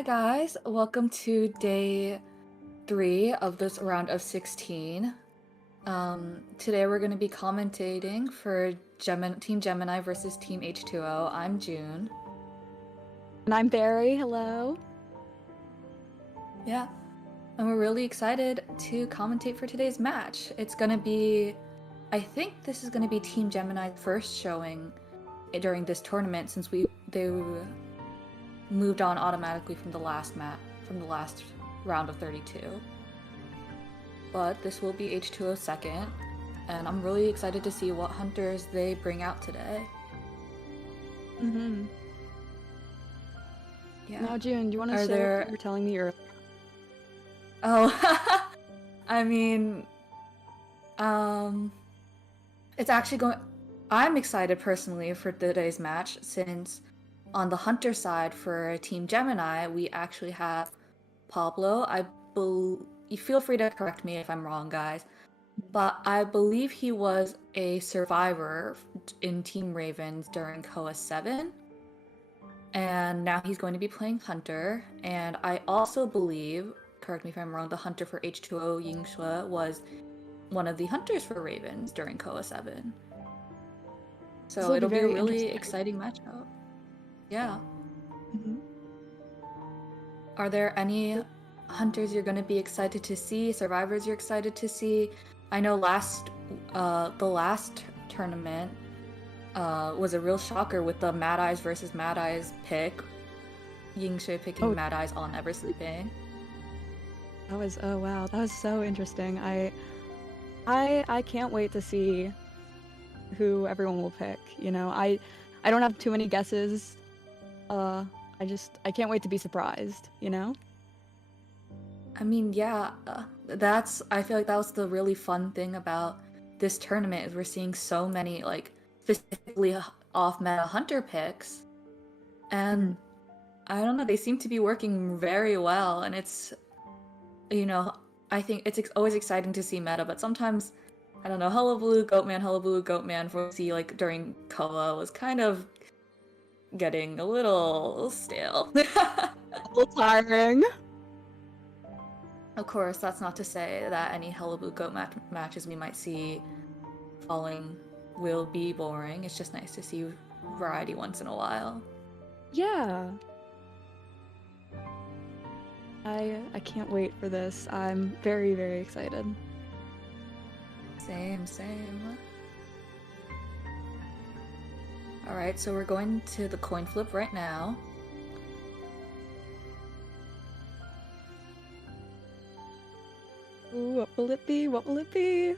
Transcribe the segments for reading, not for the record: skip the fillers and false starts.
Hi guys, welcome to day 3 of this round of 16. Today we're going to be commentating for Team Gemini versus Team H2O. I'm June. And I'm Barry, hello. Yeah, and we're really excited to commentate for today's match. It's going to be, I think this is going to be Team Gemini's first showing during this tournament since they moved on automatically from the last round of 32. But this will be H2O's second, and I'm really excited to see what hunters they bring out today. Yeah. Now, June, do you want to say what you were telling me earlier? Oh, I mean, it's actually going. I'm excited personally for today's match since on the hunter side for Team Gemini, we actually have Pablo. You feel free to correct me if I'm wrong, guys, but I believe he was a survivor in Team Ravens during COA 7, and now he's going to be playing Hunter. And I also believe, correct me if I'm wrong, the Hunter for H2O Yingshui was one of the hunters for Ravens during COA 7. So it'll be a really exciting matchup. Yeah. Are there any hunters you're going to be excited to see, survivors you're excited to see? I know the last tournament was a real shocker with the Mad Eyes versus Mad Eyes pick. Yingshui picking Mad Eyes on Never Sleeping. Oh wow, that was so interesting. I can't wait to see who everyone will pick. You know, I don't have too many guesses. I can't wait to be surprised, you know? I mean, yeah, I feel like that was the really fun thing about this tournament is we're seeing so many, like, specifically off-meta hunter picks. And I don't know, they seem to be working very well, and it's, you know, I think it's always exciting to see meta, but sometimes, I don't know, Hullabaloo, Goatman, for see, like, during COA was kind of getting a little stale. A little tiring. Of course, that's not to say that any Hullabaloo Goat matches we might see following will be boring. It's just nice to see variety once in a while. Yeah. I can't wait for this. I'm very, very excited. Same. Alright, so we're going to the coin flip right now. Ooh, what will it be? What will it be?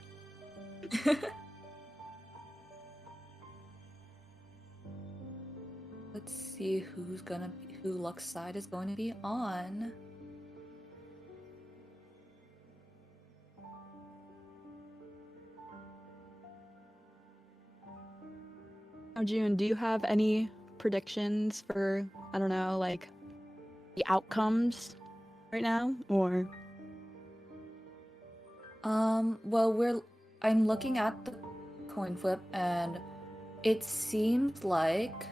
Let's see who Luck's side is going to be on. Now, June, do you have any predictions for, I don't know, like, the outcomes right now, or? Well, I'm looking at the coin flip, and it seems like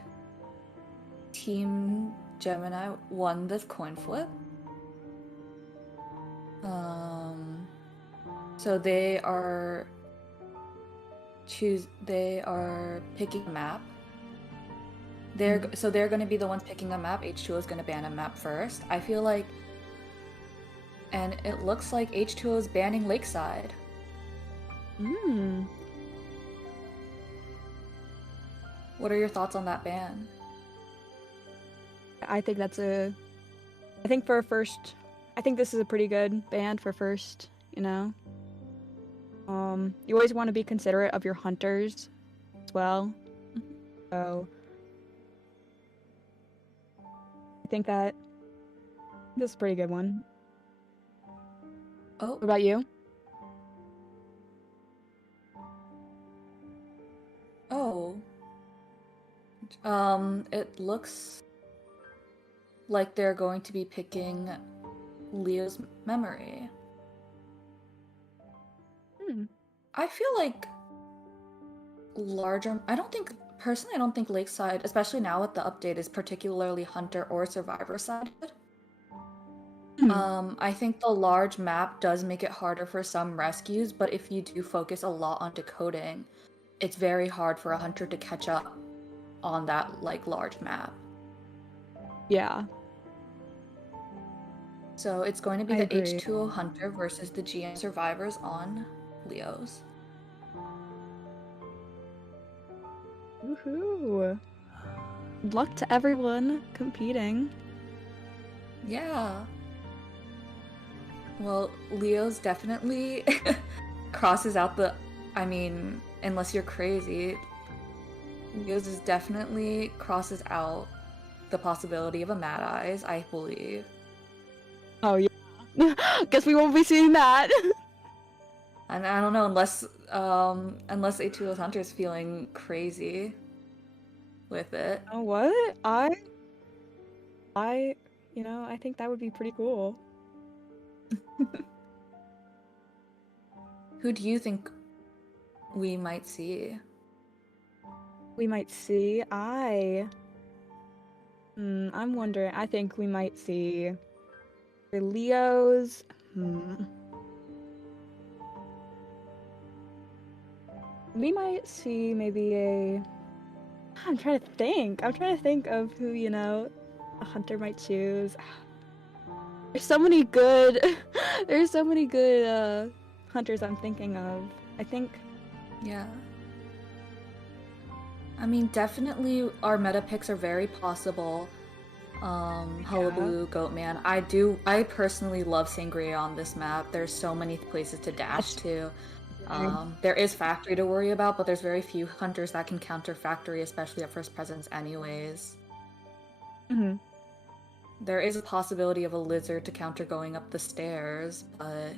Team Gemini won this coin flip. So they are picking a map. So they're going to be the ones picking a map. H2O is going to ban a map first. I feel like, and it looks like H2O is banning Lakeside. What are your thoughts on that ban? I think for a first, I think this is a pretty good ban for first, you know? You always want to be considerate of your hunters as well. So I think that this is a pretty good one. Oh. What about you? Oh. It looks like they're going to be picking Leo's memory. I feel like I don't think Lakeside, especially now with the update, is particularly hunter or survivor sided. I think the large map does make it harder for some rescues, but if you do focus a lot on decoding, it's very hard for a hunter to catch up on that like large map. Yeah, So it's going to be I the agree. H2O hunter versus the GM survivors on Leos. Woohoo! Good luck to everyone competing. Yeah. Well, Leo's definitely crosses out the. I mean, unless you're crazy, Leo's is definitely crosses out the possibility of a Mad Eyes, I believe. Oh yeah. Guess we won't be seeing that. And I don't know, unless H2O's hunter's feeling crazy with it. You know what? I, I think that would be pretty cool. Who do you think we might see? We might see. I'm wondering. I think we might see for Leos. We might see maybe a. I'm trying to think. I'm trying to think of who, a hunter might choose. There's so many good there's so many good hunters I'm thinking of. I think Yeah. I mean, definitely our meta picks are very possible. Hullabaloo, Goatman. I personally love Sangria on this map. There's so many places to dash to. There is Factory to worry about, but there's very few hunters that can counter Factory, especially at first presence anyways. Mm-hmm. There is a possibility of a Lizard to counter going up the stairs, but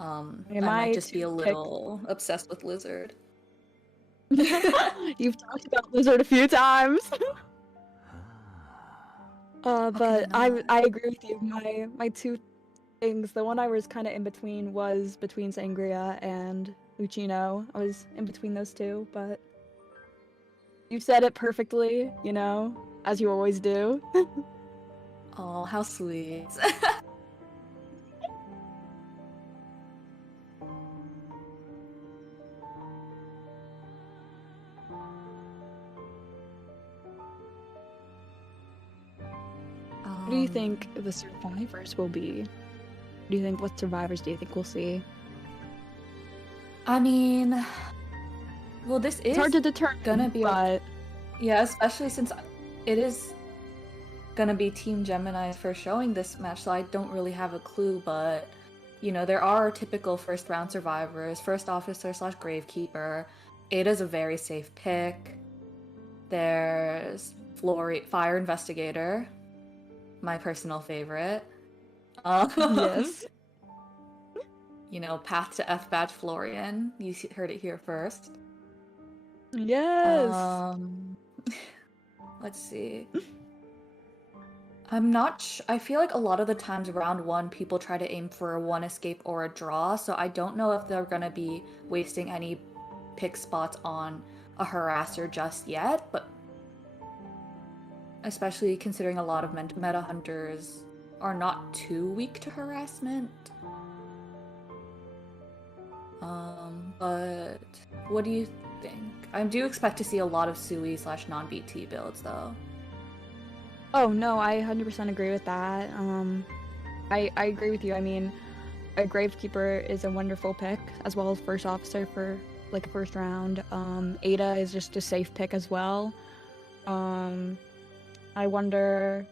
I might just be a little obsessed with Lizard. You've talked about Lizard a few times. But I agree with you. My two things, the one I was kind of in between was between Sangria and Uchino. I was in between those two, but you said it perfectly, as you always do. Oh, how sweet. What do you think the survivors will be? What survivors do you think we'll see? I mean, well, this is hard to determine, gonna be but yeah, especially since it is gonna be Team Gemini's first showing this match, so I don't really have a clue, but there are typical first round survivors, first officer / gravekeeper. Ada's a very safe pick. There's Fire Investigator, my personal favorite. yes. Path to F Badge Florian. You heard it here first. Yes. Let's see. I'm not I feel like a lot of the times round 1 people try to aim for a 1 escape or a draw, so I don't know if they're gonna be wasting any pick spots on a harasser just yet, but especially considering a lot of meta hunters are not too weak to harassment. But what do you think? I do expect to see a lot of Sui / non-BT builds though. Oh no, I 100% agree with that. I agree with you. I mean, a Gravekeeper is a wonderful pick, as well as first officer for like a first round. Ada is just a safe pick as well. I wonder.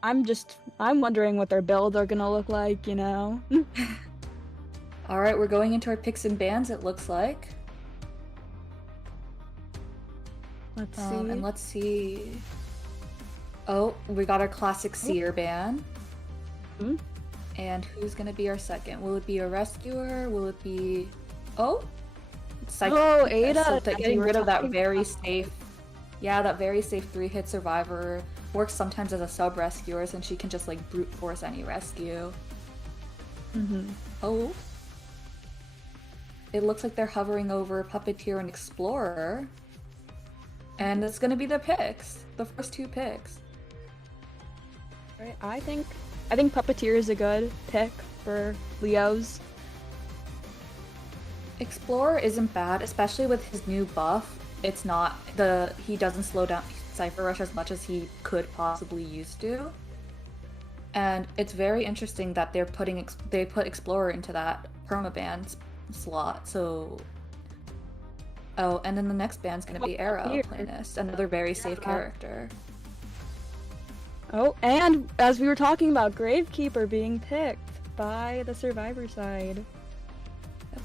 I'm wondering what their builds are gonna look like, All right, we're going into our picks and bans. It looks like. Let's see. And let's see. Oh, we got our classic Seer ban. Hmm? And who's gonna be our second? Will it be a rescuer? Will it be? Oh, Ada! So getting rid of that very safe. Yeah, that very safe 3-hit survivor works sometimes as a sub rescuer, since she can just like brute force any rescue. Mm-hmm. Oh. It looks like they're hovering over Puppeteer and Explorer. And it's gonna be the picks. The first 2 picks. Right. I think Puppeteer is a good pick for Leo's. Explorer isn't bad, especially with his new buff. It's not he doesn't slow down Cypher Rush as much as he could possibly used to. And it's very interesting that they put Explorer into that permaban slot. So oh, and then the next band's gonna be Arrow Planist, another very safe character. Oh, and as we were talking about, Gravekeeper being picked by the Survivor side.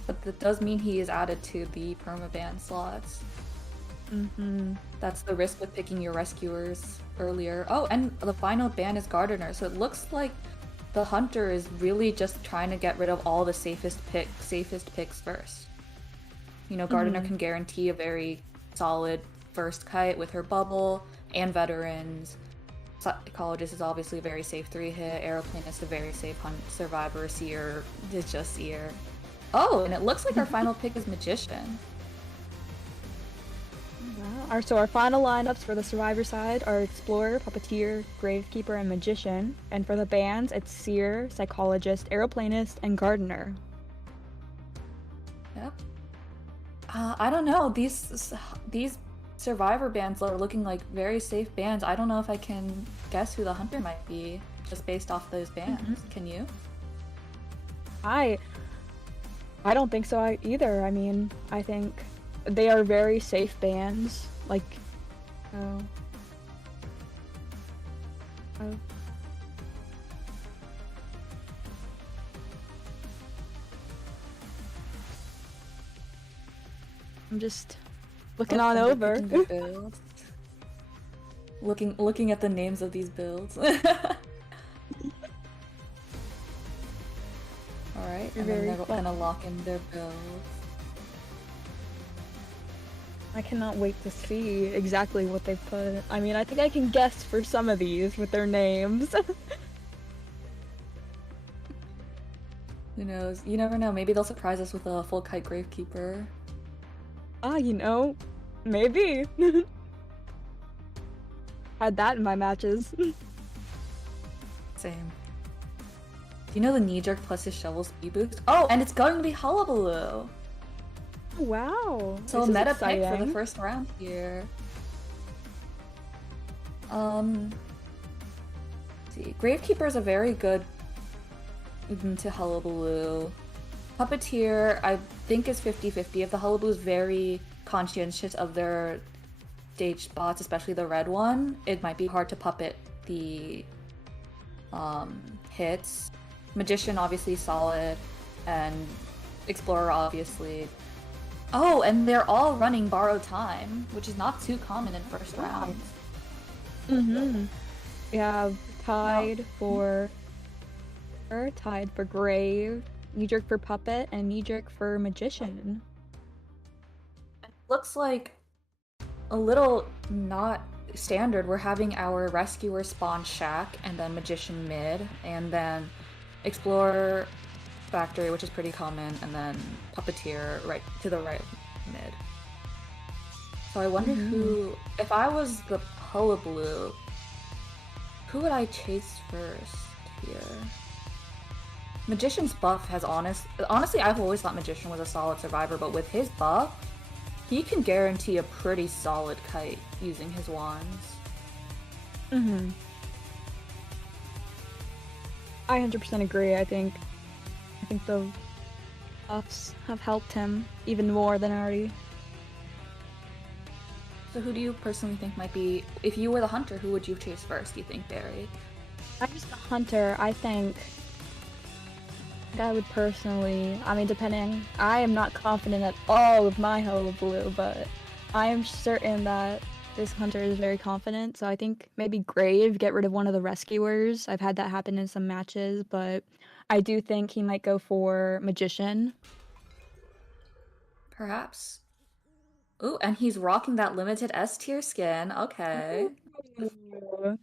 But that does mean he is added to the permaban slots. That's the risk with picking your rescuers earlier. Oh, and the final ban is Gardener, so it looks like the Hunter is really just trying to get rid of all the safest picks first. You know, Gardener can guarantee a very solid first kite with her bubble and veterans. Psychologist is obviously a very safe 3-hit. Aeroplane is a very safe hunt. Survivor, Seer is just Seer. Oh, and it looks like our final pick is Magician. Wow. So our final lineups for the Survivor side are Explorer, Puppeteer, Gravekeeper, and Magician. And for the bands, it's Seer, Psychologist, Aeroplanist, and Gardener. Yep. I don't know. These Survivor bands are looking like very safe bands. I don't know if I can guess who the Hunter might be just based off those bands. Can you? I don't think so either. I mean, I think they are very safe bands. Like, oh. I'm just looking on over. Looking at the names of these builds. Alright, and then they're gonna lock in their builds. I cannot wait to see exactly what they put. I mean, I think I can guess for some of these with their names. Who knows? You never know. Maybe they'll surprise us with a full kite Gravekeeper. Ah, you know, maybe. Had that in my matches. Same. Do you know the knee jerk plus his shovel speed boost? Oh, and it's going to be Hullabaloo! Wow. So a meta pick for the first round here. See, Gravekeeper is a very good to Hullabaloo. Puppeteer, I think, is 50-50. If the Hullabaloo is very conscientious of their stage spots, especially the red one, it might be hard to puppet the hits. Magician, obviously solid, and Explorer, obviously. Oh, and they're all running Borrow Time, which is not too common in first rounds. Yeah, tied for Grave, knee-jerk for Puppet, and knee-jerk for Magician. It looks like a little not standard. We're having our Rescuer spawn Shack, and then Magician mid, and then Explorer Factory, which is pretty common, and then Puppeteer right to the right mid. So I wonder who, if I was the Hullabaloo, who would I chase first here? Magician's buff has honestly, I've always thought Magician was a solid survivor, but with his buff, he can guarantee a pretty solid kite using his wands. I 100% agree. I think the buffs have helped him even more than already. So who do you personally think might be, if you were the Hunter, who would you chase first, do you think, Barry? I'm just the Hunter. I think I would personally, I mean, depending, I am not confident at all with my Hullabaloo, but I am certain that this Hunter is very confident, so I think maybe Grave, get rid of one of the rescuers. I've had that happen in some matches, but I do think he might go for Magician. Perhaps. Ooh, and he's rocking that limited S tier skin. Okay. Ooh.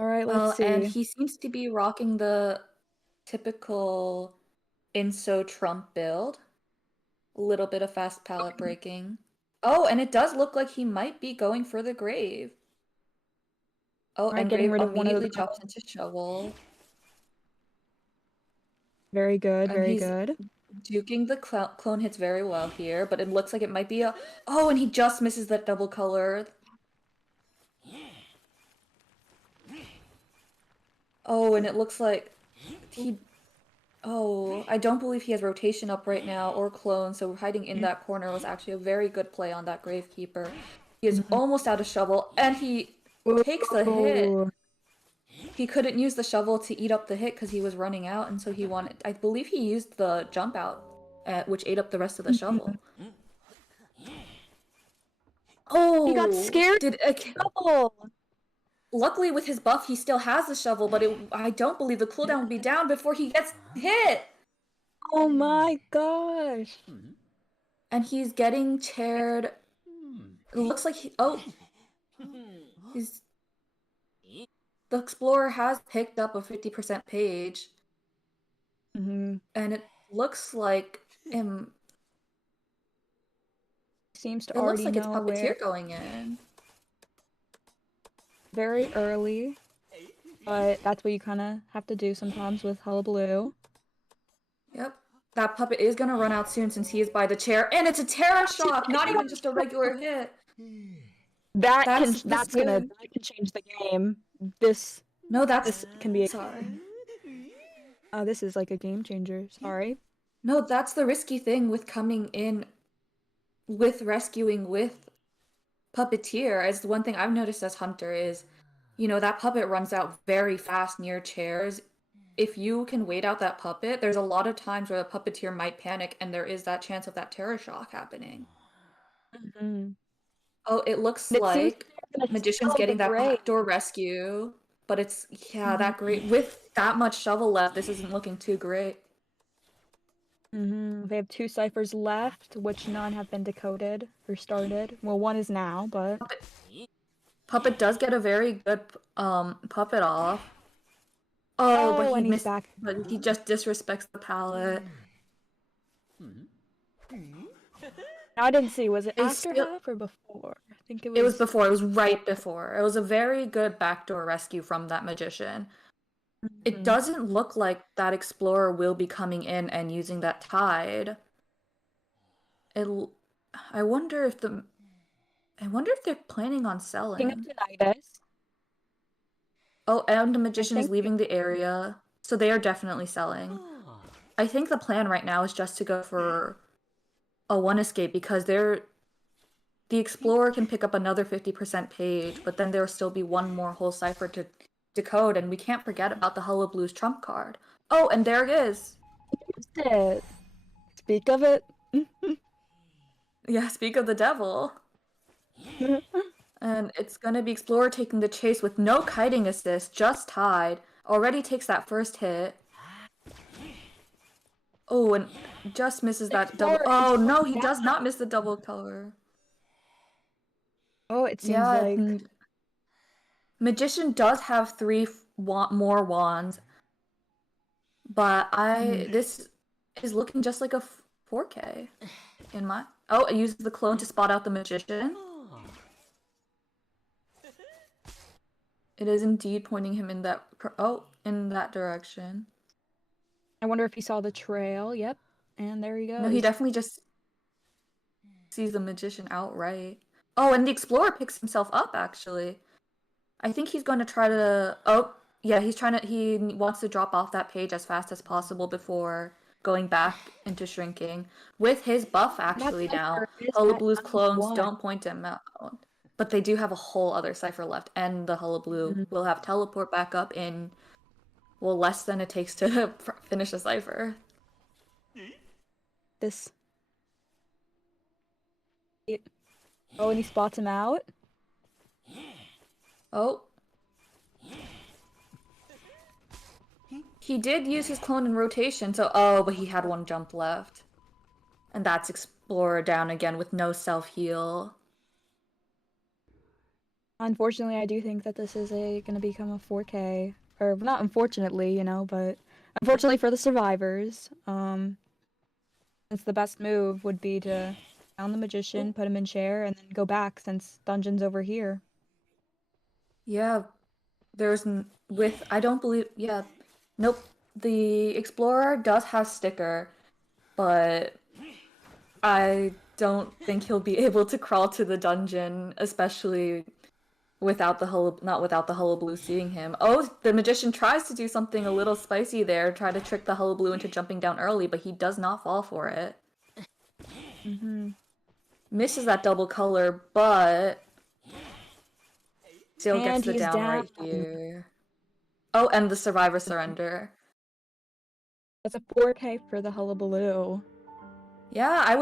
All right, let's see. And he seems to be rocking the typical Inso Trump build. A little bit of fast pallet breaking. Oh, and it does look like he might be going for the Grave. Oh, Alright, and getting Grave rid of one of immediately the drops into Shovel. Very good, And very he's good. duking the clone hits very well here, but it looks like it might be a... Oh, and he just misses that double color. Oh, and it looks like he... Oh, I don't believe he has rotation up right now or clone, so hiding in that corner was actually a very good play on that Gravekeeper. He is Mhm. almost out of Shovel, and he takes the hit. Ooh. He couldn't use the shovel to eat up the hit because he was running out, and so he wanted... I believe he used the jump out, which ate up the rest of the Mhm. shovel. He got Oh, scared. did... Double. Luckily, with his buff, he still has the shovel, but I don't believe the cooldown will be down before he gets hit. Oh my gosh. And he's getting chaired. It looks like he... Oh, he's... The Explorer has picked up a 50% page. Mm-hmm. And it looks like him... Seems to It looks already like it's know where. Puppeteer going in. Very early, but that's what you kind of have to do sometimes with Hullabaloo. Yep. That puppet is going to run out soon since he is by the chair. And it's a Terra Shock, not even just a regular hit. That That's can change the game. This No, this can be sorry. this is like a game changer. Sorry. No, that's the risky thing with coming in with rescuing with Puppeteer. As the one thing I've noticed as Hunter is, that puppet runs out very fast near chairs. If you can wait out that puppet, there's a lot of times where the Puppeteer might panic and there is that chance of that Terror Shock happening. Mm-hmm. Oh, it looks It seems like they're gonna Magician's steal the getting that grave. backdoor rescue, but it's, that Mm-hmm. great. With that much shovel left, this isn't looking too great. Mm-hmm. They have 2 ciphers left, which none have been decoded or started. Well, one is now, but Puppet does get a very good puppet off. Oh, but he and he's missed. back. But he just disrespects the palette. I didn't see. Was it They after still. half or before? I think It was before. It was right before. It was a very good backdoor rescue from that magician. It doesn't look like that explorer will be coming in and using that tide. I wonder if they're planning on King of selling. Tinnitus. Oh, and the I magician is think leaving the area, so they are definitely selling. I think the plan right now is just to go for a one escape because the explorer can pick up another 50% page, but then there'll still be one more whole cipher to decode, and we can't forget about the Hullablue's trump card. Oh, and there it is. it. Speak of it. Yeah, speak of the devil. And it's gonna be Explorer taking the chase with no kiting assist, just Tide. Already takes that first hit. Oh, and just misses that double. Oh no, he does not miss the double color. Oh, it seems Yeah, like and Magician does have 3 more wands, but this is looking just like a 4K in my. Oh, it uses the clone to spot out the Magician. It is indeed pointing him in that direction. I wonder if he saw the trail. Yep. And there he goes. No, he definitely just sees the magician outright. Oh, and the explorer picks himself up, actually. I think he's going to try to... Oh, yeah, he wants to drop off that page as fast as possible before going back into shrinking. With his buff, actually, now, Hullablue's clones don't point him out. But they do have a whole other cipher left, and the Hullablue will have teleport back up in, well, less than it takes to finish a cipher. Oh, and he spots him out. Oh. He did use his clone in rotation, so but he had one jump left. And that's Explorer down again with no self-heal. Unfortunately, I do think that this is gonna become a 4K. Or not unfortunately, but unfortunately for the survivors. Since the best move would be to down the magician, put him in chair, and then go back since dungeon's over here. Yeah. I don't believe, yeah, nope. The Explorer does have sticker, but I don't think he'll be able to crawl to the dungeon, especially not without the Hullabaloo seeing him. Oh, the magician tries to do something a little spicy there, try to trick the Hullabaloo into jumping down early, but he does not fall for it. Mm-hmm. Misses that double color, but still gets And the he's down down. right here. Oh, and the survivor surrender. That's a 4K for the Hullabaloo. Yeah,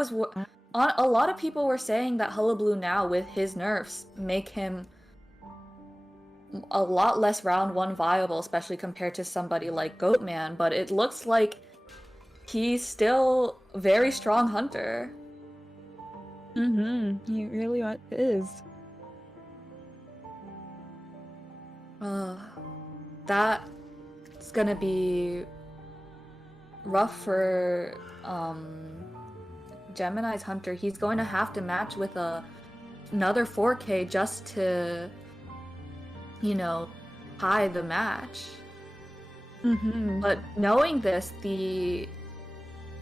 a lot of people were saying that Hullabaloo now with his nerfs make him a lot less round one viable, especially compared to somebody like Goatman, but it looks like he's still very strong hunter. Mm-hmm. He really is. That's gonna be rough for Gemini's hunter. He's going to have to match with another 4K just to, tie the match. Mm-hmm. But knowing this, the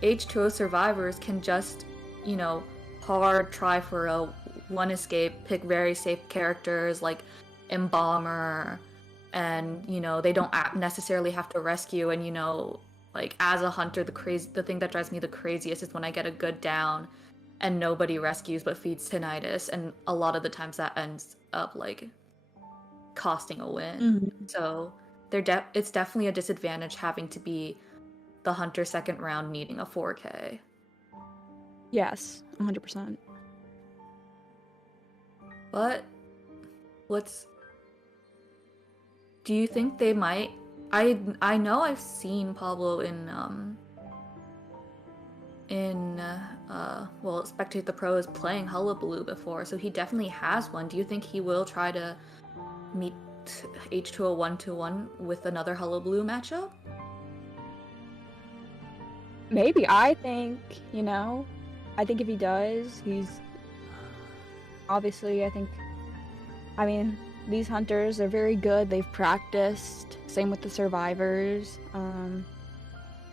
H2O survivors can just, hard try for a one escape, pick very safe characters like Embalmer, and they don't necessarily have to rescue. And like as a hunter, the thing that drives me the craziest is when I get a good down and nobody rescues but feeds tinnitus, and a lot of the times that ends up like costing a win. Mm-hmm. So it's definitely a disadvantage having to be the hunter second round needing a 4K. Yes, 100%. But do you think they might? I know I've seen Pablo well, Spectate the Pro is playing Hullabaloo before, so he definitely has one. Do you think he will try to meet H2O 1-1 with another Hullabaloo matchup? Maybe. I think if he does, he's obviously, I mean, these hunters are very good. They've practiced. Same with the survivors.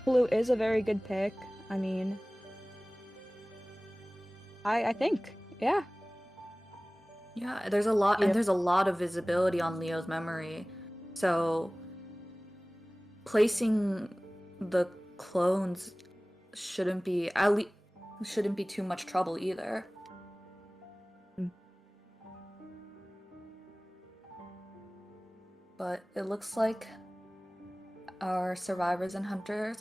Blue is a very good pick. I mean, I think, yeah. Yeah, there's a lot, and there's a lot of visibility on Leo's memory. So placing the clones shouldn't be too much trouble either. But it looks like our survivors and hunter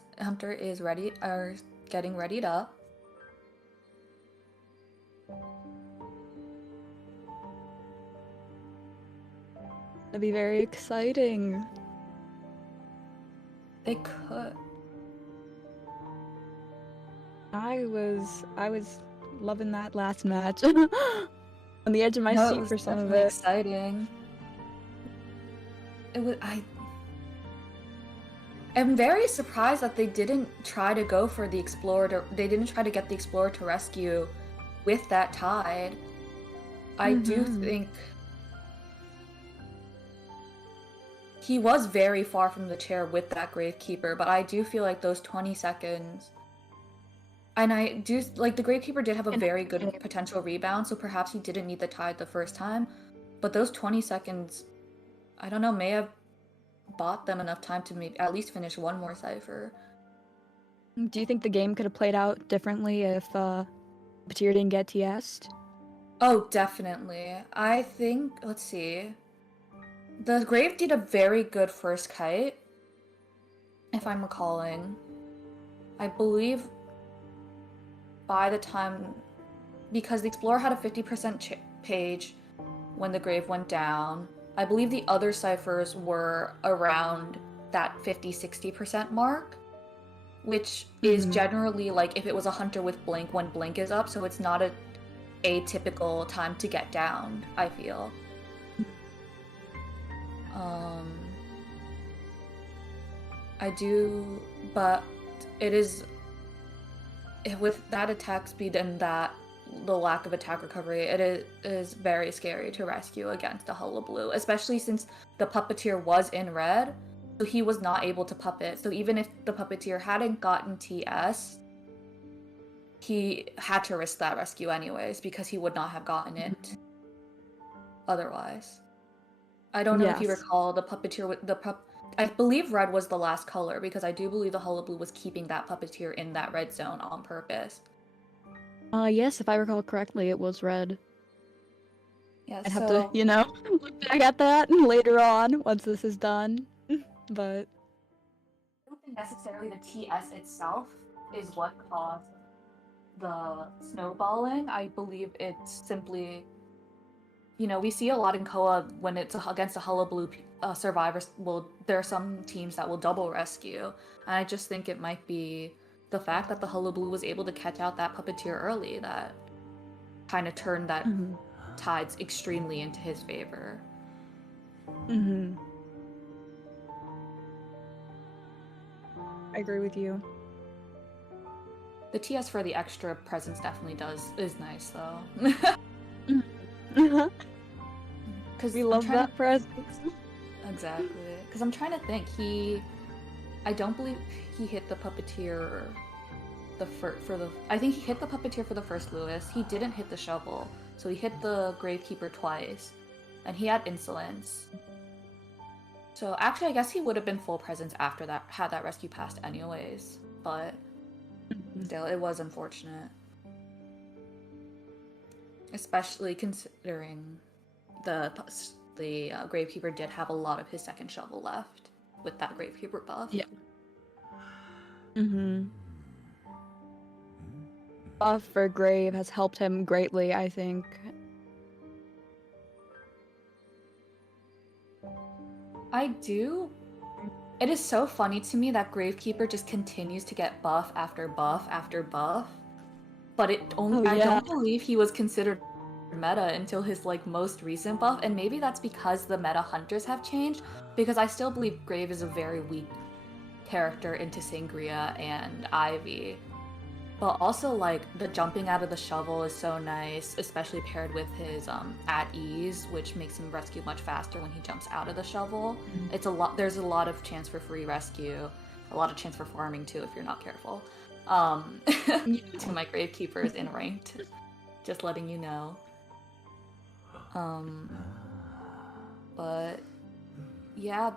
are getting readied up. That'd be very exciting. They could. I was loving that last match. On the edge of my seat for some of it. Exciting. I'm very surprised that they didn't try to go for the Explorer. They didn't try to get the Explorer to rescue with that tide. I do think he was very far from the chair with that Gravekeeper, but I do feel like those 20 seconds. And I do like the Gravekeeper did have a very good potential rebound, so perhaps he didn't need the tide the first time. But those 20 seconds, I don't know, may have bought them enough time to maybe at least finish one more cipher. Do you think the game could have played out differently if Batir didn't get TS'd? Oh, definitely. I think, let's see. The Grave did a very good first kite, if I'm recalling. I believe by the time, because the Explorer had a 50% page when the Grave went down, I believe the other ciphers were around that 50-60% mark, which is generally like if it was a hunter with blink when blink is up, so it's not a atypical time to get down, I feel. I do, but it is with that attack speed and that the lack of attack recovery, it is very scary to rescue against a Hullabaloo, especially since the puppeteer was in red, so he was not able to puppet. So even if the puppeteer hadn't gotten TS, he had to risk that rescue anyways because he would not have gotten it otherwise. I don't know if you Yes. recall the puppeteer with the I believe red was the last color because I do believe the Hullabaloo was keeping that puppeteer in that red zone on purpose. Yes, if I recall correctly, it was red. Yeah, I'd have to, you know, look back at that later on once this is done. But I don't think necessarily the TS itself is what caused the snowballing. I believe it's simply, you know, we see a lot in Koa when it's against a Hullabaloo survivors. Well, there are some teams that will double rescue, and I just think it might be the fact that the Hullabaloo was able to catch out that puppeteer early that kind of turned that tides extremely into his favor. I agree with you. The TS for the extra presence definitely is nice though. Because we love that presence. Exactly. Because I'm trying to think. I don't believe he hit the puppeteer. I think he hit the puppeteer for the first Lewis. He didn't hit the shovel, so he hit the Gravekeeper twice, and he had insolence. So actually, I guess he would have been full presence after that had that rescue passed anyways. But still, it was unfortunate, especially considering the Gravekeeper did have a lot of his second shovel left with that Gravekeeper buff. Yeah. Buff for Grave has helped him greatly, I think. I do. It is so funny to me that Gravekeeper just continues to get buff after buff after buff, but I don't believe he was considered meta until his most recent buff, and maybe that's because the meta hunters have changed, because I still believe Grave is a very weak character into Sangria and Ivy. But also, the jumping out of the shovel is so nice, especially paired with his at ease, which makes him rescue much faster when he jumps out of the shovel. There's a lot of chance for free rescue, a lot of chance for farming too if you're not careful. To my Gravekeepers in ranked, just letting you know. But yeah,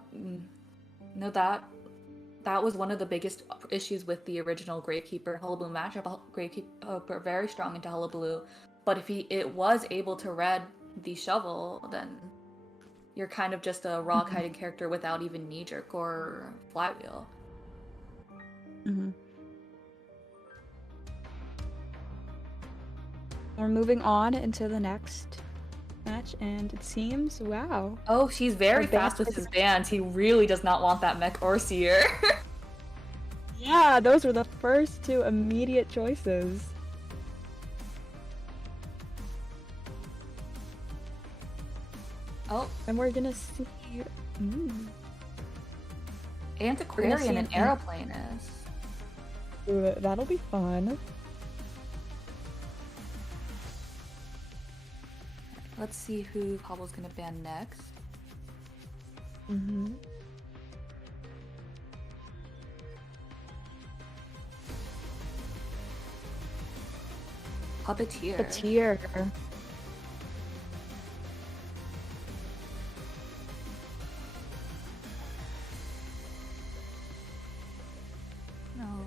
no, that was one of the biggest issues with the original Gravekeeper Hullabaloo matchup. Gravekeeper very strong into Hullabaloo, but if it was able to red the shovel, then you're kind of just a raw kiting character without even knee jerk or flywheel. We're moving on into the next match, and it seems, wow. Oh, she's very fast with his bands. He really does not want that mech or seer. Yeah, those were the first two immediate choices. Oh. And we're gonna see... Antiquarian and Aeroplanist. Ooh, that'll be fun. Let's see who Pablo's gonna ban next. Puppeteer. No.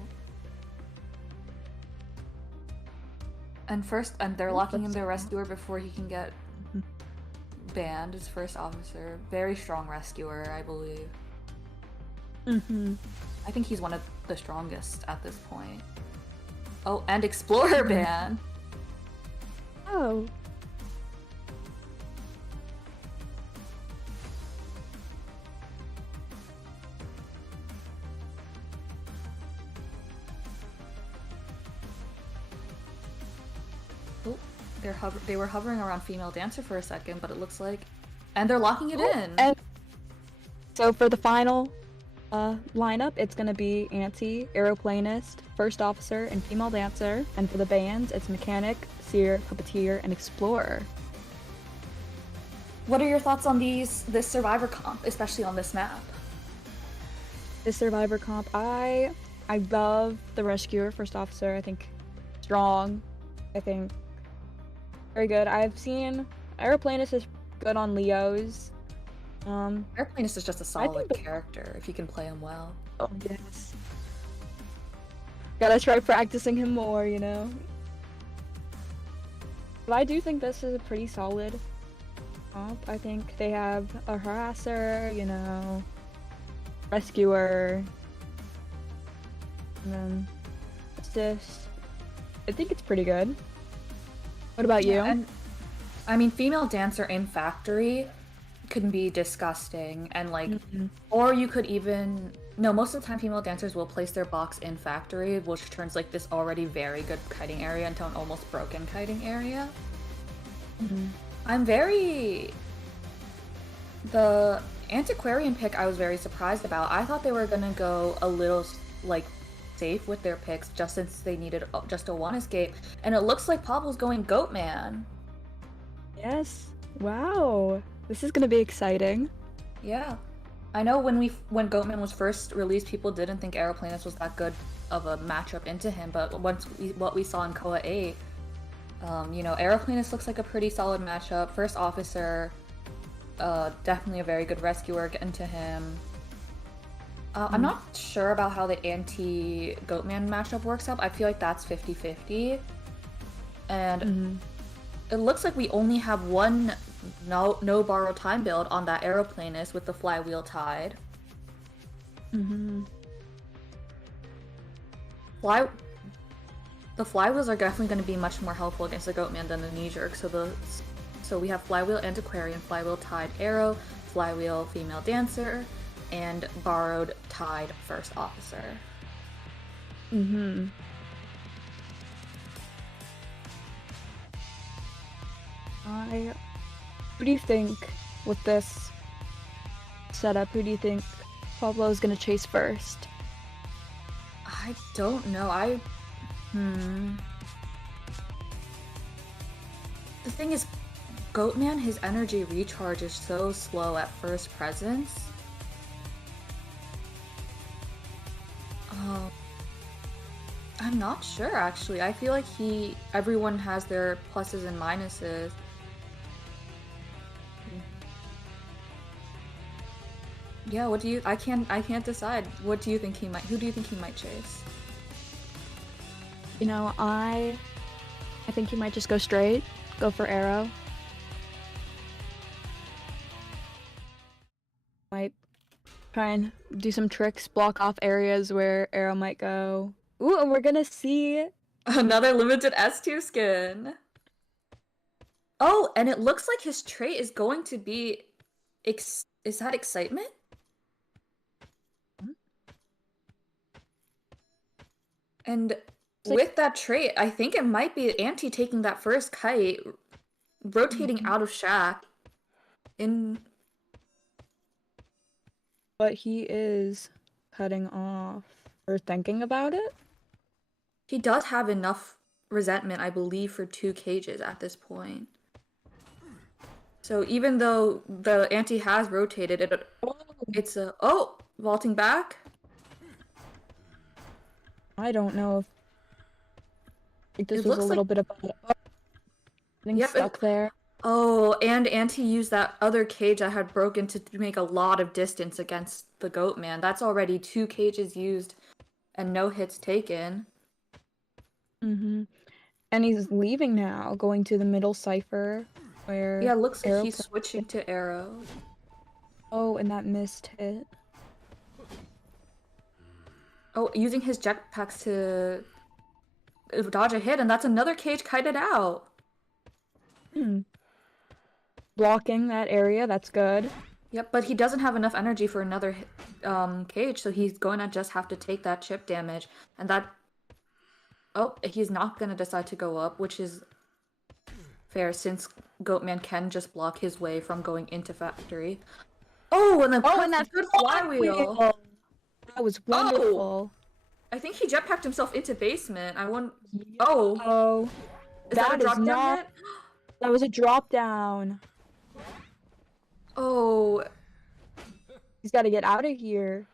And they're locking in their rescuer before he can get banned. His first officer. Very strong rescuer, I believe. I think he's one of the strongest at this point. Oh, and Explorer ban. Oh. They were hovering around female dancer for a second, but it looks like, and they're locking it in. And so for the final, lineup, it's gonna be Anti, Aeroplanist, First Officer, and Female Dancer. And for the bands, it's Mechanic, Seer, Puppeteer, and Explorer. What are your thoughts on this Survivor comp, especially on this map? This Survivor comp, I love the Rescuer, First Officer. I think strong. I think very good. I've seen Aeroplanist is good on Leos. Airplanist is just a solid character if you can play him well. Oh yes. Gotta try practicing him more, you know. But I do think this is a pretty solid comp. I think they have a harasser, you know, rescuer, and then assist. I think it's pretty good. What about you? And, I mean, female dancer in factory can be disgusting, and like, or you could even no. Most of the time, female dancers will place their box in factory, which turns like this already very good kiting area into an almost broken kiting area. I'm very the antiquarian pick. I was very surprised about. I thought they were gonna go a little like safe with their picks, just since they needed just a one escape, and it looks like Pablo's going Goatman. Yes. Wow. This is gonna be exciting. Yeah. I know when Goatman was first released, people didn't think Aeroplanist was that good of a matchup into him, but what we saw in Koa 8, you know, Aeroplanist looks like a pretty solid matchup. First Officer, definitely a very good rescuer into him. I'm not sure about how the anti-Goatman matchup works up. I feel like that's 50-50. And it looks like we only have one no borrow time build on that Aeroplanist with the flywheel tied. The flywheels are definitely going to be much more helpful against the Goatman than the knee jerk. So we have flywheel antiquarian, flywheel tied arrow, flywheel female dancer, and borrowed tied first officer. Who do you think with this setup? Who do you think Pablo is gonna chase first? I don't know. The thing is, Goatman, his energy recharge is so slow at first presence. I'm not sure actually. I feel like everyone has their pluses and minuses. Yeah, what do you? I can't decide. What do you think who do you think he might chase? You know, I think he might just go straight, go for arrow. Might try and do some tricks, block off areas where arrow might go. Ooh, and we're gonna see another limited S2 skin. Oh, and it looks like his trait is going to be is that excitement? And with that trait, I think it might be Anti taking that first kite, rotating out of Shack. But he is cutting off or thinking about it. He does have enough resentment, I believe, for 2 cages at this point. So even though the Anti has rotated, it's a vaulting back. I don't know if this was a little bit of getting stuck there. Oh, and Anti used that other cage that had broken to make a lot of distance against the Goatman. That's already 2 cages used and no hits taken. And he's leaving now, going to the middle cipher where it looks like he's switching to arrow. Oh, and that missed hit. Oh, using his jetpacks to dodge a hit, and that's another cage kited out. Blocking that area, that's good. Yep, but he doesn't have enough energy for another cage, so he's going to just have to take that chip damage. And that... Oh, he's not going to decide to go up, which is fair, since Goatman can just block his way from going into factory. Oh, and then that's good flywheel. That was wonderful. I think he jetpacked himself into basement. Yeah. Oh, Oh, is that a that is drop down not. hit? That was a drop down. Oh, He's got to get out of here.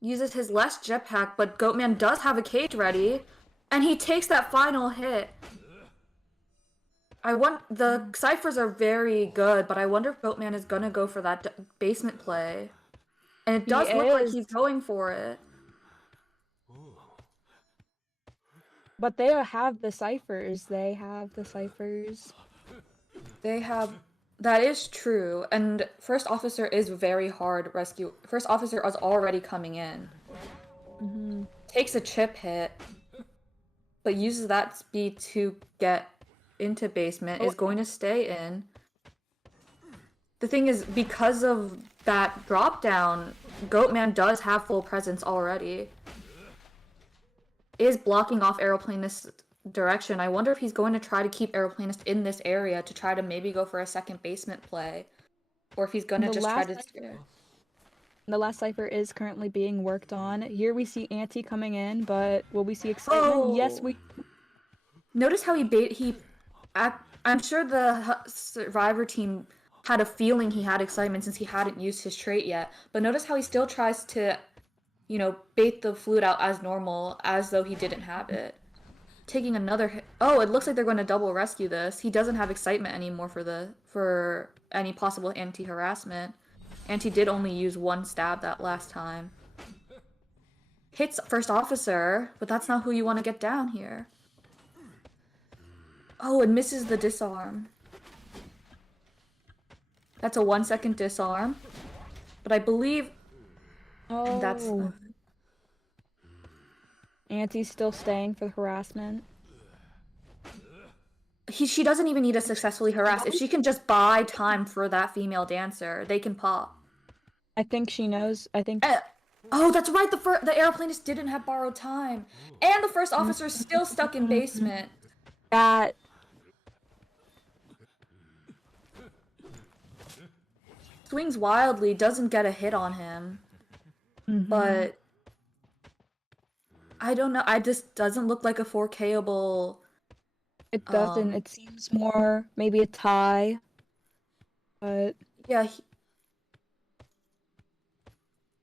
uses his less jetpack, but Goatman does have a cage ready, and he takes that final hit. The ciphers are very good, but I wonder if Goatman is gonna go for that basement play. And it He does look like is. he's going for it. But they have the ciphers. They have the ciphers. They have. That is true. And First Officer is very hard rescue. First Officer is already coming in. Mm-hmm. Takes a chip hit, but uses that speed to get into basement. Is going to stay in. The thing is, because of that drop down, Goatman does have full presence already. Is blocking off Aeroplanist direction. I wonder if he's going to try to keep Aeroplanist in this area to try to maybe go for a second basement play. Or if he's going to just try to... The last cipher is currently being worked on. Here we see Auntie coming in, but will we see excitement? Oh! Yes, we... Notice how I'm sure the Survivor team had a feeling he had excitement since he hadn't used his trait yet. But notice how he still tries to, bait the flute out as normal, as though he didn't have it. Taking another hit. Oh, it looks like they're going to double rescue this. He doesn't have excitement anymore for any possible anti-harassment. Auntie did only use one stab that last time. Hits First Officer, but that's not who you want to get down here. Oh, and misses the disarm. That's a 1 second disarm. But I believe... Oh. And that's... Auntie's still staying for the harassment. She doesn't even need to successfully harass. If she can just buy time for that female dancer, they can pop. I think she knows. I think... Oh, that's right! The aeroplanist didn't have borrowed time. And the First Officer is still stuck in basement. That... Swings wildly, doesn't get a hit on him. But... I don't know, it just doesn't look like a 4Kable... It doesn't. It seems more maybe a tie. But... Yeah,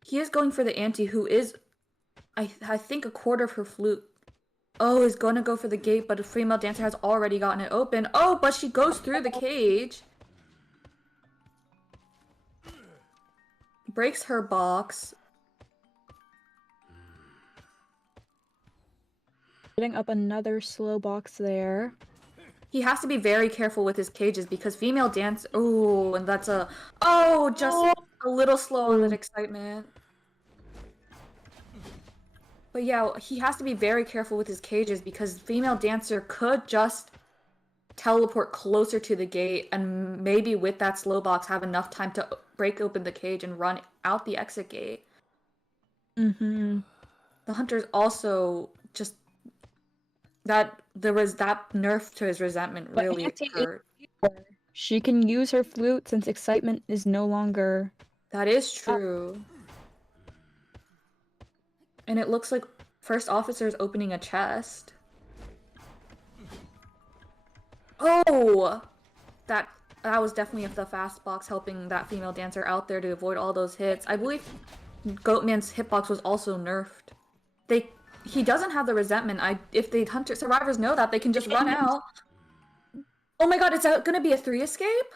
he is going for the Auntie, who is, I think, a quarter of her flute. Oh, is going to go for the gate, but a female dancer has already gotten it open. Oh, but she goes through the cage. Breaks her box. Getting up another slow box there. He has to be very careful with his cages because female dance... Oh, and that's a... Oh, just a little slow on that excitement. But yeah, he has to be very careful with his cages because female dancer could just teleport closer to the gate and maybe with that slow box have enough time to break open the cage and run out the exit gate. Mm-hmm. The hunter's also just... There was that nerf to his resentment really hurt. She can use her flute since excitement is no longer... That is true. And it looks like First Officer is opening a chest. Oh! That was definitely the fast box helping that female dancer out there to avoid all those hits. I believe Goatman's hitbox was also nerfed. He doesn't have the resentment. If the hunter survivors know that, they can just run out. Oh my god, is that gonna be a 3 escape?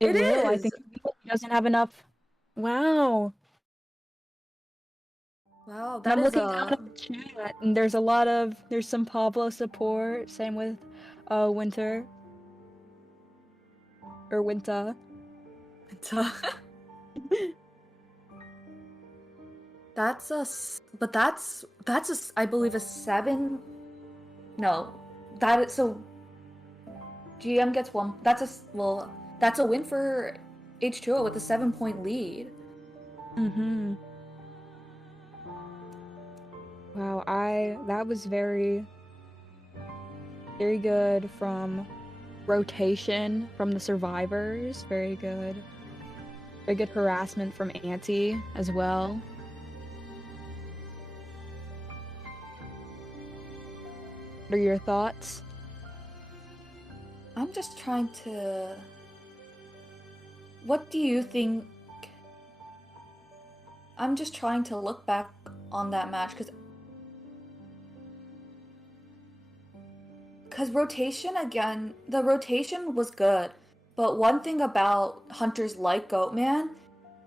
It is! I think he doesn't have enough. Wow. Wow, I'm looking down at the chat, and there's some Pablo support, same with Winter. Or Winta. That's I believe a 7. No, so GM gets 1. That's a win for H2O with a 7-point lead. Mm-hmm. Wow, that was very, very good from rotation from the survivors. Very good. very good harassment from Auntie as well. What are your thoughts? I'm just trying to. What do you think? I'm just trying to look back on that match because rotation again, the rotation was good, but one thing about hunters like Goatman,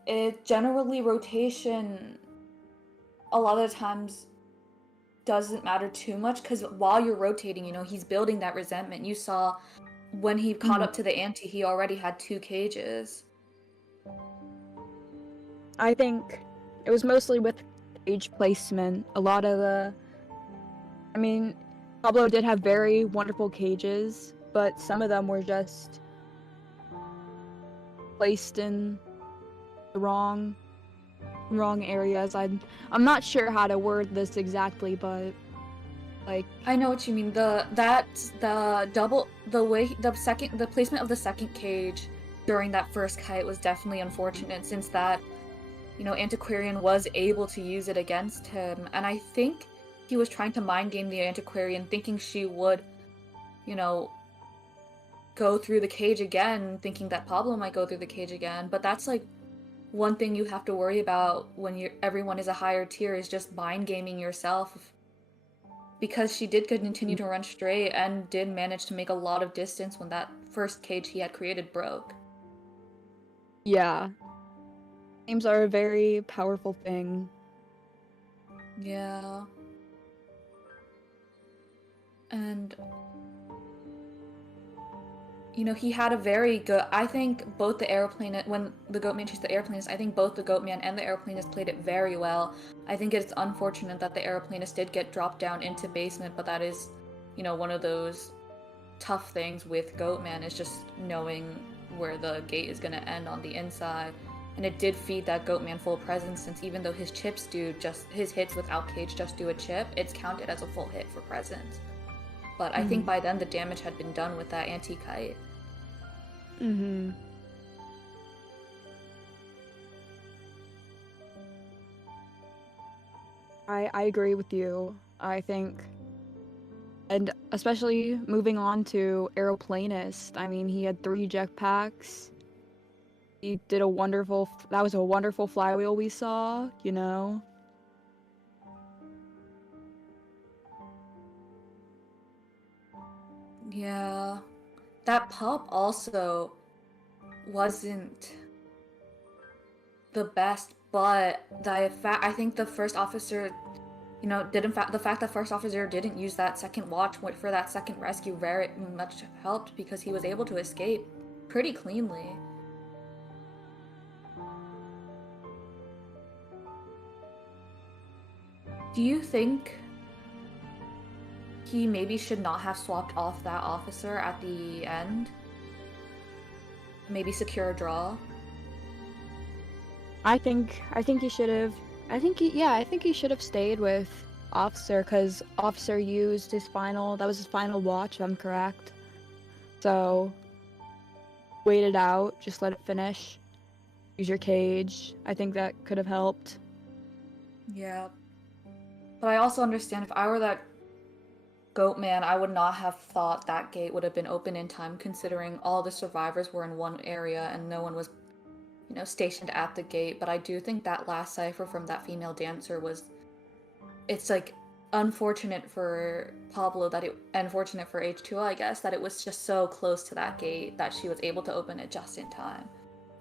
it generally rotation a lot of the times doesn't matter too much because while you're rotating, he's building that resentment. You saw when he caught up to the ante, he already had 2 cages. I think it was mostly with cage placement. A lot of Pablo did have very wonderful cages, but some of them were just placed in the wrong areas. I'm not sure how to word this exactly, but like I know what you mean. The placement of the second cage during that first kite was definitely unfortunate since that Antiquarian was able to use it against him, and I think he was trying to mind game the Antiquarian, thinking she would, go through the cage again, thinking that Pablo might go through the cage again. But that's like one thing you have to worry about when everyone is a higher tier is just mind gaming yourself. Because she did continue to run straight and did manage to make a lot of distance when that first cage he had created broke. yeah, games are a very powerful thing. Yeah. And he had a very good. I think both the airplane when the Goatman chased the airplanist, I think both the Goatman and the airplanist played it very well. I think it's unfortunate that the airplanist did get dropped down into basement, but that is, one of those tough things with Goatman is just knowing where the gate is going to end on the inside. And it did feed that Goatman full presence, since even though his chips his hits without cage just do a chip, it's counted as a full hit for presence. But I think by then the damage had been done with that anti-kite. I agree with you. I think, and especially moving on to Aeroplanist, he had 3 jetpacks. He did that was a wonderful flywheel we saw, Yeah. That pop also wasn't the best, but I think the first officer, the fact that first officer didn't use that second watch for that second rescue very much helped because he was able to escape pretty cleanly. Do you think he maybe should not have swapped off that officer at the end? Maybe secure a draw? I think he should have. I think he should have stayed with Officer, because Officer used that was his final watch, if I'm correct. So wait it out, just let it finish. Use your cage. I think that could have helped. Yeah. But I also understand if I were that Goatman, I would not have thought that gate would have been open in time, considering all the survivors were in one area and no one was, stationed at the gate. But I do think that last cipher from that female dancer it's like unfortunate for Pablo unfortunate for H2O, I guess, that it was just so close to that gate that she was able to open it just in time.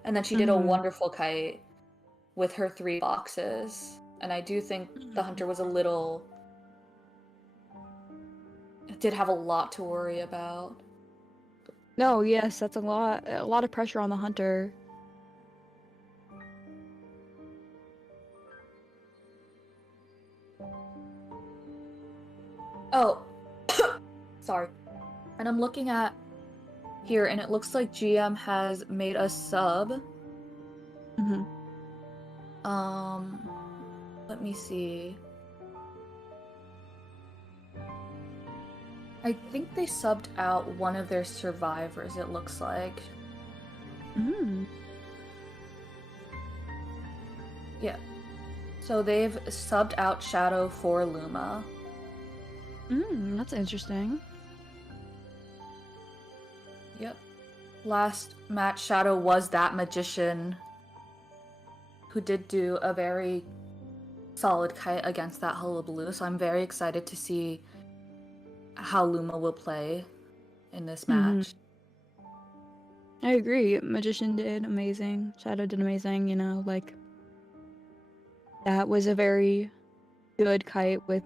And then she did a wonderful kite with her 3 boxes. And I do think the hunter was did have a lot to worry about. No, yes, that's a lot of pressure on the hunter. Oh, sorry. And I'm looking at here, and it looks like GM has made a sub. Let me see. I think they subbed out one of their survivors, it looks like. Yeah. So they've subbed out Shadow for Luma. That's interesting. Yep. Last match, Shadow was that magician who did do a very solid kite against that Hullabaloo, so I'm very excited to see how Luma will play in this match. I agree. Magician did amazing. Shadow did amazing, you know, like that was a very good kite with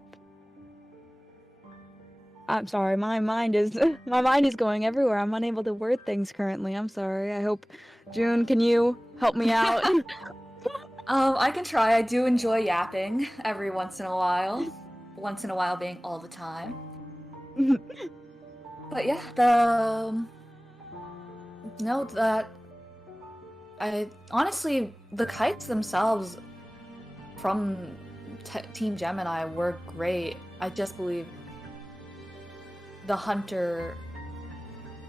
I'm sorry, my mind is my mind is going everywhere. I'm unable to word things currently. I'm sorry. I hope June, can you help me out? I can try. I do enjoy yapping every once in a while. Once in a while being all the time. But yeah, note that I honestly the kites themselves from Team Gemini were great. I just believe the hunter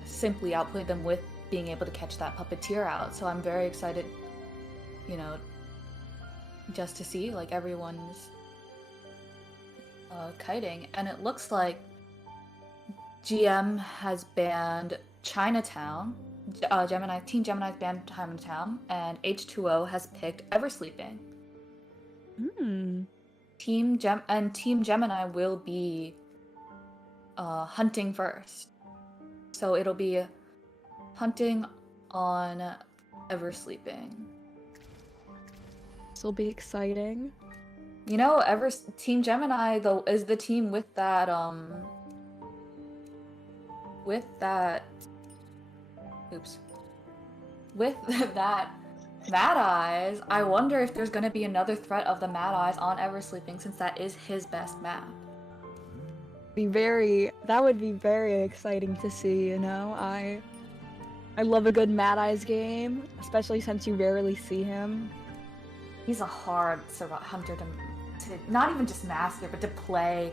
simply outplayed them with being able to catch that puppeteer out. So I'm very excited, you know, just to see like everyone's kiting, and it looks like GM has banned Chinatown. Team Gemini's banned Chinatown, and H2O has picked Eversleeping. Team Gemini will be hunting first, so it'll be hunting on Eversleeping. This will be exciting. You know, Team Gemini though is the team with that with that Mad Eyes. I wonder if there's gonna be another threat of the Mad Eyes on Eversleeping, since that is his best map. That would be very exciting to see, you know. I love a good Mad Eyes game, especially since you rarely see him. He's a hard hunter to not even just master, but to play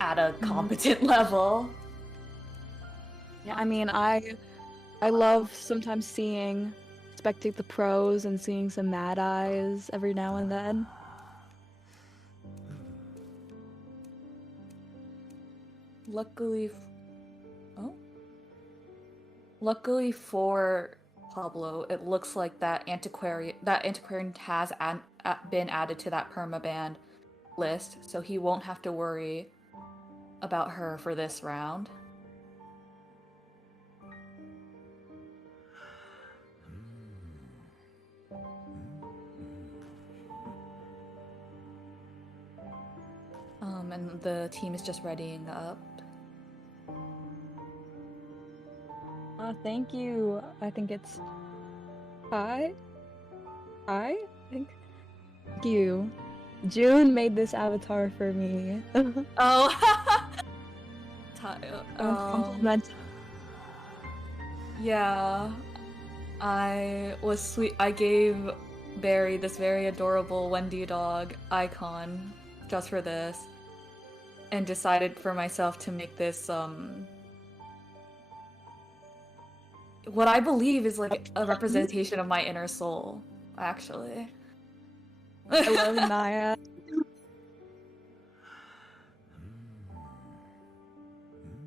at a competent level. Yeah, I mean, I love sometimes spectate the pros and seeing some Mad Eyes every now and then. Luckily for Pablo, it looks like that antiquarian has been added to that permaban list, so he won't have to worry about her for this round. And the team is just readying up. Thank you. I think it's Hi. I think. Thank you. June made this avatar for me. Oh. Compliment. Yeah. I gave Barry this very adorable Wendy dog icon just for this, and decided for myself to make this what I believe is like a representation of my inner soul, actually. I love Naya.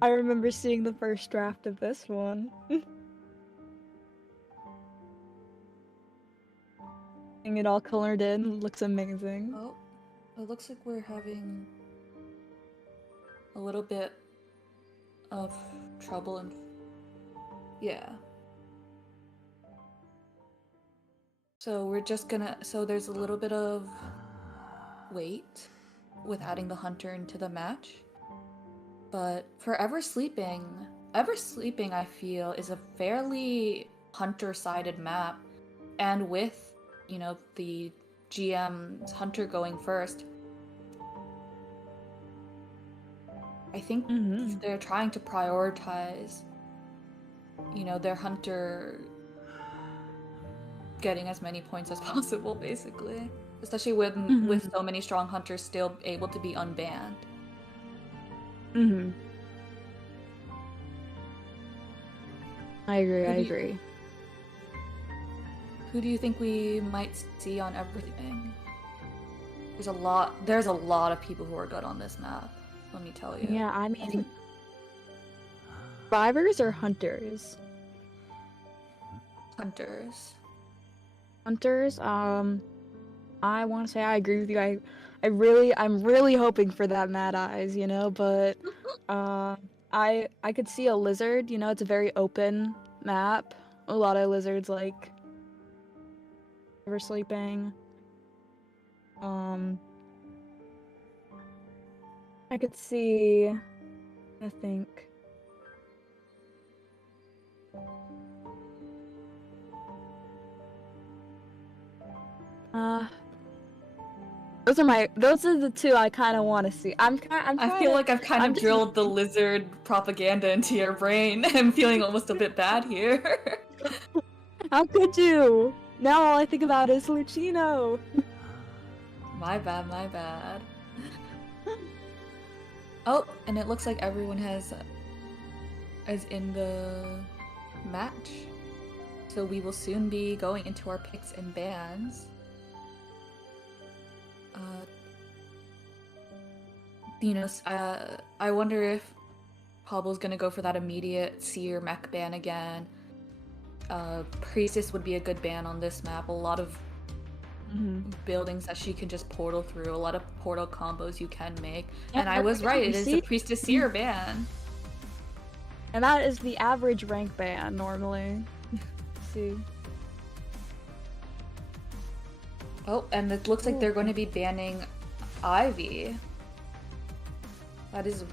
I remember seeing the first draft of this one. Getting it all colored in looks amazing. Oh, it looks like we're having a little bit of trouble and yeah. So there's a little bit of wait with adding the hunter into the match. But for Eversleeping I feel is a fairly hunter-sided map, and with, you know, the GM's hunter going first, I think they're trying to prioritize, you know, their hunter getting as many points as possible, basically. Especially with so many strong hunters still able to be unbanned. I agree. Who do you think we might see on everything? There's a lot of people who are good on this map, let me tell you. Yeah, I mean, survivors or hunters? Hunters. Hunters, I want to say I agree with you. I'm really hoping for that Mad Eyes, you know, but I could see a lizard, you know, it's a very open map. A lot of lizards like never sleeping. I could see, I think. Those are the two I kind of want to see. I feel like I've kind of drilled the lizard propaganda into your brain. I'm feeling almost a bit bad here. How could you? Now all I think about is Lucino. My bad, my bad. Oh, and it looks like everyone is in the match. So we will soon be going into our picks and bans. I wonder if Pablo's gonna go for that immediate seer mech ban again. Priestess would be a good ban on this map. A lot of buildings that she can just portal through, a lot of portal combos you can make. Yeah, and I was right, it is a Priestess Seer ban. And that is the average rank ban normally. See. Oh, and it looks like they're going to be banning Ivy. That is a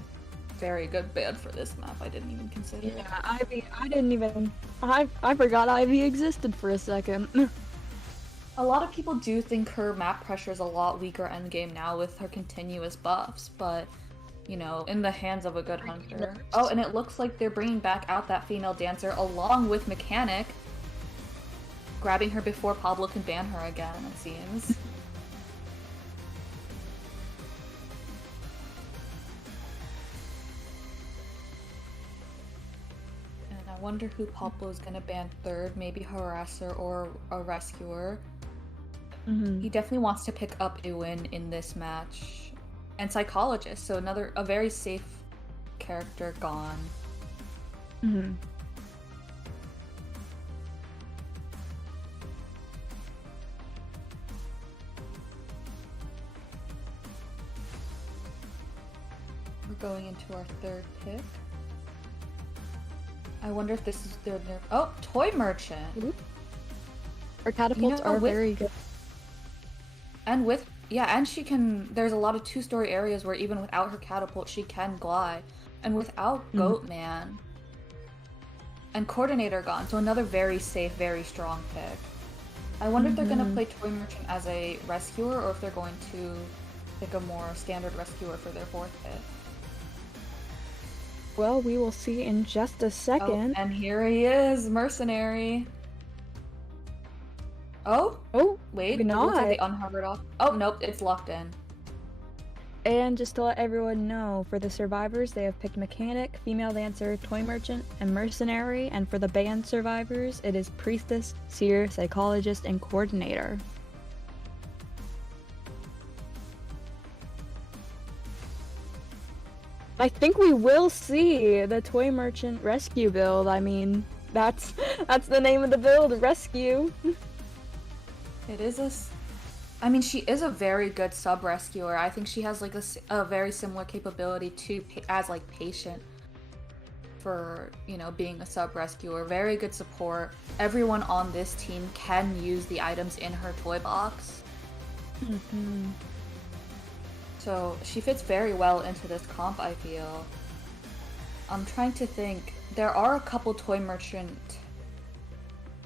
very good ban for this map. I didn't even consider it. Yeah, Ivy, I forgot Ivy existed for a second. A lot of people do think her map pressure is a lot weaker endgame now with her continuous buffs, but, you know, in the hands of a good hunter. Oh, and it looks like they're bringing back out that female dancer along with Mechanic, grabbing her before Pablo can ban her again, it seems. And I wonder who Pablo's gonna ban third, maybe Harasser or a Rescuer. He definitely wants to pick up a win in this match. And Psychologist, so a very safe character gone. We're going into our third pick. I wonder if this is their oh, Toy Merchant! Our catapults are very good. And she can, there's a lot of two-story areas where even without her catapult, she can glide. And without Goatman and Coordinator gone, so another very safe, very strong pick. I wonder if they're going to play Toy Merchant as a rescuer, or if they're going to pick a more standard rescuer for their fourth pick. Well, we will see in just a second. Oh, and here he is, Mercenary. Oh, wait, it looks like they unhovered off. Oh, nope, it's locked in. And just to let everyone know, for the survivors, they have picked Mechanic, Female Dancer, Toy Merchant, and Mercenary, and for the banned survivors, it is Priestess, Seer, Psychologist, and Coordinator. I think we will see the Toy Merchant rescue build. I mean, that's the name of the build, Rescue. It is I mean, she is a very good sub-rescuer. I think she has like a very similar capability to as like Patient for, you know, being a sub-rescuer. Very good support. Everyone on this team can use the items in her toy box. So she fits very well into this comp, I feel. I'm trying to think. There are a couple Toy Merchant,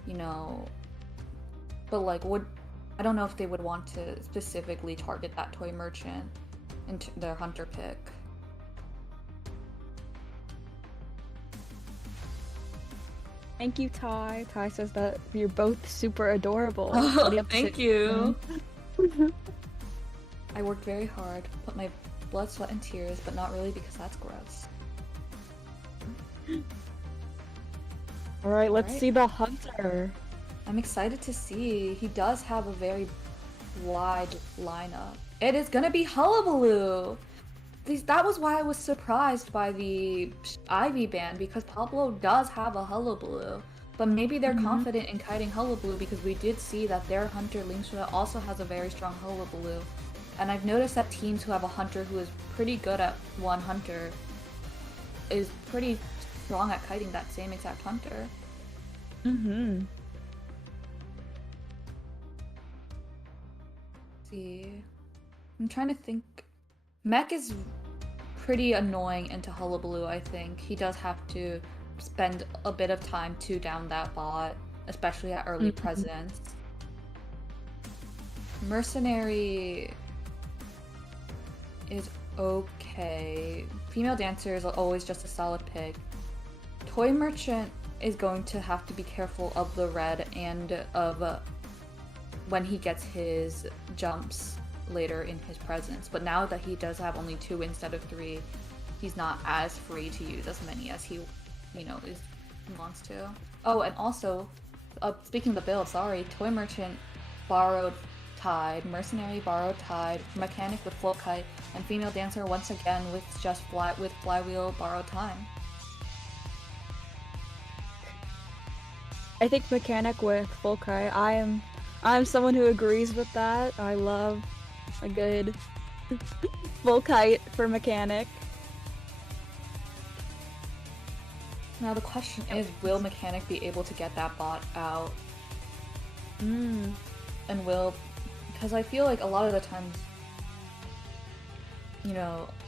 you know, but like I don't know if they would want to specifically target that Toy Merchant into their hunter pick. Thank you, Ty. Ty says that you're both super adorable. Oh, thank you. I worked very hard, put my blood, sweat, and tears, but not really because that's gross. Alright, let's see the hunter. I'm excited to see. He does have a very wide lineup. It is gonna be Hullabaloo! That was why I was surprised by the Ivy ban, because Pablo does have a Hullabaloo. But maybe they're confident in kiting Hullabaloo because we did see that their hunter Linkshua also has a very strong Hullabaloo. And I've noticed that teams who have a hunter who is pretty good at one hunter is pretty strong at kiting that same exact hunter. See. I'm trying to think. Mech is pretty annoying into Hullabaloo, I think. He does have to spend a bit of time to down that bot, especially at early presence. Mercenary is okay. Female Dancer is always just a solid pick. Toy Merchant is going to have to be careful of the red and of when he gets his jumps later in his presence. But now that he does have only 2 instead of 3, he's not as free to use as many as he, wants to. Oh, and also, speaking of the build, sorry, Toy Merchant borrowed Tide, Mercenary borrowed Tide, Mechanic with Float Kite, and Female Dancer once again with just Flywheel borrowed Time. I think Mechanic with Full Kite. I'm someone who agrees with that. I love a good Full Kite for Mechanic. Now the question is, will Mechanic be able to get that bot out? And because I feel like a lot of the times,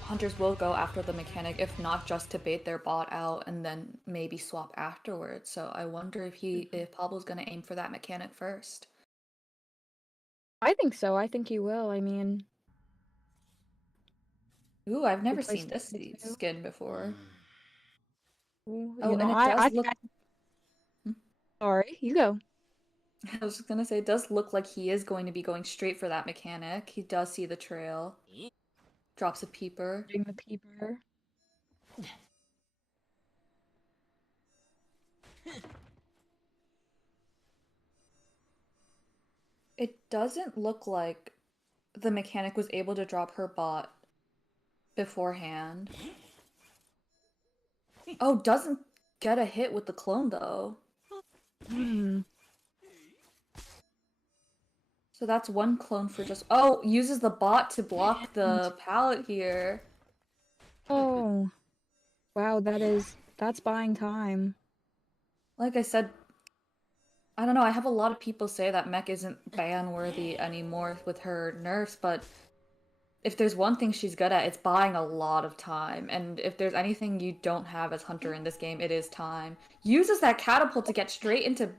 hunters will go after the Mechanic, if not just to bait their bot out and then maybe swap afterwards. So I wonder if Pablo's gonna aim for that Mechanic first. I think so. I think he will. I mean, Ooh, I've never plays seen this Destiny 2. skin before. Ooh, Oh, and it I does think look. Sorry, you go. I was just gonna say, it does look like he is going to be going straight for that Mechanic. He does see the trail. Drops a peeper. Doing the peeper. It doesn't look like the Mechanic was able to drop her bot beforehand. Oh, doesn't get a hit with the clone though. So that's one clone for just. Oh, uses the bot to block the pallet here. Oh, wow, that's buying time. Like I said, I don't know, I have a lot of people say that Mech isn't ban-worthy anymore with her nerfs, but if there's one thing she's good at, it's buying a lot of time. And if there's anything you don't have as Hunter in this game, it is time. Uses that catapult to get straight into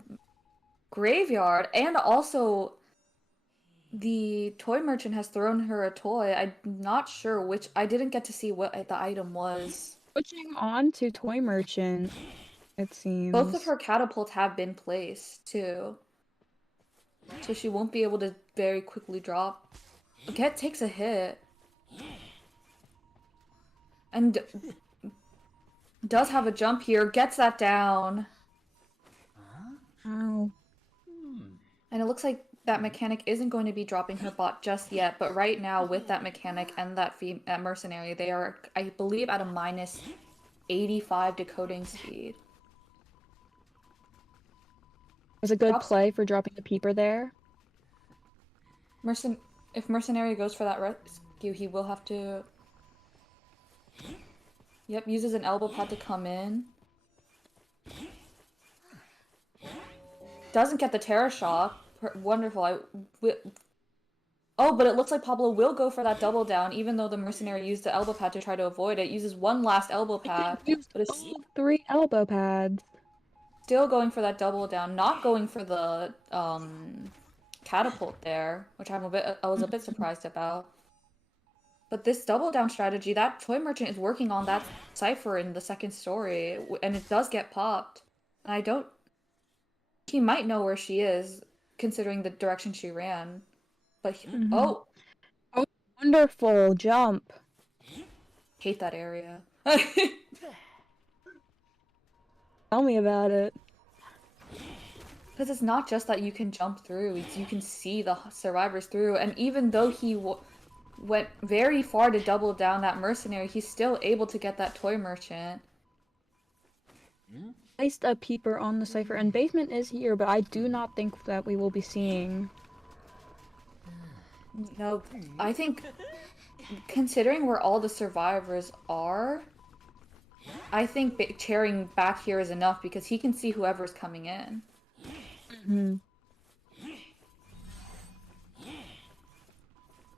Graveyard, and also the toy merchant has thrown her a toy. I'm not sure which. I didn't get to see what the item was. Switching on to Toy Merchant, it seems. Both of her catapults have been placed, too. So she won't be able to very quickly drop. Get takes a hit. And does have a jump here. Gets that down. Ow. And it looks like that Mechanic isn't going to be dropping her bot just yet. But right now, with that Mechanic and that Mercenary, they are, I believe, at a minus 85 decoding speed. Was a good play for dropping the peeper there. If Mercenary goes for that rescue, he will have to. Yep, uses an elbow pad to come in. Doesn't get the Terror Shock. Wonderful. Oh, but it looks like Pablo will go for that double down, even though the Mercenary used the elbow pad to try to avoid it. Uses one last elbow pad, but it's all 3 elbow pads. Still going for that double down, not going for the catapult there, which I was a bit surprised about. But this double down strategy, that toy merchant is working on that cipher in the second story, and it does get popped. And he might know where she is, considering the direction she ran. But oh, wonderful jump. Hate that area. Tell me about it. Because it's not just that you can jump through, it's you can see the survivors through. And even though he went very far to double down that mercenary, he's still able to get that toy merchant. Placed a peeper on the cipher, and basement is here, but I do not think that we will be seeing. No, I think considering where all the survivors are, I think chairing back here is enough because he can see whoever's coming in. Mm-hmm.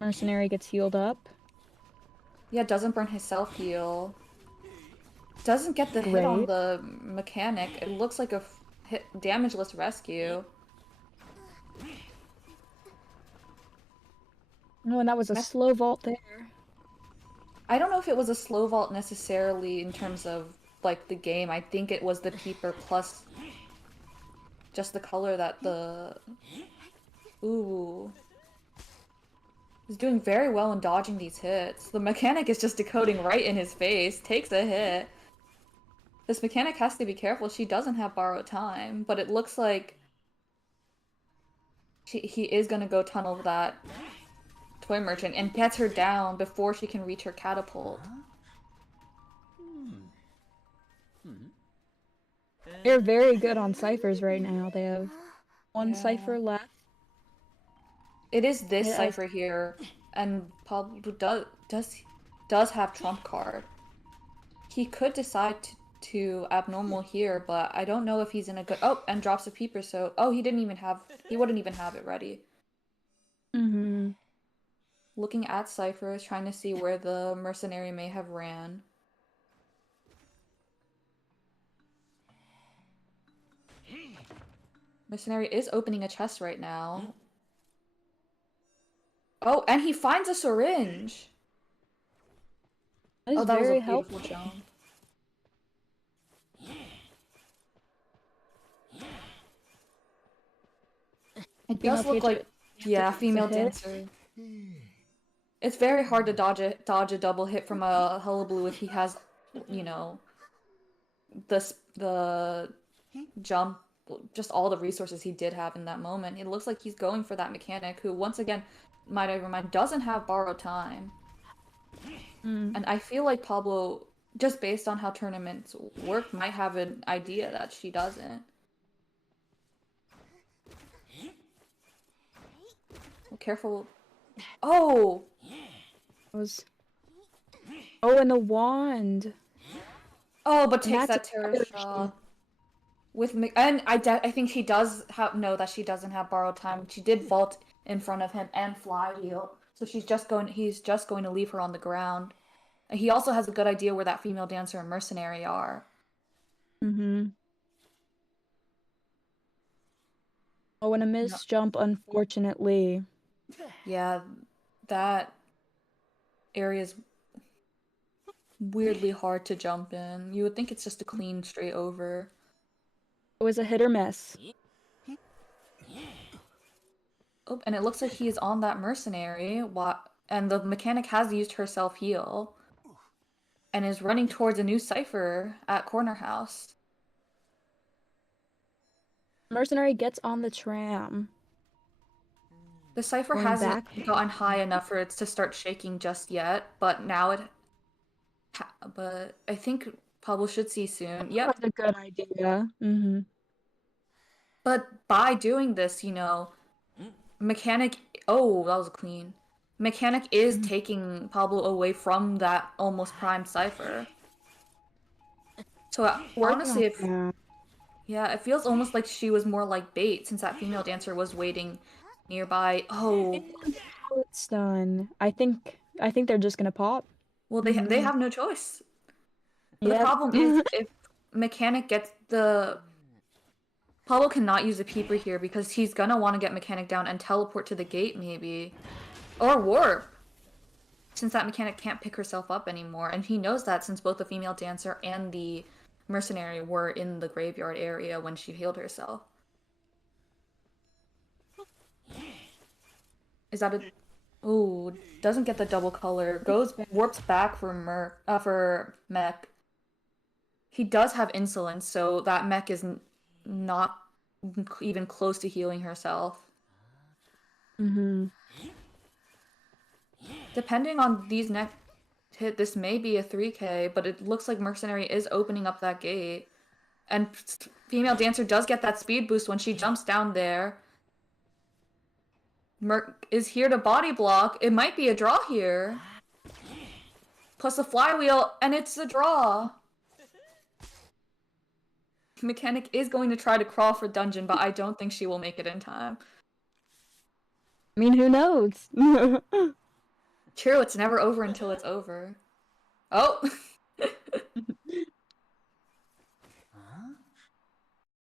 Mercenary gets healed up. Yeah, doesn't burn his self-heal. Doesn't get the hit on the mechanic. It looks like a damageless rescue. Oh, and that was a slow vault there. I don't know if it was a slow vault necessarily in terms of like the game. I think it was the peeper plus just the color that the... Ooh. He's doing very well in dodging these hits. The mechanic is just decoding right in his face, takes a hit. This mechanic has to be careful. She doesn't have borrowed time, but it looks like he is gonna go tunnel that toy merchant and gets her down before she can reach her catapult. They're very good on ciphers right now. They have one cipher left. It is this cipher here, and Pablo does have trump card. He could decide to abnormal here, but I don't know if he's in a good... Oh, and drops a peeper, so... Oh, he wouldn't even have it ready. Mm-hmm. Looking at ciphers, trying to see where the mercenary may have ran. Mercenary is opening a chest right now. Oh, and he finds a syringe! That is that was a very beautiful helpful. jump. It does look like... Yeah, female dancer. It's very hard to dodge a double hit from a hullabaloo if he has, you know, the jump, just all the resources he did have in that moment. It looks like he's going for that mechanic who, once again, might I remind, doesn't have borrowed time. And I feel like Pablo, just based on how tournaments work, might have an idea that she doesn't. Well, careful. Oh! Oh, and the wand. Oh, but takes that terror shot. And I think she does know that she doesn't have borrowed time. She did vault in front of him and fly wheel, so he's just going to leave her on the ground. And he also has a good idea where that female dancer and mercenary are. Mm-hmm. Oh, and a missed jump, unfortunately. Yeah, that area's weirdly hard to jump in. You would think it's just a clean straight over. It was a hit or miss. Oh, and it looks like he's on that mercenary. And the mechanic has used her self-heal. And is running towards a new cipher at Corner House. Mercenary gets on the tram. The cipher hasn't gotten high enough for it to start shaking just yet, but now it... But I think Pablo should see soon. Yep. That's a good idea. Mm-hmm. But by doing this, you know, mechanic... Oh, that was clean. Mechanic is taking Pablo away from that almost primed cipher. So honestly, it feels almost like she was more like bait since that female dancer was waiting nearby. Oh, it's done. I think they're just gonna pop. Well, they have no choice. But the problem is if mechanic gets the... Pablo cannot use a peeper here because he's gonna want to get mechanic down and teleport to the gate maybe. Or warp. Since that mechanic can't pick herself up anymore. And he knows that since both the female dancer and the mercenary were in the graveyard area when she healed herself. Is that a... Ooh, doesn't get the double color. Warps back for mech. He does have insolence, so that mech is not even close to healing herself. Mm-hmm. Depending on these next hit, this may be a 3K, but it looks like Mercenary is opening up that gate. And Female Dancer does get that speed boost when she jumps down there. Merc is here to body block. It might be a draw here. Plus the flywheel, and it's a draw. Mechanic is going to try to crawl for dungeon, but I don't think she will make it in time. I mean, who knows? True, it's never over until it's over. Oh!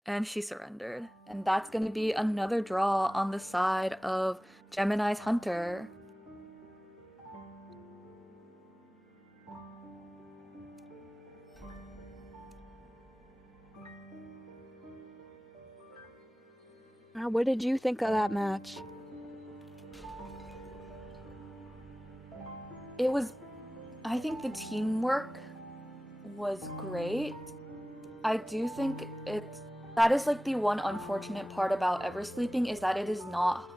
And she surrendered. And that's going to be another draw on the side of Gemini's Hunter. What did you think of that match? It was... I think the teamwork was great. I do think that is like the one unfortunate part about Eversleeping is that it's not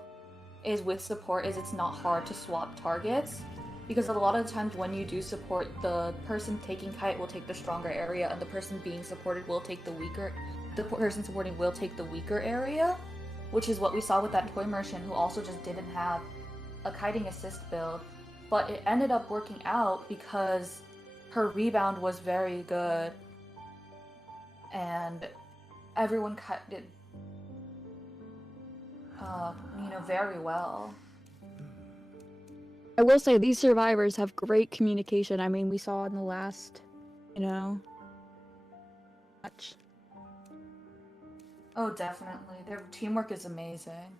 hard to swap targets, because a lot of the times when you do support, the person taking kite will take the stronger area and the person being supported will take the person supporting will take the weaker area, which is what we saw with that toy merchant who also just didn't have a kiting assist build. But it ended up working out because her rebound was very good and everyone did very well. I will say these survivors have great communication. I mean, we saw in the last, match. Oh, definitely. Their teamwork is amazing.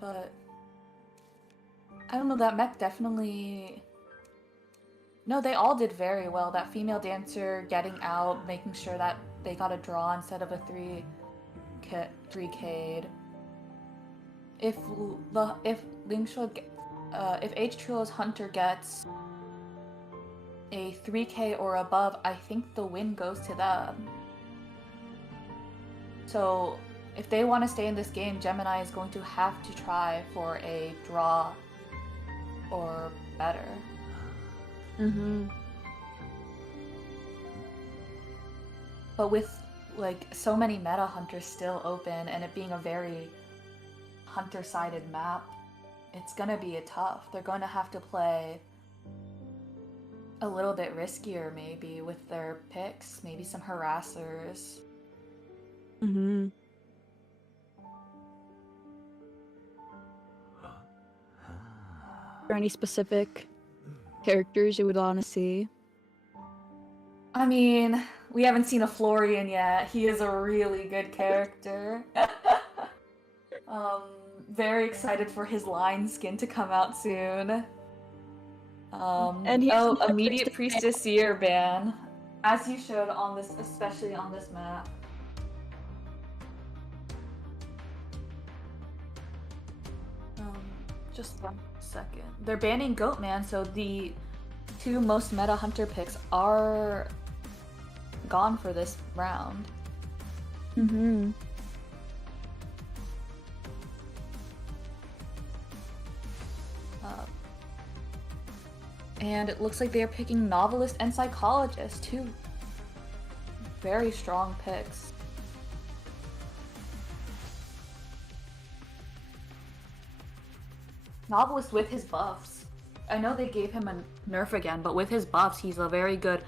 But I don't know, that mech definitely... No, they all did very well. That female dancer getting out, making sure that they got a draw instead of a 3K'd. If H Trilo's Hunter gets a 3K or above, I think the win goes to them. So if they want to stay in this game, Gemini is going to have to try for a draw or better. Mm-hmm. But with like so many meta hunters still open and it being a very hunter-sided map, it's gonna be tough. They're going to have to play a little bit riskier maybe with their picks, maybe some harassers. Mm-hmm. Are there any specific characters you would want to see? I mean, we haven't seen a Florian yet. He is a really good character. Very excited for his lion skin to come out soon. And immediate Priestess Seer ban, as you showed on this, especially on this map. Just 1 second. They're banning Goatman, so the 2 most meta hunter picks are gone for this round. Mm-hmm. And it looks like they are picking Novelist and Psychologist, 2 very strong picks. Novelist with his buffs. I know they gave him a nerf again, but with his buffs, he's a very good,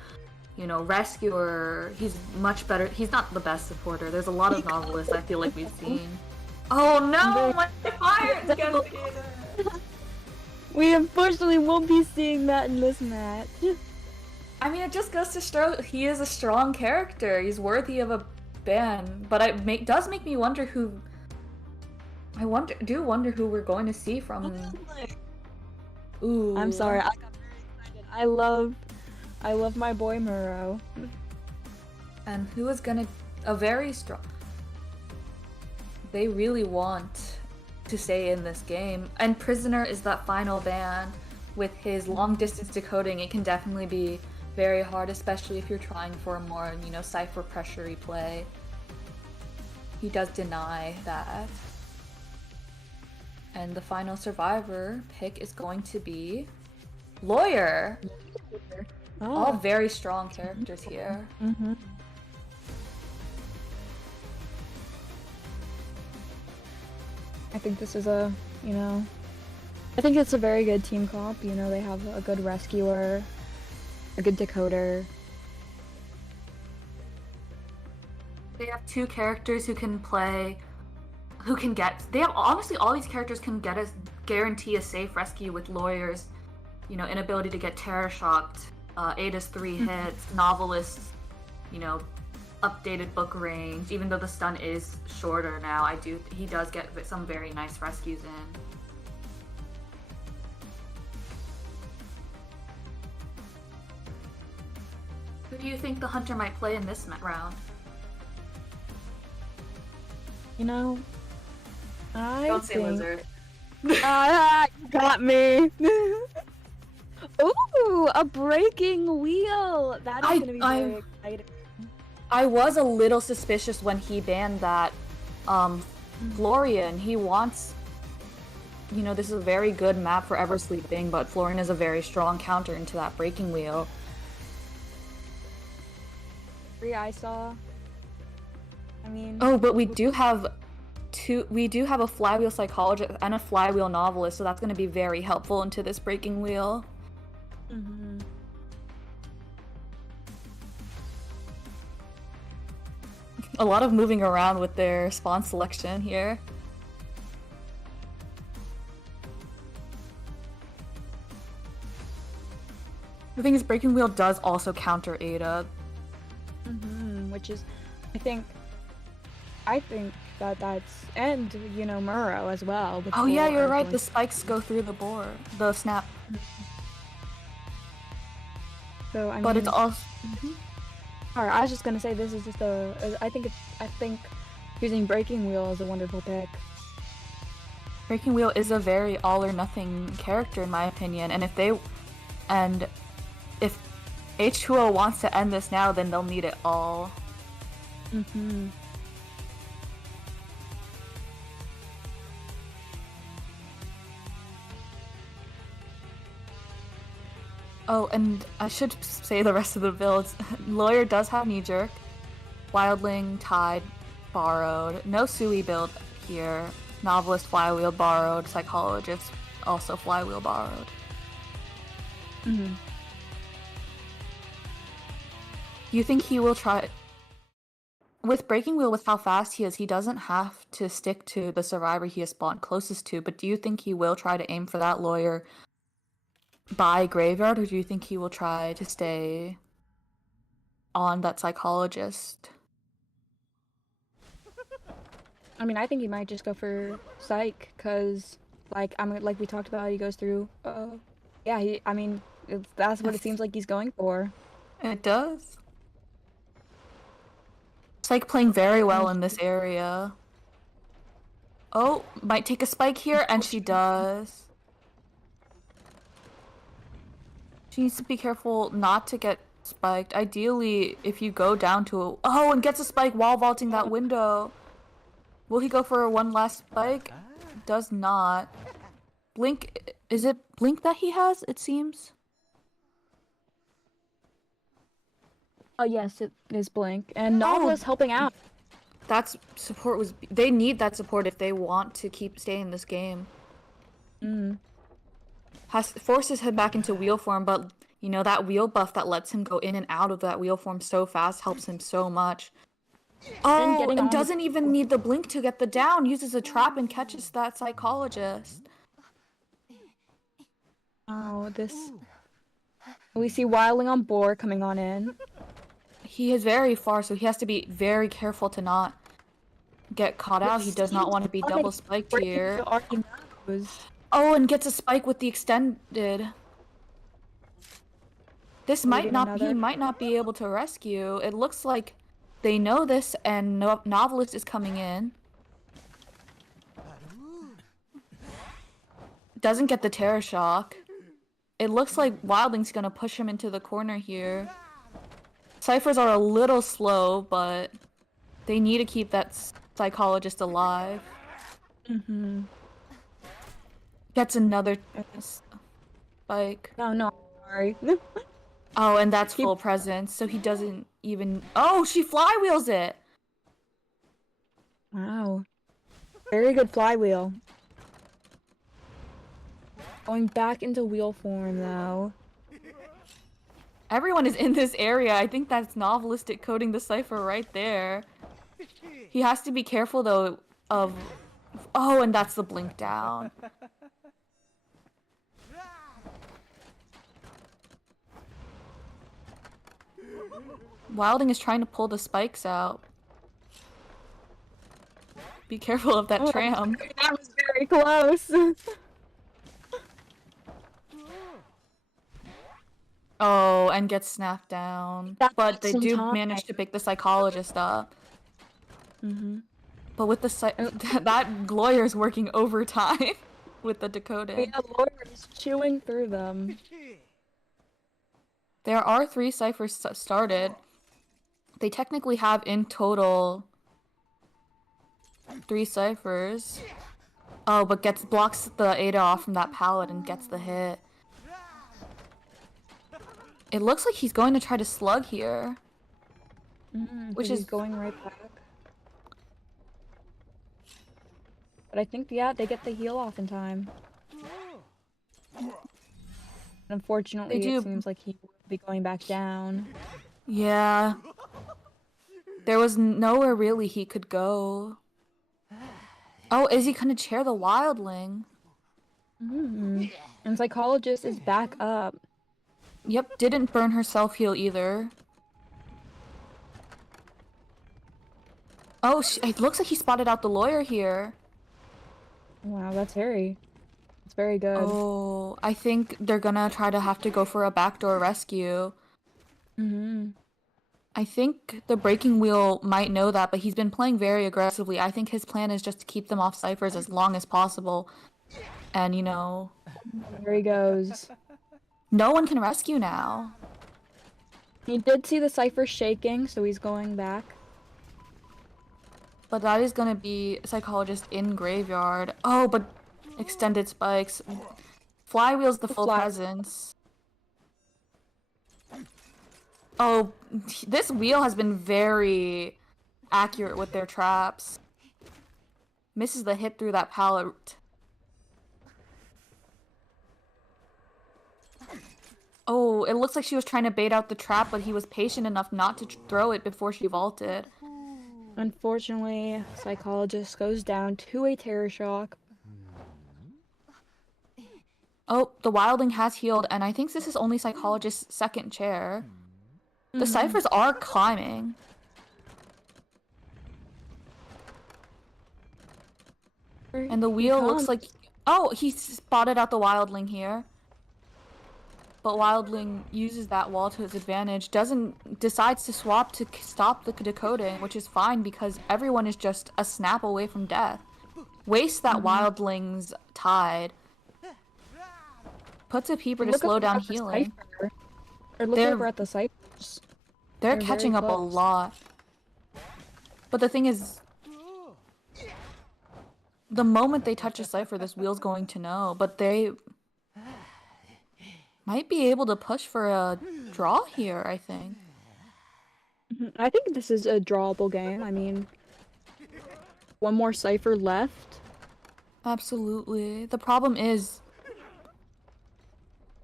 rescuer. He's much better. He's not the best supporter. There's a lot of Novelists I feel like we've seen. Oh no, my fire Investigator! We unfortunately won't be seeing that in this match. I mean, it just goes to show he is a strong character. He's worthy of a ban, but it does make me wonder who... I wonder who we're going to see from... Ooh. I'm sorry, I got very excited. I love my boy Muro. And who is gonna... A very strong... They really want to stay in this game. And Prisoner is that final ban. With his long distance decoding, it can definitely be very hard, especially if you're trying for a more, Cypher pressure-y play. he does deny that. And the final survivor pick is going to be Lawyer. All very strong characters here. Mm-hmm. I think this is I think it's a very good team comp. You know, they have a good rescuer, a good decoder. They have two characters who can play, honestly, all these characters can guarantee a safe rescue with Lawyer's, inability to get terror shocked, Ada's 3 hits, Novelist's, updated book range. Even though the stun is shorter now, he does get some very nice rescues in. Who do you think the hunter might play in this round? Don't say Lizard. You got me. Ooh, a breaking wheel. That is gonna be very exciting. I was a little suspicious when he banned that Florian. He wants, this is a very good map for Ever Sleeping, but Florian is a very strong counter into that breaking wheel. I saw. But we do have a flywheel psychologist and a flywheel novelist, so that's going to be very helpful into this breaking wheel. Mm-hmm. A lot of moving around with their spawn selection here. The thing is, breaking wheel does also counter Ada. Which is, I think that's, and Murrow as well. Oh yeah, you're right. The spikes go through the board, the snap. So but it's also. Alright, I was just gonna say this is just I think using breaking wheel is a wonderful pick. Breaking wheel is a very all or nothing character in my opinion, and if H2O wants to end this now, then they'll need it all. Oh, and I should say the rest of the builds. Lawyer does have Knee Jerk, Wildling, Tide, Borrowed. No Sui build here. Novelist, Flywheel, Borrowed. Psychologist, also Flywheel, Borrowed. Do you think he will try... With Breaking Wheel, with how fast he is, he doesn't have to stick to the survivor he has spawned closest to, but do you think he will try to aim for that Lawyer by Graveyard, or do you think he will try to stay on that Psychologist? I think he might just go for Psych, because, like we talked about, he goes through, yeah, that's what it seems like he's going for. It does. Psych playing very well in this area. Oh, might take a spike here, and she does. She needs to be careful not to get spiked. Ideally, if you go down to a... Oh, and gets a spike while vaulting that window. Will he go for one last spike? Does not. Blink... Is it Blink that he has, it seems? Oh, yes, it is Blink. And Novelist helping out. That's support was... They need that support if they want to keep staying in this game. Forces him back into wheel form, but that wheel buff that lets him go in and out of that wheel form so fast helps him so much. Oh, and doesn't even need the blink to get the down, uses a trap and catches that Psychologist. Oh, we see Wildling on board coming on in. He is very far, so he has to be very careful to not get caught out. He does not want to be double spiked here. Oh, and gets a spike with the extended. This might not... He might not be able to rescue. It looks like they know this, and Novelist is coming in. Doesn't get the Terror Shock. It looks like Wildling's gonna push him into the corner here. Ciphers are a little slow, but they need to keep that psychologist alive. Mm-hmm. Gets another spike. Oh no, sorry. Oh, and that's Keep- full presence, so he doesn't even. Oh, she flywheels it. Wow. Very good flywheel. Going back into wheel form though. Everyone is in this area. I think that's novelistic coding the cipher right there. He has to be careful though of. Oh, and that's the blink down. Wilding is trying to pull the spikes out. Be careful of that tram. That was very close. Oh, and gets snapped down. That But took they some do time. manage to pick the psychologist up. Mm-hmm. But with the that lawyer's working overtime with the decoding. Yeah, lawyers chewing through them. There are 3 ciphers started. They technically have in total 3 ciphers. Oh, but blocks the Ada off from that pallet and gets the hit. It looks like he's going to try to slug here. Which is he's going right back. But I think, yeah, they get the heal off in time. Unfortunately, it seems like he will be going back down. Yeah. There was nowhere really he could go. Oh, is he gonna chair the wildling? And psychologist is back up. Yep, didn't burn her self-heal either. Oh, it looks like he spotted out the lawyer here. Wow, that's very good. Oh, I think they're gonna have to go for a backdoor rescue. I think the breaking wheel might know that, but he's been playing very aggressively. I think his plan is just to keep them off ciphers as long as possible. And, you know... There he goes. No one can rescue now. He did see the cipher shaking, so he's going back. But that is gonna be psychologist in graveyard. Oh, but extended spikes. Flywheel's the full presence. Oh, this wheel has been very accurate with their traps. Misses the hit through that pallet. Oh, it looks like she was trying to bait out the trap, but he was patient enough not to throw it before she vaulted. Unfortunately, psychologist goes down to a terror shock. Oh, the wildling has healed, and I think this is only psychologist's second chair. The ciphers are climbing. And the wheel looks like... Oh, he spotted out the wildling here. But wildling uses that wall to his advantage. Decides to swap to stop the decoding, which is fine because everyone is just a snap away from death. Wastes that wildling's tide. Puts a peeper to slow down healing. Or look over at the ciphers. They're catching up a lot. But the thing is, the moment they touch a cipher, this wheel's going to know. But they might be able to push for a draw here, I think. I think this is a drawable game. I mean, one more cipher left. Absolutely. The problem is,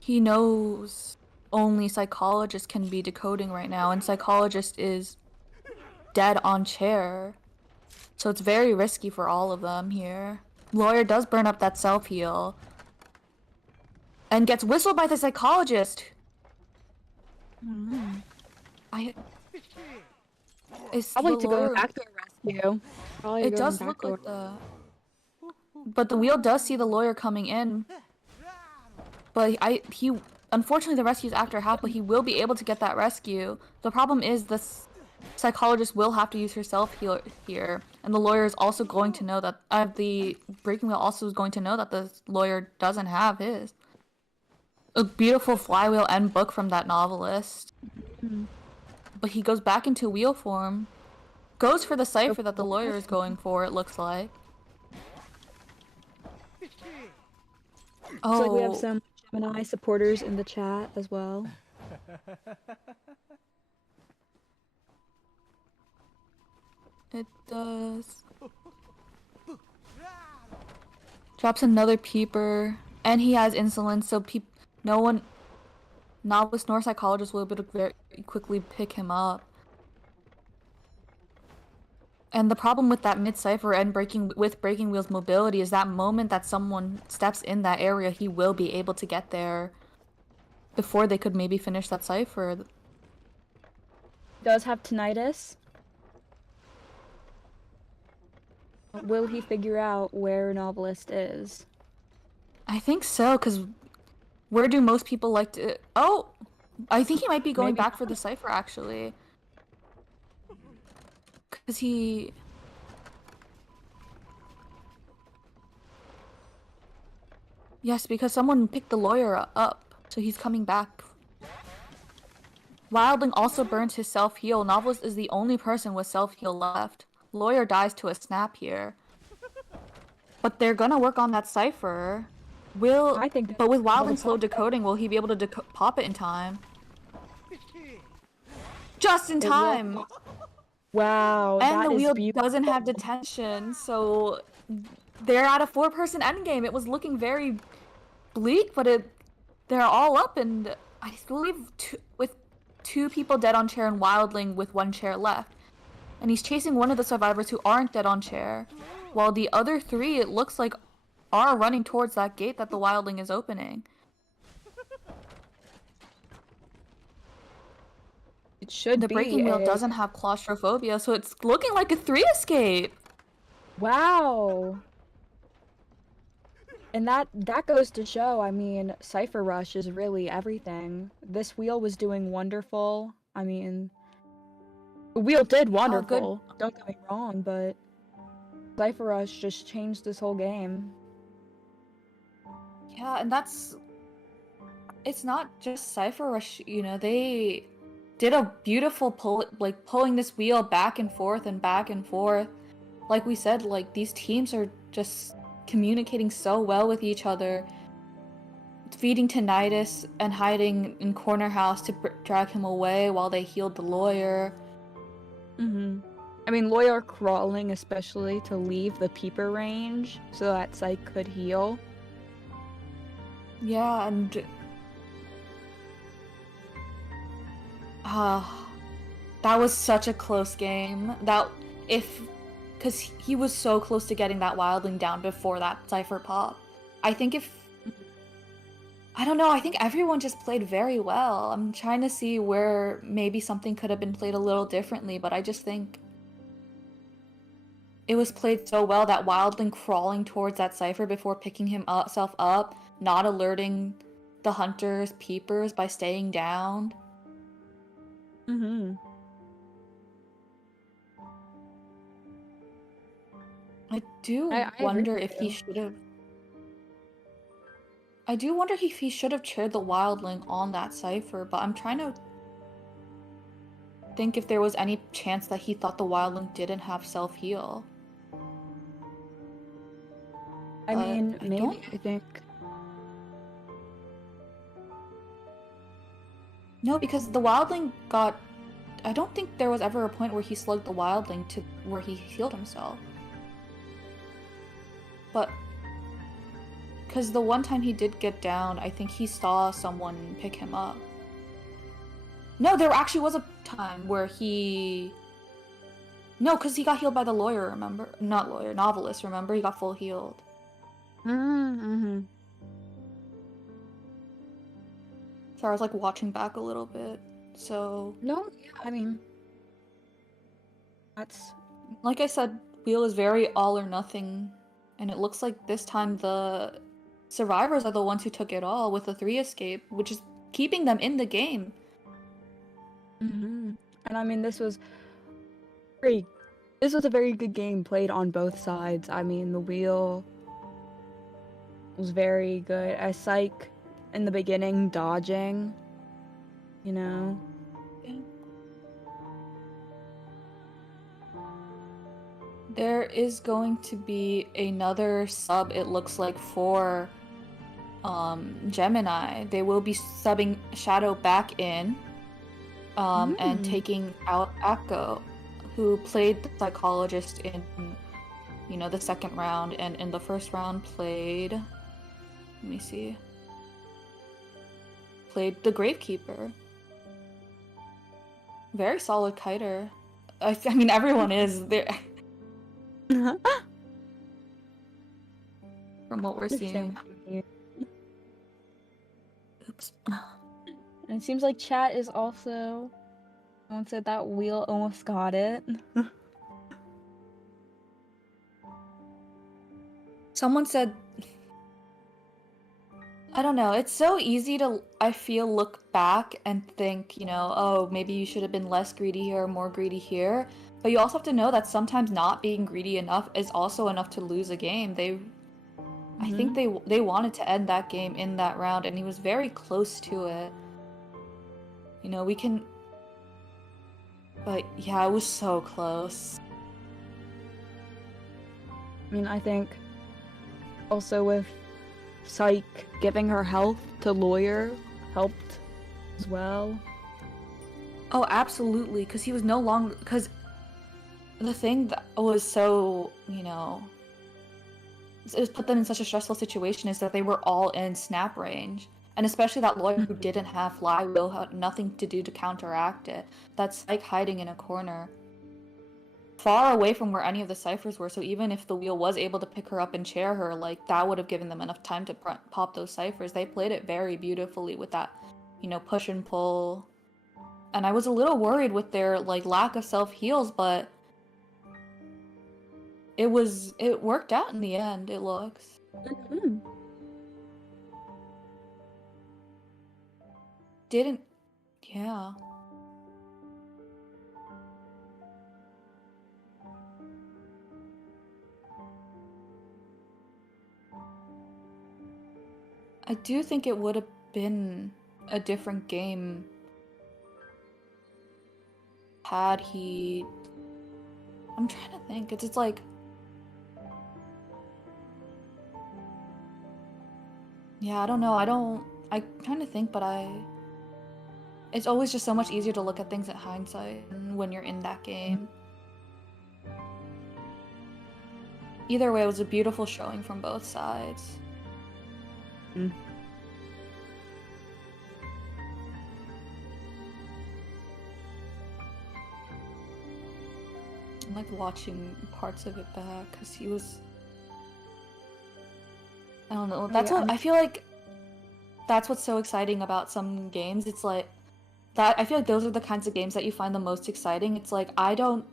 he knows only psychologist can be decoding right now, and psychologist is dead on chair. So it's very risky for all of them here. Lawyer does burn up that self-heal. And gets whistled by the psychologist. Probably to go back to a rescue. It does look like the... But the wheel does see the lawyer coming in. But he unfortunately the rescue is after half, but he will be able to get that rescue. The problem is this psychologist will have to use her self-heal here. And the lawyer is also going to know that... the breaking wheel also is going to know that the lawyer doesn't have his. A beautiful flywheel end book from that novelist. But he goes back into wheel form. goes for the cipher that the lawyer is going for, it looks like. Looks like we have Oh, some Gemini supporters in the chat as well. it does. Drops another peeper, and he has insolence, so no one, novice nor psychologist will be able to very quickly pick him up. And the problem with that mid-cipher and breaking wheel's mobility is that moment that someone steps in that area, he will be able to get there before they could maybe finish that cipher. Does have tinnitus. Will he figure out where Novelist is? I think so, because where do most people like to... Oh! I think he might be going Maybe back for the cipher, actually. Because he... Yes, because someone picked the lawyer up, so he's coming back. Wildling also burns his self-heal. Novelist is the only person with self-heal left. Lawyer dies to a snap here. But they're gonna work on that cipher. But with Wildling's slow decoding, will he be able to pop it in time? Just in time! Wow, And the wheel beautiful. doesn't have detention, so they're at a 4-person endgame. It was looking very bleak, but they're all up, and I believe with 2 people dead on chair and Wildling with 1 chair left. And he's chasing one of the survivors who aren't dead on chair, while the other 3, it looks like, are running towards that gate that the Wildling is opening. It should be. The breaking wheel doesn't have claustrophobia, so it's looking like a 3 escape. Wow. And that goes to show, I mean, Cypher Rush is really everything. This wheel was doing wonderful. I mean, the wheel did wonderful. Don't get me wrong, but Cypher Rush just changed this whole game. Yeah, and it's not just Cypher Rush, you know, they did a beautiful pulling this wheel back and forth and back and forth. Like we said, like, these teams are just communicating so well with each other, feeding tinnitus and hiding in corner house to drag him away while they healed the lawyer. I mean, lawyer crawling especially to leave the peeper range so that Psych could heal. Yeah, and that was such a close game. Because he was so close to getting that Wildling down before that Cypher pop. I think I don't know, I think everyone just played very well. I'm trying to see where maybe something could have been played a little differently, but I just think it was played so well that Wildling crawling towards that Cypher before picking himself up, not alerting the hunters, peepers by staying down. I do wonder if he should have... I do wonder if he should have chaired the Wildling on that Cypher, but I'm trying to think if there was any chance that he thought the Wildling didn't have self-heal. I mean, maybe I think... No, because the Wildling got... I don't think there was ever a point where he slugged the Wildling to where he healed himself. But... because the one time he did get down, I think he saw someone pick him up. No, there actually was a time where he... No, because he got healed by the lawyer, remember? Not lawyer, novelist, remember? He got full healed. So I was like watching back a little bit, so... No, yeah, I mean... That's... Like I said, wheel is very all or nothing, and it looks like this time the survivors are the ones who took it all with a 3 escape, which is keeping them in the game. And I mean, this was a very good game played on both sides. I mean, the wheel was very good. As Psych in the beginning dodging, you know. Yeah. There is going to be another sub, it looks like, for Gemini. They will be subbing Shadow back in and taking out Akko, who played the psychologist in, the second round, and in the first round played, let me see, played the Gravekeeper. Very solid kiter. I mean, everyone is there. From what we're seeing. Oops. And it seems like chat is also... Someone said that wheel almost got it. Someone said... I don't know, it's so easy to, I feel, look back and think, oh, maybe you should have been less greedy here or more greedy here. But you also have to know that sometimes not being greedy enough is also enough to lose a game. I think they wanted to end that game in that round, and he was very close to it. We can... But yeah, it was so close. I mean, I think also with Psyche giving her health to Lawyer helped as well. Oh, absolutely, because he was no longer... Because the thing that was so, it put them in such a stressful situation is that they were all in snap range. And especially that Lawyer who didn't have flywheel had nothing to do to counteract it. That's like hiding in a corner, far away from where any of the ciphers were. So even if the wheel was able to pick her up and chair her, like, that would have given them enough time to pop those ciphers. They played it very beautifully with that, push and pull. And I was a little worried with their, like, lack of self-heals, but it worked out in the end, it looks. Yeah. I do think it would have been a different game had he... I'm trying to think. It's like... Yeah, I don't know. I kind of think, but it's always just so much easier to look at things at hindsight when you're in that game. Either way, it was a beautiful showing from both sides. I'm like watching parts of it back because he was... I don't know. That's what I feel like. That's what's so exciting about some games. It's like that. I feel like those are the kinds of games that you find the most exciting. It's like, I don't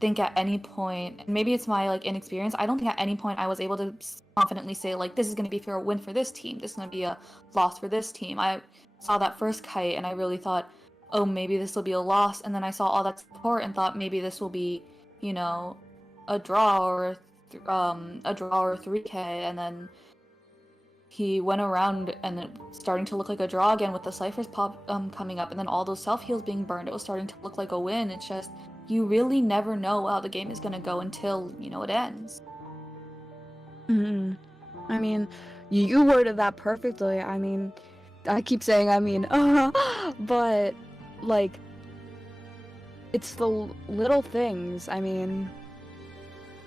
think at any point, and maybe it's my like inexperience, I don't think at any point I was able to confidently say like, this is going to be a win for this team, this is going to be a loss for this team. I saw that first kite and I really thought, oh, maybe this will be a loss, and then I saw all that support and thought maybe this will be, a draw or a draw or 3K, and then he went around and it starting to look like a draw again with the ciphers coming up, and then all those self-heals being burned. It was starting to look like a win. It's just, you really never know how the game is going to go until, it ends. I mean, you worded that perfectly. I mean, I keep saying, but, like, it's the little things. I mean,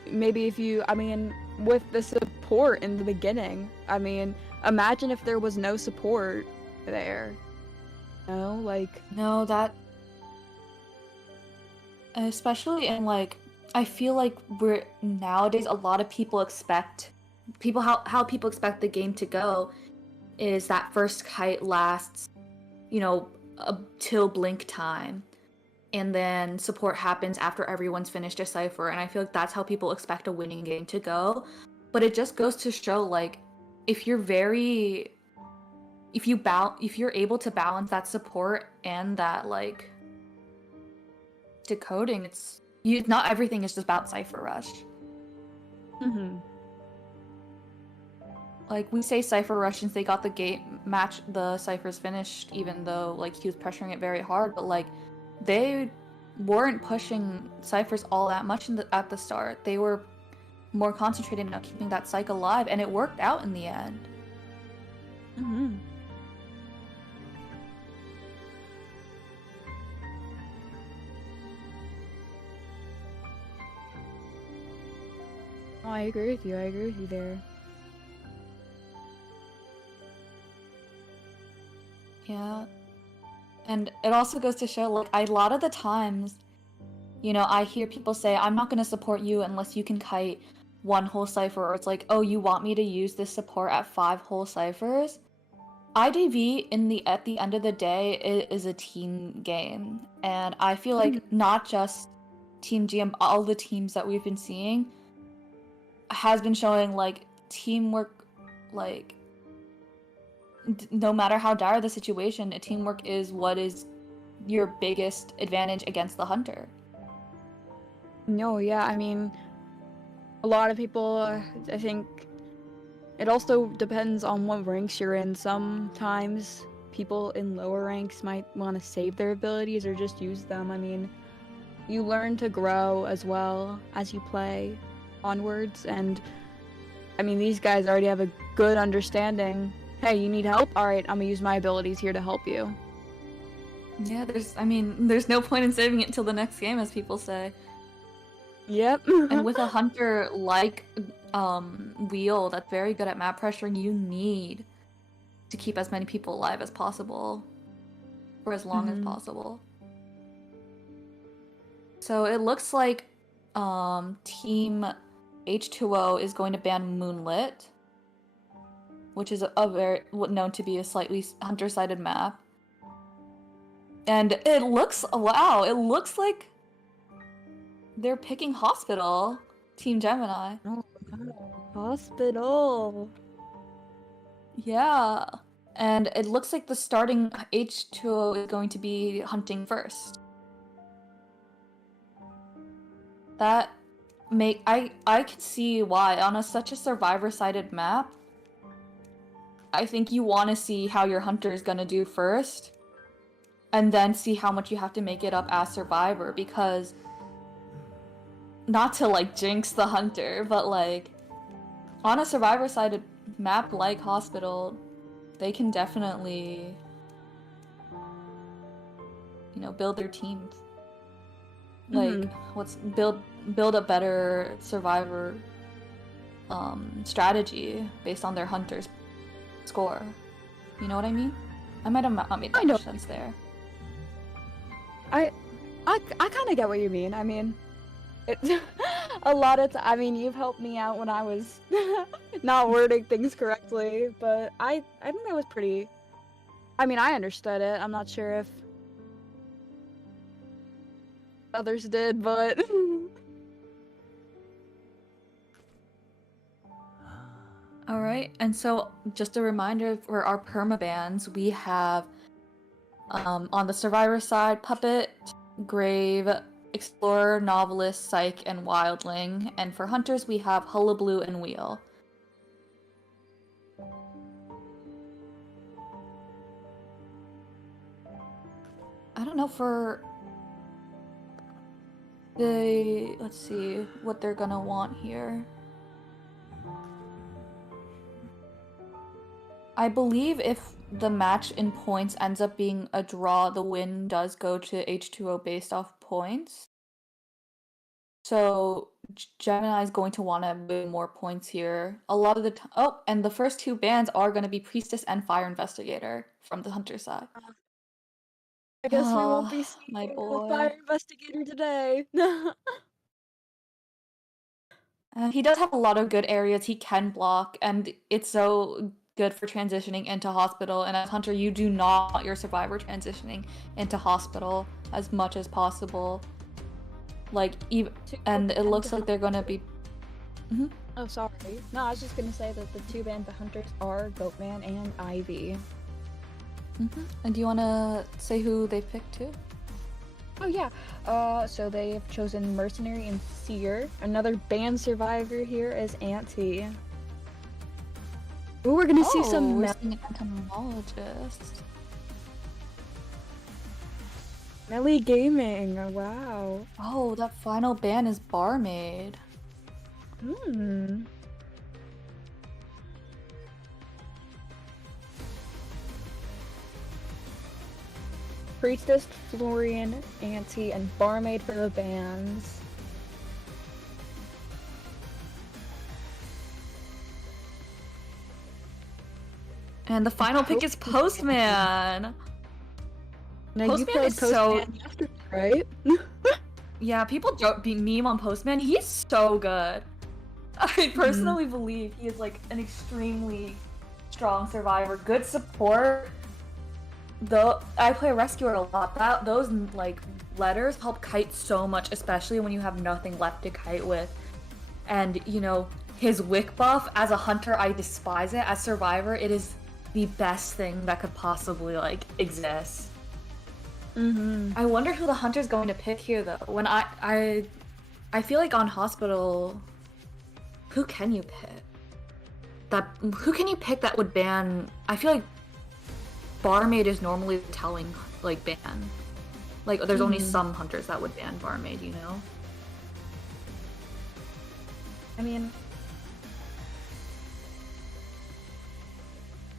maybe if you, with the support in the beginning, imagine if there was no support there. No, that... Especially in, like, I feel like nowadays, a lot of people expect... How people expect the game to go is that first kite lasts, till blink time. And then support happens after everyone's finished a cipher, and I feel like that's how people expect a winning game to go. But it just goes to show, like, if you're able to balance that support and that, like, decoding, not everything is just about Cypher Rush. Like, we say Cypher Rush since they got the ciphers finished, even though, like, he was pressuring it very hard, but, like, they weren't pushing ciphers all that much at the start. They were more concentrated on keeping that psych alive, and it worked out in the end. Mm-hmm. Oh, I agree with you. I agree with you there. Yeah. And it also goes to show, like, a lot of the times, you know, I hear people say, I'm not going to support you unless you can kite one whole cipher, or it's like, oh, you want me to use this support at 5 whole ciphers? IDV at the end of the day is a team game, and I feel like not just Team GM, all the teams that we've been seeing has been showing like teamwork, like no matter how dire the situation, teamwork is what is your biggest advantage against the hunter. No, yeah, I mean, a lot of people, I think it also depends on what ranks you're in. Sometimes people in lower ranks might want to save their abilities or just use them. I mean, you learn to grow as well as you play onwards, and I mean, these guys already have a good understanding. Hey, you need help? Alright, I'm gonna use my abilities here to help you. Yeah, there's no point in saving it until the next game, as people say. Yep. And with a hunter like Wheel that's very good at map pressuring, you need to keep as many people alive as possible for as long as possible. So it looks like Team H2O is going to ban Moonlit, which is a very known to be a slightly hunter-sided map. And it looks like they're picking Hospital, Team Gemini. Oh, Hospital. Yeah. And it looks like the starting H2O is going to be hunting first. That I can see why on such a survivor-sided map. I think you want to see how your hunter is gonna do first, and then see how much you have to make it up as survivor, because not to like jinx the hunter, but like on a survivor-sided map like Hospital, they can definitely, you know, build their teams. Like build a better survivor strategy based on their hunter's score. You know what I mean? I might have not made that much sense there. I kind of get what you mean. I mean, it's a lot of I mean, you've helped me out when I was not wording things correctly, but I think that was pretty. I mean, I understood it. I'm not sure if others did, but all right, and so just a reminder for our permabans, we have on the survivor side, Puppet, Grave, Explorer, Novelist, Psych, and Wildling, and for hunters we have Hullabaloo and Wheel. I don't know for let's see what they're gonna want here. I believe if the match in points ends up being a draw, the win does go to H2O based off points. So Gemini is going to want to win more points here. A lot of the time. Oh, and the first two bans are going to be Priestess and Fire Investigator from the hunter side. I guess we won't be seeing my boy. a Fire Investigator today. He does have a lot of good areas he can block, and it's so good for transitioning into Hospital. And as hunter, you do not want your survivor transitioning into Hospital as much as possible. Like even, and it looks like they're gonna be. Oh, sorry. No, I was just gonna say that the two bans of hunters are Goatman and Ivy. And do you want to say who they picked too? Oh yeah. So they have chosen Mercenary and Seer. Another band survivor here is Auntie. Ooh, we're gonna see some we're seeing an entomologist. Melly Gaming. Wow. Oh, that final ban is Barmaid. Hmm. Priestess, Florian, Auntie, and Barmaid for the bans. And the final pick is Postman. Now you Postman played is so Postman yesterday, right? yeah. People joke, be meme on Postman. He's so good. I personally believe he is like an extremely strong survivor, good support. Though I play rescuer a lot, that those like letters help kite so much, especially when you have nothing left to kite with. And you know, his wick buff as a hunter, I despise it. As survivor, it is the best thing that could possibly like exist. I wonder who the hunter's going to pick here though. When I feel like on hospital, who can you pick? Who can you pick that would ban? I feel like Barmaid is normally telling like ban. Like there's only some hunters that would ban Barmaid, you know? I mean,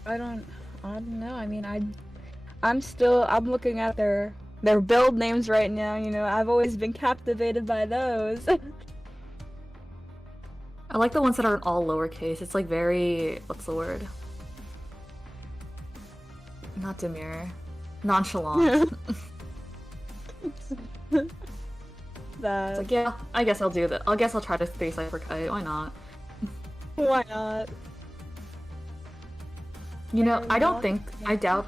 I don't know. I mean, I'm looking at their build names right now. You know, I've always been captivated by those. I like the ones that are all lowercase. It's like very, what's the word? Not demure. Nonchalant. That. It's like, yeah, I guess I'll do that. I guess I'll try to space hyper kite. Why not? Why not? You know, I doubt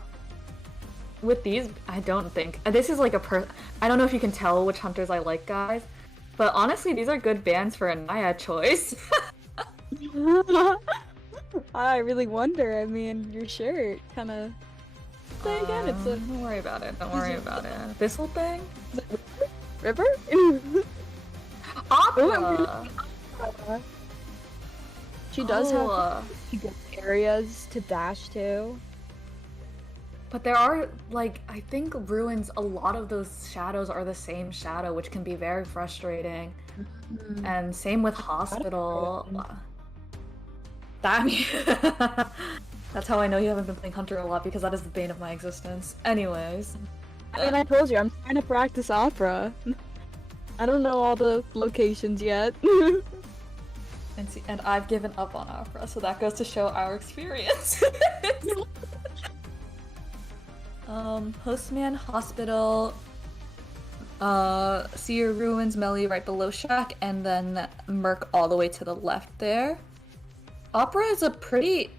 with these, I don't think. This is like I don't know if you can tell which hunters I like, guys. But honestly, these are good bands for a Naya choice. I really wonder. I mean, your shirt kind of. Say again, it's a. Don't worry about it. Don't worry about it. This whole thing? River? Opera! She does have good areas to dash to. But there are, like, I think ruins, a lot of those shadows are the same shadow, which can be very frustrating. And same with hospital. That's how I know you haven't been playing Hunter a lot, because that is the bane of my existence. Anyways. I mean, I told you, I'm trying to practice opera. I don't know all the locations yet. And I've given up on opera, so that goes to show our experience. Postman, Hospital, Seer Ruins, Melly right below Shack, and then Merc all the way to the left there. Opera is a pretty...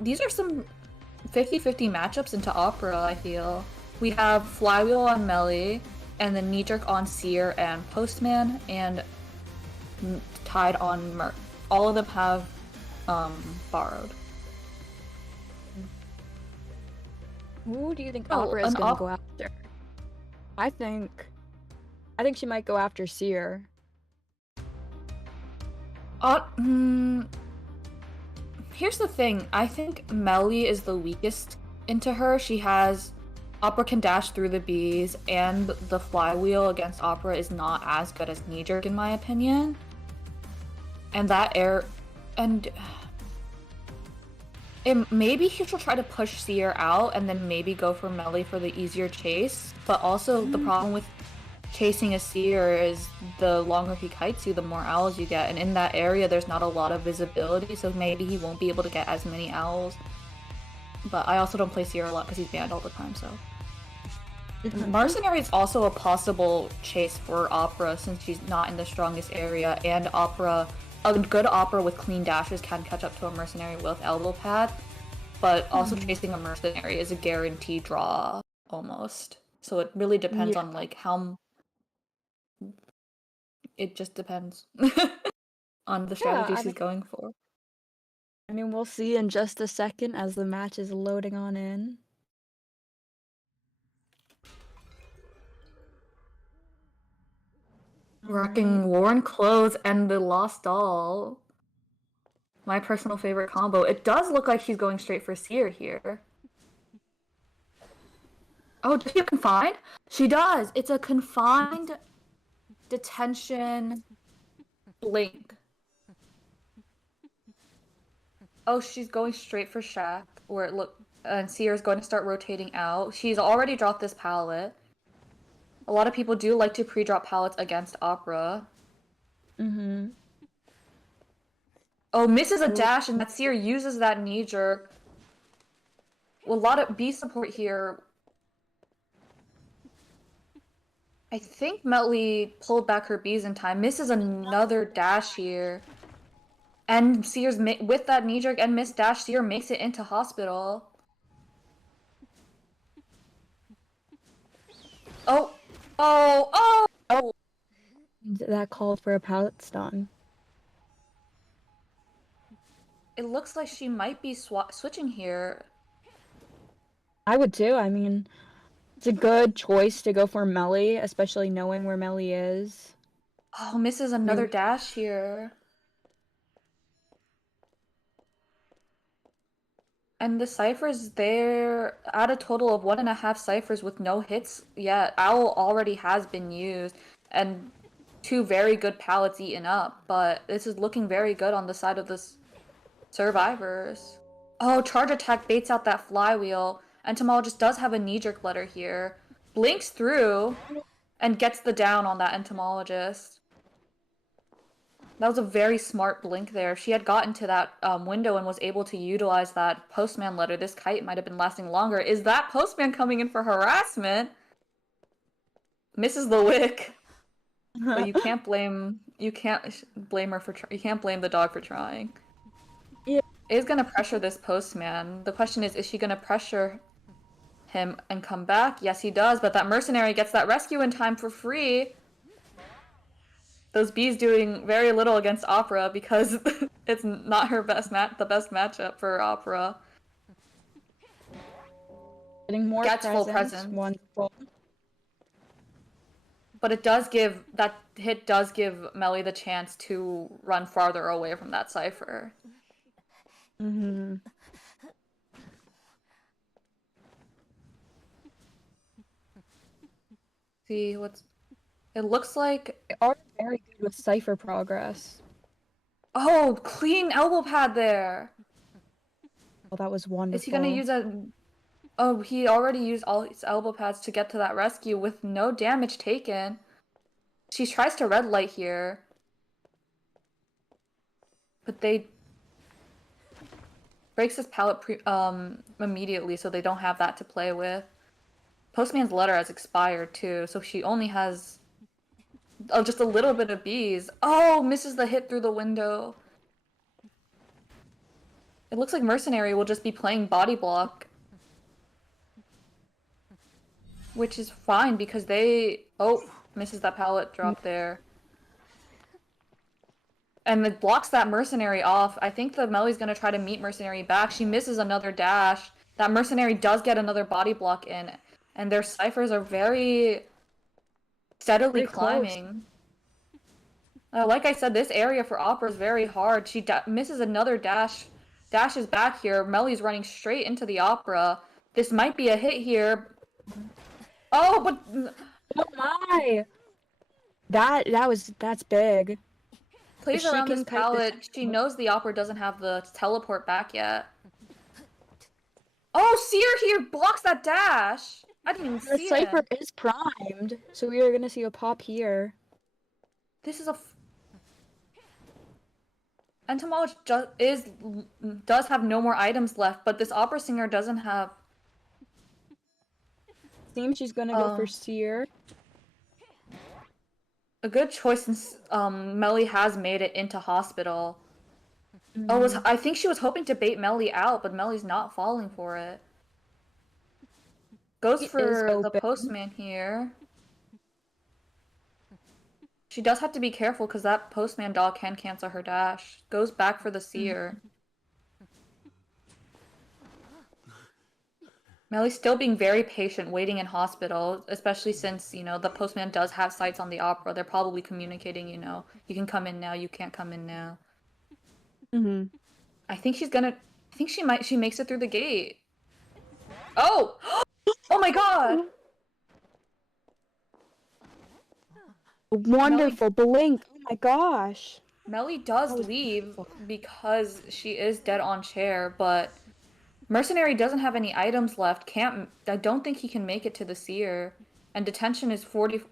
these are some 50-50 matchups into Opera, I feel. We have Flywheel on Melly, and then Knee Jerk on Seer and Postman, and tied on Merc. All of them have borrowed. Who do you think Opera is gonna go after? I think she might go after Seer. Here's the thing. I think Melly is the weakest into her. She has Opera can dash through the bees, and the flywheel against Opera is not as good as Knee Jerk in my opinion. And maybe she'll try to push Seer out and then maybe go for Melly for the easier chase. But also the problem with chasing a Seer is the longer he kites you, the more owls you get. And in that area, there's not a lot of visibility, so maybe he won't be able to get as many owls. But I also don't play Seer a lot because he's banned all the time, so. Mercenary is also a possible chase for Opera since she's not in the strongest area, and a good Opera with clean dashes can catch up to a Mercenary with elbow pad, but also chasing a Mercenary is a guaranteed draw, almost. So it really depends on like how... It just depends on the strategy she's going for. I mean, we'll see in just a second as the match is loading on in. Rocking worn clothes and the lost doll. My personal favorite combo. It does look like she's going straight for Seer here. Oh, does she have confined? She does. It's a confined detention blink. Oh, she's going straight for Shack, where it look and Seer's going to start rotating out. She's already dropped this pallet. A lot of people do like to pre-drop pallets against Opera. Mm-hmm. Oh, misses a dash, and that Seer uses that knee jerk. Well, a lot of B support here. I think Melly pulled back her Bs in time. Misses another dash here. And Seer's with that knee jerk and miss dash, Seer makes it into hospital. Oh, oh! That called for a pallet stun. It looks like she might be switching here. I would too. I mean, it's a good choice to go for Melly, especially knowing where Melly is. Oh, misses another dash here. And the ciphers, they're at a total of 1.5 ciphers with no hits yet. Owl already has been used, and 2 very good pallets eaten up, but this is looking very good on the side of the survivors. Oh, charge attack baits out that flywheel. Entomologist does have a knee-jerk letter here. Blinks through and gets the down on that entomologist. That was a very smart blink there. If she had gotten to that window and was able to utilize that postman letter, this kite might have been lasting longer. Is that postman coming in for harassment? Misses the wick. But you can't blame her for you can't blame the dog for trying. Yeah. Is gonna pressure this postman. The question is she gonna pressure him and come back? Yes, he does, but that mercenary gets that rescue in time for free. Those bees doing very little against Opera because it's not her the best matchup for Opera. Getting more Gets full presence. presence. Wonderful. But it does give that hit does give Melly the chance to run farther away from that cipher. Mm-hmm. See what's it looks like. They are very good with cipher progress. Oh, clean elbow pad there. Oh, that was wonderful. Is he gonna use a? Oh, he already used all his elbow pads to get to that rescue with no damage taken. She tries to red light here, but they breaks his pallet immediately, so they don't have that to play with. Postman's letter has expired too, so she only has just a little bit of bees. Oh, misses the hit through the window. It looks like Mercenary will just be playing body block. Which is fine because they... Oh, misses that pallet drop there. And it blocks that Mercenary off. I think the Melly's gonna try to meet Mercenary back. She misses another dash. That Mercenary does get another body block in. And their ciphers are very steadily climbing. Like I said, this area for Opera is very hard. She misses another dash. Dashes back here. Melly's running straight into the Opera. This might be a hit here. Oh, but... Oh my! That's big. Plays around this pallet. She knows the Opera doesn't have the teleport back yet. Oh, Seer here blocks that dash! I didn't even see it. The cipher is primed, so we are gonna see a pop here. This is a... Entomologist does have no more items left, but this opera singer doesn't have... Seems she's gonna go for Seer. A good choice since Melly has made it into hospital. Oh, I think she was hoping to bait Melly out, but Melly's not falling for it. Goes for the postman here. She does have to be careful because that postman dog can cancel her dash. Goes back for the Seer. Melly's still being very patient, waiting in hospital, especially since, you know, the postman does have sights on the Opera. They're probably communicating, you know, you can come in now, you can't come in now. I think she makes it through the gate. Oh! Oh my god! Wonderful blink. Oh my gosh. Melly does That was leave beautiful. because she is dead on chair, but Mercenary doesn't have any items left. Can't. I don't think he can make it to the seer, and detention is 40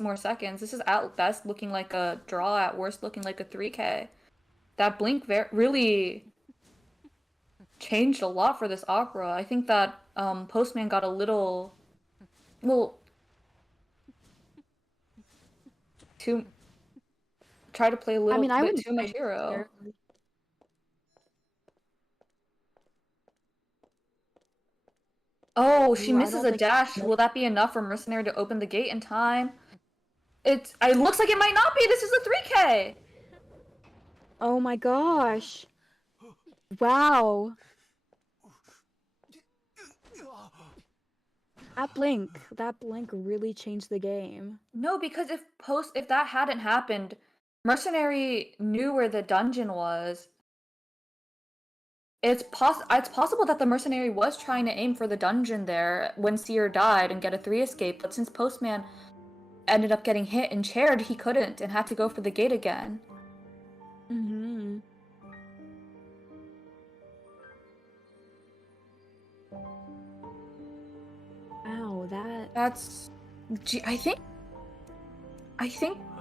more seconds. This is at best looking like a draw, at worst looking like a 3K. That blink really changed a lot for this opera. I think that Postman got a little, well, too try to play a I little mean, I bit wouldn't too much say hero. necessarily. Oh, she Ooh, I misses don't a think dash. no. Will that be enough for Mercenary to open the gate in time? It looks like it might not be. This is a 3K. Oh my gosh. Wow. That blink really changed the game. No, because if that hadn't happened, Mercenary knew where the dungeon was. It's possible that the Mercenary was trying to aim for the dungeon there when Seer died and get a 3 escape, but since Postman ended up getting hit and chaired, he couldn't and had to go for the gate again. Mm-hmm. Wow, That's I think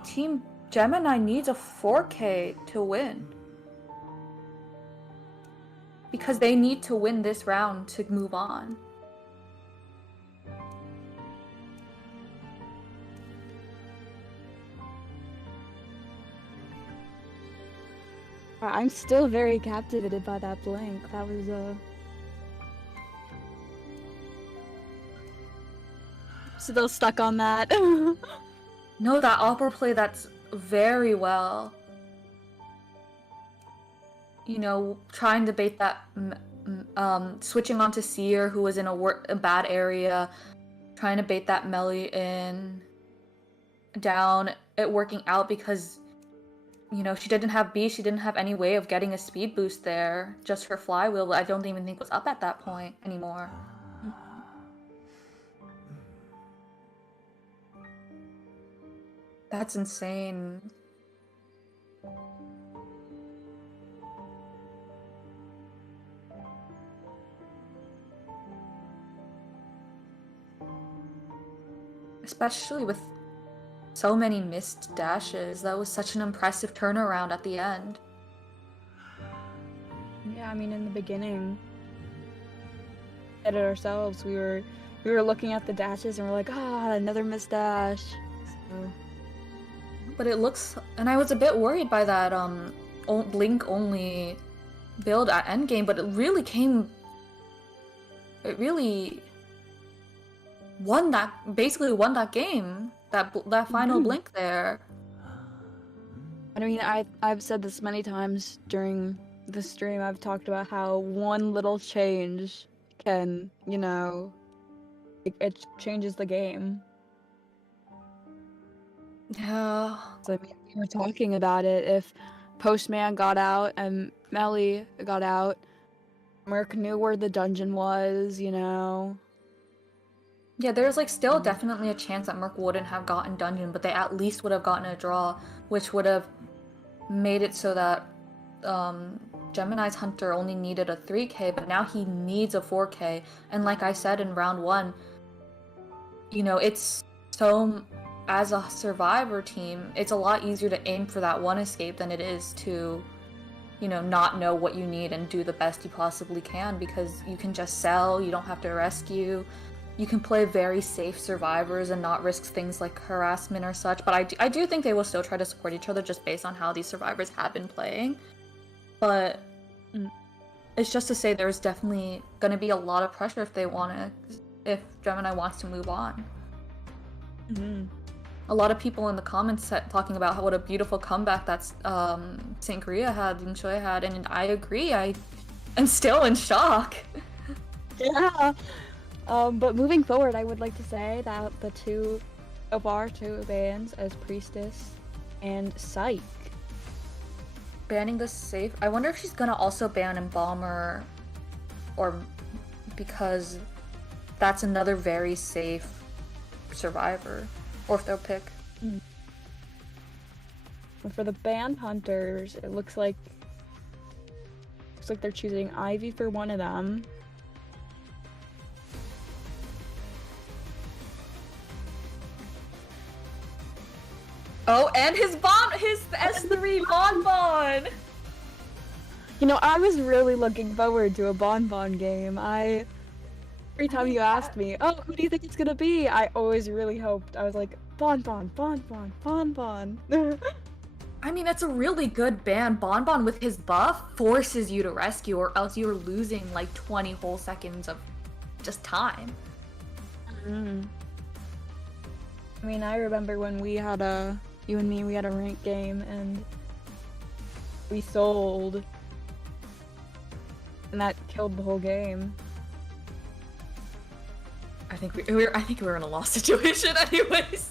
Team Gemini needs a 4K to win. Because they need to win this round to move on. I'm still very captivated by that blink. That was still stuck on that. No, that opera play, that's very well. You know, trying to bait that, switching onto Seer, who was in a bad area, trying to bait that Melly in, down, it working out because, you know, she didn't have B, she didn't have any way of getting a speed boost there, just her flywheel, but I don't even think was up at that point anymore. That's insane. Especially with so many missed dashes. That was such an impressive turnaround at the end. Yeah, I mean, in the beginning, at it ourselves, we were looking at the dashes and we're like, ah, another missed dash. So. But it looks, and I was a bit worried by that blink only build at endgame, but it really basically won that game. That final blink there. I mean, I've said this many times during the stream. I've talked about how one little change can, you know, it changes the game. Yeah. So, I mean, we were talking about it. If Postman got out and Melly got out, Merc knew where the dungeon was, you know. Yeah, there's like still definitely a chance that Merc wouldn't have gotten dungeon, but they at least would have gotten a draw, which would have made it so that Gemini's Hunter only needed a 3K, but now he needs a 4K. And like I said in round 1, you know, it's so, as a survivor team, it's a lot easier to aim for that 1 escape than it is to, you know, not know what you need and do the best you possibly can, because you can just sell, you don't have to rescue. You can play very safe survivors and not risk things like harassment or such, but I do think they will still try to support each other just based on how these survivors have been playing. But it's just to say there's definitely going to be a lot of pressure if Gemini wants to move on. A lot of people in the comments talking about what a beautiful comeback that's Sangria had and Choi had, and I agree. I am still in shock. Yeah. But moving forward, I would like to say that the two bans as Priestess and Psyche. Banning the safe. I wonder if she's gonna also ban Embalmer, or because that's another very safe survivor ortho pick. And for the band hunters, it looks like they're choosing Ivy for one of them. Oh, and his S3 Bonbon! You know, I was really looking forward to a Bonbon game. Every time you asked me, oh, who do you think it's gonna be? I always really hoped. I was like, Bonbon, Bonbon, Bonbon. I mean, it's a really good band. Bonbon with his buff forces you to rescue, or else you're losing like 20 whole seconds of just time. I mean, I remember when you and me, we had a rank game and we sold. And that killed the whole game. I think we were in a lost situation anyways,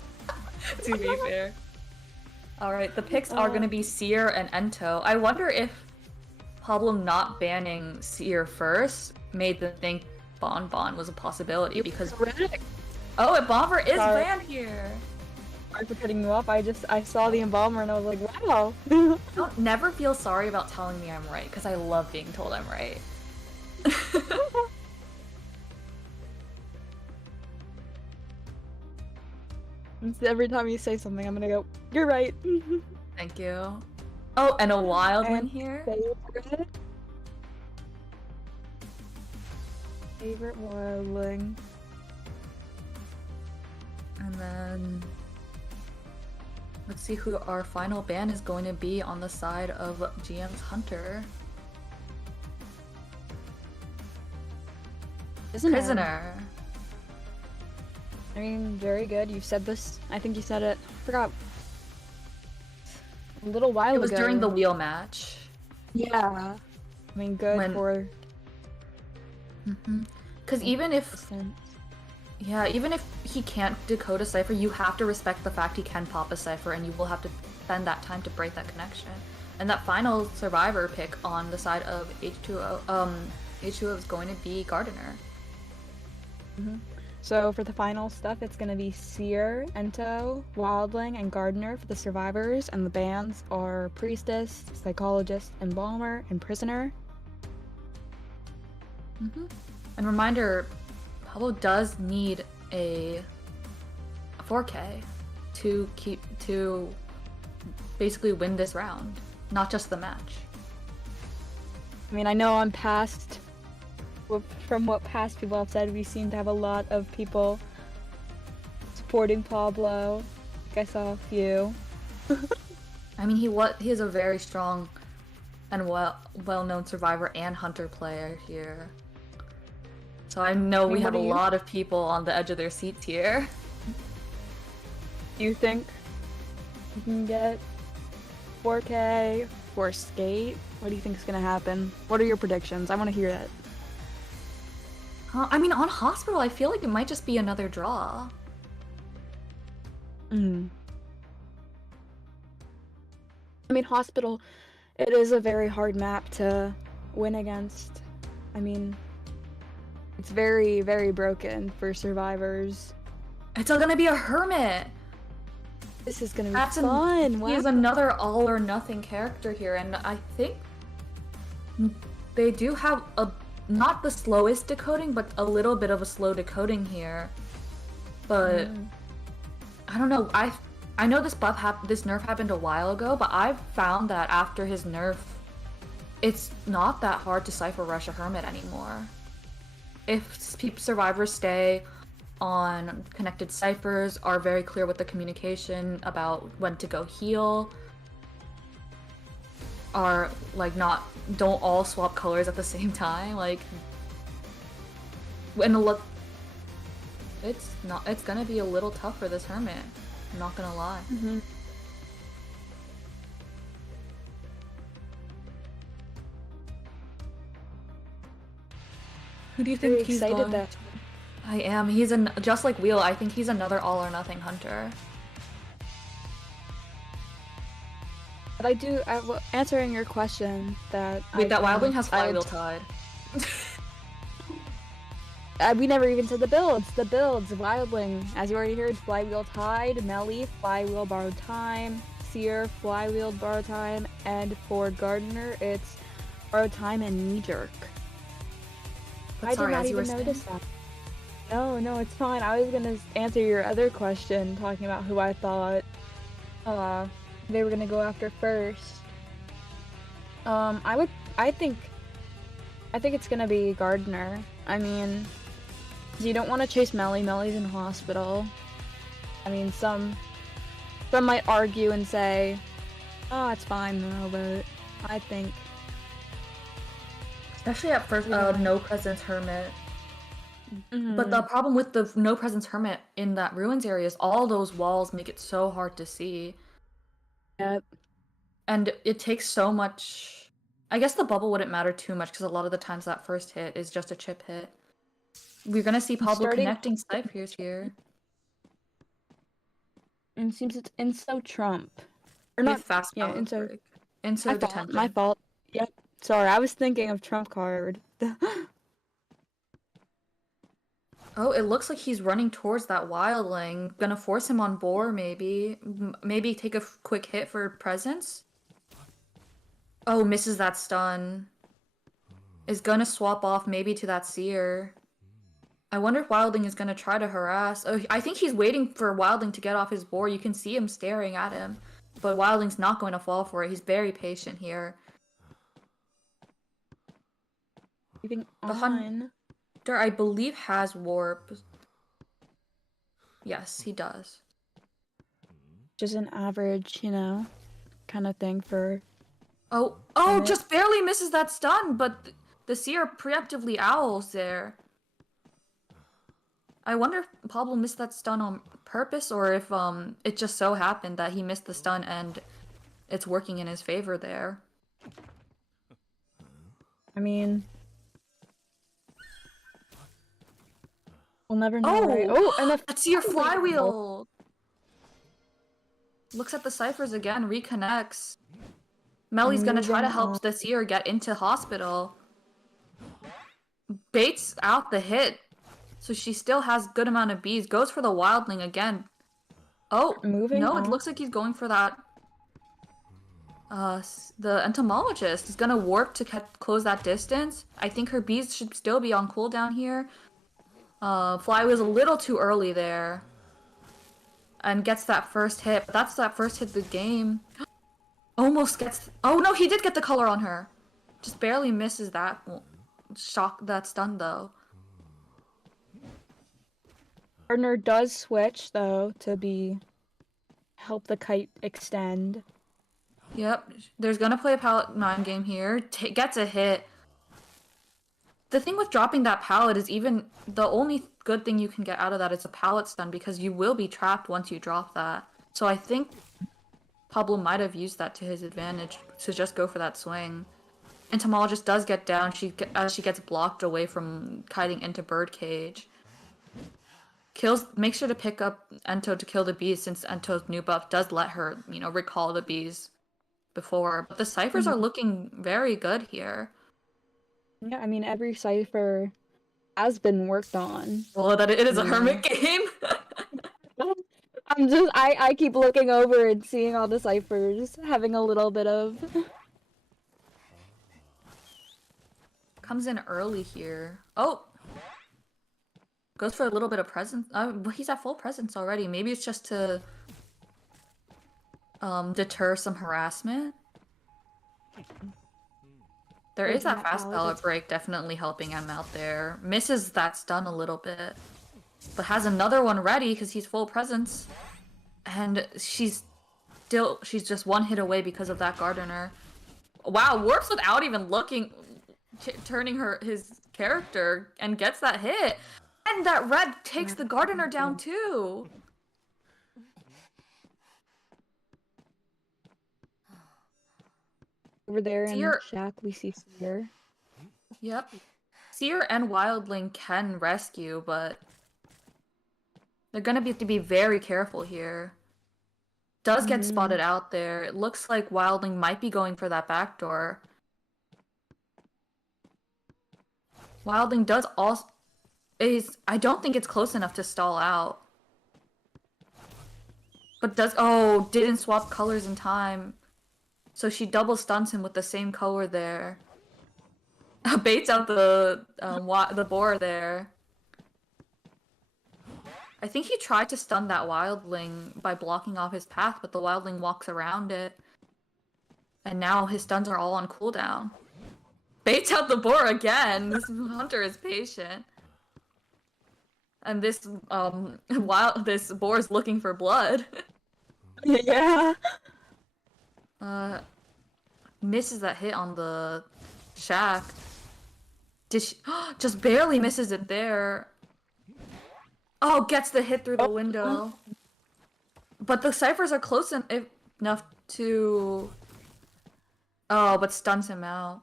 to be fair. Alright, the picks are going to be Seer and Ento. I wonder if Pablo not banning Seer first made them think Bonbon was a possibility, because... Correct. Oh, and Bomber is banned here! Sorry for cutting you off, I saw the embalmer and I was like, wow! Don't never feel sorry about telling me I'm right, because I love being told I'm right. Every time you say something, I'm gonna go, you're right. Thank you. Oh, and a wild one here. Favorite wildling. And then let's see who our final ban is going to be on the side of GM's Hunter. Prisoner. I mean, very good. You've said this. I think you said it. I forgot. A little while ago. It was during the wheel match. Yeah. I mean, good for... Because even if... Yeah, even if he can't decode a cipher, you have to respect the fact he can pop a cipher, and you will have to spend that time to break that connection. And that final survivor pick on the side of H2O is going to be Gardener. So for the final stuff, it's going to be Seer, Ento, Wildling, and Gardener for the survivors, and the bans are Priestess, Psychologist, Embalmer, and Prisoner. And reminder, Pablo does need a 4K to basically win this round, not just the match. I mean, I know I'm past... From what past people have said, we seem to have a lot of people supporting Pablo. Like, I saw a few. I mean, he is a very strong and well-known survivor and hunter player here. So I know we have a lot of people on the edge of their seats here. Do you think you can get 4K for Skate? What do you think is going to happen? What are your predictions? I want to hear that. I mean, on Hospital, I feel like it might just be another draw. I mean, Hospital, it is a very hard map to win against. I mean, it's very, very broken for survivors. It's gonna be a Hermit! This is gonna be fun! He is another all-or-nothing character here, and I think they do have not the slowest decoding, but a little bit of a slow decoding here. But I don't know. I know this this nerf happened a while ago, but I've found that after his nerf, it's not that hard to cipher rush a Hermit anymore. If survivors stay on connected ciphers, are very clear with the communication about when to go heal, are like don't all swap colors at the same time, like it's gonna be a little tough for this Hermit, I'm not gonna lie. Who do you think he's going? I am. He's just like Wheel, I think he's another all or nothing hunter. But answering your question, that Wait, that Wildling has Flywheel Tide. We never even said the builds. The builds. Wildling, as you already heard, Flywheel Tide, Melly, Flywheel Borrowed Time, Seer, Flywheel Borrowed Time, and for Gardener, it's Borrowed Time and Knee Jerk. I did not even notice that. No, it's fine. I was gonna answer your other question, talking about who I thought they were gonna go after first. I think it's gonna be Gardener. I mean, you don't want to chase Melly. Melly's in hospital. I mean, some might argue and say, "Oh, it's fine though," but I think, especially at first, no presence hermit. But the problem with the no presence hermit in that ruins area is all those walls make it so hard to see. Yep. And it takes so much. I guess the bubble wouldn't matter too much because a lot of the times that first hit is just a chip hit. We're gonna see Pablo connecting ciphers here. And it seems it's Inso Trump. Or not fast power break. Inso detention. My fault. Yep. Sorry, I was thinking of Trump card. Oh, it looks like he's running towards that wildling. Gonna force him on board, maybe. Maybe take a quick hit for presence. Oh, misses that stun. Is gonna swap off maybe to that seer. I wonder if Wildling is gonna try to harass. Oh, I think he's waiting for Wildling to get off his board. You can see him staring at him. But Wildling's not going to fall for it. He's very patient here. Moving on. Hunter, I believe, has warp. Yes, he does. Just an average, kind of thing for... Oh, just barely misses that stun, but the seer preemptively owls there. I wonder if Pablo missed that stun on purpose, or if it just so happened that he missed the stun and it's working in his favor there. I mean, we'll never know, right? Oh, and that's your flywheel! Looks at the ciphers again, reconnects. Melly's gonna try to help the seer get into hospital. Baits out the hit. So she still has good amount of bees. Goes for the wildling again. Oh, no, it looks like he's going for that. The entomologist is gonna warp to close that distance. I think her bees should still be on cooldown here. Flywheel's a little too early there. And gets that first hit. But that's that first hit of the game. Almost gets... Oh, no, he did get the color on her. Just barely misses that that stun, though. Gardener does switch, though, to help the kite extend. Yep, there's gonna play a pallet 9 game here. Gets a hit. The thing with dropping that pallet is even the only good thing you can get out of that is a pallet stun because you will be trapped once you drop that. So I think Pablo might have used that to his advantage to just go for that swing. Entomologist does get down. She gets blocked away from kiting into birdcage. Makes sure to pick up Ento to kill the bees since Ento's new buff does let her, recall the bees before. But the ciphers are looking very good here. Yeah, I mean, every cipher has been worked on. Well, that it is a hermit game. I keep looking over and seeing all the ciphers, having a little bit of... Comes in early here. Oh! Goes for a little bit of presence. He's at full presence already. Maybe it's just to deter some harassment. There is that fast pallet break definitely helping him out there. Misses that stun a little bit. But has another one ready because he's full presence. And she's just one hit away because of that Gardener. Wow, warps without even looking, turning his character and gets that hit. And that red takes the Gardener down too. Over there in the shack, we see Seer. Yep. Seer and Wildling can rescue, but they're gonna have to be very careful here. Does get spotted out there. It looks like Wildling might be going for that backdoor. Wildling does also... is I don't think it's close enough to stall out. But didn't swap colors in time. So she double stuns him with the same color there. Baits out the boar there. I think he tried to stun that wildling by blocking off his path, but the wildling walks around it. And now his stuns are all on cooldown. Baits out the boar again! This hunter is patient. And this this boar is looking for blood. Yeah. Misses that hit on the shack. Did she just barely misses it there. Oh, gets the hit through the window. But the ciphers are close enough to but stuns him out.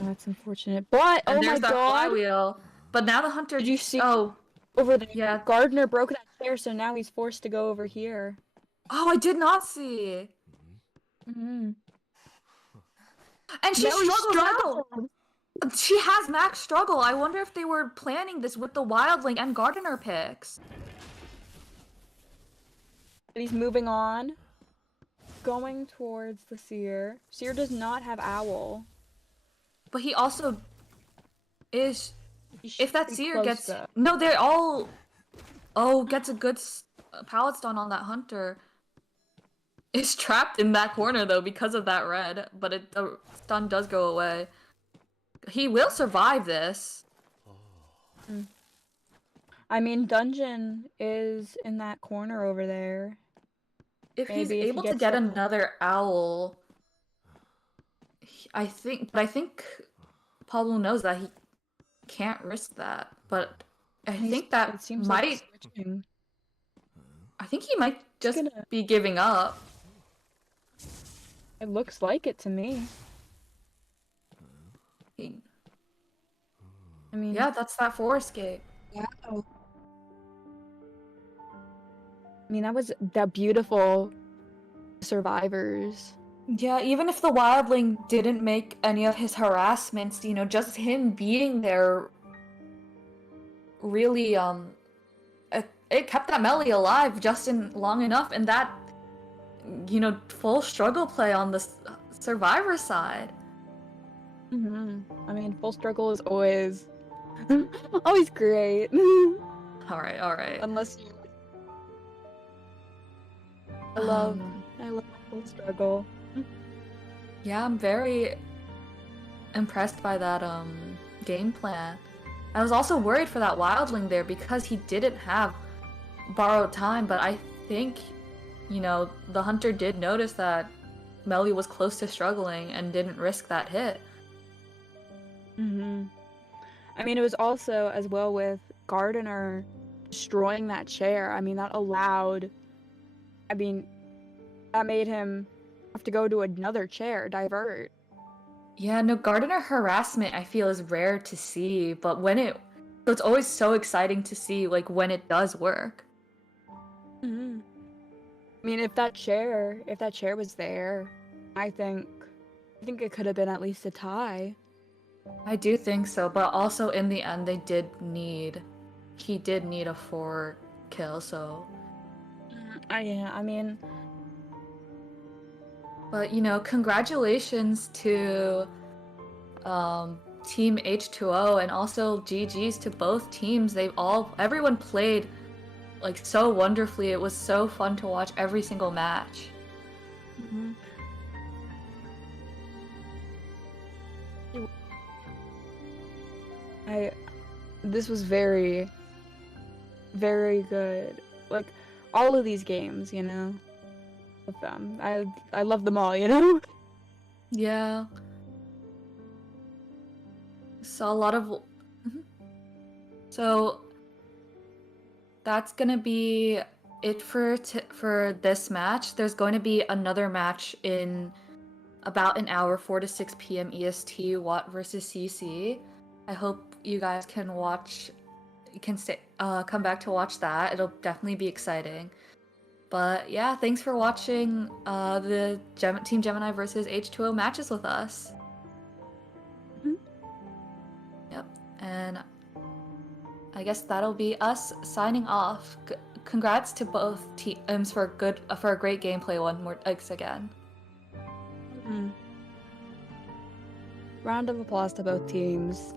Oh, that's unfortunate. But And oh there's my that god. flywheel. But now the hunter Did you see over there? Yeah. Gardner broke that chair, so now he's forced to go over here. Oh, I did not see. Mm-hmm. And she struggles now. She has max struggle. I wonder if they were planning this with the wildling and gardener picks. He's moving on. Going towards the seer. Seer does not have owl. But he also is. If that seer gets though. no, they're all. Oh, gets a good pallet stun on that hunter. Is trapped in that corner though because of that red, but the stun does go away. He will survive this. I mean, Dungeon is in that corner over there. If he's able to get another owl, I think Pablo knows that he can't risk that. But I think that might. I think he might just be giving up. It looks like it to me. I mean, yeah, that's that forest gate. Yeah. I mean, that was that beautiful survivors. Yeah, even if the wildling didn't make any of his harassments, you know, just him being there really, it kept that melee alive just long enough, and that, you know, full struggle play on the survivor side. I mean, full struggle is always great. Alright. Unless you... I love full struggle. Yeah, I'm very impressed by that game plan. I was also worried for that wildling there because he didn't have borrowed time, but I think, you know, the hunter did notice that Melly was close to struggling and didn't risk that hit. I mean, it was also as well with Gardener destroying that chair. I mean, that made him have to go to another chair, divert. Yeah, no, Gardener harassment I feel is rare to see, but so it's always so exciting to see, like, when it does work. I mean, if that chair was there, I think it could have been at least a tie. I do think so, but also in the end he did need a 4 kill, so. Yeah, I mean. But, you know, congratulations to Team H2O, and also GG's to both teams. Everyone played like so wonderfully. It was so fun to watch every single match. This was very, very good. Like, all of these games, you know? With them. I love them all, you know? Yeah. Saw a lot of... So, that's gonna be it for this match. There's going to be another match in about an hour, 4 to 6 p.m. EST, Watt versus CC. I hope you guys can come back to watch that. It'll definitely be exciting. But yeah, thanks for watching the Team Gemini versus H2O matches with us. Yep, and I guess that'll be us signing off. Congrats to both teams for a great gameplay once again. Mm. Round of applause to both teams.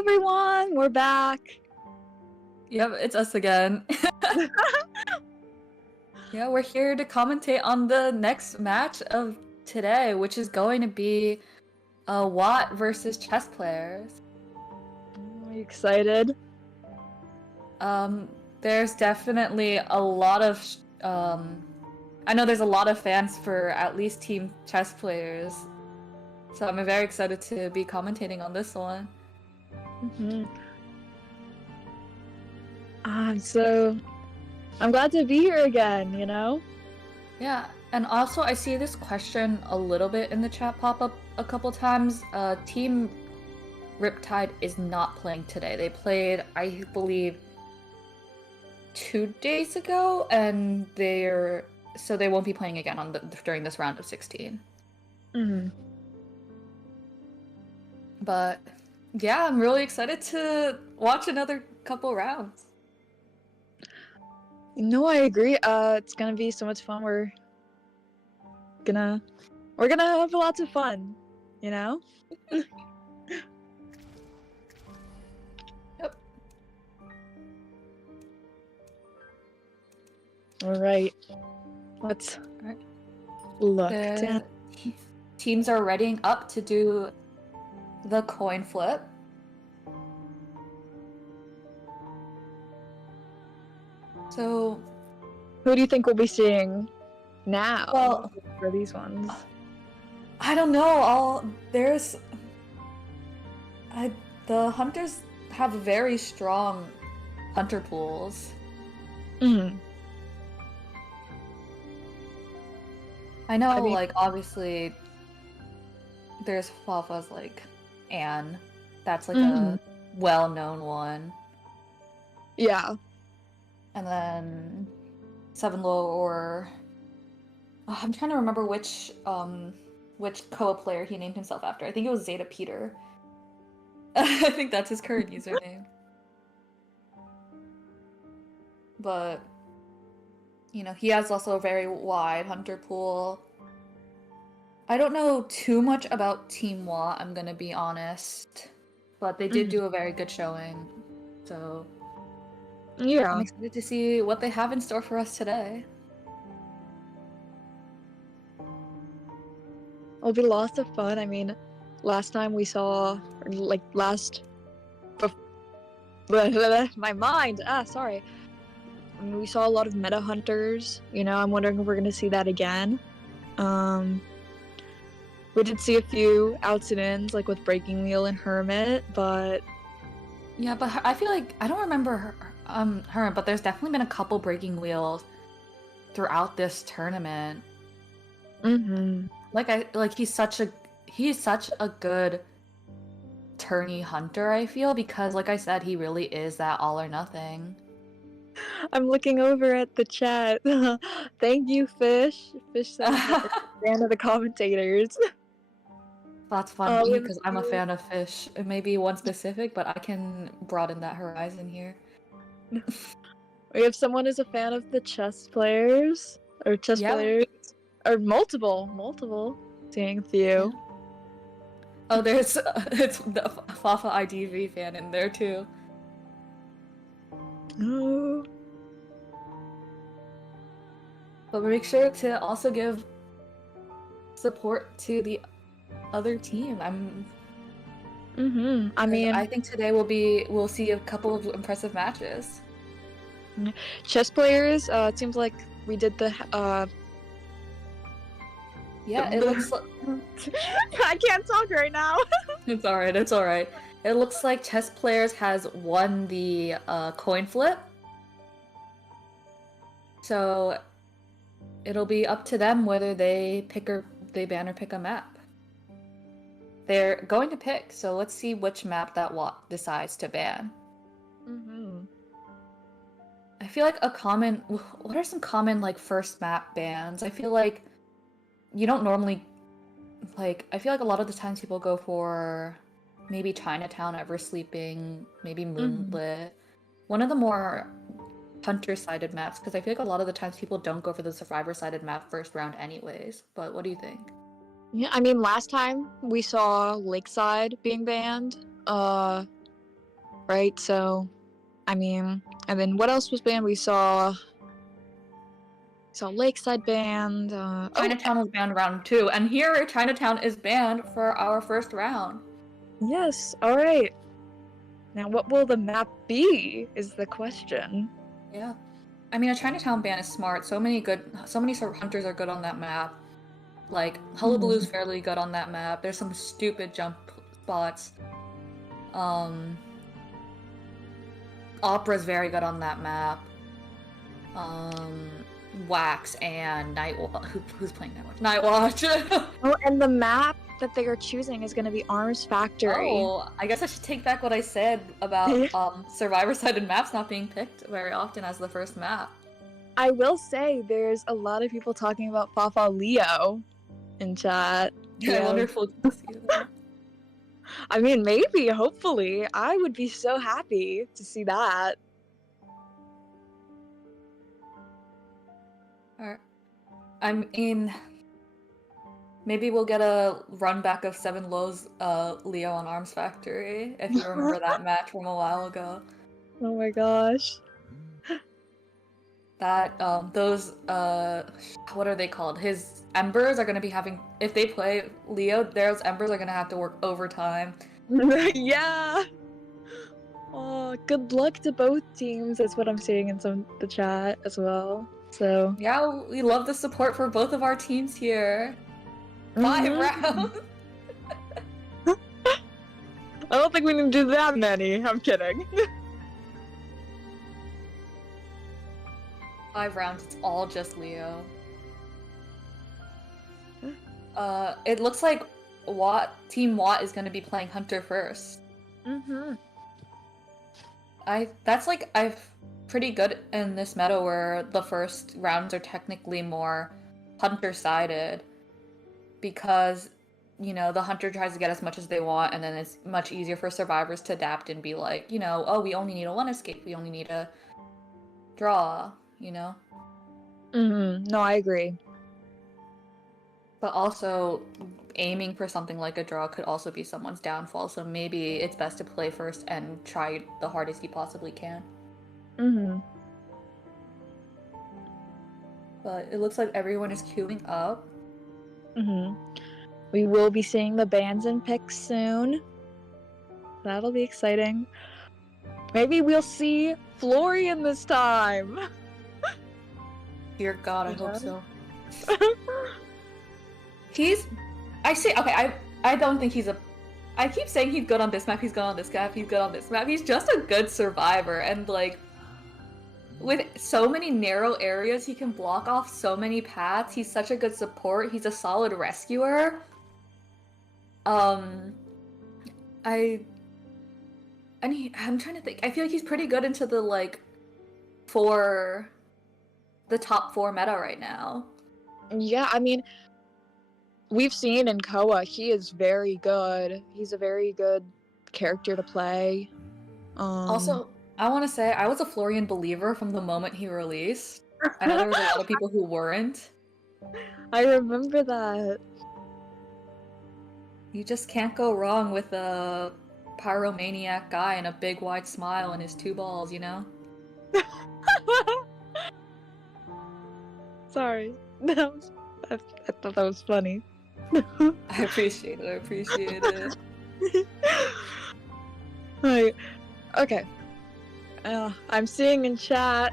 everyone, we're back. Yep, it's us again. Yeah, we're here to commentate on the next match of today, which is going to be Watt versus chess players. Are you excited? There's definitely a lot of I know there's a lot of fans for at least team chess players. So I'm very excited to be commentating on this one. I'm glad to be here again, you know? Yeah, and also I see this question a little bit in the chat pop up a couple times. Team Riptide is not playing today. They played, I believe, 2 days ago, and they won't be playing again during this round of 16. But yeah, I'm really excited to watch another couple rounds. No, I agree. It's gonna be so much fun. We're gonna have lots of fun, you know? Yep. Alright. Let's look. The teams are readying up to do the coin flip. So, who do you think we'll be seeing now? Well, for these ones? I don't know. The hunters have very strong hunter pools. I know, like, obviously, there's Fafa's, like, Anne. That's, like, a well-known one. Yeah. And then Sevenlow or... Oh, I'm trying to remember which Koa player he named himself after. I think it was Zeta Peter. I think that's his current username. But, you know, he has also a very wide hunter pool. I don't know too much about Team Wa, I'm gonna be honest. But they did do a very good showing. So, yeah, I'm excited to see what they have in store for us today. It'll be lots of fun. I mean, last time we saw, my mind. Sorry. I mean, we saw a lot of meta hunters. You know, I'm wondering if we're gonna see that again. We did see a few outs and ins, like with Breaking Wheel and Hermit, but yeah, but I feel like I don't remember Hermit, but there's definitely been a couple Breaking Wheels throughout this tournament. He's such a good tourney hunter, I feel, because like I said, he really is that all or nothing. I'm looking over at the chat. Thank you, Fish. Fish says he's a fan of the commentators. That's funny because I'm a fan of Fish. It may be one specific, but I can broaden that horizon here. We have someone who's a fan of the chess players, or players, or multiple. Seeing a few. Yeah. Oh, there's it's the Fafa IDV fan in there too. Oh. But make sure to also give support to the other team. I mean, I think today we'll see a couple of impressive matches. Chess players, it seems like we did the yeah, it looks like I can't talk right now. It's alright. It looks like chess players has won the coin flip. So it'll be up to them whether they ban or pick a map. They're going to pick, so let's see which map that Watt decides to ban. I feel like what are some common like first map bans? I feel like you don't normally I feel like a lot of the times people go for maybe Chinatown, Ever Sleeping, maybe Moonlit. One of the more hunter-sided maps, because I feel like a lot of the times people don't go for the survivor-sided map first round anyways. But what do you think? Yeah, I mean, last time we saw Lakeside being banned. right? So, I mean, and then what else was banned? We saw Lakeside banned. Chinatown was banned round 2, and here Chinatown is banned for our first round. Yes, alright. Now, what will the map be, is the question. Yeah. I mean, a Chinatown ban is smart. So many hunters are good on that map. Like, Hullabaloo's fairly good on that map. There's some stupid jump spots. Opera's very good on that map. Wax and Nightwatch. Who's playing Nightwatch? Nightwatch! Oh, and the map that they are choosing is going to be Arms Factory. Oh, I guess I should take back what I said about Survivor-sided maps not being picked very often as the first map. I will say there's a lot of people talking about Fafa Leo in chat. Yeah, I wonder if we'll see that. I mean, maybe, hopefully. I would be so happy to see that. Alright. I mean, maybe we'll get a run back of 7 Lows Leo on Arms Factory, if you remember that match from a while ago. Oh my gosh. That, what are they called? His Embers are gonna be having, if they play Leo, those Embers are gonna have to work overtime. Yeah! Oh, good luck to both teams, that's what I'm seeing in the chat as well. So yeah, we love the support for both of our teams here. 5 rounds! I don't think we need to do that many, I'm kidding. 5 rounds, it's all just Leo. It looks like Team Watt is gonna be playing Hunter first. That's like, pretty good in this meta where the first rounds are technically more Hunter-sided. Because, you know, the Hunter tries to get as much as they want, and then it's much easier for survivors to adapt and be like, you know, oh, we only need a 1 escape, we only need a draw, you know? No, I agree. But also, aiming for something like a draw could also be someone's downfall, so maybe it's best to play first and try the hardest you possibly can. But it looks like everyone is queuing up. We will be seeing the bans and picks soon. That'll be exciting. Maybe we'll see Florian this time! Dear God, I hope so. I don't think he's I keep saying he's good on this map, he's good on this map, he's good on this map. He's just a good survivor, and like, with so many narrow areas, he can block off so many paths. He's such a good support. He's a solid rescuer. I'm trying to think. I feel like he's pretty good into the the top 4 meta right now. Yeah, I mean, we've seen in Koa, he is very good. He's a very good character to play. Also, I want to say, I was a Florian believer from the moment he released. I know there was a lot of people who weren't. I remember that. You just can't go wrong with a pyromaniac guy and a big wide smile and his 2 balls, you know? Sorry. I thought that was funny. I appreciate it. Right. Okay. I'm seeing in chat,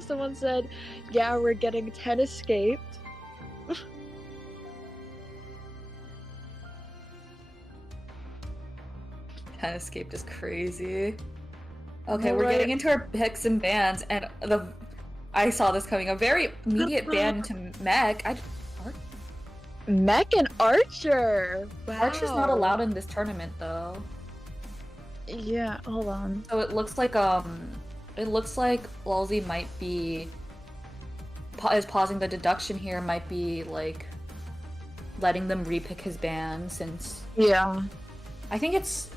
someone said, yeah, we're getting 10 escaped. Ten escaped is crazy. Okay, we're getting into our picks and bans, and I saw this coming. A very immediate ban to Mech. Mech and Archer! Wow. Archer's not allowed in this tournament, though. Yeah, hold on. So it looks like Lulzy might be is pausing the deduction here, might be like letting them repick his ban, since I think it's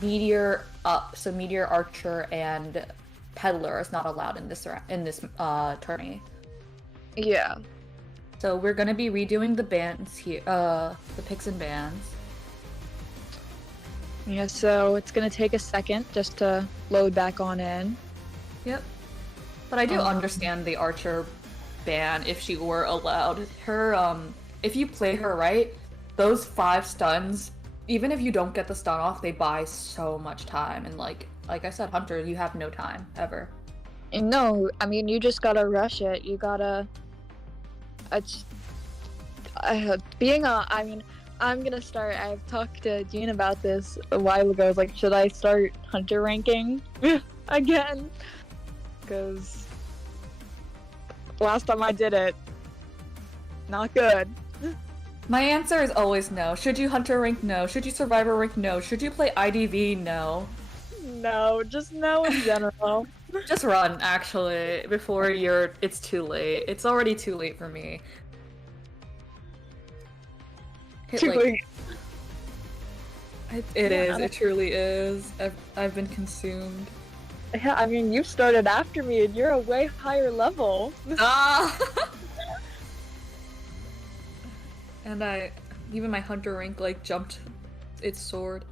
Meteor up, so Meteor, Archer, and Peddler is not allowed in this tourney. Yeah. So we're gonna be redoing the bans here, the picks and bans. Yeah, so it's gonna take a second just to load back on in. Yep. But I do Um, understand the archer ban if she were allowed. Her, if you play her right, those 5 stuns, even if you don't get the stun off, they buy so much time. And like I said, Hunter, you have no time, ever. No, I mean, you just gotta rush it. You gotta. It's. I mean, I'm gonna start. I've talked to Jean about this a while ago. I was like, should I start Hunter ranking again? Because last time I did it, not good. My answer is always no. Should you Hunter rank? No. Should you Survivor rank? No. Should you play IDV? No. No, just no in general. Just run, actually, before it's too late. It's already too late for me. Hit, Too like- late. It Yeah. is. It truly is. I've been consumed. Yeah, I mean, you started after me, and you're a way higher level. Ah! And even my Hunter rank, like, jumped its sword.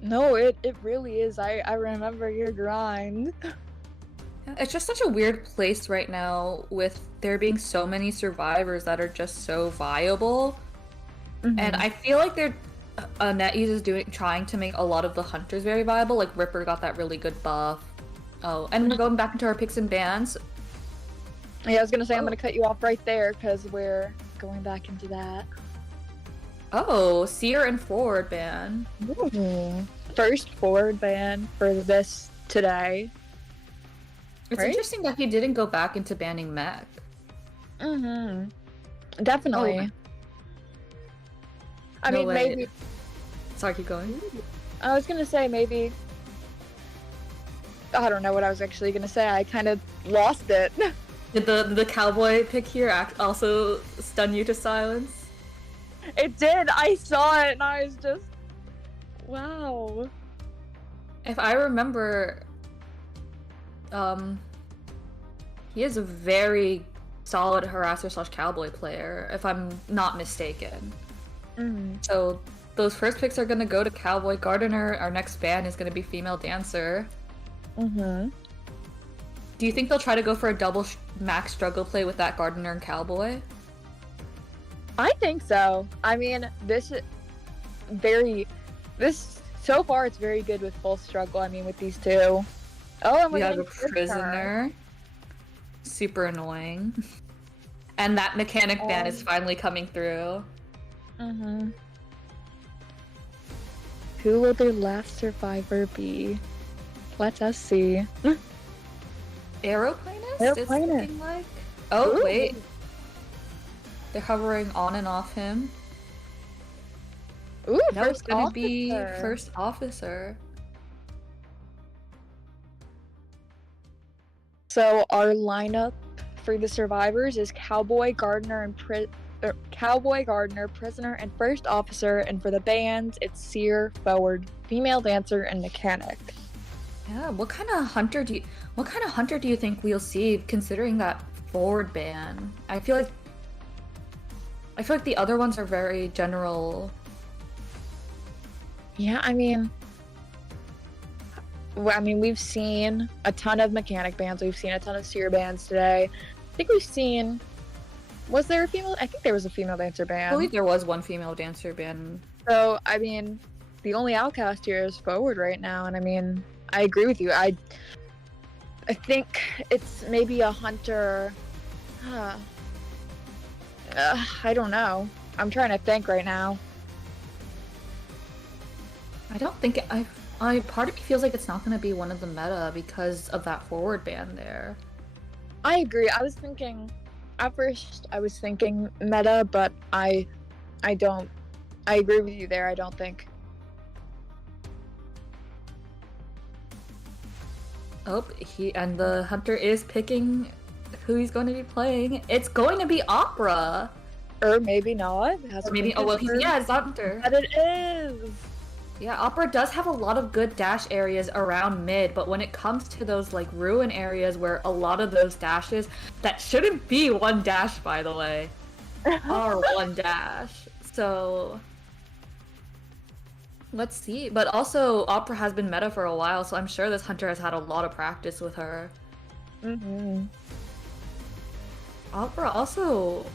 No, it really is. I remember your grind. It's just such a weird place right now with there being so many survivors that are just so viable. And I feel like NetEase is trying to make a lot of the hunters very viable. Like Ripper got that really good buff. Oh, and we're going back into our picks and bans. Yeah, I was gonna say I'm gonna cut you off right there because we're going back into that. Oh, Seer and forward ban. Ooh. First forward ban for this today. It's Right? interesting that he didn't go back into banning mech. Definitely. Oh. I No mean, way. maybe. Sorry, keep going. I was gonna say maybe. I don't know what I was actually gonna say. I kind of lost it. Did the cowboy pick here also stun you to silence? It did. I saw it and I was just. Wow. If I remember, he is a very solid harasser / cowboy player, if I'm not mistaken. So those first picks are gonna go to Cowboy Gardener. Our next ban is gonna be Female Dancer. Do you think they'll try to go for a double max struggle play with that Gardener and Cowboy? I think so. I mean, this so far it's very good with full struggle. I mean, with these two. Oh, and We we're have a getting prisoner. Super annoying. And that mechanic ban is finally coming through. Who will their last survivor be? Let us see. Aeroplanist? Aeroplanist. It's looking like. Oh, Ooh. wait. They're hovering on and off him. Ooh, No, it's gonna be officer. first officer. So our lineup for the survivors is Cowboy, Gardener, Cowboy, Gardener, Prisoner, and First Officer. And for the bands, it's Seer, Forward, Female Dancer, and Mechanic. Yeah, what kind of hunter do you think we'll see considering that forward ban? I feel like the other ones are very general. Yeah, I mean, we've seen a ton of mechanic bands. We've seen a ton of Seer bands today. I think we've seen. Was there a female? I think there was a female dancer I band. believe there was one female dancer ban. So I mean, the only outcast here is Forward right now, and I mean, I agree with you. I think it's maybe a hunter. I don't know. I'm trying to think right now. I don't think I part of me feels like it's not gonna be one of the meta because of that forward ban there. I agree. I was thinking at first I was thinking meta, but I don't. I agree with you there. I don't think. Oh, the hunter is picking who he's going to be playing. It's going to be Opera. Or maybe not. It hasn't Maybe. been Oh well, confirmed. it's Hunter. But it is. Yeah, Opera does have a lot of good dash areas around mid, but when it comes to those like ruin areas where a lot of those dashes that shouldn't be one dash, by the way, are one dash. So Let's see. But also, Opera has been meta for a while, so I'm sure this hunter has had a lot of practice with her. Mm-hmm. Opera also...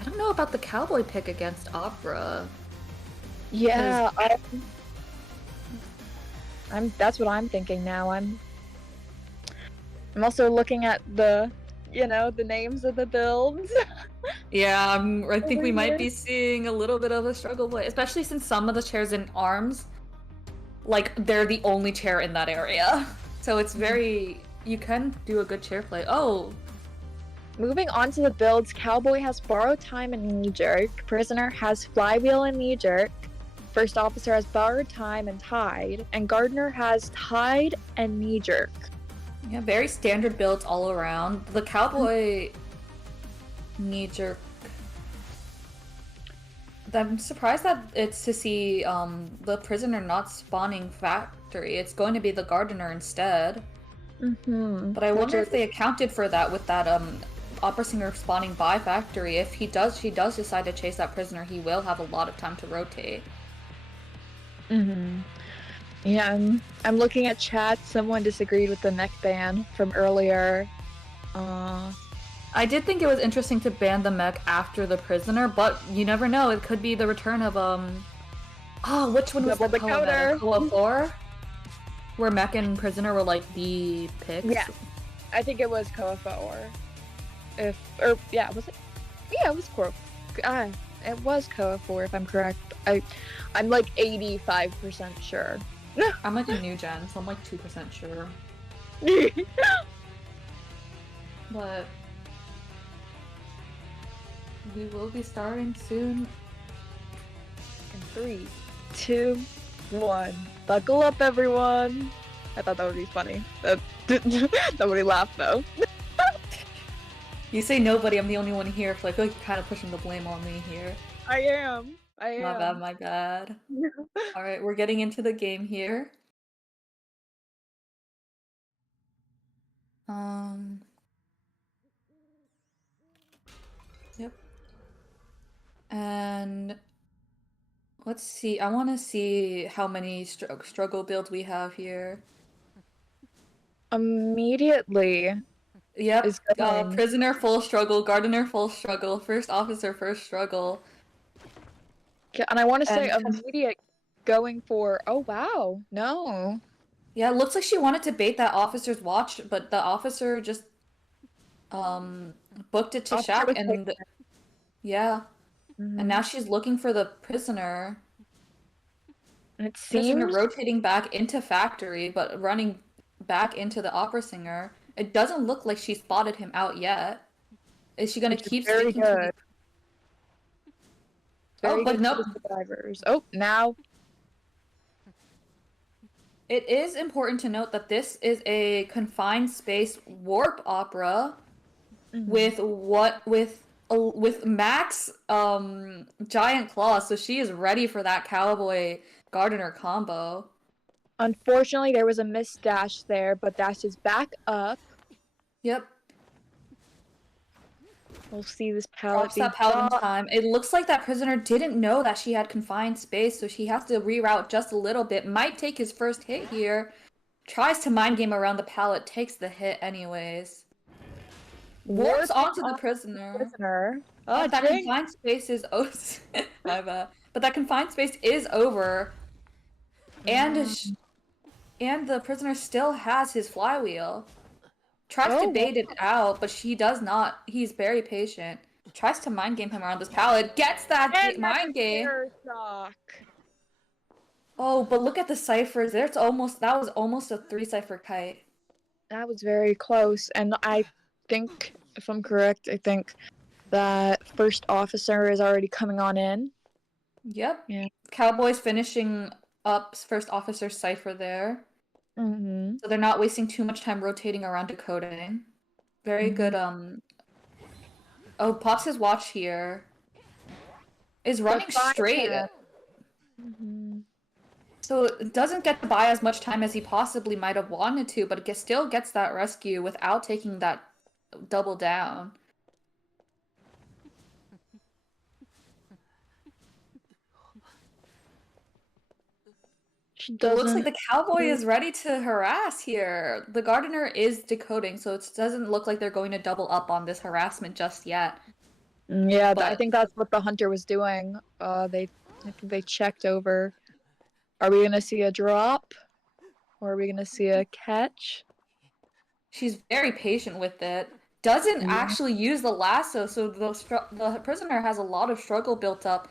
I don't know about the cowboy pick against Opera. Yeah, that's what I'm thinking now. I'm also looking at the names of the builds. Yeah, I think Over we might here. be seeing a little bit of a struggle, but especially since some of the chairs in arms, like, they're the only chair in that area. So it's very... You can do a good chair play. Oh! Moving on to the builds, Cowboy has Borrowed Time and Knee Jerk. Prisoner has Flywheel and Knee Jerk. First Officer has Borrowed Time and Tide. And Gardener has Tide and Knee Jerk. Yeah, very standard builds all around. The cowboy knee jerk. I'm surprised that it's to see the prisoner not spawning factory. It's going to be the gardener instead. Mm-hmm. But I wonder if they accounted for that with that opera singer spawning by factory. If she does decide to chase that prisoner, he will have a lot of time to rotate. Mm-hmm. Yeah, I'm looking at chat. Someone disagreed with the mech ban from earlier. I did think it was interesting to ban the mech after the prisoner, but you never know. It could be the return of oh, which one was Double the decoder. Koa 4? Where mech and prisoner were like the picks. Yeah, I think it was Koa 4. Was it? Yeah, it was Koa. It was Koa 4 if I'm correct. I'm like 85% sure. I'm like a new gen, so I'm like 2% sure. But we will be starting soon. In 3, 2, 1. Buckle up, everyone. I thought that would be funny. Nobody laughed though. You say nobody, I'm the only one here, so I feel like you're kind of pushing the blame on me here. I am. My bad. Alright, we're getting into the game here. Yep. And let's see. I want to see how many struggle builds we have here. Immediately. Yep. Is going. Prisoner full struggle, gardener full struggle, first officer first struggle. And I want to say And- immediate going for. Oh wow, no. Yeah, it looks like she wanted to bait that officer's watch, but the officer just booked it to Officer Shaq was and yeah. And now she's looking for the prisoner. And it Prisoner seems rotating back into factory, but running back into the opera singer. It doesn't look like she spotted him out yet. Is she gonna keep very sticking good. to Very but good nope. for the survivors. Oh, now. It is important to note that this is a confined space warp opera with Max giant claws, so she is ready for that cowboy gardener combo. Unfortunately, there was a missed dash there, but dash is back up. Yep. We'll see this pallet Drops that pallet in time. It looks like that prisoner didn't know that she had confined space, so she has to reroute just a little bit. Might take his first hit here. Tries to mind game around the pallet, takes the hit anyways. Warps onto the prisoner. Oh, that confined space is my bad. But that confined space is over. And the prisoner still has his flywheel. Tries to bait it out, but she does not. He's very patient. Tries to mind game him around this pallet. Gets that mind game. Shock. Oh, but look at the ciphers. That was almost a 3-cipher kite. That was very close, and I think, if I'm correct, I think that first officer is already coming on in. Yep. Yeah. Cowboys finishing up first officer cipher there. So they're not wasting too much time rotating around decoding. Very good, Oh, pops his watch here. Is running straight. So it doesn't get to buy as much time as he possibly might have wanted to, but it still gets that rescue without taking that double down. She It looks like doesn't. the cowboy is ready to harass here. The gardener is decoding, so it doesn't look like they're going to double up on this harassment just yet. Yeah, I But think that's what the hunter was doing. I think they checked over. Are we gonna see a drop, or are we gonna see a catch? she's very patient with it. Doesn't Yeah. actually use the lasso, so the prisoner has a lot of struggle built up,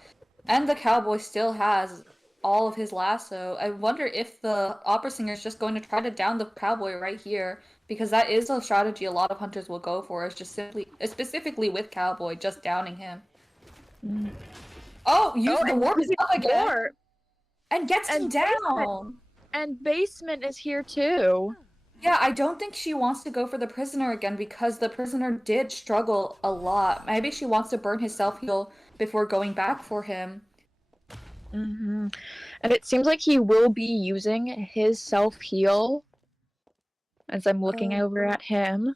and the cowboy still has all of his lasso. I wonder if the opera singer is just going to try to down the cowboy right here, because that is a strategy a lot of hunters will go for, is just simply, specifically with cowboy, just downing him. Mm. Oh, use Oh, the and warp is using up again, warp. and gets him And basement. down. And basement is here too. Yeah, I don't think she wants to go for the prisoner again because the prisoner did struggle a lot. Maybe she wants to burn his self-heal before going back for him. Mm-hmm. And it seems like he will be using his self-heal as I'm looking Oh. over at him.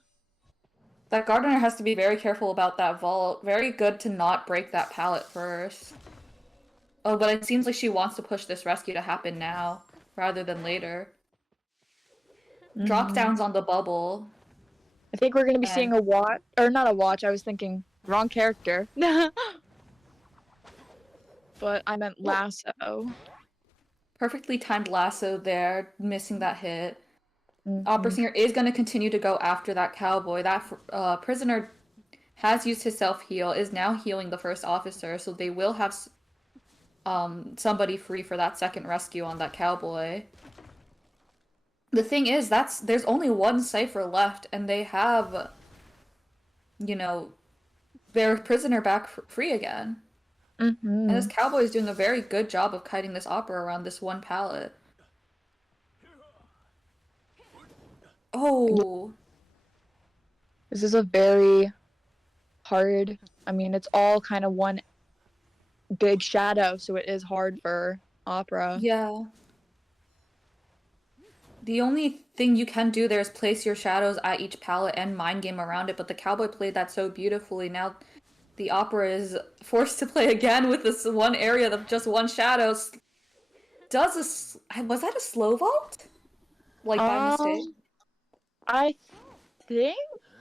That gardener has to be very careful about that vault. Very good to not break that pallet first. Oh, but it seems like she wants to push this rescue to happen now, rather than later. Drop Mm-hmm. downs on the bubble. I think we're going to be And seeing a watch, or not a watch, I was thinking wrong character. But I meant lasso. perfectly timed lasso there, missing that hit. Opera Mm-hmm. Singer is going to continue to go after that cowboy. That prisoner has used his self-heal, is now healing the first officer, so they will have somebody free for that second rescue on that cowboy. The thing is, there's only one cipher left, and they have, you know, their prisoner back free again. Mm-hmm. And this cowboy is doing a very good job of kiting this opera around this one pallet. Oh, This is a very hard, I mean, it's all kind of one big shadow, so it is hard for opera. yeah. The only thing you can do there is place your shadows at each pallet and mind game around it, but the cowboy played that so beautifully. Now the opera is forced to play again with this one area of just one shadow. Was that a slow vault? Like by mistake? I think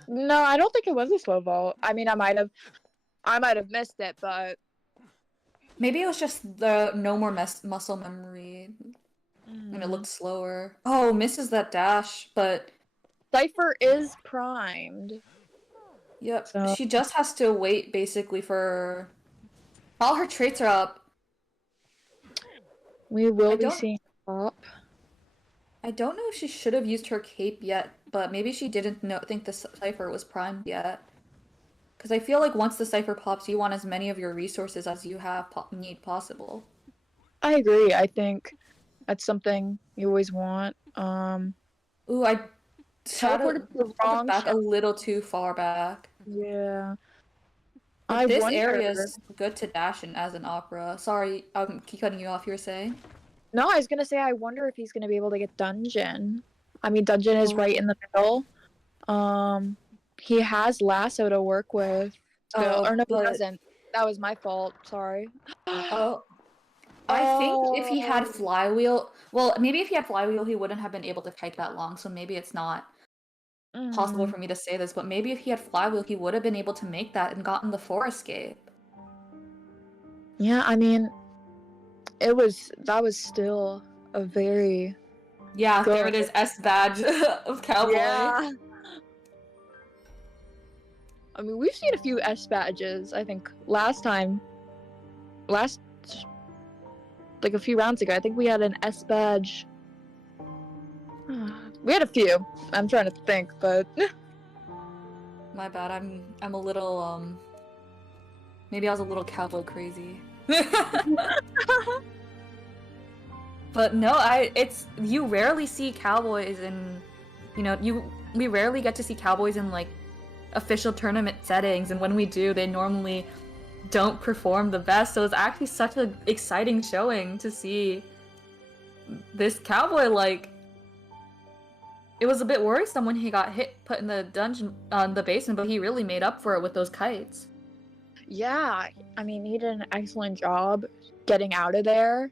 no, I don't think it was a slow vault. I mean, I might have missed it, but Maybe it was just the no more muscle memory and it looked slower. Oh, misses that dash, but Cypher is primed. yep, So she just has to wait basically for all her traits are up. we I will be don't seeing pop. I don't know if she should have used her cape yet, but maybe she didn't think the cipher was primed yet. Because I feel like once the cipher pops, you want as many of your resources as you need possible. I agree. I think that's something you always want. Ooh, I Teleported to the shadowed wrong back a shadow. little too far back. Yeah. But I this wonder. area is good to dash in as an opera. Sorry, I'm keep cutting you off. You were saying? No, I was gonna say I wonder if he's gonna be able to get dungeon. I mean, dungeon is right in the middle. He has lasso to work with still. Or no, he But doesn't. That was my fault. Sorry. oh, I think if he had flywheel, well, maybe if he had flywheel, he wouldn't have been able to kite that long. So maybe it's not possible for me to say this, but maybe if he had flywheel, he would have been able to make that and gotten the 4 escape. Yeah, I mean, that was still a very Yeah, good. there it is, S badge of cowboy. Yeah. I mean, we've seen a few S badges. I think last like a few rounds ago, I think we had an S badge. We had a few. I'm trying to think, but My bad. I'm a little maybe I was a little cowboy crazy. But no, you rarely see cowboys in, we rarely get to see cowboys in like official tournament settings, and when we do, they normally don't perform the best. So it's actually such an exciting showing to see this cowboy. Like, it was a bit worrisome when he got put in the dungeon on the basement, but he really made up for it with those kites. yeah, I mean, he did an excellent job getting out of there.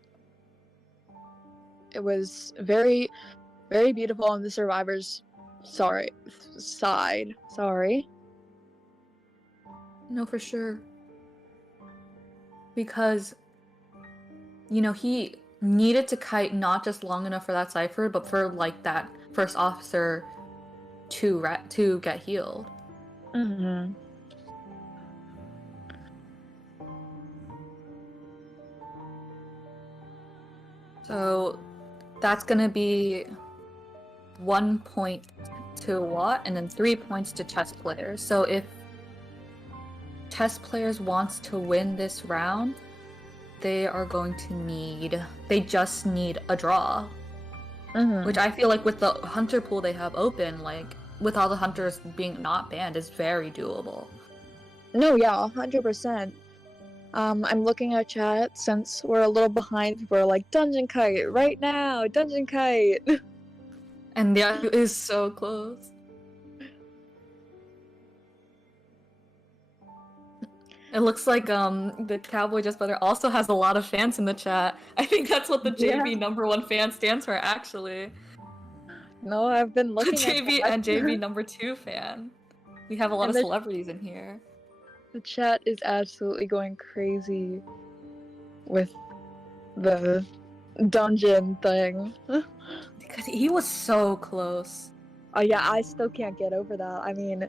It was very, very beautiful on the survivors' side. Sorry. No, for sure. Because, he needed to kite not just long enough for that cipher, but for like that first officer to get healed. Mm-hmm. So that's gonna be 1 point to Watt and then 3 points to chess players. So if chess players wants to win this round, they just need a draw. Mm-hmm. Which I feel like with the hunter pool they have open, like with all the hunters being not banned, is very doable. No, yeah, 100%. I'm looking at chat since we're a little behind. People are like, Dungeon Kite, right now, Dungeon Kite. And yeah, it is so close. It looks like the Cowboy Just Better also has a lot of fans in the chat. I think that's what the JV #1 fan stands for, actually. No, I've been looking JV at and JV #2 fan. We have a lot of celebrities in here. The chat is absolutely going crazy with the dungeon thing. Because he was so close. Oh yeah, I still can't get over that. I mean,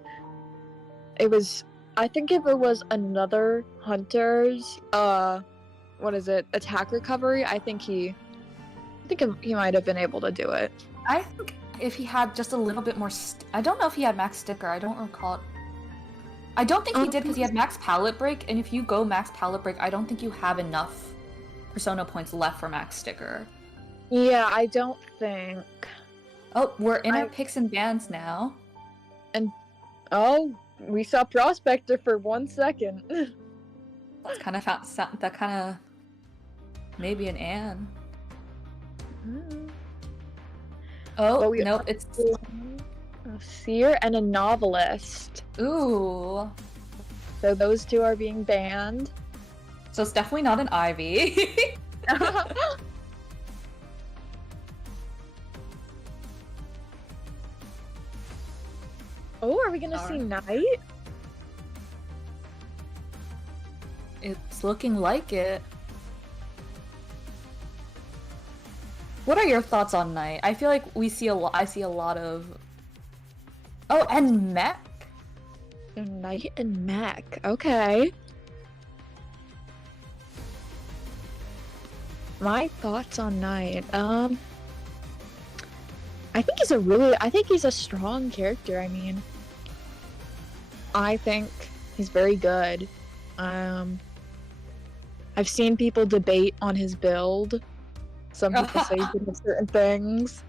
I think if it was another hunter's, attack recovery, I think he might have been able to do it. I think if he had just a little bit more, I don't know if he had max sticker. I don't recall. I don't think he did because he had max pallet break, and if you go max pallet break, I don't think you have enough persona points left for max sticker. Yeah, I don't think. Oh, we're in our picks and bans now. And we saw Prospector for 1 second. That's kind of maybe an Anne. Oh, nope, it's a seer and a novelist. Ooh. So those two are being banned. So it's definitely not an Ivy. Oh, are we gonna see Knight? It's looking like it. What are your thoughts on Knight? I feel like I see a lot of... Oh, and Mech? Knight and Mech, okay. My thoughts on Knight, I think he's a strong character. I mean, I think he's very good. I've seen people debate on his build. Some people say he can do certain things.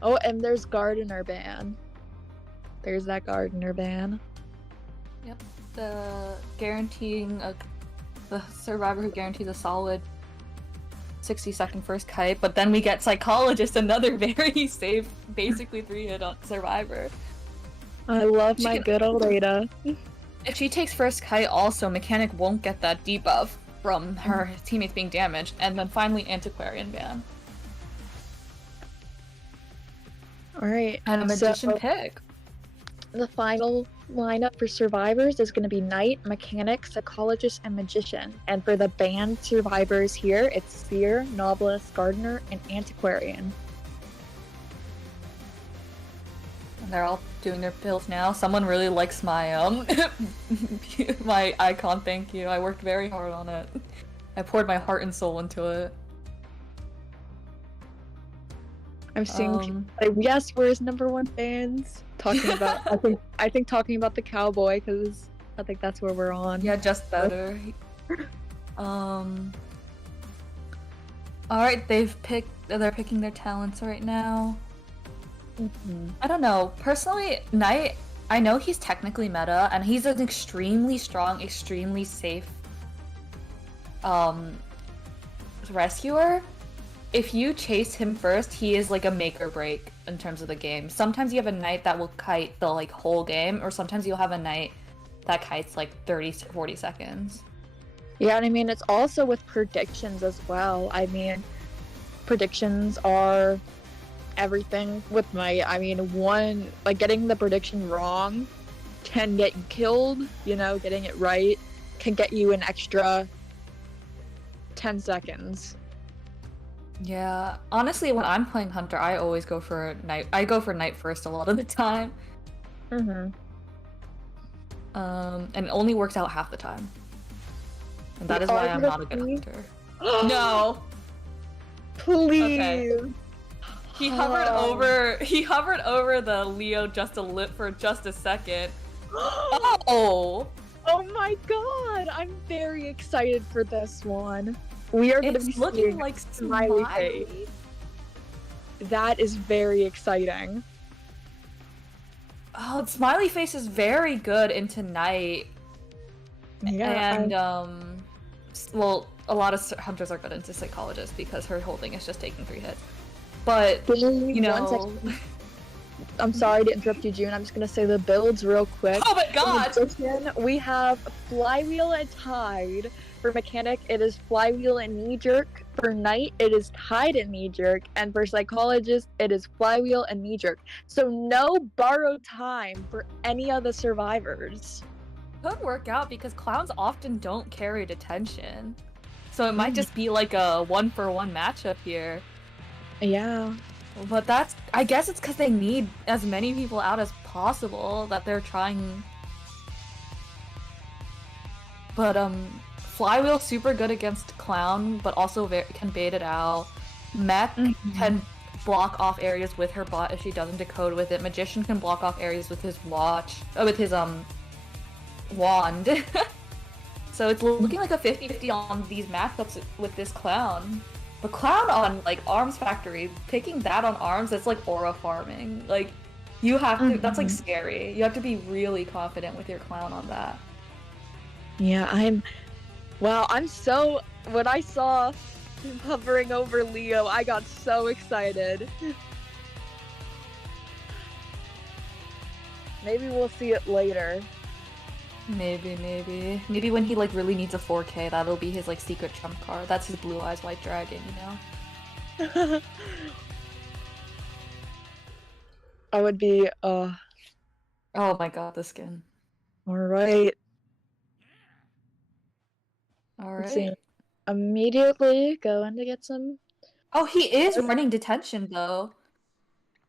Oh, and there's Gardener ban. There's that Gardener ban. Yep, the survivor who guarantees a solid 60-second first kite, but then we get Psychologist, another very safe, basically 3-hit on survivor. I love my good old Ada. If she takes first kite, also Mechanic won't get that debuff from her teammates being damaged, and then finally Antiquarian ban. Alright, and a Magician pick. The final lineup for survivors is going to be Knight, Mechanic, Psychologist, and Magician. And for the banned survivors here, it's Seer, Novelist, Gardener, and Antiquarian. And they're all doing their builds now. Someone really likes my my icon, thank you. I worked very hard on it. I poured my heart and soul into it. I'm seeing people like, yes, we're his #1 fans. Talking about, I think talking about the Cowboy, because I think that's where we're on. Yeah, just better. Alright, they're picking their talents right now. I don't know. Personally, Knight, I know he's technically meta, and he's an extremely strong, extremely safe rescuer. If you chase him first, he is like a make or break in terms of the game. Sometimes you have a Knight that will kite the like whole game, or sometimes you'll have a Knight that kites like 30 to 40 seconds. Yeah, and I mean, it's also with predictions as well. I mean, predictions are everything with Knight. I mean, getting the prediction wrong can get you killed, getting it right can get you an extra 10 seconds. Yeah, honestly, when I'm playing Hunter, I always go for Knight. I go for Knight first a lot of the time. Mm-hmm. And it only works out half the time. And that is why I'm not a good hunter. No! Please! Okay. He hovered over the Leo for just a second. Oh! Oh my god! I'm very excited for this one. We are gonna be looking like Smiley face. That is very exciting. Oh, Smiley Face is very good into Knight. Yeah, and well, a lot of hunters are good into Psychologist because her whole thing is just taking 3 hits. But you know, I'm sorry to interrupt you, June. I'm just gonna say the builds real quick. Oh my god! We have Flywheel and Tide. For Mechanic, it is Flywheel and Knee Jerk. For Knight, it is Tide and Knee Jerk. And for Psychologist, it is Flywheel and Knee Jerk. So no borrowed time for any of the survivors. Could work out because clowns often don't carry detention. So it might just be like a 1-for-1 matchup here. Yeah. But I guess it's because they need as many people out as possible that they're trying. But Flywheel super good against Clown, but also can bait it out. Mech can block off areas with her bot if she doesn't decode with it. Magician can block off areas with his wand. So it's looking like a 50-50 on these matchups with this Clown. The Clown on like Arms Factory, picking that on Arms, that's like aura farming. Like you have to, that's like scary. You have to be really confident with your Clown on that. Yeah, when I saw him hovering over Leo, I got so excited. Maybe we'll see it later. Maybe when he like really needs a 4K, that'll be his like secret trump card. That's his Blue Eyes White Dragon, you know? I would be, Oh my god, the skin. Alright. Alright. See. Immediately going to get some... Oh, he is running detention, though.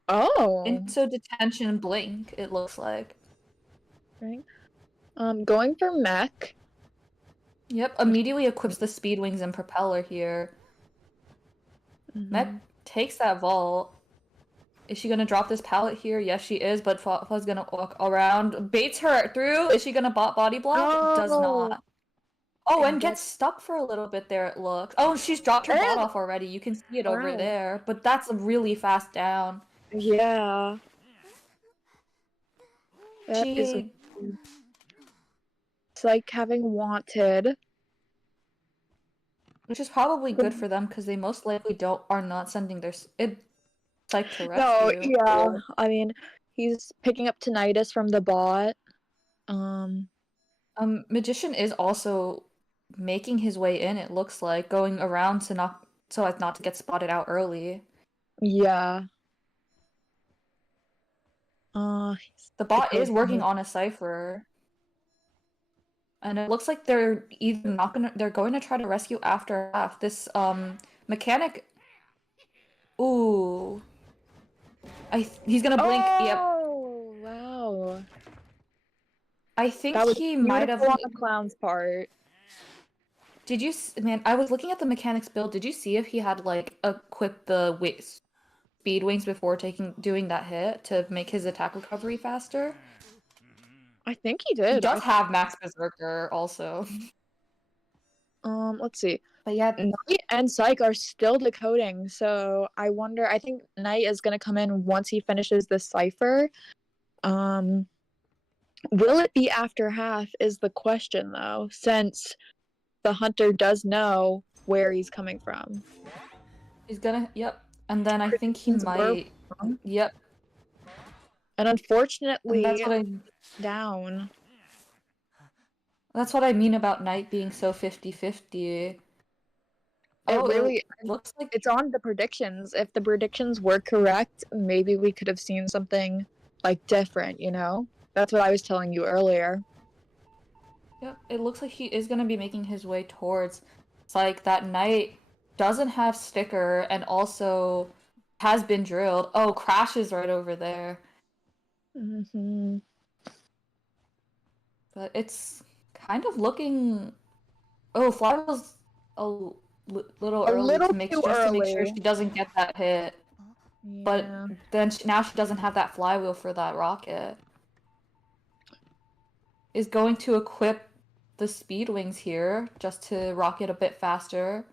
Oh! Into detention blink, it looks like. Right. Going for Mech. Yep, immediately equips the Speed Wings and Propeller here. Mech takes that vault. Is she gonna drop this pallet here? Yes, she is, but Fa's gonna walk around. Baits her through. Is she gonna body block? Oh. Does not. Oh, and gets stuck for a little bit there, it looks. Oh, she's dropped her bot off already. You can see it over there. But that's a really fast down. Yeah. It's like having Wanted. Which is probably good for them because they most likely are not sending their Psych to rescue. No, yeah. I mean, he's picking up Tinnitus from the bot. Magician is also making his way in, it looks like, going around so as not to get spotted out early. Yeah. The bot is working on a cipher. And it looks like they're going to try to rescue after half. This mechanic. Ooh. He's gonna blink. Yep. Oh wow. I think that was he might have on the clown's part. Did you, man? I was looking at the mechanic's build. Did you see if he had like equipped the Speed Wings before doing that hit to make his attack recovery faster? I think he did. He does have Max Berserker also. Let's see. But yeah, Knight and Psych are still decoding, so I think Knight is gonna come in once he finishes the cipher. Will it be after half is the question though, since the hunter does know where he's coming from. He's gonna, yep. And then I think he might, yep. And unfortunately, and that's down. That's what I mean about Knight being so 50-50. It Oh, really, it looks like it's on the predictions. If the predictions were correct, maybe we could have seen something like different, you know? That's what I was telling you earlier. yep, it looks like he is gonna be making his way towards. It's like that knight doesn't have sticker and also has been drilled. Oh, crashes right over there. Mm-hmm. But it's kind of looking. Oh, Fly was little A early little to make too just to make sure early. she doesn't get that hit. But Yeah. then now she doesn't have that flywheel for that rocket. Is going to equip the speed wings here just to rocket a bit faster.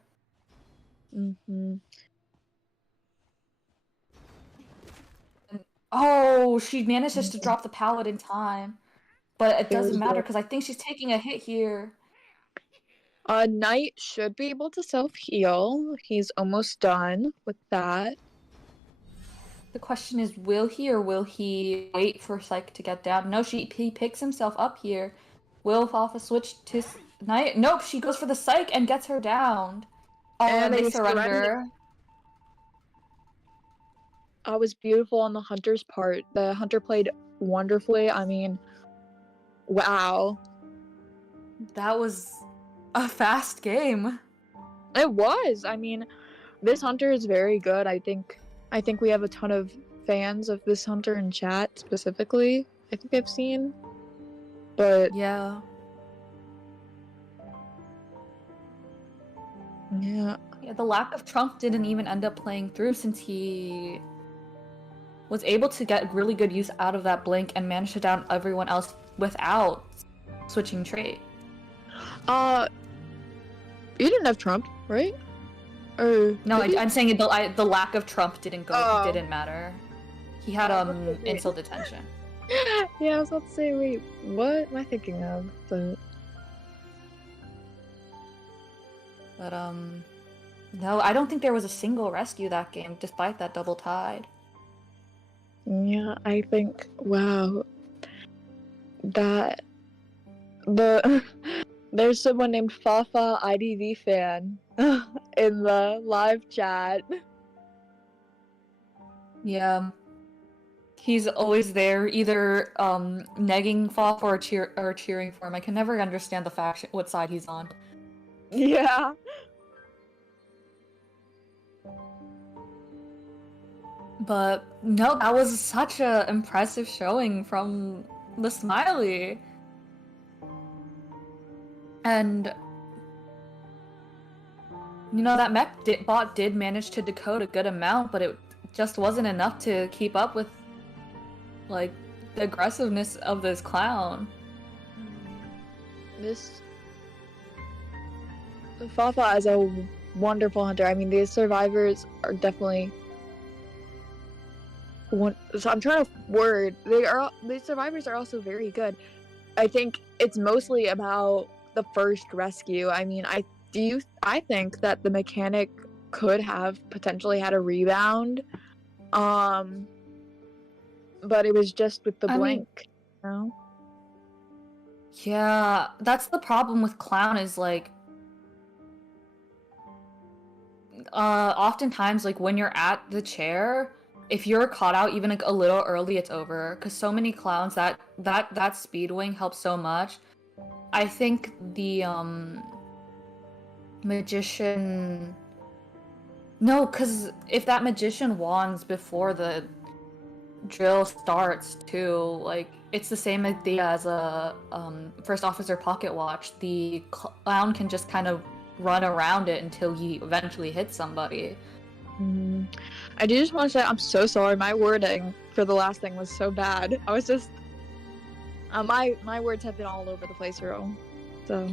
Mm-hmm. Oh, she manages to drop the pallet in time. But it Very doesn't matter good. because I think she's taking a hit here. Knight should be able to self-heal. He's almost done with that. The question is, will he or will he wait for Psyche to get down? No, he picks himself up here. Will Fafa switch to Knight? Nope, she goes for the Psyche and gets her down. Oh, and they surrender. Was beautiful on the Hunter's part. The Hunter played wonderfully. I mean, wow. That was a fast game. It was. I mean, this Hunter is very good. I think we have a ton of fans of this Hunter in chat specifically. I think I've seen. But Yeah. yeah. Yeah, the lack of Trump didn't even end up playing through since he was able to get really good use out of that blink and manage to down everyone else without switching trait. You didn't have Trump, right? Or No, did you? I'm saying the lack of Trump didn't matter. He had wait. insult detention. Yeah, I was about to say, wait, what am I thinking of? But no, I don't think there was a single rescue that game, despite that double tide. Yeah, I think, wow, that there's someone named Fafa IDV fan in the live chat. Yeah. He's always there, either negging Fop or cheering for him. I can never understand the faction what side he's on. Yeah. But no, that was such a impressive showing from the Smiley. And you know, that bot did manage to decode a good amount, but it just wasn't enough to keep up with like the aggressiveness of this clown. This Fafa is a wonderful hunter. I mean, these survivors are definitely so I'm trying to word. These survivors are also very good. I think it's mostly about the first rescue. I mean, I think that the mechanic could have potentially had a rebound. But it was just with the blink, you know? Yeah, that's the problem with clown is like oftentimes like when you're at the chair, if you're caught out even like a little early, it's over. Because so many clowns that speed wing helps so much. I think the magician. No, because if that magician wands before the drill starts too, like it's the same idea as a first officer pocket watch. The clown can just kind of run around it until he eventually hits somebody. I do just want to say I'm so sorry. My wording for the last thing was so bad. I was just my words have been all over the place, Earl. So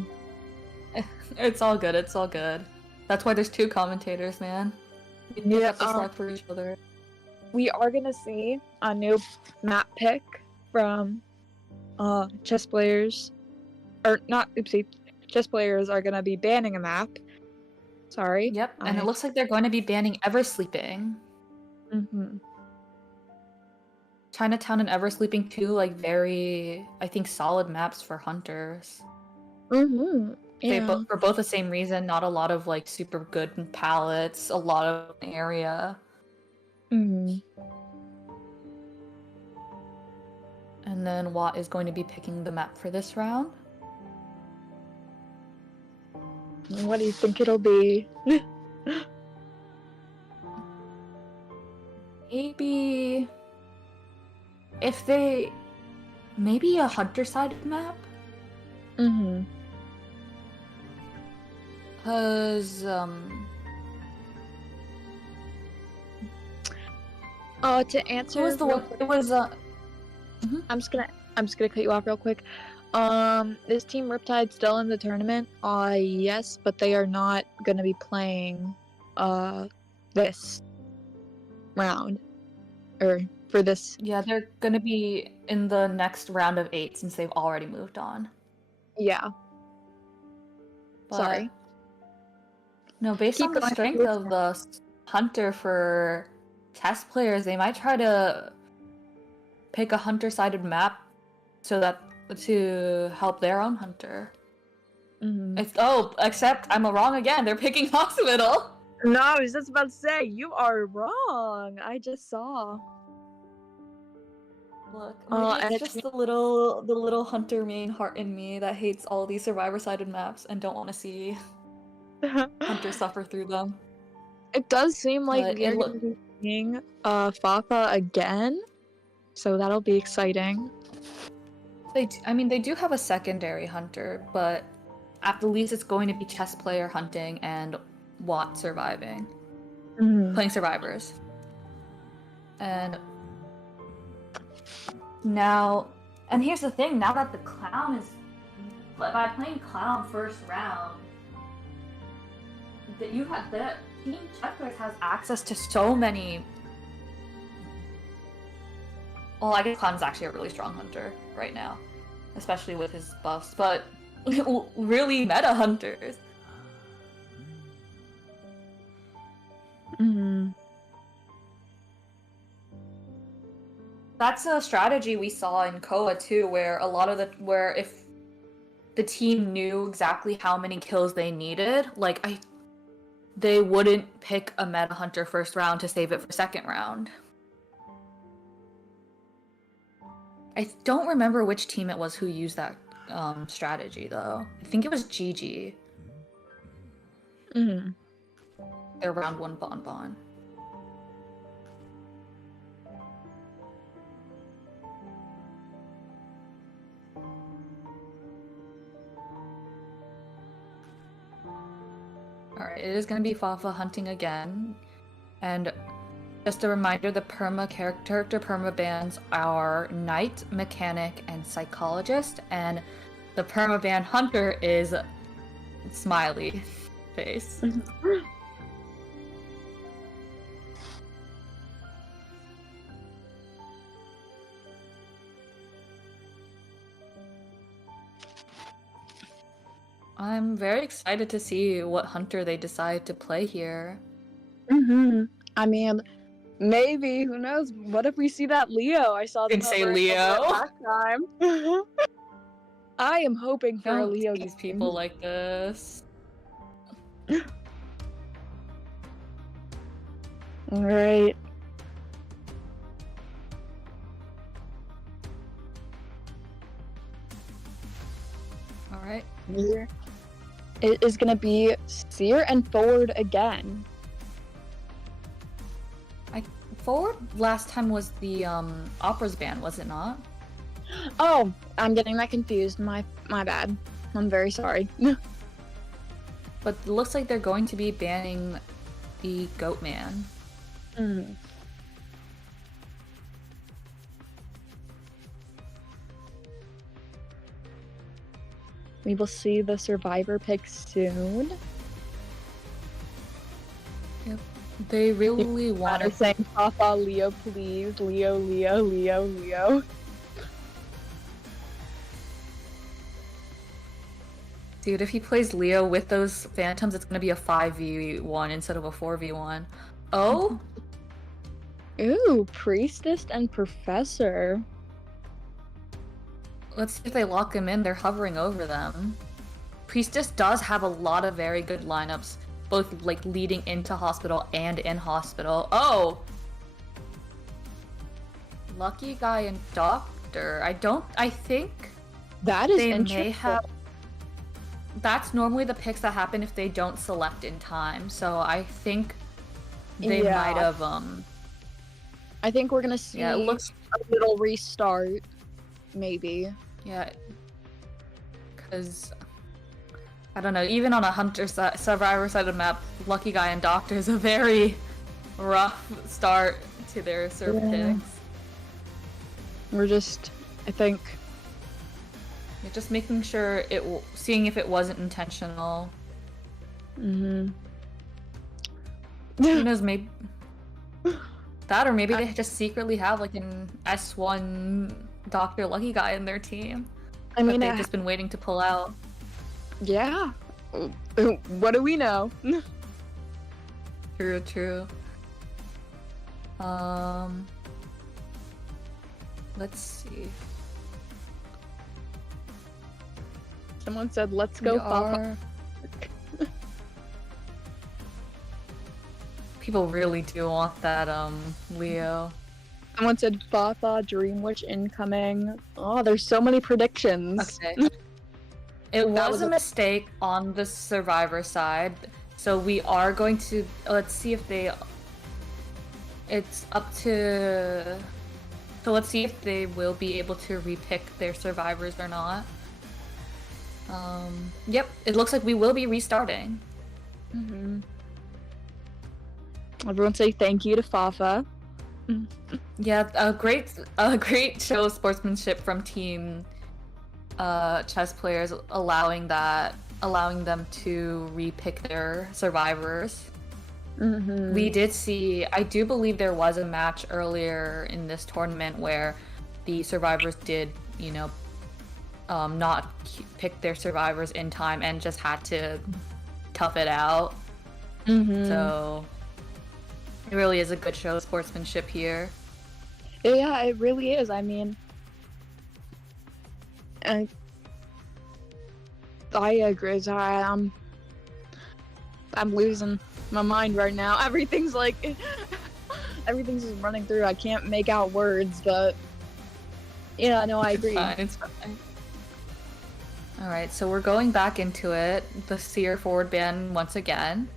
It's all good. It's all good. That's why there's two commentators, man. We have to select for each other. We are gonna see a new map pick from chess players, or not. Oopsie, chess players are gonna be banning a map. Sorry. Yep, and it looks like they're going to be banning Eversleeping. Chinatown and Eversleeping too, like very, I think, solid maps for hunters. Yeah. For both the same reason, not a lot of like super good palettes, a lot of area. Mm. And then Watt is going to be picking the map for this round. What do you think it'll be? Maybe if they maybe a hunter side map? Mm-hmm. Cause To answer who was the real one? quick, It was I'm just gonna cut you off real quick. Is Team Riptide still in the tournament? Yes, but they are not gonna be playing this round. Or for this. yeah, they're gonna be in the next round of 8 since they've already moved on. Yeah. But, Sorry. no, based Keep on the going. strength of the hunter for test players, they might try to pick a hunter-sided map so that to help their own hunter. Mm-hmm. Except I'm wrong again. They're picking hospital. No, I was just about to say you are wrong. I just saw. Look, maybe And it's just the little hunter main heart in me that hates all these survivor-sided maps and don't want to see hunters suffer through them. It does seem like But we're gonna be seeing Fafa again, so that'll be exciting. They do have a secondary hunter, but at the least it's going to be chess player hunting and Watt surviving, playing survivors. And here's the thing, now that the clown is, by playing clown first round, that you have the team chess players has access to so many. Well, I guess clown is actually a really strong hunter right now, especially with his buffs, but really meta hunters. That's a strategy we saw in Koa too, where if the team knew exactly how many kills they needed, they wouldn't pick a meta hunter first round to save it for second round. I don't remember which team it was who used that strategy though. I think it was GG. Their round 1 bonbon. Alright, it is going to be Fafa hunting again. And just a reminder, the character perma bands are Knight, Mechanic, and Psychologist. And the perma band hunter is Smiley face. I'm very excited to see what hunter they decide to play here. I mean, maybe, who knows? What if we see that Leo? I saw them Can say over Leo. last time. I am hoping for a Leo. These people like this. Right. Alright. It is gonna be Seer and Forward again. Forward last time was the Opera's band, was it not? Oh, I'm getting that confused. My bad. I'm very sorry. But it looks like they're going to be banning the Goatman. We will see the survivor pick soon. Yep. They really want to saying, Papa, Leo, please. Leo, Leo, Leo, Leo. Dude, if he plays Leo with those phantoms, it's going to be a 5v1 instead of a 4v1. Oh? Ooh, Priestess and Professor. Let's see if they lock him in. They're hovering over them. Priestess does have a lot of very good lineups, both like leading into hospital and in hospital. Oh! Lucky Guy and Doctor. I think That is they interesting. may have. That's normally the picks that happen if they don't select in time. So I think they Yeah. might have I think we're gonna see yeah, it looks a little restart, maybe. yeah, because I don't know. Even on a hunter survivor side of the map, Lucky Guy and Doctor is a very rough start to their serve Yeah. picks. We're just, I think, You're just making sure seeing if it wasn't intentional. mm-hmm. Who knows? Maybe that, or maybe they just secretly have like an S1 Doctor Lucky Guy in their team. I mean, that they've just been waiting to pull out. yeah. What do we know? True. Let's see. Someone said, "Let's go, We Papa." are- People really do want that, Leo. Someone said, "Papa, Dream Witch incoming." Oh, there's so many predictions. Okay. It That was was a a- mistake on the survivor side, so we are going to let's see if they. It's up to. So let's see if they will be able to repick their survivors or not. Yep, it looks like we will be restarting. Mm-hmm. Everyone say thank you to Fafa. Yeah, a great show of sportsmanship from team chess players, allowing them to repick their survivors. Mm-hmm. We did see, I do believe there was a match earlier in this tournament where the survivors did, not pick their survivors in time and just had to tough it out. Mm-hmm. So it really is a good show of sportsmanship here. Yeah, it really is. I mean, I agree. I'm losing my mind right now. Everything's everything's just running through. I can't make out words, but yeah, no, I agree. It's fine. Alright, so we're going back into it. The Seer forward ban once again.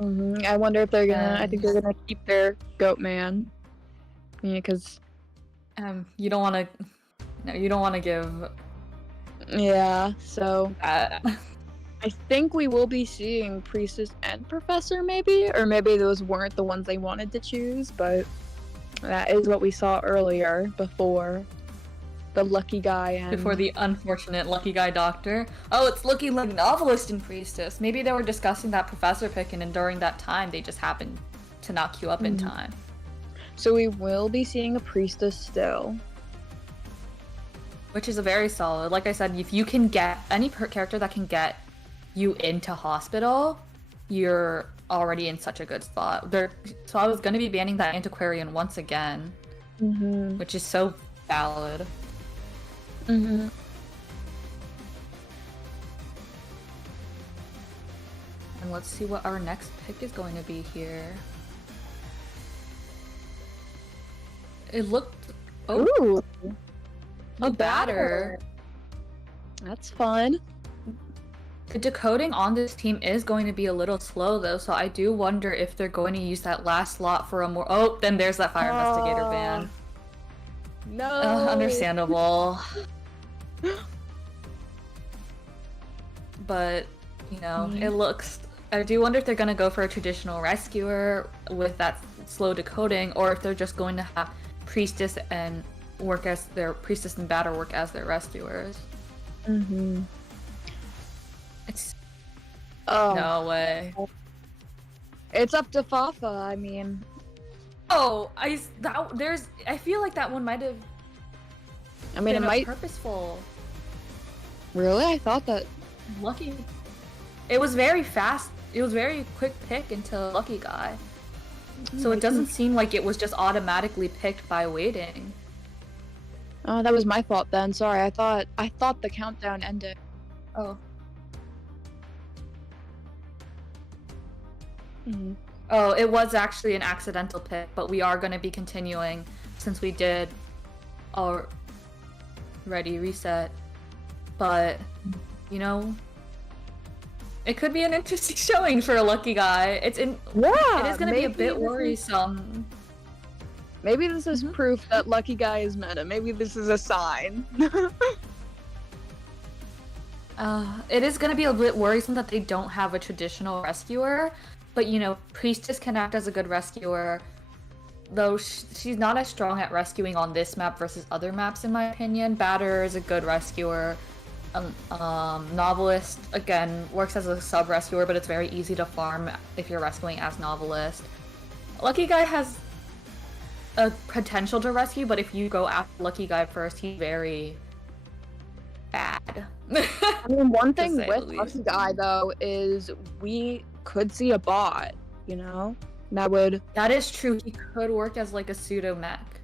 Mm-hmm. I wonder if they're gonna. I And- think they're gonna keep their goat man. Yeah, because You don't want to. No, you don't want to give. yeah. So That. I think we will be seeing Priestess and Professor, maybe, or maybe those weren't the ones they wanted to choose, but that is what we saw earlier before the Lucky Guy and Before the unfortunate Lucky Guy Doctor. Oh, it's looking like Novelist and Priestess. Maybe they were discussing that Professor pick, and during that time, they just happened to not queue up in Mhm. time. So we will be seeing a Priestess still. Which is a very solid. Like I said, if you can get any character that can get you into hospital, you're already in such a good spot. So I was going to be banning that Antiquarian once again, Mm-hmm. which is so valid. Mm-hmm. And let's see what our next pick is going to be here. It looked... Oh, Ooh, a batter. that's fun. The decoding on this team is going to be a little slow, though, so I do wonder if they're going to use that last slot for a more... Oh, then there's that Fire Investigator ban. No. Understandable. But, it looks... I do wonder if they're going to go for a traditional rescuer with that slow decoding, or if they're just going to have Priestess and Batter work as their rescuers. Mm-hmm. It's... Oh, No way. it's up to Fafa. I mean, Oh, I feel like that one might have it been might. purposeful. Really, I thought that. Lucky. It was very fast. It was very quick pick into Lucky Guy. So it doesn't seem like it was just automatically picked by waiting. Oh, that was my fault then. Sorry, I thought the countdown ended. Oh. Mhm. Oh, it was actually an accidental pick, but we are going to be continuing since we did already reset. But, you know, it could be an interesting showing for a lucky guy. It is going to be a bit worrisome. Maybe this is proof that Lucky Guy is meta. Maybe this is a sign. It is going to be a bit worrisome that they don't have a traditional rescuer, but you know, Priestess can act as a good rescuer, though she's not as strong at rescuing on this map versus other maps in my opinion. Batter is a good rescuer. Novelist, again, works as a sub-rescuer, but it's very easy to farm if you're rescuing as Novelist. Lucky Guy has a potential to rescue, but if you go after Lucky Guy first, he's very bad. I mean, one thing with Lucky Guy, though, is we could see a bot, you know? That is true. He could work as like a pseudo mech.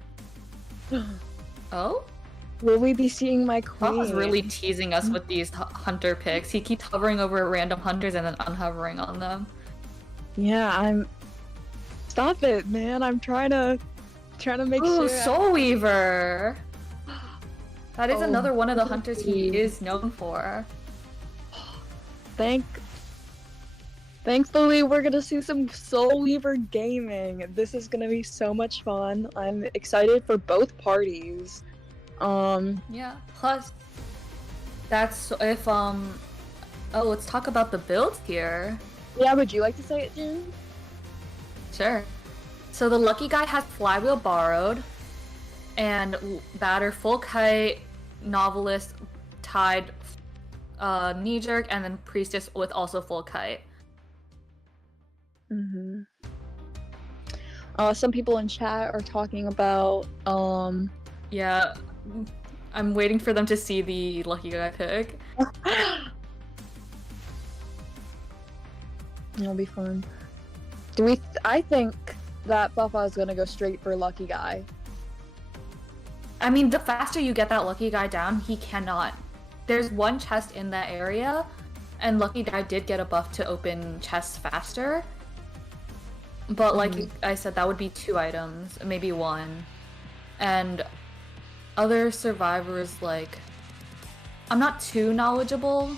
Oh? Will we be seeing my queen? Papa's really teasing us with these hunter picks. He keeps hovering over random hunters and then unhovering on them. Yeah, Stop it, man. I'm trying to make sure. Soul Weaver! That is another one of the hunters he is known for. Thankfully, we're gonna see some Soul Weaver gaming. This is gonna be so much fun. I'm excited for both parties. Yeah. Plus, that's if let's talk about the builds here. Yeah, would you like to say it, June? Sure. So the Lucky Guy has Flywheel borrowed, and Batter full kite, Novelist tied, knee jerk, and then Priestess with also full kite. Some people in chat are talking about Yeah, I'm waiting for them to see the Lucky Guy pick. It'll be fun. I think that Buffa is gonna go straight for Lucky Guy. I mean, the faster you get that Lucky Guy down, he cannot. There's one chest in that area, and Lucky Guy did get a buff to open chests faster. But like I said, that would be 2 items, maybe 1. And other survivors, like, I'm not too knowledgeable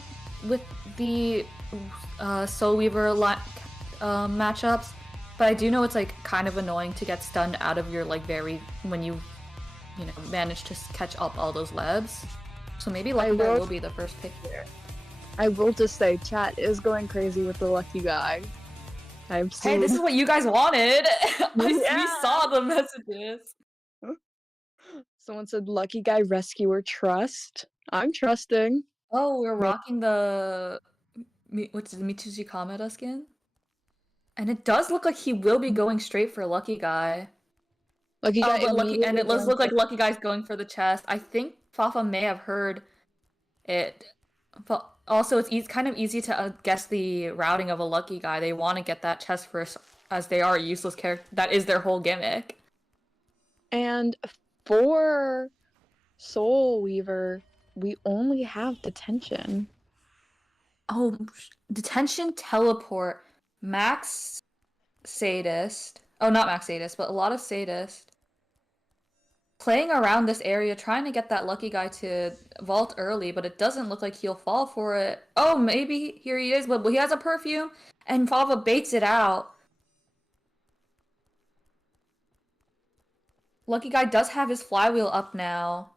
with the Soul Weaver matchups, but I do know it's like kind of annoying to get stunned out of your when you manage to catch up all those webs. So maybe Lucky Guy will be the first pick here. I will just say, chat is going crazy with the Lucky Guy. Hey, this is what you guys wanted. We saw the messages. Someone said Lucky Guy rescuer trust. I'm trusting. Oh, we're rocking the Mitsushi Kameda skin. And it does look like he will be going straight for Lucky Guy. And it does look like Lucky Guy's going for the chest. I think Fafa may have heard it. But also, it's kind of easy to guess the routing of a Lucky Guy. They want to get that chest first, as they are a useless character. That is their whole gimmick. And for Soul Weaver, we only have detention. Oh, detention, teleport, max sadist. Oh, not max sadist, but a lot of sadist. Playing around this area, trying to get that Lucky Guy to vault early, but it doesn't look like he'll fall for it. Oh, maybe here he is, but he has a perfume, and Fava baits it out. Lucky Guy does have his flywheel up now.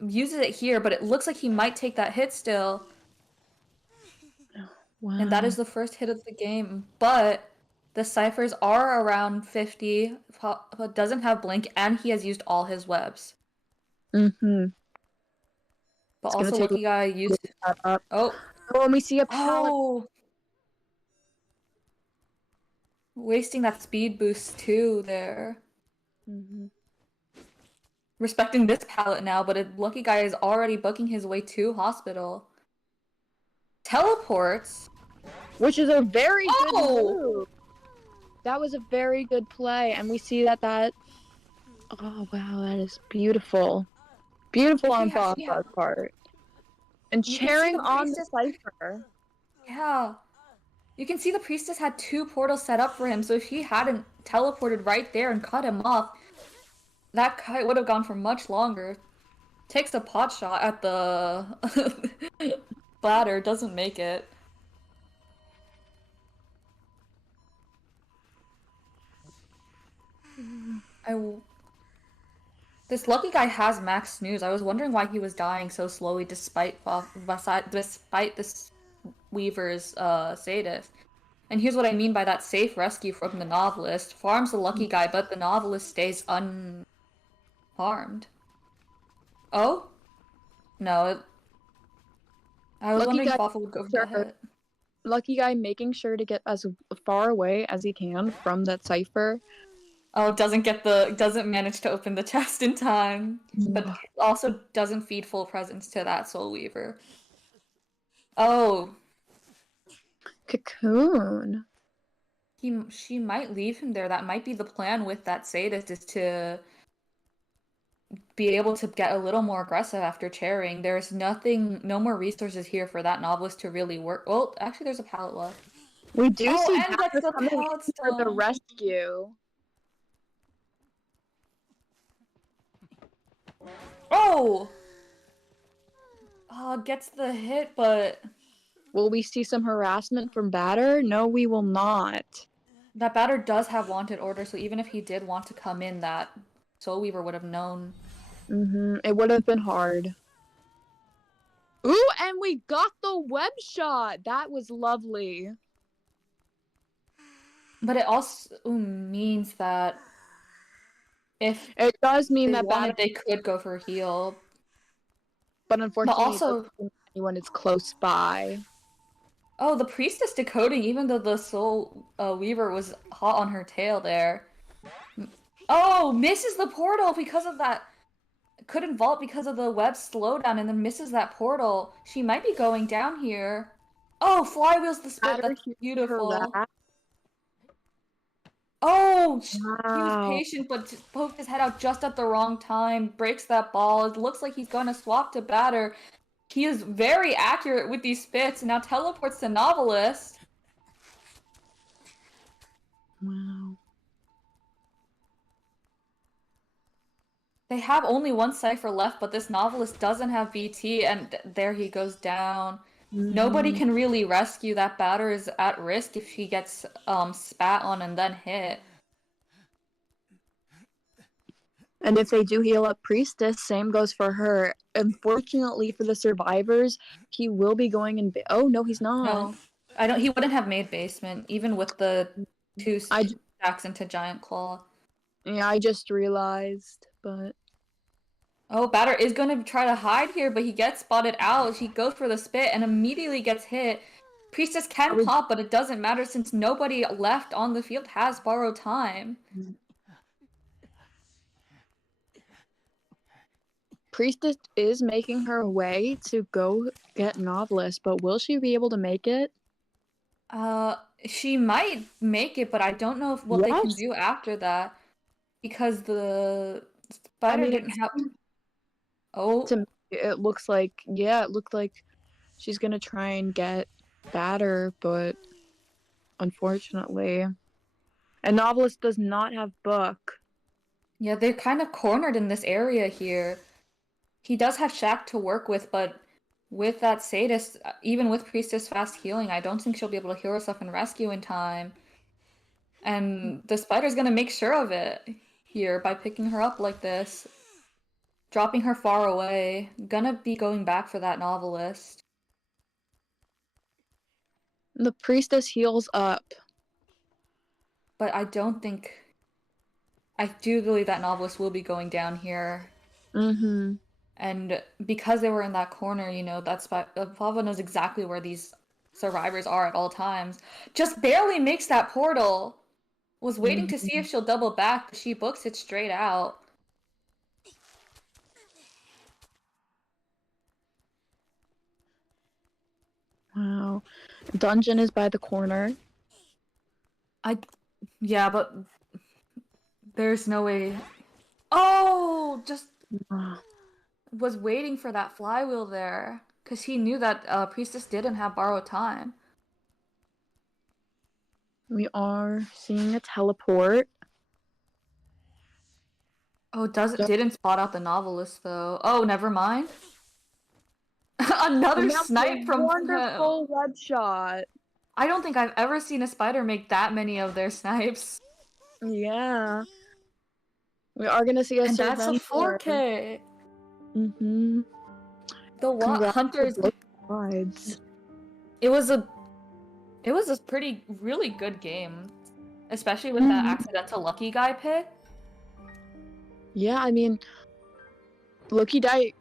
Uses it here, but it looks like he might take that hit still. Wow. And that is the first hit of the game. But the ciphers are around 50, but doesn't have blink, and he has used all his webs. But also Lucky Guy used... Oh, and we see a pallet. Oh! Wasting that speed boost too there. Respecting this pallet now, but Lucky Guy is already booking his way to hospital. Teleports? Which is a very good move. That was a very good play, and we see that oh wow, that is beautiful. Beautiful on Fafa's part. And cheering on the cipher. Yeah. You can see the priestess had 2 portals set up for him, so if he hadn't teleported right there and cut him off, that kite would have gone for much longer. Takes a pot shot at the bladder, doesn't make it. This lucky guy has max snooze. I was wondering why he was dying so slowly despite this Weaver's sadist. And here's what I mean by that safe rescue from the novelist. Farms the lucky guy, but the novelist stays unharmed. Oh? No. I was Lucky wondering if guy, Waffle would go for that hit. lucky guy making sure to get as far away as he can from that cipher. Oh, doesn't manage to open the chest in time. But also doesn't feed full presence to that Soul Weaver. Oh. Cocoon. She might leave him there. That might be the plan with that sadist, is to be able to get a little more aggressive after chairing. There's no more resources here for that novelist to really work. Well, actually, there's a pallet left. We do see and that's the coming pallet for the stone. rescue. Oh! Gets the hit, but Will we see some harassment from Batter? No, we will not. that batter does have wanted orders, so even if he did want to come in, that Soul Weaver would have known. It would have been hard. Ooh, and we got the web shot. That was lovely. But it also means that if It does mean they that wanted, Batter, they could go for a heal. but unfortunately, But also, it doesn't mean anyone is close by. oh, the priestess decoding, even though the Soul Weaver was hot on her tail there. Oh, misses the portal because of that. Couldn't vault because of the web slowdown, and then misses that portal. She might be going down here. Oh, flywheels the spit. Batter That's healed beautiful. her that. Oh, he was Wow. patient, but poked his head out just at the wrong time. Breaks that ball. It looks like he's going to swap to batter. He is very accurate with these spits, and now teleports to Novelist. Wow. They have only one cipher left, but this Novelist doesn't have BT, and there he goes down. Nobody can really rescue. That batter is at risk if he gets spat on and then hit. And if they do heal up Priestess, same goes for her. Unfortunately for the survivors, he will be going in. Oh no, he's not. No, I don't. He wouldn't have made basement even with the 2 stacks into Giant Claw. Yeah, I just realized, but Oh, batter is going to try to hide here, but he gets spotted out. He goes for the spit and immediately gets hit. Priestess can pop, but it doesn't matter since nobody left on the field has borrowed time. Priestess is making her way to go get Novelist, but will she be able to make it? She might make it, but I don't know what they can do after that. Because the spider didn't have... Oh. It looks like, yeah, it looked like she's gonna try and get Batter, but unfortunately. And Novelist does not have Book. Yeah, they're kind of cornered in this area here. He does have Shack to work with, but with that Sadist, even with Priestess fast healing, I don't think she'll be able to heal herself and rescue in time. And the spider's gonna make sure of it here by picking her up like this. Dropping her far away. Gonna be going back for that Novelist. The Priestess heals up. But I don't think... I do believe that Novelist will be going down here. And because they were in that corner, you know, Pava knows exactly where these survivors are at all times. Just barely makes that portal. Was waiting to see if she'll double back, but she books it straight out. Wow. Dungeon is by the corner. Yeah, but there's no way... Oh! Just was waiting for that flywheel there. Because he knew that Priestess didn't have borrowed time. We are seeing a teleport. Oh, didn't spot out the novelist though. Oh, never mind. Another And that's snipe a from him. wonderful web shot. I don't think I've ever seen a spider make that many of their snipes. Yeah. We are gonna see a And that's a survivor. 4K. Mm-hmm. The Congrats to hunters. both sides. It was a really good game, especially with that accidental lucky guy pick. Yeah, I mean, Lucky Guy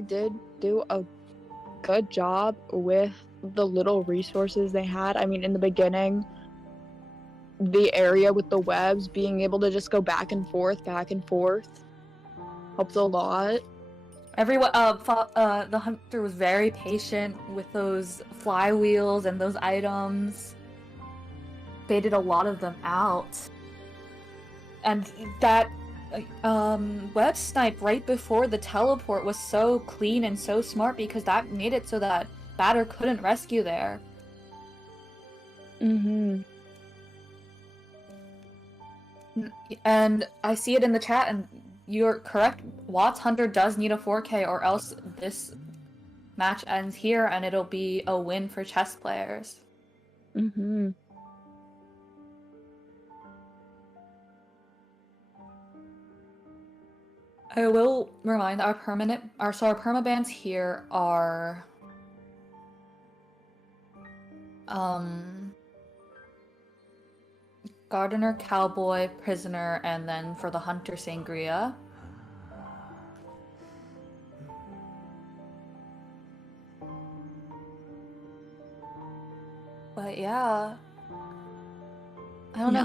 did do a good job with the little resources they had. I mean, in the beginning, the area with the webs, being able to just go back and forth, helps a lot. Everyone, the hunter was very patient with those flywheels and those items. Baited a lot of them out, and that web snipe right before the teleport was so clean and so smart because that made it so that batter couldn't rescue there. Mm-hmm. And I see it in the chat, and you're correct. Watts Hunter does need a 4K, or else this match ends here, and it'll be a win for chess players. Mm-hmm. I will remind our permabans here are Gardener, Cowboy, Prisoner, and then for the Hunter, Sangria. But yeah, I don't know.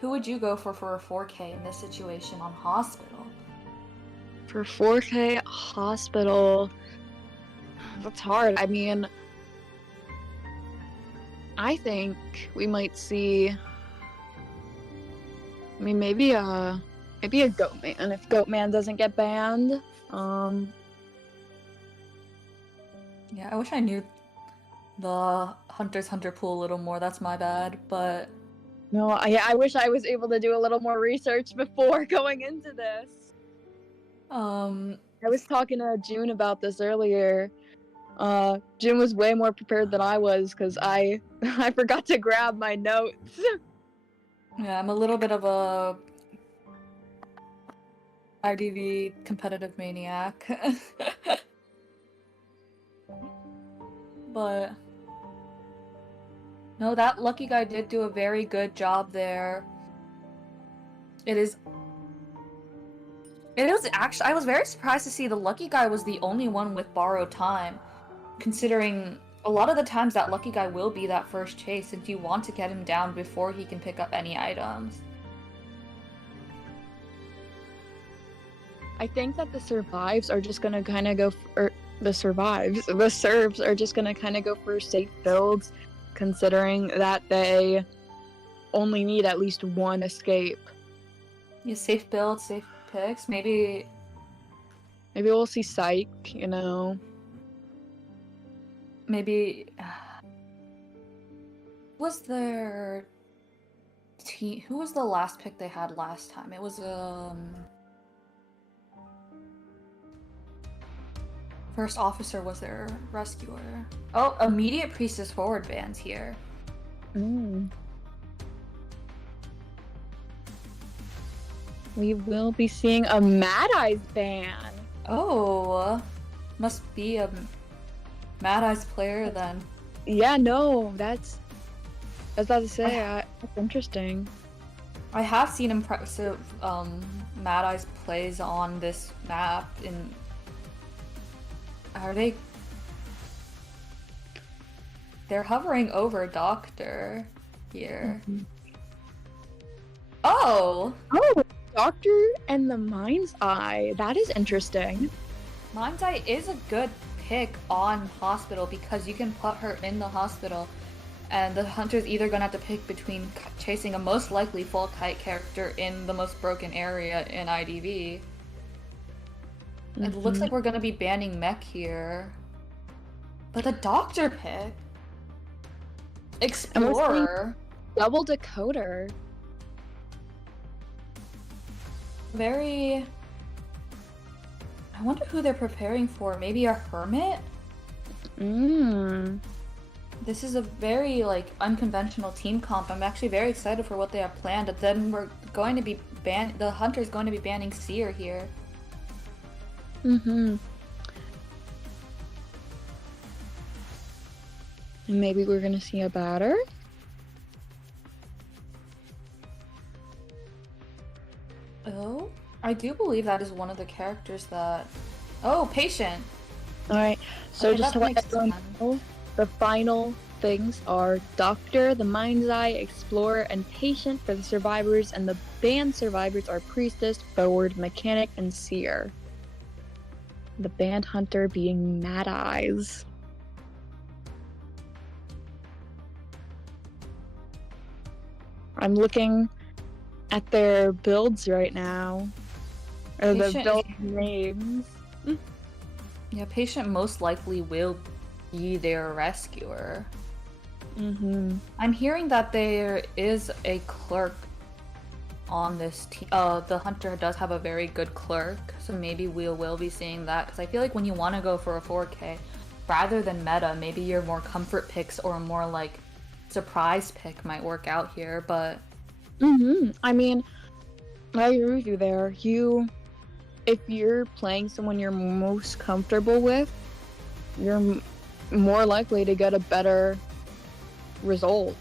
Who would you go for a 4K in this situation on Hospital? For 4K Hospital, that's hard. I mean, I think we might see. I mean, maybe a Goatman if Goatman doesn't get banned. Yeah, I wish I knew the Hunter's Hunter pool a little more. That's my bad, but no, I wish I was able to do a little more research before going into this. I was talking to June about this earlier. June was way more prepared than I was because I forgot to grab my notes. Yeah, I'm a little bit of a IDV competitive maniac. But no, that lucky guy did do a very good job there. I was very surprised to see the lucky guy was the only one with borrowed time, considering a lot of the times that lucky guy will be that first chase, and you want to get him down before he can pick up any items. I think that the survives are just gonna kind of go for the serves are just gonna kind of go for safe builds, considering that they only need at least one escape. Yeah, safe build, safe picks. Maybe we'll see Psych. You know. Maybe was there team? Who was the last pick they had last time? It was First officer was their rescuer. Oh, immediate priestess forward bans here. We will be seeing a Mad Eyes ban. Oh, must be a Mad Eyes player then. Yeah, no, I was about to say, that's interesting. I have seen impressive Mad Eyes plays on this map. They're hovering over Doctor here. Mm-hmm. Oh, Doctor and the Mind's Eye. That is interesting. Mind's Eye is a good pick on Hospital because you can put her in the hospital, and the hunter's either gonna have to pick between chasing a most likely full kite character in the most broken area in IDV. It looks like we're gonna be banning mech here. But the Doctor pick? Explorer. Double decoder. Very. I wonder who they're preparing for. Maybe a hermit? This is a very unconventional team comp. I'm actually very excited for what they have planned. But then we're going to be the hunter's going to be banning Seer here. And maybe we're gonna see a batter. Oh, I do believe that is one of the characters that. Oh, patient. All right. So Okay, just that to let makes everyone sense. know, the final things are Doctor, the Mind's Eye, Explorer, and Patient for the survivors, and the banned survivors are Priestess, Forward, Mechanic, and Seer. The banned hunter being Mad Eyes. I'm looking at their builds right now. Or the Patient build names. Yeah, patient most likely will be their rescuer. I'm hearing that there is a clerk on this team. The hunter does have a very good clerk, so maybe we will be seeing that. Because I feel like when you want to go for a 4K, rather than meta, maybe your more comfort picks or more surprise pick might work out here. But I mean, I agree with you there. If you're playing someone you're most comfortable with, you're more likely to get a better result.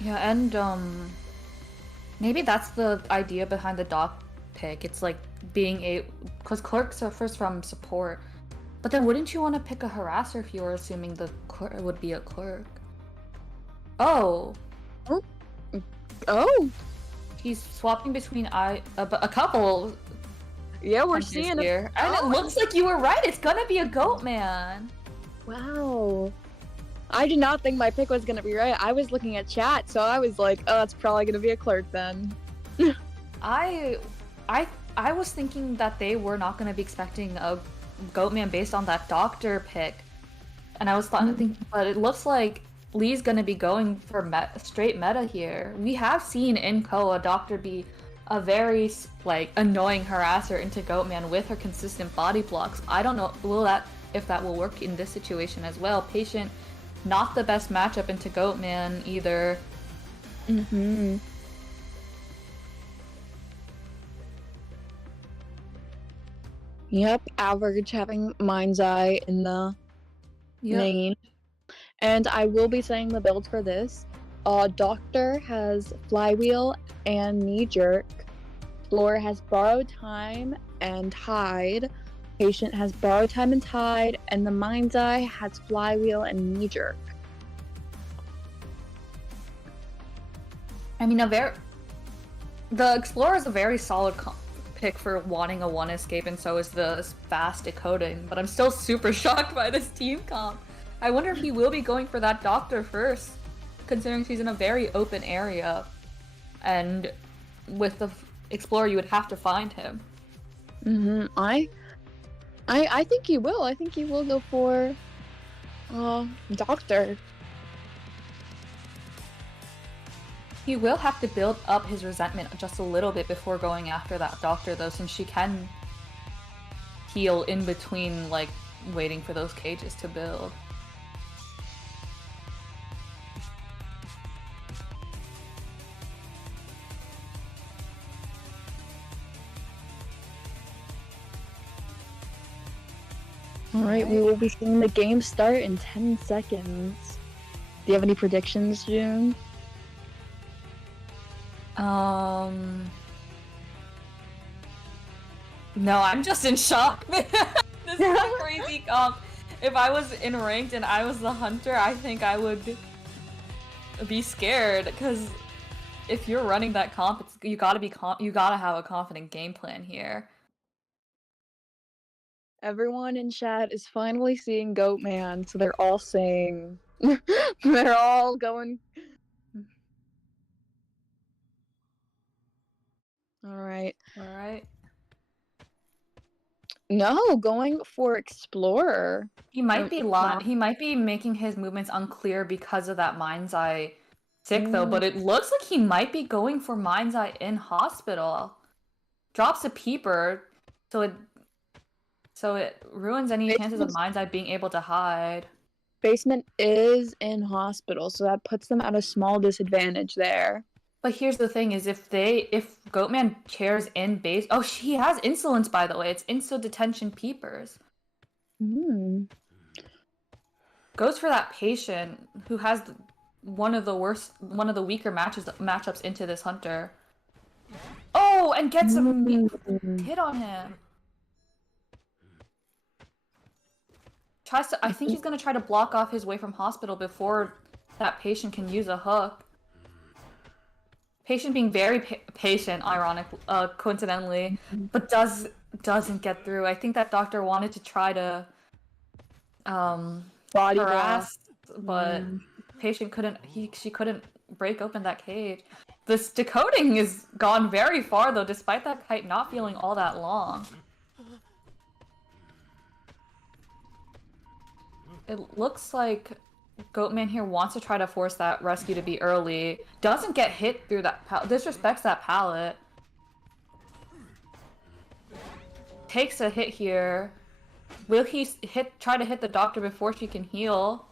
yeah, and maybe that's the idea behind the doc pick. It's being because clerks are first from support. But then wouldn't you want to pick a harasser if you were assuming the clerk would be a clerk? Oh. He's swapping between a couple. Yeah, we're hunters seeing here. And it looks like you were right. It's gonna be a goat man. Wow. I did not think my pick was gonna be right. I was looking at chat, so I was like, oh, it's probably gonna be a clerk then. I was thinking that they were not gonna be expecting a goat man based on that doctor pick. And I was thinking, but it looks like Lee's gonna be going for straight meta here. We have seen in Ko a doctor be a very annoying harasser into Goatman with her consistent body blocks. I don't know if that will work in this situation as well. Patient, not the best matchup into Goatman either. Yep, average having Mind's Eye in the name. And I will be saying the build for this. Doctor has Flywheel and Knee Jerk. Explorer has Borrowed Time and Tide. Patient has Borrowed Time and Tide. And the Mind's Eye has Flywheel and Knee Jerk. I mean, the Explorer is a very solid pick for wanting a 1 escape, and so is the fast decoding, but I'm still super shocked by this team comp. I wonder if he will be going for that doctor first, considering she's in a very open area, and with the Explorer you would have to find him. I think he will. I think he will go for doctor. He will have to build up his resentment just a little bit before going after that doctor, though, since she can heal in between, waiting for those cages to build. Alright, we will be seeing the game start in 10 seconds. Do you have any predictions, June? No, I'm just in shock. This is a crazy comp. If I was in ranked and I was the hunter, I think I would be scared, because if you're running that comp, you gotta have a confident game plan here. Everyone in chat is finally seeing Goatman, so they're all saying they're all going. Alright. Alright. No, going for Explorer. He might be Not. he might be making his movements unclear because of that mind's eye sick though, Mm. but it looks like he might be going for mind's eye in hospital. Drops a peeper, so it ruins any chances of mind's eye being able to hide. Basement is in hospital, so that puts them at a small disadvantage there. But here's the thing: is if Goatman chairs in base, oh, he has insolence by the way. It's insta detention peepers. Goes for that patient who has one of the weaker matchups into this hunter. Oh, and gets a hit on him. I think he's gonna try to block off his way from hospital before that patient can use a hook. Patient being very patient, coincidentally, but doesn't get through. I think that doctor wanted to try to Body harass, but patient couldn't. She couldn't break open that cage. This decoding has gone very far though, despite that kite not feeling all that long. It looks like Goatman here wants to try to force that rescue to be early. Doesn't get hit through that disrespects that pallet. Takes a hit here. Will he try to hit the doctor before she can heal?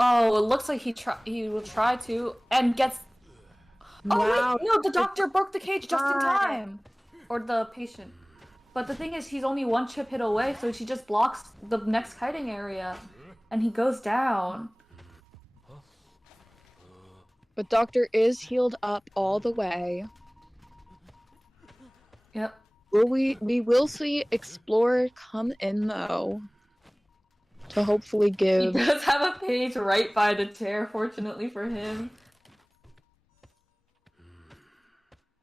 Oh, it looks like he will try to and gets. Oh wow. wait, no, the doctor broke the cage just in time, or the patient. But the thing is, he's only one chip hit away, so she just blocks the next kiting area, and he goes down. But Doctor is healed up all the way. Yep. We will see Explorer come in though, to hopefully give. He does have a page right by the chair, fortunately for him.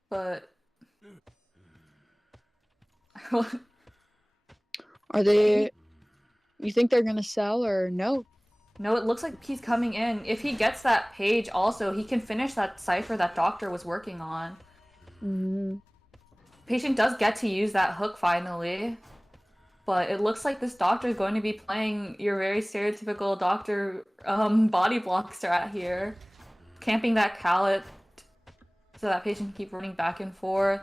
But Are they? You think they're gonna sell or no? no, it looks like he's coming in. If he gets that page also, he can finish that cipher that Doctor was working on. Patient does get to use that hook finally. But it looks like this Doctor is going to be playing your very stereotypical Doctor body block strat here. Camping that pallet so that patient can keep running back and forth.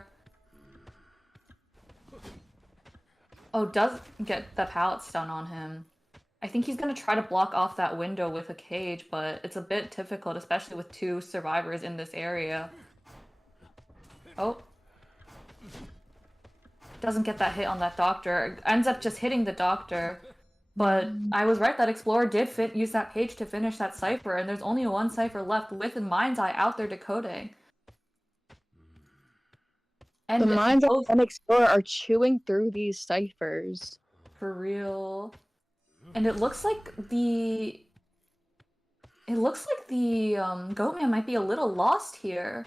Oh, does get the pallet stun on him. I think he's gonna try to block off that window with a cage, but it's a bit difficult, especially with two survivors in this area. Oh. Doesn't get that hit on that doctor. Ends up just hitting the doctor. But I was right that Explorer did use that page to finish that cipher, and there's only one cipher left with the Mind's Eye out there decoding. And the Mind's Eye and Explorer are chewing through these ciphers. For real. And it looks like the Goatman might be a little lost here.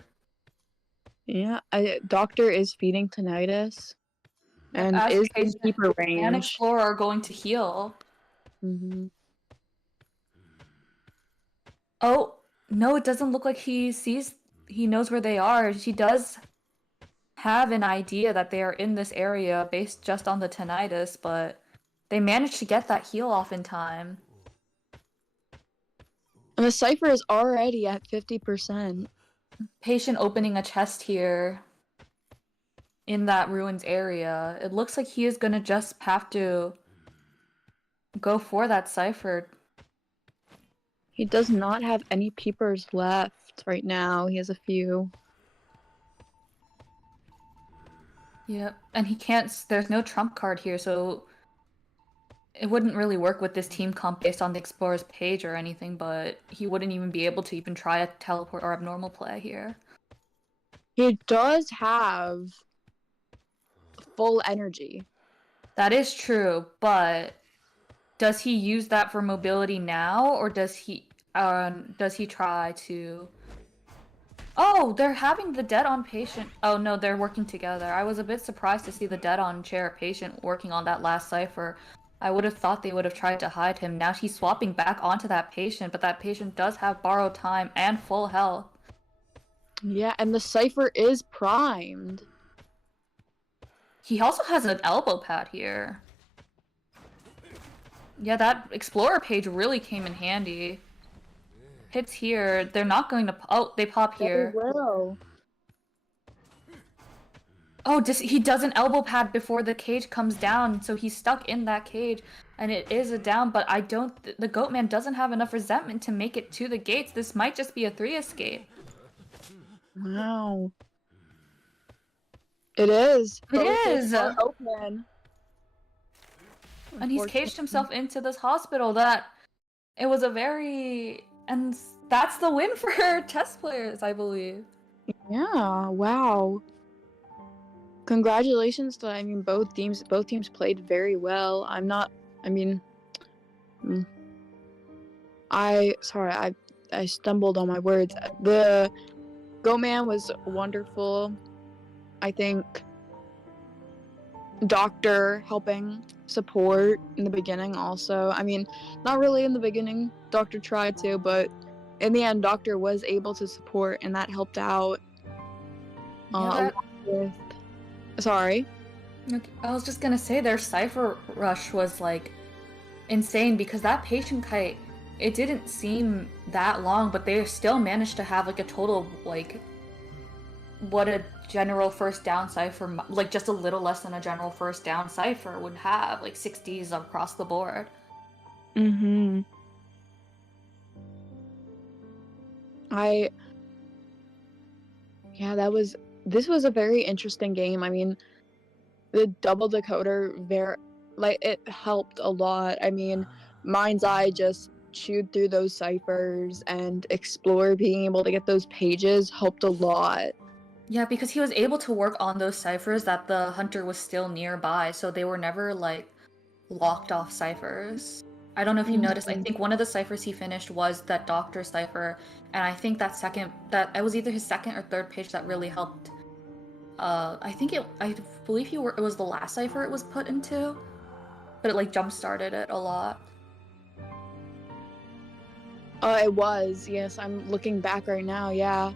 Yeah, Doctor is feeding tinnitus. And as is in keeper range. And Explorer are going to heal. Oh, no, it doesn't look like he knows where they are. She does have an idea that they are in this area based just on the tinnitus, but they managed to get that heal off in time. And the cipher is already at 50%. Patient opening a chest here in that ruins area. It looks like he is gonna just have to go for that cipher. He does not have any peepers left right now. He has a few. Yep, and he can't. There's no trump card here, so it wouldn't really work with this team comp based on the Explorer's page or anything, but he wouldn't even be able to even try a teleport or abnormal play here. He does have full energy. That is true, but does he use that for mobility now, or does he try to... Oh, they're having the dead on patient. Oh no, they're working together. I was a bit surprised to see the dead on chair patient working on that last cipher. I would have thought they would have tried to hide him. Now he's swapping back onto that patient, but that patient does have borrowed time and full health. Yeah, and the cipher is primed. He also has an elbow pad here. Yeah, that Explorer page really came in handy. Hits here, they're not going to... Oh, they pop here. will. Oh, he does an elbow pad before the cage comes down, so he's stuck in that cage, and it is a down, but I don't... The Goatman doesn't have enough resentment to make it to the gates. This might just be a 3 escape. Wow. It is. It is! Open. And he's caged himself into this hospital that... It was a very... And that's the win for chess players, I believe. Yeah, wow. Congratulations to, I mean, both teams played very well. I stumbled on my words. The Goatman was wonderful. I think Doctor helping support in the beginning also. I mean, not really in the beginning. Doctor tried to, but in the end, Doctor was able to support, and that helped out. Sorry. Okay, I was just gonna say their Cypher Rush was like insane because that Patient Kite, it didn't seem that long, but they still managed to have like a total of like what a general first down cipher, like just a little less than a general first down cipher would have, like 60s across the board. Mm-hmm. This was a very interesting game. I mean, the double decoder it helped a lot. I mean, Mind's Eye just chewed through those ciphers, and Explorer being able to get those pages helped a lot. Yeah, because he was able to work on those ciphers that the hunter was still nearby, so they were never like locked off ciphers. I don't know if you noticed, I think one of the ciphers he finished was that Doctor cipher, and I think that it was either his second or third page that really helped. I believe it was the last cipher it was put into, but it like jump-started it a lot. It was, yes, I'm looking back right now, yeah.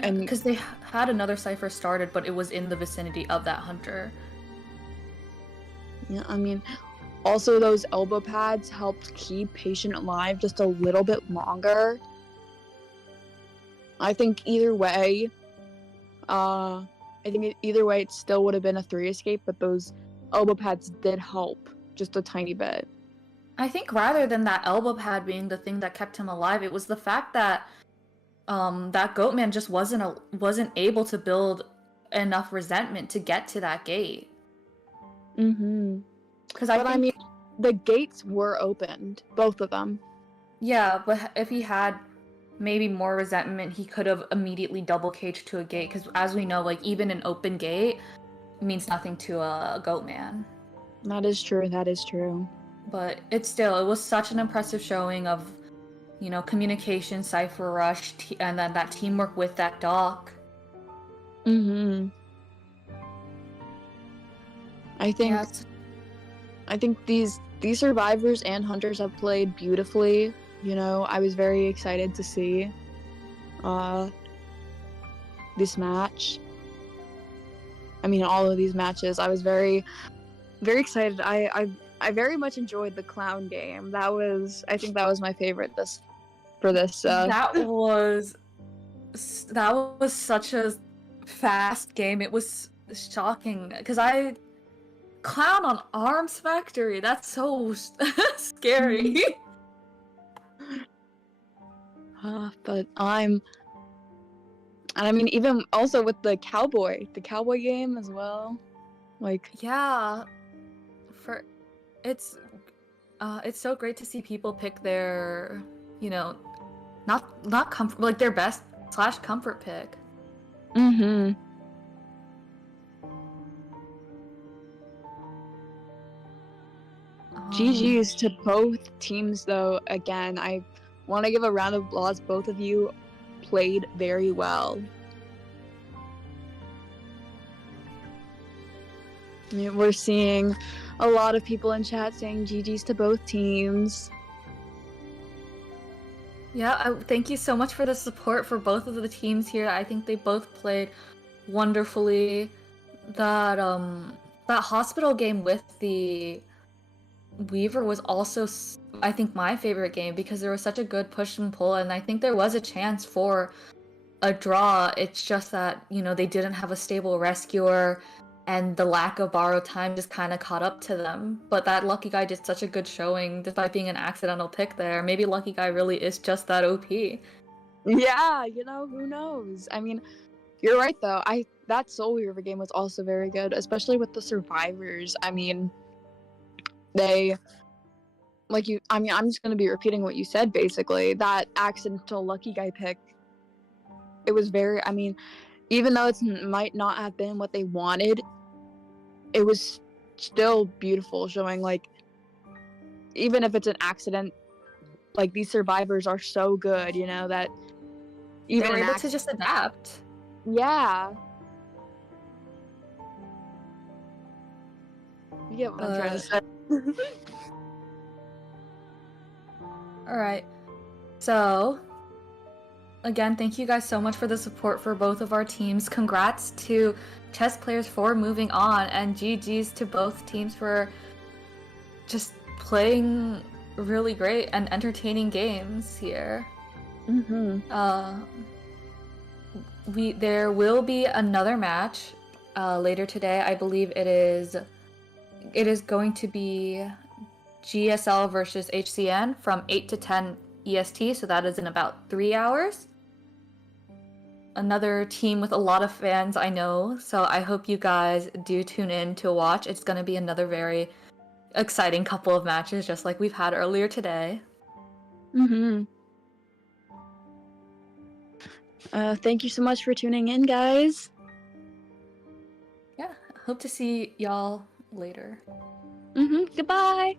And because they had another cipher started, but it was in the vicinity of that hunter. Yeah, I mean, also those elbow pads helped keep Patient alive just a little bit longer. I think either way, it still would have been a 3 escape, but those elbow pads did help just a tiny bit. I think rather than that elbow pad being the thing that kept him alive, it was the fact that that Goatman just wasn't able to build enough resentment to get to that gate. Mm-hmm. I mean, the gates were opened, both of them. Yeah, but if he had maybe more resentment, he could have immediately double caged to a gate, because as we know, like even an open gate means nothing to a Goatman. That is true. But it was such an impressive showing of, you know, communication, Cypher Rush, and then that teamwork with that Doc. Mm-hmm. I think these survivors and hunters have played beautifully. You know, I was very excited to see this match. I mean, all of these matches. I was very, very excited. I very much enjoyed the clown game. I think that was my favorite for this. That was such a fast game. It was shocking because clown on Arms Factory. That's so scary. But and I mean, even also with the cowboy game as well. Like, yeah, it's so great to see people pick their, you know, not comfort, like their best / comfort pick. Mm-hmm. GG's to both teams, though. Again, I want to give a round of applause. Both of you played very well. I mean, we're seeing a lot of people in chat saying GG's to both teams. Yeah, thank you so much for the support for both of the teams here. I think they both played wonderfully. that hospital game with the Weaver was also, I think, my favorite game because there was such a good push and pull, and I think there was a chance for a draw. It's just that, you know, they didn't have a stable rescuer, and the lack of borrowed time just kind of caught up to them. But that Lucky Guy did such a good showing despite being an accidental pick there. Maybe Lucky Guy really is just that OP. Yeah, you know, who knows? I mean, you're right though. That Soul Weaver game was also very good, especially with the survivors. I mean, they I mean, I'm just going to be repeating what you said basically. That accidental Lucky Guy pick, it was very, I mean, even though it might not have been what they wanted, it was still beautiful, showing like even if it's an accident, like these survivors are so good, you know, that even They were an able to accident. just adapt. Yeah. You get what I'm trying to say. Alright. So, again, thank you guys so much for the support for both of our teams. Congrats to chess players for moving on, and GG's to both teams for just playing really great and entertaining games here. Mm-hmm. There will be another match later today. I believe it is going to be GSL versus HCN from 8 to 10 EST, so that is in about 3 hours. Another team with a lot of fans, I know, so I hope you guys do tune in to watch. It's going to be another very exciting couple of matches, just like we've had earlier today. Mm-hmm. Thank you so much for tuning in, guys. Yeah, hope to see y'all later. Mm-hmm. Goodbye.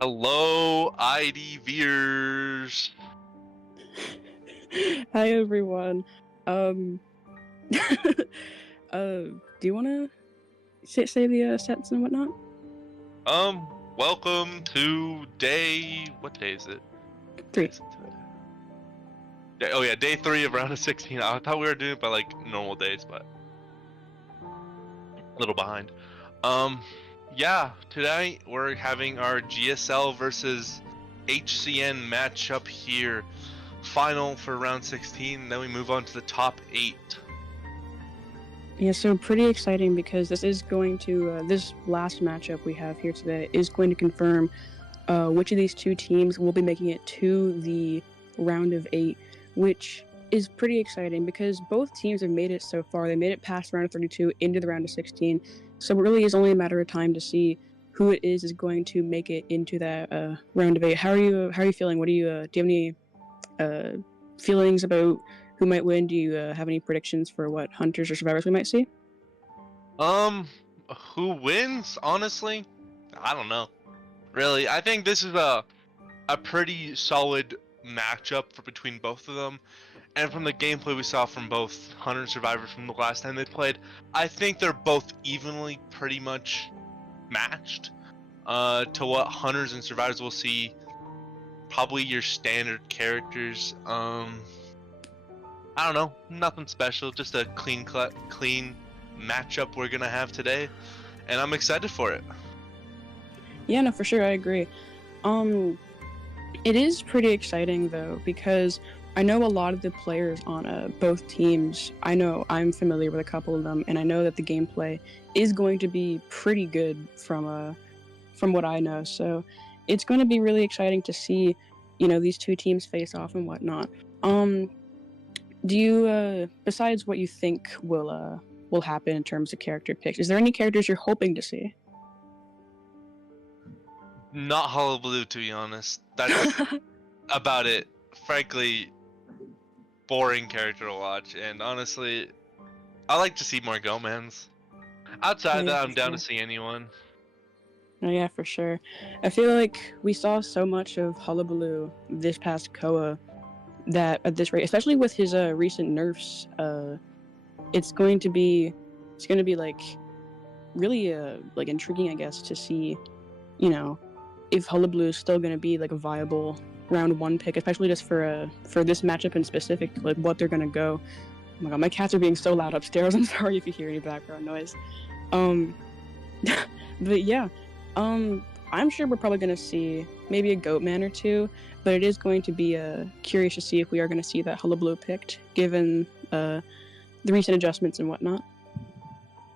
Hello, IDVers. Hi everyone. Do you wanna say the sets and whatnot? Welcome to day. What day is it? 3. Is it today? Oh yeah, day 3 of round of 16. I thought we were doing it by like normal days, but a little behind. Yeah, tonight we're having our GSL versus HCN matchup here. Final for round 16. Then we move on to the top 8. Yeah, so pretty exciting because this is going to this last matchup we have here today is going to confirm which of these two teams will be making it to the round of 8, which is pretty exciting because both teams have made it so far. They made it past round of 32 into the round of 16, so it really is only a matter of time to see who it is going to make it into that round of 8. How are you feeling? What do you have any feelings about who might win? Do you have any predictions for what hunters or survivors we might see? Who wins? Honestly, I don't know. Really, I think this is a pretty solid matchup between both of them. And from the gameplay we saw from both Hunter and Survivor from the last time they played, I think they're both evenly pretty much matched to what Hunters and Survivors will see. Probably your standard characters. I don't know, nothing special, just a clean matchup we're gonna have today, and I'm excited for it. Yeah, no, for sure, I agree. It is pretty exciting though because I know a lot of the players on both teams. I know I'm familiar with a couple of them, and I know that the gameplay is going to be pretty good from what I know. So it's going to be really exciting to see, these two teams face off and whatnot. Do you, besides what you think will happen in terms of character picks, is there any characters you're hoping to see? Not Hullabaloo, to be honest. That's about it. Frankly, boring character to watch, and honestly, I like to see more Gomans. Outside Yeah, that, for I'm down sure. to see anyone. Oh, yeah, for sure. I feel like we saw so much of Hullabaloo this past Koa that at this rate, especially with his recent nerfs, it's going to be like really like intriguing, I guess, to see, if Hullabaloo is still going to be like a viable round 1 pick, especially just for this matchup in specific, like what they're going to go. Oh my god, my cats are being so loud upstairs. I'm sorry if you hear any background noise. But yeah, I'm sure we're probably going to see maybe a Goatman or two, but it is going to be curious to see if we are going to see that Hullabaloo picked, given the recent adjustments and whatnot.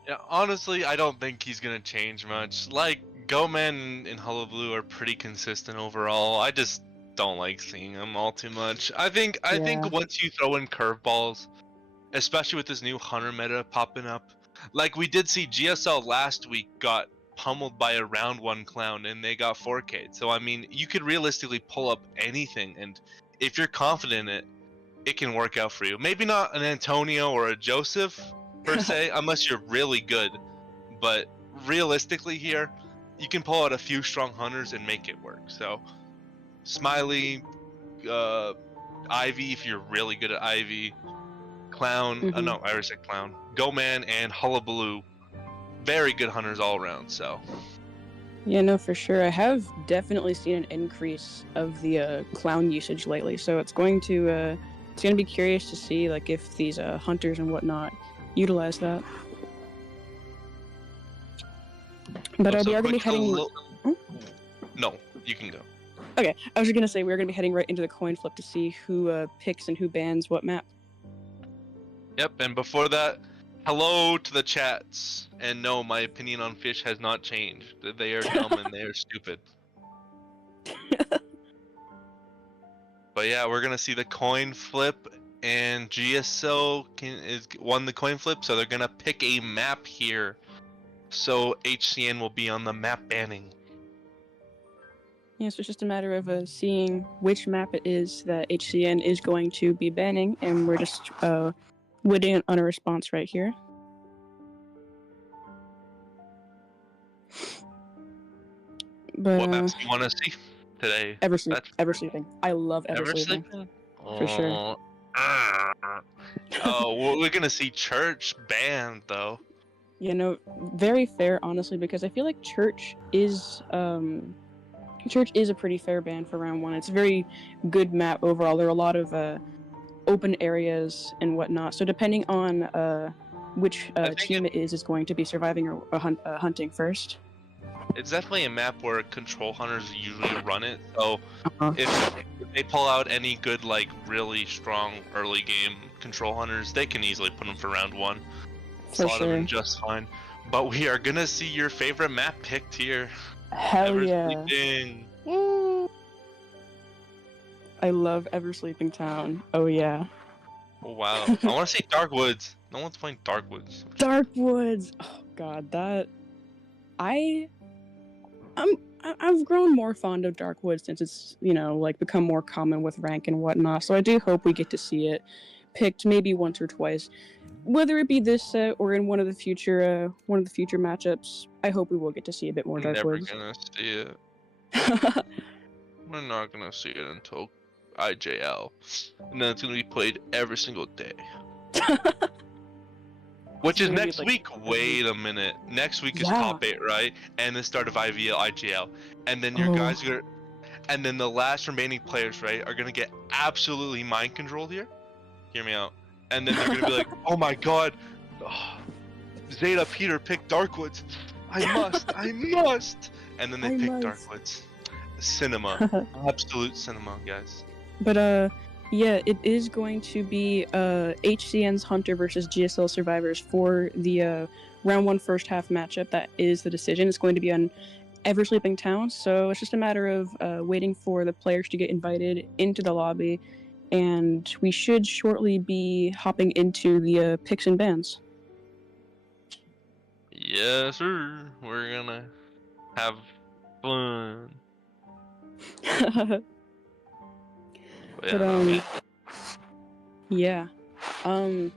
Yeah, honestly, I don't think he's gonna change much. Like, Goman and Hullabaloo are pretty consistent overall. I just don't like seeing them all too much. I think Yeah. once you throw in curveballs, especially with this new Hunter meta popping up, like we did see GSL last week got pummeled by a round 1 clown and they got 4K'd. So I mean, you could realistically pull up anything, and if you're confident in it, it can work out for you. Maybe not an Antonio or a Joseph per se, unless you're really good. But realistically here, you can pull out a few strong hunters and make it work. So Smiley, Ivy if you're really good at Ivy, Clown, no, I already said Clown, Goman and Hullabaloo, very good hunters all around. So Yeah, no, for sure. I have definitely seen an increase of the clown usage lately, so it's going to be curious to see like if these hunters and whatnot utilize that. But we are going to be heading. No, you can go. Okay, I was just gonna say we're gonna be heading right into the coin flip to see who picks and who bans what map. Yep, and before that, hello to the chats. And no, my opinion on fish has not changed. They are dumb and they are stupid. But yeah, we're gonna see the coin flip, and GSO won the coin flip, so they're gonna pick a map here. So HCN will be on the map banning. Yeah, so it's just a matter of seeing which map it is that HCN is going to be banning, and we're just waiting on a response right here. But What maps do you want to see today? ever sleeping. I love ever sleeping. For sure. Oh, oh, we're gonna see church band though. You know, very fair, honestly, because I feel like Church is a pretty fair band for round 1. It's a very good map overall. There are a lot of open areas and whatnot. So depending on which team it is going to be surviving or hunting first. It's definitely a map where control hunters usually run it. So if they pull out any good, like really strong early game control hunters, they can easily put them for round 1. For Slot them in sure. just fine. But we are gonna see your favorite map picked here. Hell Ever yeah. Sleeping. Woo. I love Ever Sleeping Town. Oh yeah. Oh, wow. I want to see Dark Woods. No one's playing Dark Woods. Dark Woods. Oh god, that I've grown more fond of Dark Woods since it's, like become more common with rank and whatnot. So I do hope we get to see it picked maybe once or twice. Whether it be this set or in one of the future matchups, I hope we will get to see a bit more We're Dark never Woods. gonna see it. We're not gonna see it until IJL, and then it's gonna be played every single day. Which is gonna be next like week. Wait a minute. Next week is Yeah. top 8, right? And the start of IVL, IGL, and then your guys are, and then the last remaining players, right, are gonna get absolutely mind controlled here. Hear me out. And then they're gonna be like, "Oh my God, Zeta Peter picked Darkwoods. I must." And then they I pick must. Darkwoods. Cinema, absolute cinema, guys. But yeah, it is going to be HCN's Hunter versus GSL Survivors for the round 1 first half matchup. That is the decision. It's going to be on Ever Sleeping Town, so it's just a matter of waiting for the players to get invited into the lobby, and we should shortly be hopping into the picks and bans. Yes, sir. We're gonna have fun. But yeah, But yeah, oh,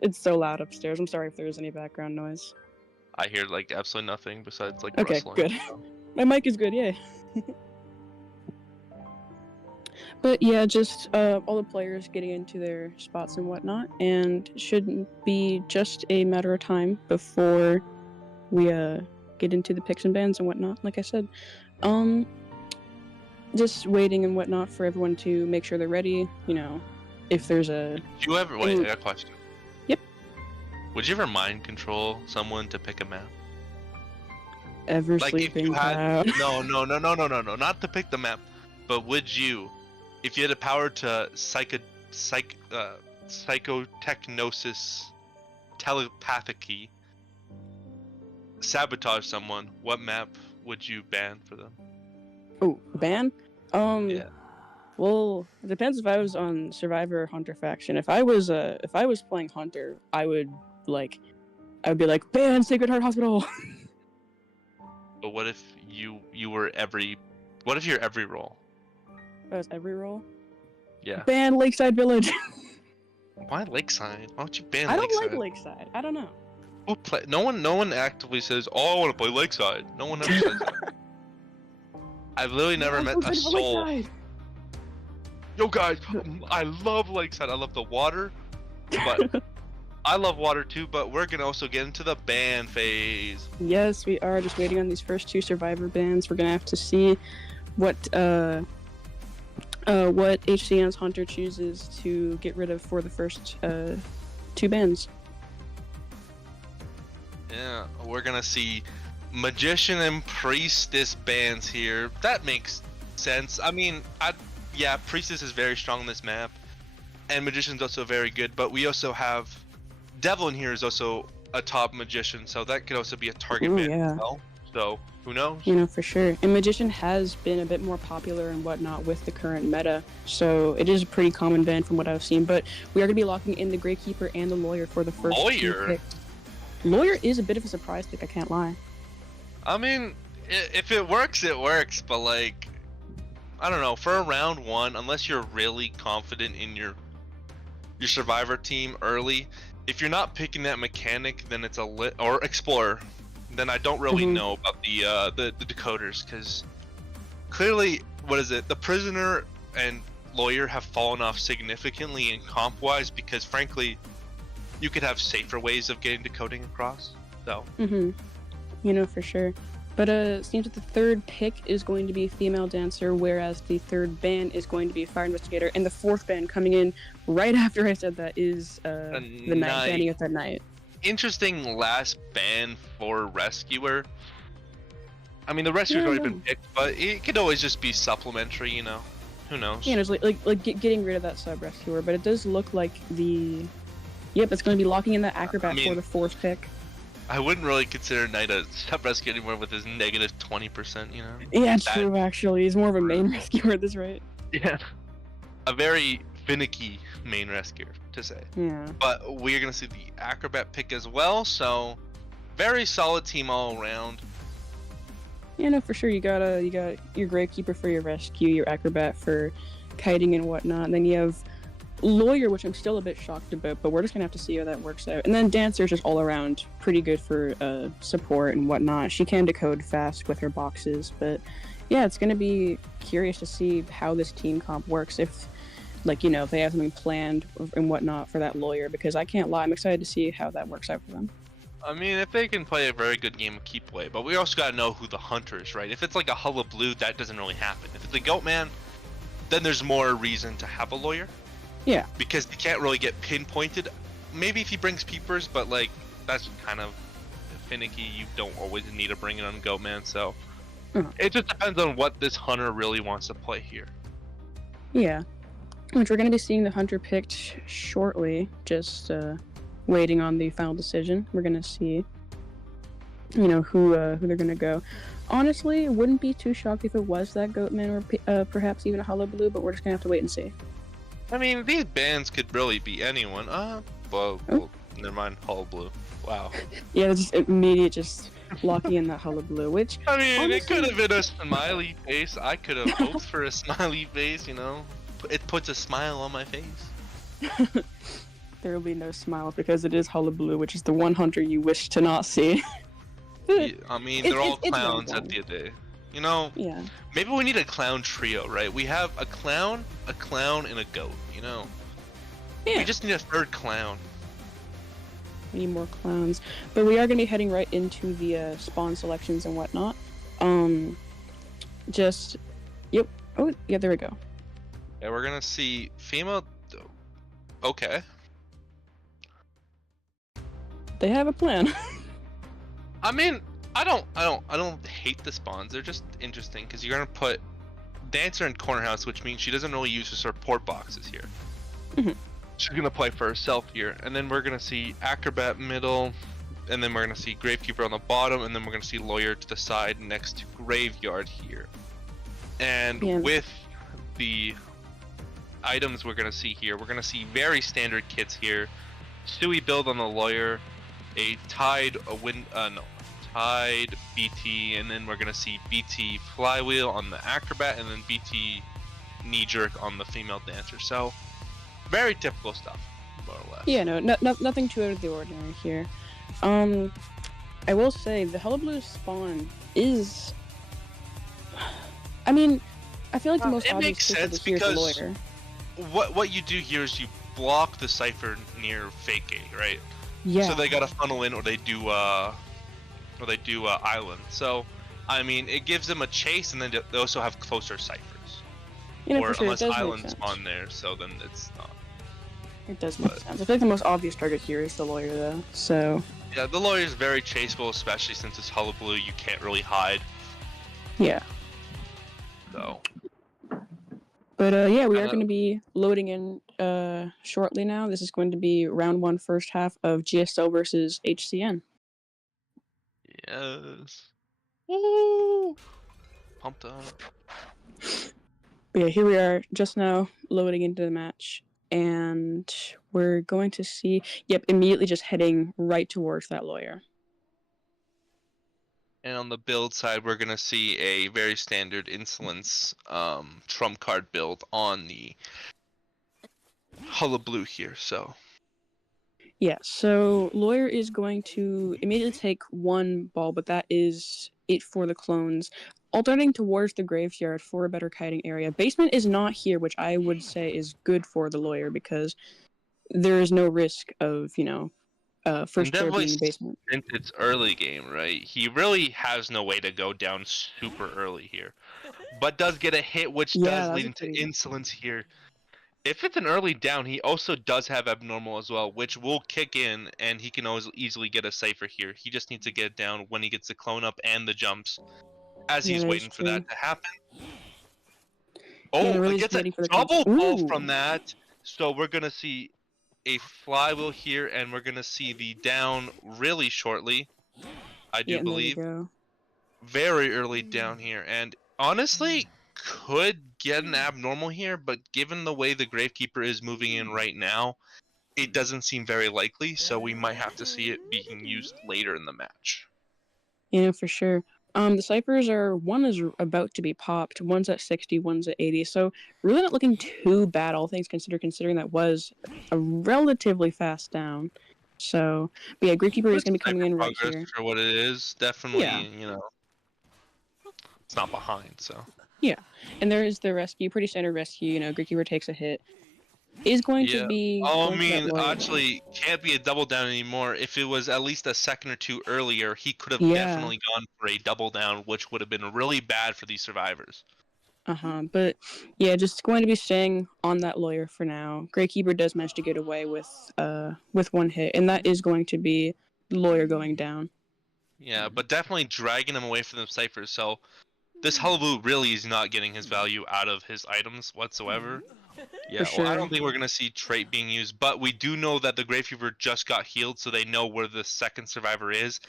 it's so loud upstairs. I'm sorry if there's any background noise. I hear like absolutely nothing besides like Okay, rustling. good. My mic is good, yay. But yeah, just all the players getting into their spots and whatnot, and shouldn't be just a matter of time before we get into the picks and bans and whatnot. Like I said, just waiting and whatnot for everyone to make sure they're ready. If there's a Do you ever wait? I got a question. Yep. Would you ever mind control someone to pick a map? Ever Like if sleeping you had town. no, not to pick the map, but would you, if you had the power to psychotechnosis, telepathicy, sabotage someone, what map would you ban for them? Oh, ban? Yeah. Well, it depends if I was on Survivor or Hunter faction. If I was playing Hunter, I would be like, ban Sacred Heart Hospital. But what if you were every? What if you're every role? That was every role. Yeah. Ban Lakeside Village. Why Lakeside? Why don't you ban I don't Lakeside? like Lakeside. I don't know. No one actively says, "Oh, I want to play Lakeside." No one ever says that. I've literally never met a soul. Lakeside. Yo, guys, I love Lakeside. I love the water, but I love water too. But we're gonna also get into the ban phase. Yes, we are just waiting on these first 2 Survivor bans. We're gonna have to see what HCN's Hunter chooses to get rid of for the first 2 bans. Yeah, we're gonna see Magician and Priestess bans here. That makes sense. I mean, yeah, Priestess is very strong on this map, and Magician's also very good. But we also have Devil in here is also a top Magician, so that could also be a target Ooh, ban yeah. as well. So who knows? For sure. And Magician has been a bit more popular and whatnot with the current meta, so it is a pretty common ban from what I've seen. But we are going to be locking in the Gravekeeper and the Lawyer for the first 2 Lawyer? picks. Lawyer is a bit of a surprise pick, I can't lie. I mean, if it works, it works. But like, I don't know. For a round 1, unless you're really confident in your Survivor team early, if you're not picking that mechanic, then it's or Explorer. then I don't really Mhm. know about the decoders, because clearly, what is it? The prisoner and lawyer have fallen off significantly in comp wise, because frankly, you could have safer ways of getting decoding across. So For sure. But it seems that the third pick is going to be female dancer, whereas the third ban is going to be fire investigator, and the fourth ban coming in right after I said that is the night banning of that night. Interesting last ban for rescuer. I mean, the rescuer's Yeah, already no. been picked, but it could always just be supplementary, you know. Who knows? Yeah, it's getting rid of that sub rescuer, but it does look like it's going to be locking in that acrobat for the fourth pick. I wouldn't really consider Knight a sub rescue anymore with his negative 20%, you know? Yeah, true, actually. He's more of a main rescuer at this rate. Yeah. A very finicky main rescuer, to say. Yeah. But we're going to see the acrobat pick as well, so very solid team all around. Yeah, no, for sure. You got your Gravekeeper for your rescue, your acrobat for kiting and whatnot, and then you have lawyer, which I'm still a bit shocked about, but we're just gonna have to see how that works out. And then dancer's just all around pretty good for support and whatnot. She can decode fast with her boxes, but yeah, it's gonna be curious to see how this team comp works, if if they have something planned and whatnot for that lawyer, because I can't lie, I'm excited to see how that works out for them. I mean, if they can play a very good game of keep away, but we also gotta know who the hunter is, right? If it's like a hullabaloo, that doesn't really happen. If it's a goat man, then there's more reason to have a lawyer. Yeah. Because he can't really get pinpointed. Maybe if he brings peepers, but like that's kind of finicky. You don't always need to bring it on goat man, so it just depends on what this hunter really wants to play here. Yeah. Which we're gonna be seeing the hunter picked shortly, just waiting on the final decision. We're gonna see who they're gonna go. Honestly, wouldn't be too shocked if it was that Goatman or perhaps even a Hullabaloo, but we're just gonna have to wait and see. I mean, these bands could really be anyone. Well, never mind, Hullabaloo. Wow. Yeah, just immediate, just locking in that Hullabaloo, which I mean, honestly, it could have been a smiley face. I could have hoped for a smiley face, It puts a smile on my face. There will be no smiles because it is Hullabaloo, which is the one hunter you wish to not see. I mean, they're all clowns at the end of the day. Yeah. Maybe we need a clown trio, right? We have a clown, and a goat, Yeah. We just need a third clown. We need more clowns. But we are going to be heading right into the spawn selections and whatnot. Yep. Oh, yeah, there we go. Yeah, we're gonna see female. Okay. They have a plan. I mean, I don't hate the spawns. They're just interesting because you're gonna put dancer in corner house, which means she doesn't really use her support boxes here. She's gonna play for herself here, and then we're gonna see acrobat middle, and then we're gonna see gravekeeper on the bottom, and then we're gonna see lawyer to the side next to graveyard here. And with the items we're gonna see here, we're gonna see very standard kits here. Stewie build on the lawyer, a tied BT, and then we're gonna see BT flywheel on the acrobat, and then BT knee jerk on the female dancer. So very typical stuff, more or less. Yeah, nothing too out of the ordinary here. I will say the Hullabaloo spawn is. I mean, I feel like the most it obvious makes choice sense here is the because lawyer. what you do here is you block the cipher near fake gate, right? Yeah. So they gotta funnel in, or they do island. So, I mean, it gives them a chase, and then they also have closer ciphers. For sure, Unless it does islands make sense. spawn there, so then it's not. It does make sense. I feel like the most obvious target here is the lawyer, though. So. Yeah, the lawyer is very chaseable, especially since it's Hullabaloo. You can't really hide. Yeah. So. But yeah, we are going to be loading in shortly now. This is going to be round 1, first half of GSL versus HCN. Yes. Woo! Pumped up. But yeah, here we are just now loading into the match. And we're going to see, immediately just heading right towards that lawyer. And on the build side, we're going to see a very standard Insolence trump card build on the Hullabaloo here, so. Yeah, so Lawyer is going to immediately take one ball, but that is it for the clones. Alternating towards the graveyard for a better kiting area. Basement is not here, which I would say is good for the Lawyer because there is no risk of, And first player definitely being in basement. since it's early game, right? He really has no way to go down super early here. But does get a hit, which Yeah, does that was lead a into pretty... insolence here. If it's an early down, he also does have abnormal as well, which will kick in, and he can always easily get a cipher here. He just needs to get it down when he gets the clone up and the jumps, as Yeah, he's that is waiting for true. that to happen. Yeah, Oh, they're it really just gets a waiting for the clones. double ball Ooh! from that. So we're gonna see a flywheel here, and we're gonna see the down really shortly. I Yeah, do and there we believe go. very early down here, and honestly could get an abnormal here, but given the way the Gravekeeper is moving in right now, it doesn't seem very likely, so we might have to see it being used later in the match. Yeah, for sure. The ciphers one is about to be popped, one's at 60, one's at 80, so really not looking too bad, all things considered, considering that was a relatively fast down. So, but yeah, Gravekeeper is Good going to be coming cipher in right progress here. for what it is. Yeah. Definitely, it's not behind, so. Yeah, and there is the rescue, pretty standard rescue, Gravekeeper takes a hit. Is going to Yeah. be I going for that mean, lawyer. actually, can't be a double down anymore. If it was at least a second or two earlier, he could have Yeah. definitely gone for a double down, which would have been really bad for these survivors. But yeah, just going to be staying on that lawyer for now. Gravekeeper does manage to get away with one hit, and that is going to be the lawyer going down. Yeah, but definitely dragging him away from the ciphers. So this Hullabaloo really is not getting his value out of his items whatsoever. Yeah, For well, I sure. don't think we're gonna see trait being used, but we do know that the Gravekeeper just got healed, so they know where the second survivor is,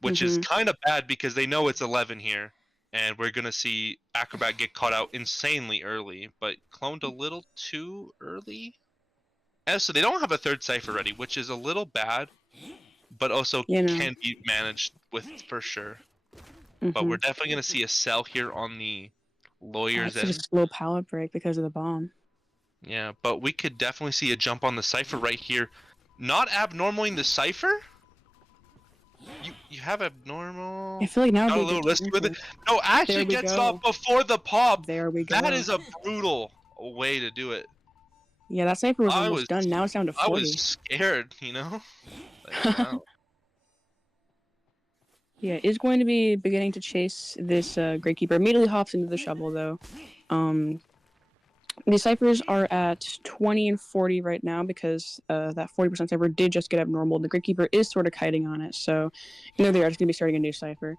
which is kind of bad because they know it's 11 here, and we're gonna see Acrobat get caught out insanely early, but cloned a little too early. And so they don't have a third cipher ready, which is a little bad, but also can be managed with for sure. But we're definitely gonna see a sell here on the lawyer's That's end. a slow pallet break because of the bomb. Yeah, but we could definitely see a jump on the cipher right here. Not abnormaling the cipher? You have abnormal. I feel like now Got a they little get risky with it. No, actually gets it off before the pop. There we go. That is a brutal way to do it. Yeah, that cipher was almost done. Now it's down to 40. I was scared, Like, wow. Yeah, is going to be beginning to chase this Gravekeeper. Immediately hops into the shovel, though. The ciphers are at 20 and 40 right now because that 40% cipher did just get abnormal. The Gravekeeper is sort of kiting on it, so they are just going to be starting a new cipher.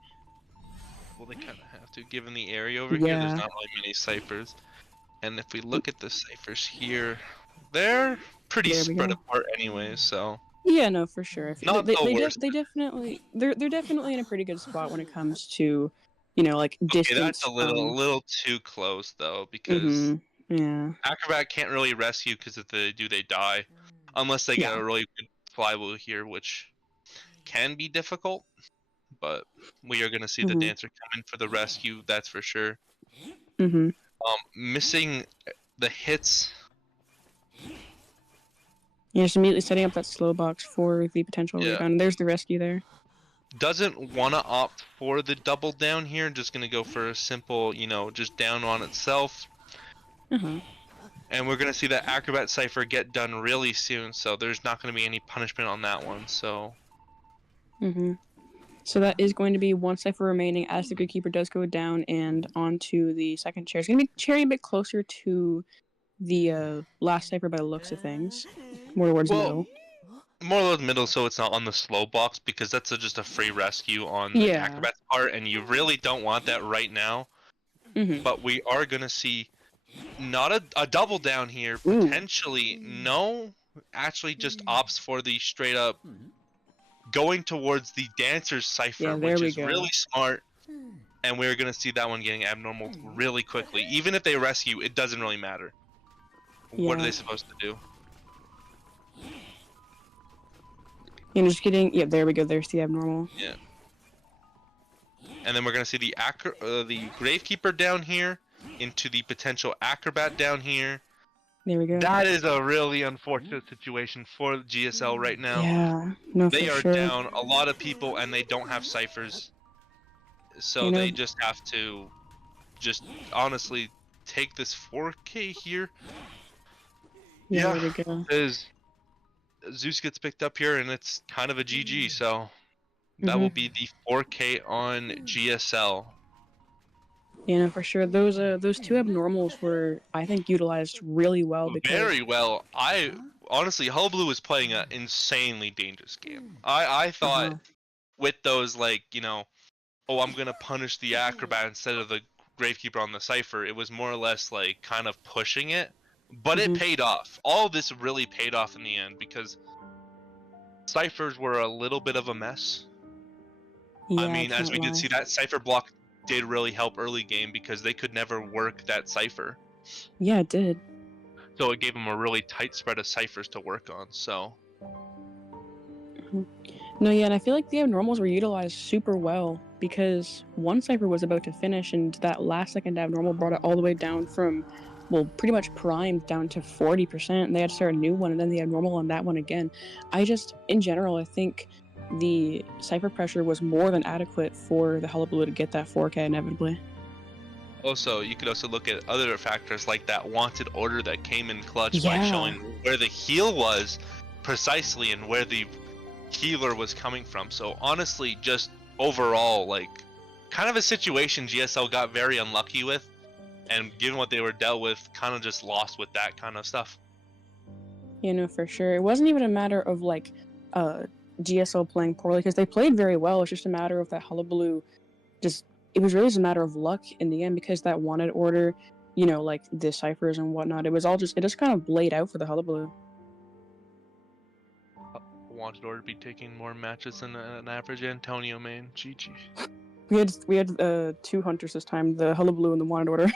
Well, they kind of have to, given the area over here. There's not really many ciphers. And if we look at the ciphers here, they're pretty spread apart anyway, so. Yeah, no, for sure. Not the worst. They definitely they're definitely in a pretty good spot when it comes to, like distance. Okay, that's a little too close though, because yeah, Acrobat can't really rescue because if they do, they die, unless they get a really good flywheel here, which can be difficult. But we are gonna see the dancer come in for the rescue, that's for sure. Missing the hits. Yeah, just immediately setting up that slow box for the potential rebound. There's the rescue there. Doesn't want to opt for the double down here. Just going to go for a simple, just down on itself. And we're going to see that Acrobat Cipher get done really soon. So there's not going to be any punishment on that one. So. So that is going to be one cipher remaining as the Gravekeeper does go down and onto the second chair. It's going to be chairing a bit closer to the last cipher by the looks of things. More towards middle. More towards middle, so it's not on the slow box, because that's just a free rescue on the Acrobat's part, and you really don't want that right now. But we are going to see not a double down here, potentially. No, actually just opts for the straight up going towards the dancer's cipher, which is really smart. And we're going to see that one getting abnormal really quickly. Even if they rescue, it doesn't really matter. What are they supposed to do? And just getting, there we go. There's the abnormal. Yeah. And then we're gonna see the Gravekeeper down here into the potential Acrobat down here. There we go. That is a really unfortunate situation for GSL right now. Yeah, no, They for are sure. down a lot of people and they don't have ciphers. So You know- they just have to honestly take this 4K here. Yeah, there we go. Because Zeus gets picked up here and it's kind of a GG, so that Mhm. will be the 4K on GSL. You know, for sure. Those two abnormals were, I think, utilized really well because Very well. I honestly, Hullblue was playing an insanely dangerous game. I thought Uh-huh. with those, like, you know, oh, I'm gonna punish the acrobat instead of the gravekeeper on the cipher. It was more or less like kind of pushing it, but it Mhm. paid off. All this really paid off in the end because ciphers were a little bit of a mess. Yeah, I mean, as can't we did lie. see, that cipher block did really help early game because they could never work that cipher. Yeah, it did. So it gave them a really tight spread of ciphers to work on. So No, yeah, and I feel like the abnormals were utilized super well because one cipher was about to finish, and that last second abnormal brought it all the way down from, well, pretty much primed down to 40%, and they had to start a new one, and then the abnormal on that one again. In general, I think the cipher pressure was more than adequate for the Hullabaloo to get that 4K inevitably. also, you could also look at other factors like that wanted order that came in clutch by Yeah. showing where the heal was precisely and where the healer was coming from. So honestly, just overall, like, kind of a situation GSL got very unlucky with, and given what they were dealt with, kind of just lost with that kind of stuff. You know, for sure. It wasn't even a matter of like GSL playing poorly because they played very well. It's just a matter of that Hullabaloo it was really just a matter of luck in the end because that wanted order, you know, like the ciphers and whatnot, it just kind of laid out for the Hullabaloo. Wanted order to be taking more matches than an average Antonio, man. GG. We had two hunters this time, the Hullabaloo and the wanted order.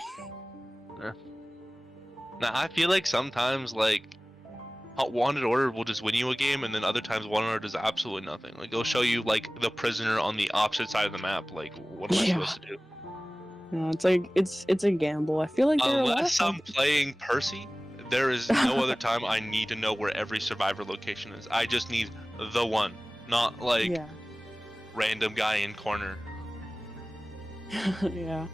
Now I feel like sometimes like wanted order will just win you a game, and then other times wanted order does absolutely nothing. Like they'll show you like the prisoner on the opposite side of the map. Like what am I Yeah. supposed to do? No, it's like it's a gamble. I feel like there are a lot of Unless I'm playing Percy, there is no other time I need to know where every survivor location is. I just need the one, not like yeah. random guy in corner. Yeah.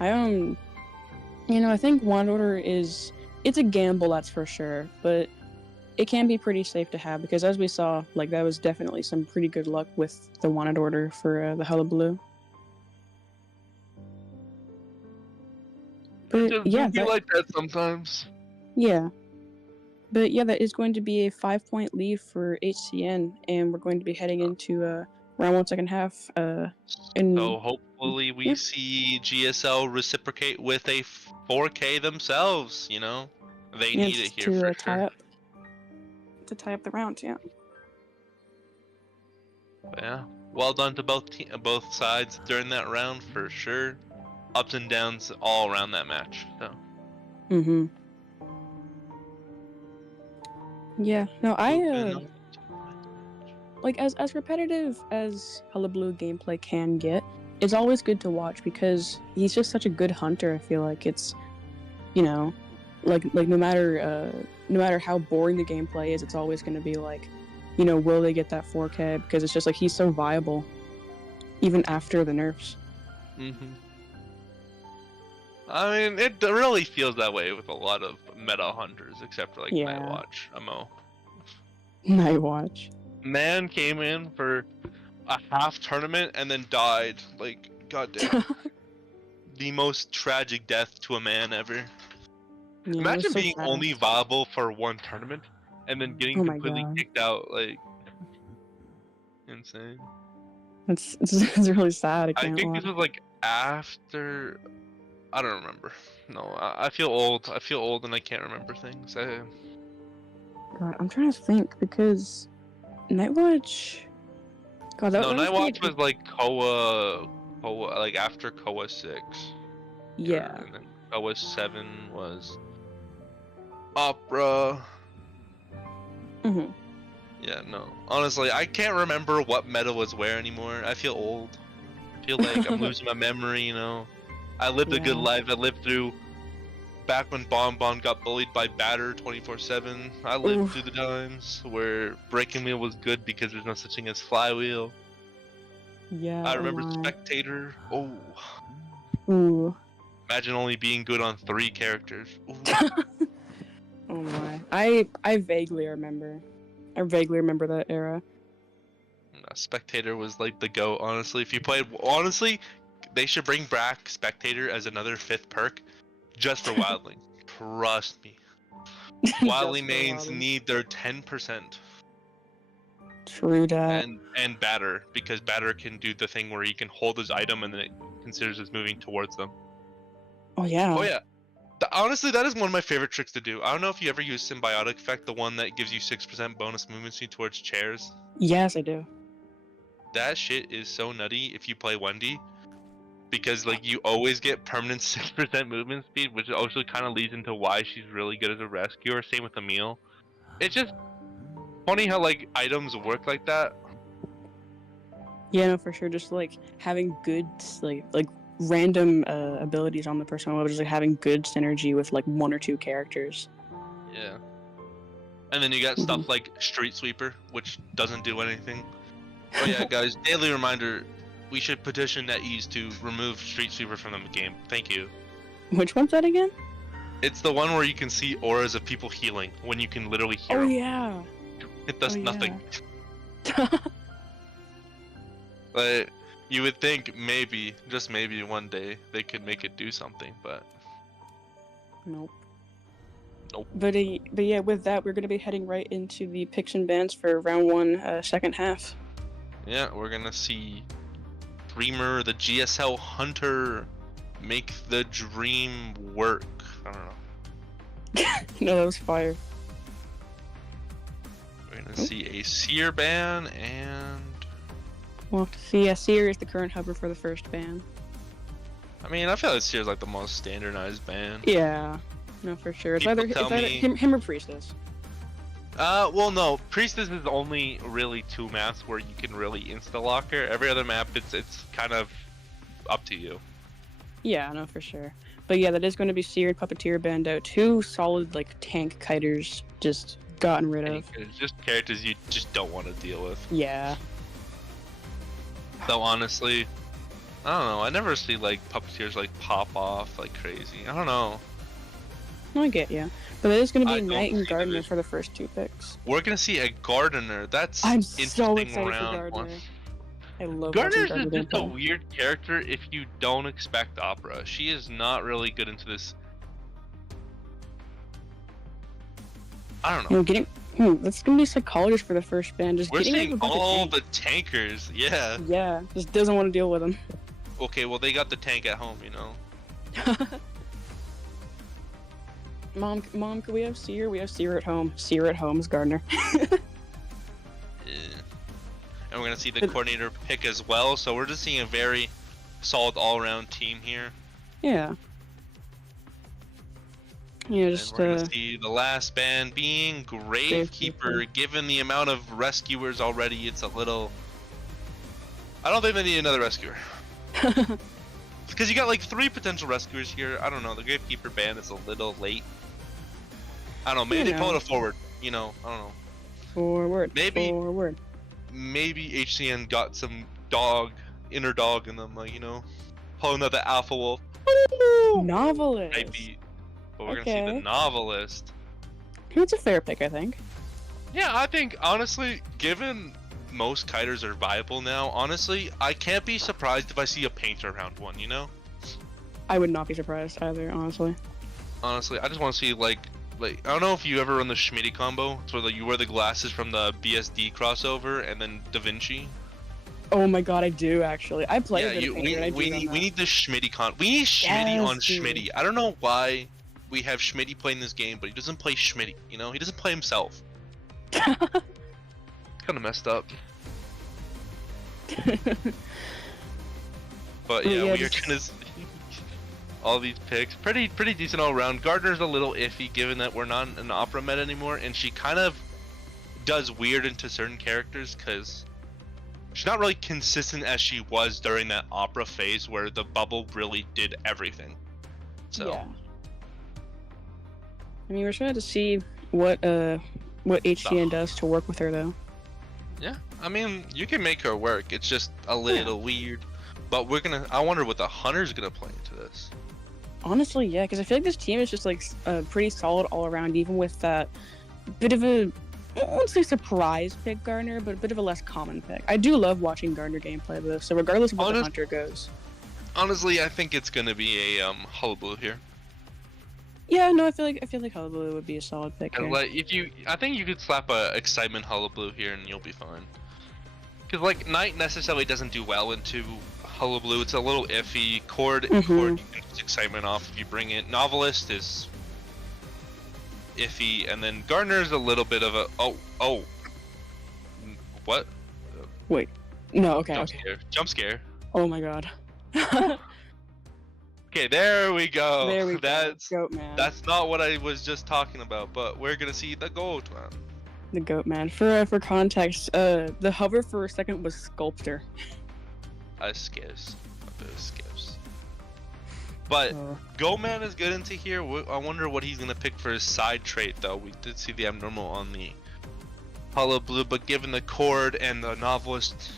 You know, I think wanted order it's a gamble, that's for sure, but it can be pretty safe to have because as we saw, like that was definitely some pretty good luck with the wanted order for the Hullabaloo. But Just yeah, be like that sometimes. yeah. But yeah, that is going to be a 5-point lead for HCN, and we're going to be heading into round one, second half. And So hopefully we yeah. see GSL reciprocate with a 4K themselves. You know, they need it here for sure. To tie up the round, yeah. But yeah, well done to both sides during that round for sure. Ups and downs all around that match. So. Mm-hmm. Yeah. No, like as repetitive as Hullabaloo gameplay can get, it's always good to watch because he's just such a good hunter. I feel like it's, you know, like no matter how boring the gameplay is, it's always going to be like, you know, will they get that 4K? Because it's just like he's so viable, even after the nerfs. Mm-hmm. I mean, it really feels that way with a lot of meta hunters, except for like Yeah. Nightwatch, Amo. Nightwatch. Man came in for a half tournament and then died. Like, goddamn. The most tragic death to a man ever. Yeah, it was Imagine so being sad. only viable for one tournament and then getting Oh my completely God. kicked out. Like, insane. It's really sad. I I can't think lie. this was like after. I don't remember. No, I feel old. I feel old and I can't remember things. God, I'm trying to think because Nightwatch. God, that No, was Nightwatch was like Koa, like after Koa 6. Yeah. And then Koa 7 was Opera. Mm-hmm. Yeah, no. Honestly, I can't remember what meta was where anymore. I feel old. I feel like I'm losing my memory, you know. I lived a good Yeah. life. I lived through back when Bonbon got bullied by Batter 24/7. I lived Oof. through the times where Breaking Wheel was good because there's no such thing as Flywheel. Yeah. I oh remember my. Spectator. Oh, Ooh. imagine only being good on 3 characters. Ooh. Oh my. I vaguely remember. I vaguely remember that era. Spectator was like the GOAT, honestly. If you played, honestly, they should bring back Spectator as another 5th perk just for Wildling. Trust me. Wildling mains need their 10%. True that. And Batter, because Batter can do the thing where he can hold his item and then it considers it's moving towards them. Oh yeah. Oh yeah. Honestly, that is one of my favorite tricks to do. I don't know if you ever use Symbiotic Effect, the one that gives you 6% bonus movement speed towards chairs. Yes, I do. That shit is so nutty if you play Wendy, because like you always get permanent 6% movement speed, which also kind of leads into why she's really good as a rescuer. Same with Emil. It's just funny how like items work like that. Yeah, no, for sure. Just like having good like random abilities on the person level, just like having good synergy with like 1 or 2 characters. Yeah. And then you got stuff like Street Sweeper, which doesn't do anything. Oh yeah, guys, daily reminder, we should petition NetEase to remove Street Sweeper from the game. Thank you. Which one's that again? It's the one where you can see auras of people healing when you can literally hear Oh them. yeah. It does Oh, yeah. nothing. But you would think maybe, just maybe one day, they could make it do something, but Nope. Nope. But yeah, with that, we're gonna be heading right into the picks and bans for round 1, second half. yeah, we're gonna see Dreamer, the GSL Hunter, make the dream work. I don't know. No, that was fire. We're gonna see a Seer ban and Well, see, yeah, Seer is the current hover for the first ban. I mean, I feel like Seer's like the most standardized ban. Yeah, no, for sure. It's People either tell me- him or Priestess. Well, no. Priestess is only really 2 maps where you can really insta-lock her. Every other map, it's kind of up to you. Yeah, no, for sure. But yeah, that is going to be Seer and Puppeteer banned out. 2 solid, like, tank kiters just gotten rid of. It's just characters you just don't want to deal with. Yeah. Though honestly, I don't know. I never see like puppeteers like pop off like crazy. I don't know. No, I get ya. But that is going to I be don't Knight and see Gardener this. for the first 2 picks. We're gonna see a Gardener. That's I'm so interesting excited for round Gardener. one. I love Gardener's watching is Gardener just a play. weird character if you don't expect Opera. She is not really good into this. I don't know. You know, getting that's gonna be Psychologist for the first ban. Just We're getting rid seeing of a bunch of all tanks. the tankers. Yeah. Yeah, just doesn't want to deal with them. Okay, well they got the tank at home, you know. Mom, can we have Seer? We have Seer at home. Seer at home is Gardener. Yeah. And we're gonna see the coordinator pick as well. So we're just seeing a very solid all-around team here. Yeah. Yeah, And just we're gonna see the last ban being Gravekeeper. Gravekeeper. Given the amount of rescuers already, it's a little. I don't think they need another rescuer. Because you got like 3 potential rescuers here. I don't know. The Gravekeeper ban is a little late. I don't know. Maybe You they pull know. it forward. You know. I don't know. forward. Maybe- Forward. Maybe HCN got some inner dog in them, like, you know, pulling out the alpha wolf. Novelist. Might be, but we're gonna see the Okay. novelist. It's a fair pick, I think. Yeah, I think honestly, given most kiters are viable now, honestly, I can't be surprised if I see a painter round 1. You know, I would not be surprised either, honestly. honestly, I just want to see like I don't know if you ever run the Schmitty combo. It's where you wear the glasses from the BSD crossover and then Da Vinci. Oh my god, I do actually. I played Yeah, a bit of Painter, and I do we run that. need the Schmitty we need Schmitty Yes, on dude. Schmitty. I don't know why we have Schmitty playing this game, but he doesn't play Schmitty. You know, he doesn't play himself. Kind of messed up. But yeah, Yeah, we are gonna see all these picks. Pretty decent all around. Gardner's a little iffy given that we're not an opera meta anymore, and she kind of does weird into certain characters because she's not really consistent as she was during that opera phase where the bubble really did everything. So Yeah. I mean, we're just gonna have to see what HCN does to work with her, though. Yeah, I mean, you can make her work. It's just a little weird. But I wonder what the Hunter's gonna play into this. Honestly, yeah, because I feel like this team is just like pretty solid all around, even with that bit of a, I won't say surprise pick Gardner, but a bit of a less common pick. I do love watching Gardner gameplay though, so regardless of what the Hunter goes. Honestly, I think it's gonna be a Hullabaloo here. Yeah, no, I feel like Hullabaloo would be a solid pick here. Like I think you could slap a Excitement Hullabaloo here and you'll be fine. Because like Knight necessarily doesn't do well into Hullabaloo. It's a little iffy. Chord you can just Excitement off if you bring it. Novelist is iffy, and then Gardner's a little bit of a what? Wait, no, okay, Jump scare. Oh my god. Okay, there we go. There we go. Goat man. That's not what I was just talking about, but we're gonna see the goat man. The goat man. For context, the hover for a second was Sculptor. Skips. But Goat man is good into here. I wonder what he's gonna pick for his side trait though. We did see the abnormal on the Hullabaloo, but given the Chord and the Novelist,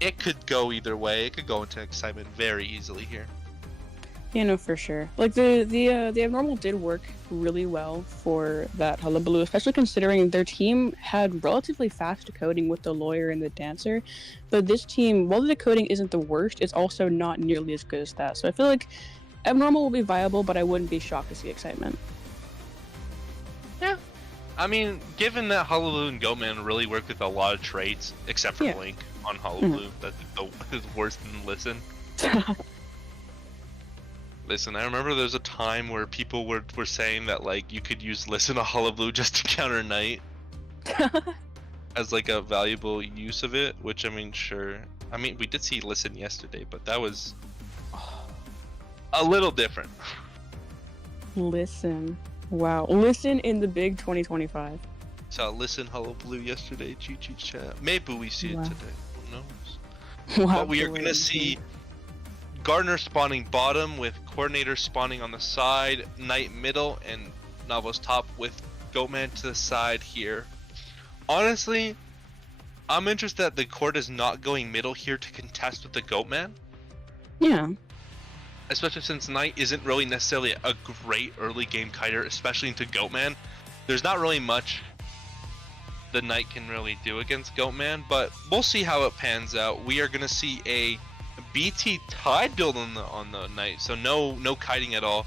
it could go either way. It could go into Excitement very easily here. Yeah, no, for sure. Like the abnormal did work really well for that Hullabaloo, especially considering their team had relatively fast decoding with the Lawyer and the Dancer. But this team, while the decoding isn't the worst, it's also not nearly as good as that. So I feel like abnormal will be viable, but I wouldn't be shocked to see Excitement. Yeah. I mean, given that Hullabaloo and Goatman really work with a lot of traits, except for Link on Hullabaloo, that's worse than Listen. Listen, I remember there was a time where people were saying that like you could use Listen to Hullabaloo just to counter Knight as like a valuable use of it, which I mean, sure. I mean, we did see Listen yesterday, but that was a little different. Listen. Wow. Listen in the big 2025. Saw Listen Hullabaloo yesterday, GG chat. Maybe we see it today. Who knows? Wow. But we are gonna see Gardner spawning bottom with Coordinator spawning on the side, Knight middle, and Novelist top with Goatman to the side here. Honestly, I'm interested that the Court is not going middle here to contest with the Goatman. Yeah. Especially since Knight isn't really necessarily a great early game kiter, especially into Goatman. There's not really much the Knight can really do against Goatman, but we'll see how it pans out. We are going to see a BT Tide build on the Knight, so no kiting at all.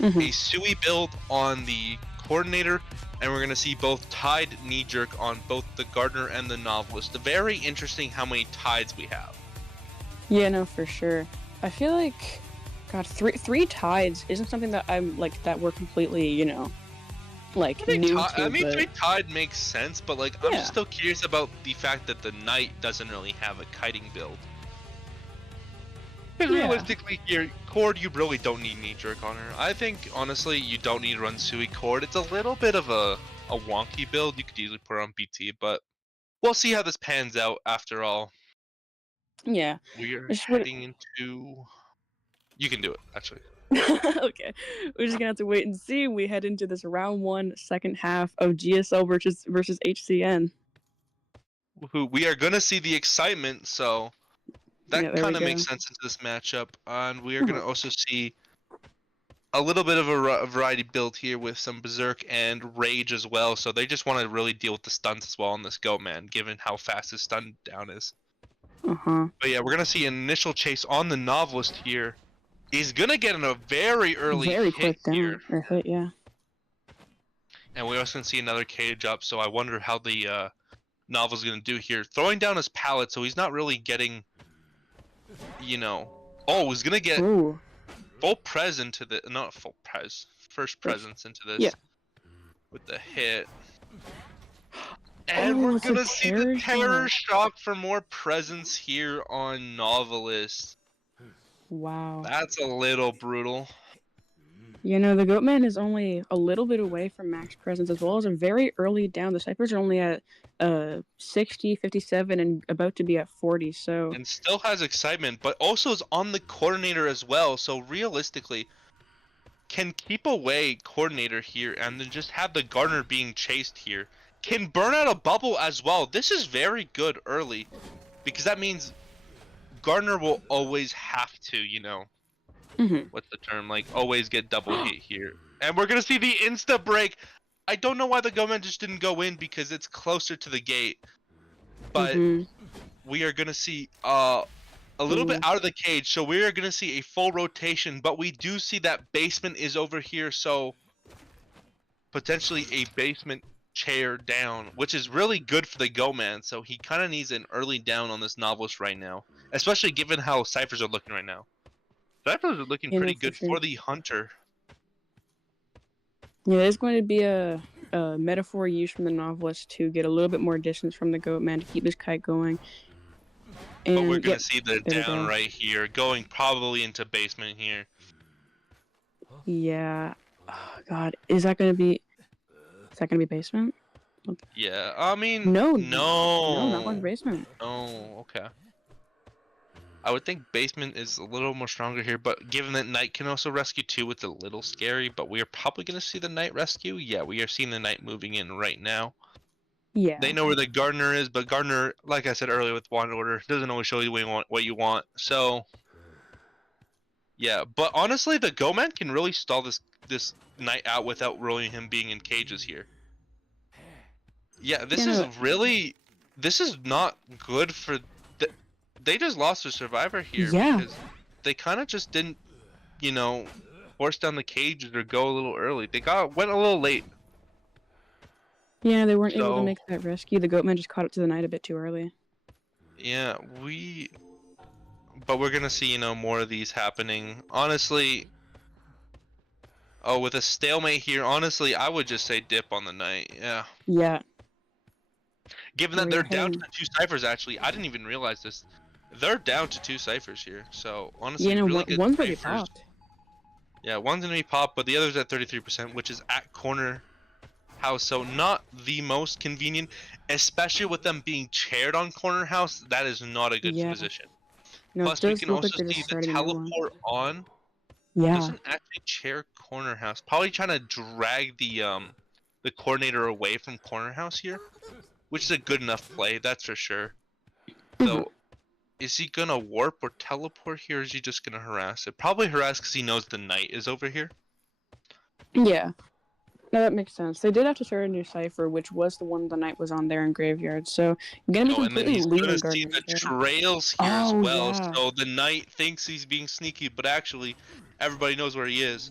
A Sui build on the Coordinator, and we're going to see both Tide knee jerk on both the Gardner and the Novelist. Very interesting how many Tides we have. Yeah, no, for sure. I feel like, God, three Tides isn't something that I'm like that we're completely, new to. I mean, 3 Tide makes sense, but like I'm just still curious about the fact that the Knight doesn't really have a kiting build. Because realistically here, Chord, you really don't need knee jerk on her. I think honestly you don't need to run Sui Chord. It's a little bit of a wonky build. You could easily put her on BT, but we'll see how this pans out after all. Yeah. We are heading into. You can do it, actually. Okay. We're just gonna have to wait and see. We head into this round 1, second half of GSL versus HCN. We are gonna see the excitement, so that kind of makes sense into this matchup. And we are gonna also see a little bit of a variety build here with some Berserk and Rage as well. So they just want to really deal with the stuns as well on this Goatman, given how fast his stun down is. But yeah, we're gonna see an initial chase on the Novelist here. He's gonna get in a very early hit here. Yeah. And we're also gonna see another cage up. So I wonder how the Novel's gonna do here. Throwing down his pallet, so he's not really getting, Oh, he's gonna get full pres into the not full pres, first presence into this with the hit. And we're gonna see the terror shock for more presence here on Novelist. Wow. That's a little brutal. The Goatman is only a little bit away from max presence, as well as a very early down. The Cyphers are only at 60, 57, and about to be at 40, so... And still has excitement, but also is on the Coordinator as well, so realistically, can keep away Coordinator here and then just have the Gardener being chased here. Can burn out a bubble as well. This is very good early because that means Gardener will always have to, you know, what's the term? Like always get double hit here. And we're gonna see the insta break. I don't know why the Goman just didn't go in because it's closer to the gate. But we are gonna see a little bit out of the cage, so we are gonna see a full rotation. But we do see that basement is over here, so potentially a basement chair down, which is really good for the Go-Man. So he kind of needs an early down on this Novelist right now, especially given how Ciphers are looking right now. Ciphers are looking pretty good for the Hunter. Yeah, there's going to be a metaphor used from the Novelist to get a little bit more distance from the Goatman to keep this kite going. And but we're going to see the down right here, going probably into basement here. Yeah. Oh, God. Is that going to be basement? Yeah, I mean... No, not going to basement. Oh, okay. I would think basement is a little more stronger here, but given that Knight can also rescue too, it's a little scary, but we are probably going to see the Knight rescue. Yeah, we are seeing the Knight moving in right now. Yeah. They know where the Gardener is, but Gardener, like I said earlier with Wand Order, doesn't always show you what you want. So, yeah, but honestly, the Go-Man can really stall this Knight out without really him being in cages here. Yeah, this is not good for... They just lost a survivor here because they kind of just didn't, you know, force down the cages or go a little early. They went a little late. Yeah, they weren't able to make that rescue. The Goatman just caught up to the Knight a bit too early. Yeah, but we're gonna see, you know, more of these happening. Honestly, with a stalemate here, honestly, I would just say dip on the Knight. Yeah. Yeah. Given that they're down to 2 ciphers, actually, I didn't even realize this. They're down to 2 ciphers here, so honestly, really good one's already ciphers. popped. Yeah, one's gonna be popped, but the other's at 33%, which is at corner house, so not the most convenient, especially with them being chaired on corner house. That is not a good position. No, plus, we can also see the teleport on. Yeah. Doesn't actually chair corner house. Probably trying to drag the coordinator away from corner house here, which is a good enough play, that's for sure. So. Is he gonna warp or teleport here, or is he just gonna harass it? Probably harass because he knows the Knight is over here. Yeah. No, that makes sense. They did have to start a new cipher, which was the one the Knight was on there in Graveyard, so gonna be completely and then he's gonna see the here. trails here as well, so the Knight thinks he's being sneaky, but actually, everybody knows where he is.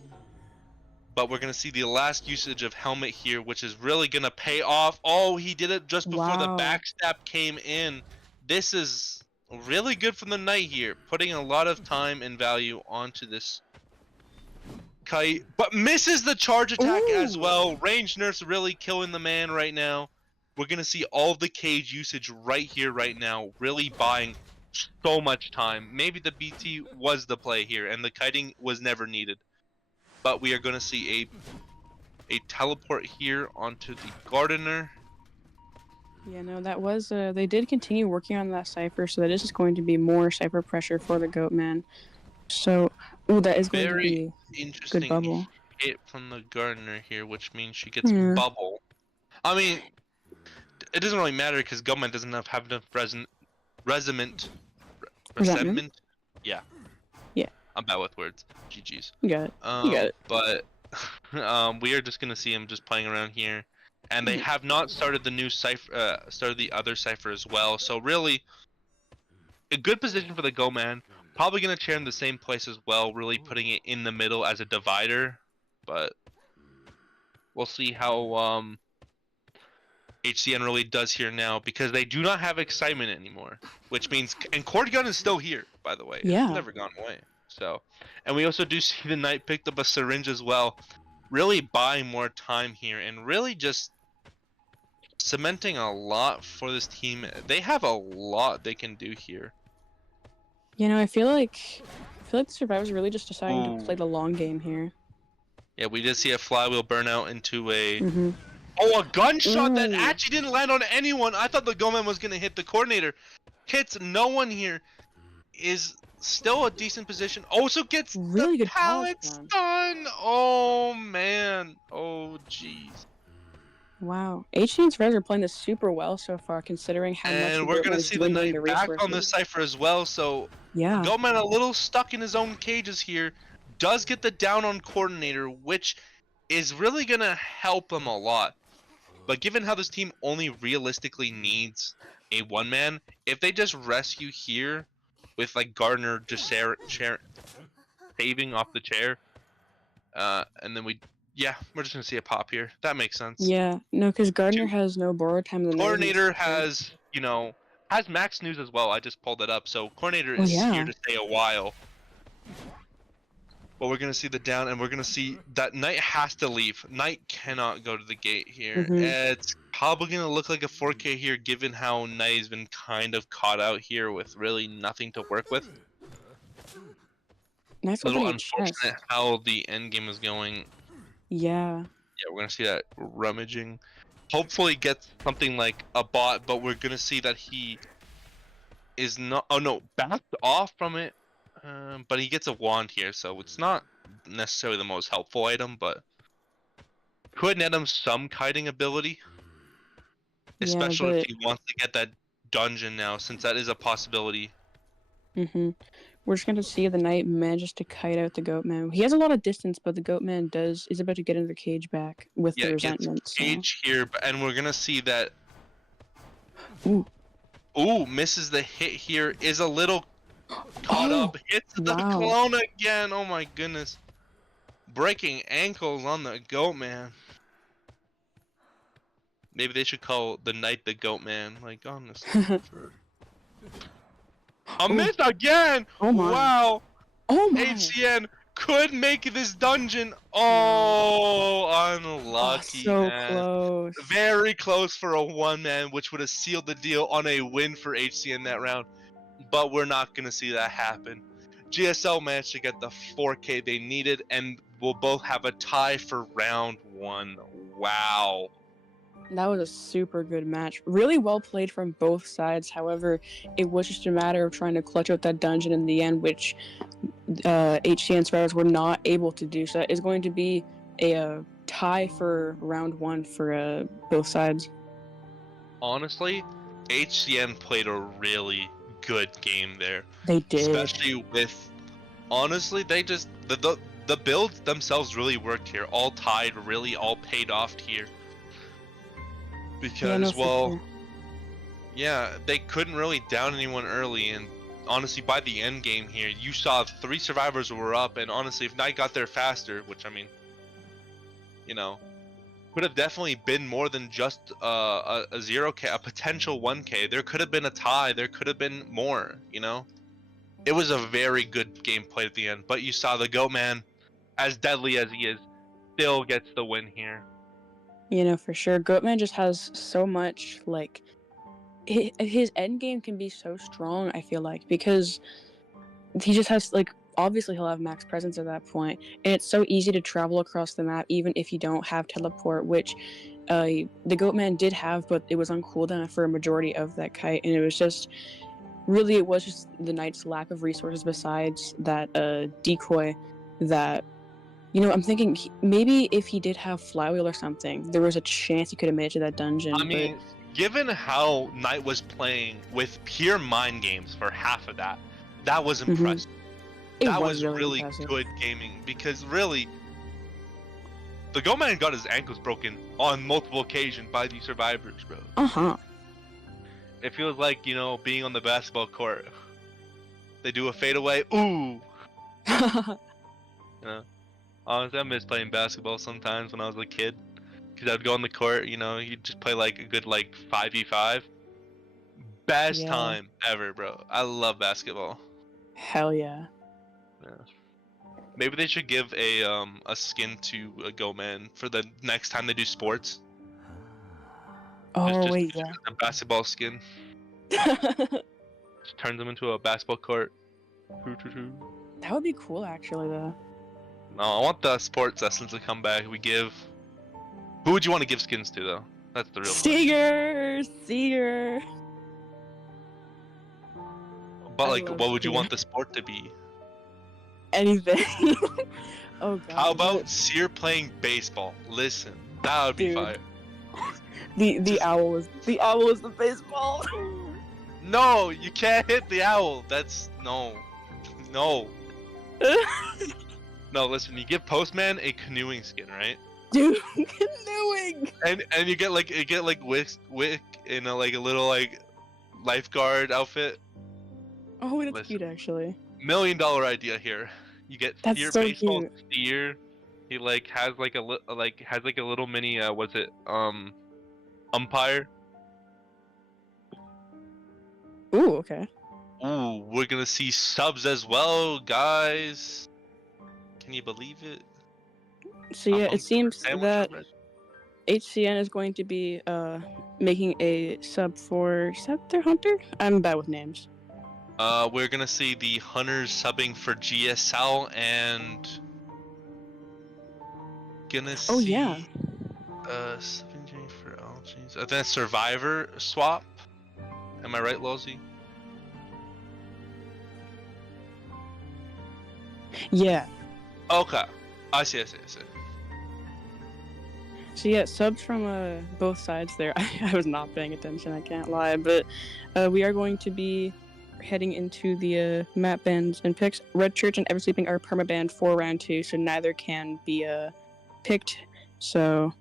But we're gonna see the last usage of Helmet here, which is really gonna pay off. Oh, he did it just before the backstab came in. This is really good from the Knight here, putting a lot of time and value onto this kite, but misses the charge attack as well. Range Nurse really killing the man right now. We're gonna see all the cage usage right here, right now, really buying so much time. Maybe the BT was the play here, and the kiting was never needed. But we are gonna see a teleport here onto the Gardener. Yeah, no, that was, they did continue working on that cipher, so that is just going to be more cipher pressure for the Goatman. So, that is going to be interesting good bubble. Hit from the Gardener here, which means she gets bubble. I mean, it doesn't really matter because Goatman doesn't have enough resentment. Yeah. Yeah. I'm bad with words. GG's. You got it. You got it. But we are just gonna see him just playing around here. And they have not started the new cipher, started the other cipher as well. So really, a good position for the Go-Man. Probably gonna chair in the same place as well, really putting it in the middle as a divider. But we'll see how HCN really does here now, because they do not have excitement anymore. Which means, and Cord Gun is still here, by the way. Yeah. It's never gone away. So, and we also do see the Knight picked up a syringe as well. Really buying more time here and really just cementing a lot for this team. They have a lot they can do here. You know, I feel like the survivors are really just deciding to play the long game here. Yeah, we did see a flywheel burn out into a a gunshot that actually didn't land on anyone. I thought the Go-Man was gonna hit the coordinator. Hits no one here. is still a decent position. Also gets Really the good pause pallet stun. stun. Oh man. Oh jeez. Wow. HC and Survivors are playing this super well so far, considering how much the And we're Goatman gonna is see the dwindling knight the back on the resources. cipher as well. So Yeah. Goatman a little stuck in his own cages here. Does get the down on coordinator, which is really gonna help him a lot. But given how this team only realistically needs a one man, if they just rescue here with like Gardner just saving off the chair, and then we're just gonna see a pop here. That makes sense. Yeah. No, because Gardner Two, has no borrow time. The night Coordinator has, has max news as well. I just pulled it up. So Coordinator Oh is here yeah. to stay a while. But we're gonna see the down, and we're gonna see that Knight has to leave. Knight cannot go to the gate here. It's probably gonna look like a 4K here, given how Knight has been kind of caught out here with really nothing to work with. Nice A little opening chest. unfortunate how the end game is going. Yeah. Yeah, we're gonna see that rummaging. Hopefully gets something like a bot, but we're gonna see that he is not. Oh no, backed off from it. But he gets a wand here, so it's not necessarily the most helpful item, but could net him some kiting ability, Yeah, especially if but he wants to get that dungeon now, since that is a possibility. we're just gonna see if the knight manages to kite out the Goatman. He has a lot of distance, but the Goatman is about to get into the cage back with Yeah, the it gets resentment. So. cage here, and we're gonna see that. Ooh. Ooh, misses the hit here. Is a little caught up. Hits the wow. clone again. Oh my goodness. Breaking ankles on the Goatman. Maybe they should call the knight the Goatman. Like, honestly. A miss again! Oh my. Wow! Oh my. HCN could make this dungeon. Oh, unlucky, so man. close. Very close for a one-man, which would have sealed the deal on a win for HCN that round. But we're not going to see that happen. GSL managed to get the 4K they needed, and we'll both have a tie for round 1. Wow. That was a super good match. Really well played from both sides. However, it was just a matter of trying to clutch out that dungeon in the end, which HC and Sparrows were not able to do. So that is going to be a tie for round 1 for both sides. Honestly, HCN played a really good game there. They did. Especially with, honestly, they just, the builds themselves really worked here. All tied, really all paid off here. Because, yeah, they couldn't really down anyone early, and honestly, by the end game here, you saw 3 survivors were up, and honestly, if Knight got there faster, which, I mean, could have definitely been more than just a 0K, a potential 1K. There could have been a tie, there could have been more, It was a very good game played at the end, but you saw the Goatman, as deadly as he is, still gets the win here. For sure. Goatman just has so much, like, his end game can be so strong, I feel like, because he just has, like, obviously he'll have max presence at that point, and it's so easy to travel across the map even if you don't have teleport, which the Goatman did have, but it was on cooldown for a majority of that kite, and it was just the knight's lack of resources besides that decoy that, I'm thinking maybe if he did have Flywheel or something, there was a chance he could have made it to that dungeon. I mean, given how Knight was playing with pure mind games for half of that was impressive. That was really good gaming, because really, the Goatman got his ankles broken on multiple occasions by these survivors, bro. It feels like, being on the basketball court. They do a fadeaway. Ooh! Honestly, I miss playing basketball sometimes when I was a kid. Because I'd go on the court, you'd just play like a good 5v5. Best time ever, bro. I love basketball. Hell yeah. Maybe they should give a skin to a Goatman for the next time they do sports. Oh, just a basketball skin. Just turns them into a basketball court. That would be cool, actually, though. No, I want the sports essence to come back. Who would you want to give skins to, though? That's the real Seeger! question. about I like love what would you Seer. want the sport to be? Anything. Oh god. How about but Seer playing baseball? Listen, that would be Dude. fire. the Just- owl is the baseball? No, you can't hit the owl. That's no. No. No, listen, you give Postman a canoeing skin, right? Dude, canoeing. And you get like Wick in a like a little like lifeguard outfit. Oh, that's Listen. cute actually. $1 million idea here. You get That's Seer so baseball cute. Seer. He like has like a little mini what's it umpire. Ooh, okay. Ooh, we're gonna see subs as well, guys. Can you believe it? So yeah, I'm it seems sandwich that already. HCN is going to be making a sub for, is that their hunter? I'm bad with names. We're gonna see the hunters subbing for GSL and gonna see Oh yeah. subbing for LGs. I think Survivor swap. Am I right, Lozzy? Yeah. Okay. I see. So yeah, subs from both sides there. I was not paying attention, I can't lie, but we are going to be heading into the map bans and picks. Red Church and Eversleeping are permabanned for round 2, so neither can be picked. So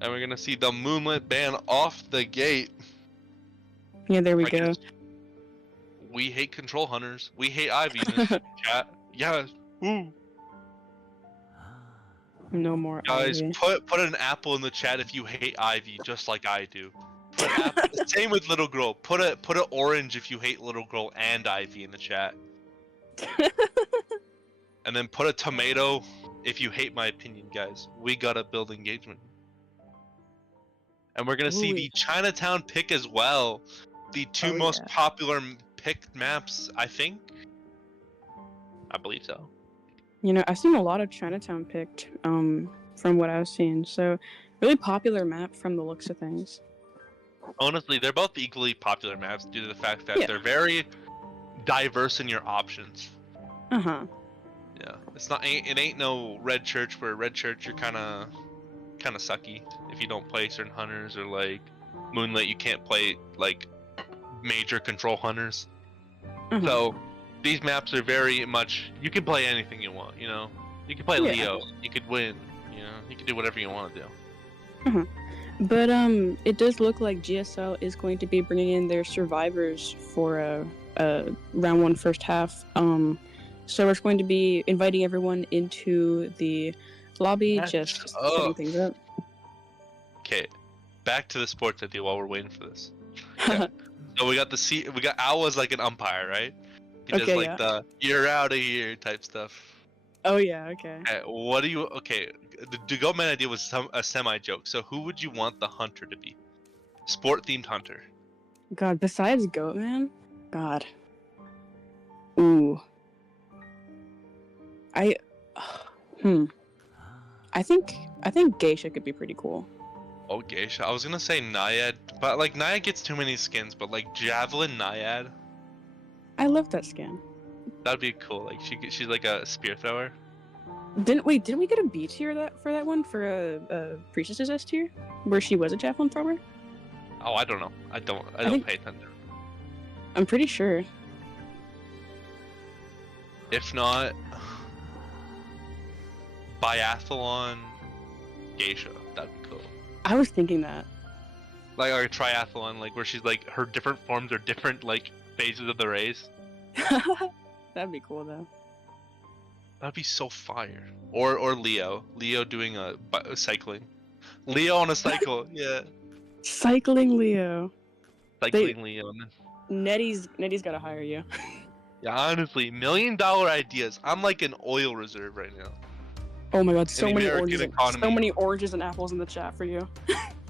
And we're gonna see the Moonlit ban off the gate. yeah, there we Right, go. 'cause we hate control hunters. We hate Ivy in this chat. Yeah. Woo. No more Guys, Ivy. put an apple in the chat if you hate Ivy, just like I do. Put an apple. Same with Little Girl. Put a orange if you hate Little Girl and Ivy in the chat. And then put a tomato if you hate my opinion, guys. We gotta build engagement. And we're gonna see Ooh. the Chinatown pick as well. The two Oh, most yeah. popular picked maps, I think. I believe so. You know, I've seen a lot of Chinatown picked, from what I've seen. So, really popular map from the looks of things. Honestly, they're both equally popular maps due to the fact that Yeah. they're very diverse in your options. Uh-huh. Yeah, it ain't no Red Church where Red Church you're kind of sucky if you don't play certain hunters, or like Moonlit you can't play like major control hunters. Uh-huh. So these maps are very much, you can play anything you want, you know. You can play Yeah. Leo, you could win, you know. You can do whatever you want to do. But it does look like GSL is going to be bringing in their survivors for round 1 first half. So it's going to be inviting everyone into the lobby, That's just up. setting things up. Okay, back to the sports idea while we're waiting for this. Okay. So we got Owl as like an umpire, right? He does Okay, like yeah. the "you're out of here" type stuff. Oh yeah, okay. Okay, what do you? Okay, the Goatman idea was a semi joke. So who would you want the hunter to be? Sport themed hunter. God, besides Goatman, God. Ooh. I think Geisha could be pretty cool. Oh, Geisha. I was gonna say Naiad, but like Naiad gets too many skins. But like Javelin Naiad, I love that skin. that'd be cool. Like she's like a spear thrower. Didn't we get a B tier for that one for a Priestess's S tier, where she was a javelin thrower? Oh, I don't know. I don't think- pay attention. I'm pretty sure. If not, biathlon Geisha. That'd be cool. I was thinking that. Like a triathlon, like where she's like her different forms are different like phases of the race. That'd be cool though. That'd be so fire. Or Leo. Leo doing a cycling. Leo on a cycle. Yeah. Cycling Leo. Cycling Leo. And then, Nettie's gotta hire you. yeah, honestly, $1 million ideas. I'm like an oil reserve right now. Oh my god, so the many American oranges, economy. so many oranges and apples in the chat for you.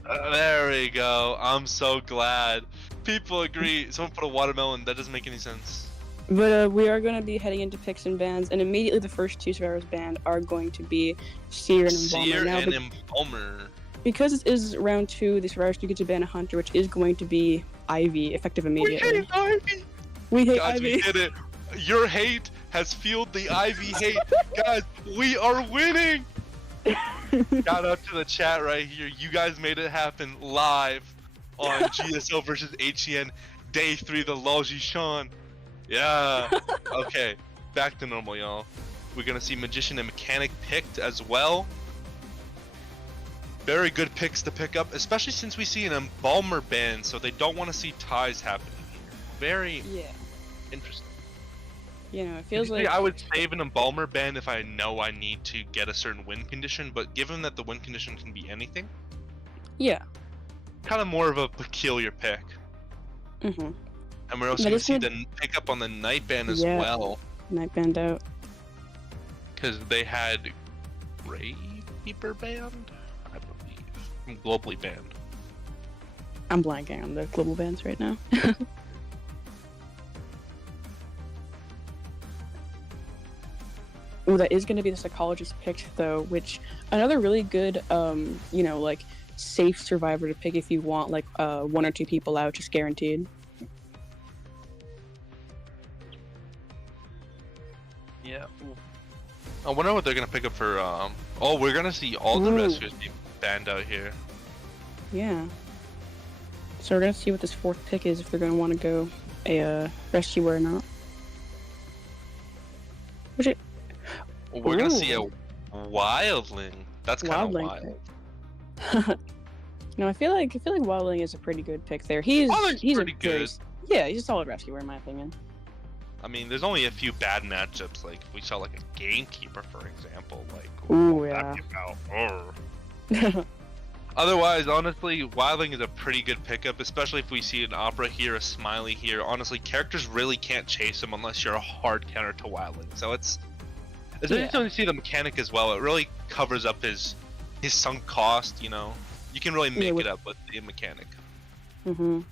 There we go. I'm so glad. People agree. Someone put a watermelon. That doesn't make any sense. But we are going to be heading into picks and bans, and immediately the first two survivors banned are going to be Seer and Embalmer. Seer Now, and Embalmer. because it is round 2, the survivors do get to ban a hunter, which is going to be Ivy, effective immediately. Ivy. We hate Guys, Ivy. we did it. Your hate has fueled the Ivy hate. Guys, we are winning. Shout out to the chat right here. You guys made it happen live on GSO versus HCN Day 3, the Logi Sean. Yeah. Okay, back to normal, y'all. We're gonna see Magician and Mechanic picked as well. Very good picks to pick up, especially since we see an Embalmer ban, so they don't want to see ties happening here. Very interesting. You know, it feels like I would save an Embalmer ban if I know I need to get a certain win condition, but given that the win condition can be anything, yeah. kind of more of a peculiar pick. Mm-hmm. And we're also That going to is see good. the pick up on the Night ban as Yeah. well, Night band out. because they had Gravekeeper banned, I believe, globally banned. I'm blanking on the global bands right now. Oh, that is going to be the psychologist picked though, which another really good, you know, like safe survivor to pick if you want like 1 or 2 people out, just guaranteed. Yeah. I wonder what they're gonna pick up for. Oh, we're gonna see all the Ooh. rescuers being banned out here. Yeah. So we're gonna see what this 4th pick is, if they're gonna want to go a rescuer or not. Which it We're gonna see a Ooh. wildling. That's kind of Wildling wild. No, I feel like Wildling is a pretty good pick there. He's Wildling's pretty a very- good. Yeah, he's a solid rescuer in my opinion. I mean, there's only a few bad matchups. Like if we saw like a Gamekeeper, for example. Like, Ooh, that'd yeah. be about. Otherwise, honestly, Wildling is a pretty good pickup, especially if we see an Opera here, a Smiley here. Honestly, characters really can't chase him unless you're a hard counter to Wildling. So it's interesting to see the mechanic as well. It really covers up his sunk cost. You know, you can really make it up with the mechanic. Mm-hmm.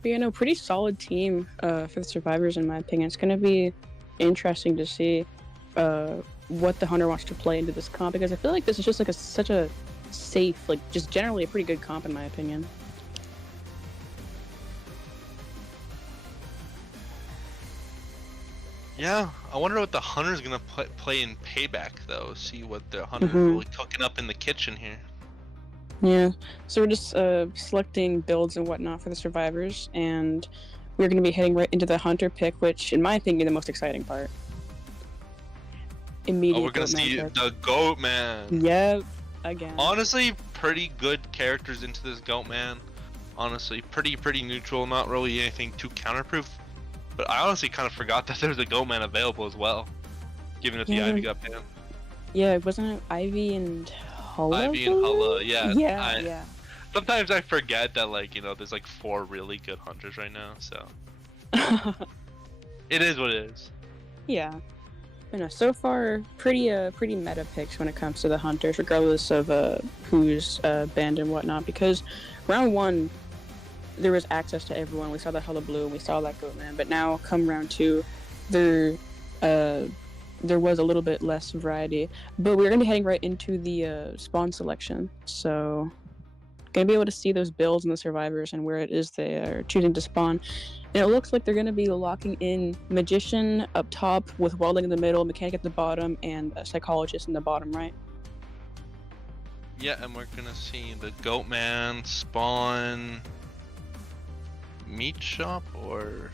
But yeah, no, pretty solid team for the survivors in my opinion. It's gonna be interesting to see what the hunter wants to play into this comp, because I feel like this is just like such a safe, like just generally a pretty good comp in my opinion. Yeah, I wonder what the hunter's gonna play in payback though. See what the hunter's Mhm. really cooking up in the kitchen here. Yeah, so we're just selecting builds and whatnot for the survivors, and we're going to be heading right into the hunter pick, which in my opinion the most exciting part. Immediate Oh, we're gonna goat see matchup. the Goat Man. Yep, again. Honestly, pretty good characters into this Goat Man. Honestly, pretty neutral. Not really anything too counterproof. But I honestly kind of forgot that there's a Goat Man available as well, given that the Yeah. Ivy got banned. Yeah, wasn't it Ivy and Hulla? Ivy and Hulla, yeah. Yeah, yeah. Sometimes I forget that, like, you know, there's like 4 really good hunters right now, so it is what it is. Yeah. You know, so far pretty meta picks when it comes to the hunters, regardless of who's banned and whatnot, because round 1 there was access to everyone. We saw that Hulla Blue and we saw that Goat Man, but now come round 2 there was a little bit less variety, but we're going to be heading right into the spawn selection, so going to be able to see those builds and the survivors and where it is they are choosing to spawn. And it looks like they're going to be locking in Magician up top with Wildling in the middle, Mechanic at the bottom, and a Psychologist in the bottom right. Yeah, and we're gonna see the Goat Man spawn meat shop, or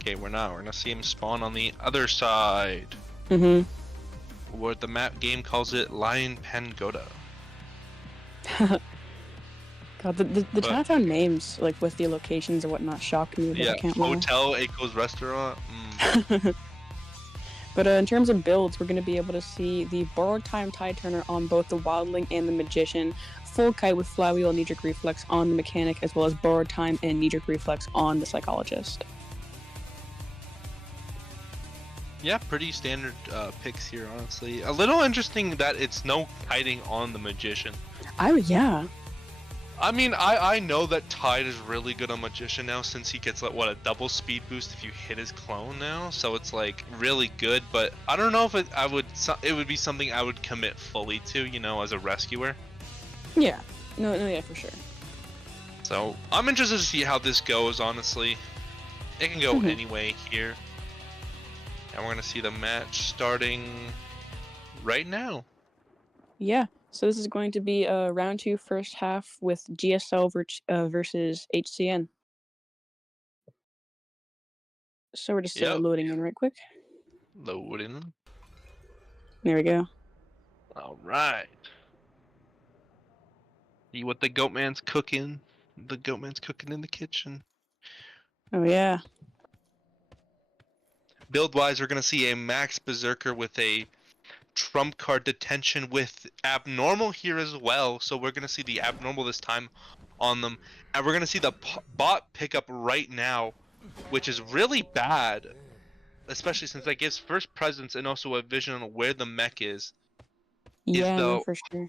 okay, we're not. We're gonna see him spawn on the other side, Mm-hmm. what the map game calls it, Lion Pen Goda. God, the Chinatown names, like with the locations and whatnot, shocked me, but Yeah, I can't lie. Hotel Echo's Restaurant. But in terms of builds, we're going to be able to see the Borrowed Time Tide Turner on both the Wildling and the Magician, Full Kite with Flywheel and Knee-Jerk Reflex on the Mechanic, as well as Borrowed Time and Knee-Jerk Reflex on the Psychologist. Yeah, pretty standard picks here, honestly. A little interesting that it's no kiting on the Magician. Yeah. I mean, I know that Tide is really good on Magician now, since he gets like, what, a double speed boost if you hit his clone now, so it's like really good. But I don't know if it would be something I would commit fully to, you know, as a rescuer. Yeah. No, yeah, for sure. So I'm interested to see how this goes, honestly. It can go Mhm. any way here. And we're gonna see the match starting right now. Yeah. So this is going to be round 2, first half with GSL versus HCN. So we're just Yep. loading in right quick. Loading. There we go. All right. See what the goat man's cooking. The goat man's cooking in the kitchen. Oh yeah. Build wise, we're gonna see a Max Berserker with a trump card detention with abnormal here as well. So we're gonna see the abnormal this time on them, and we're gonna see the bot pick up right now, which is really bad, especially since that gives first presence and also a vision on where the mech is. Yeah, no, Though for sure.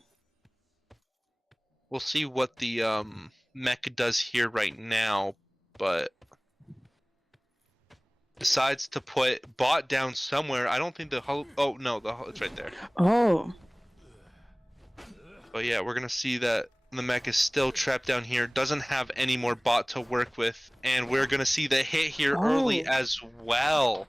we'll see what the mech does here right now, but decides to put bot down somewhere. I don't think the oh no, it's right there. Oh. But yeah, we're gonna see that the mech is still trapped down here, doesn't have any more bot to work with, and we're gonna see the hit here early Oh. as well.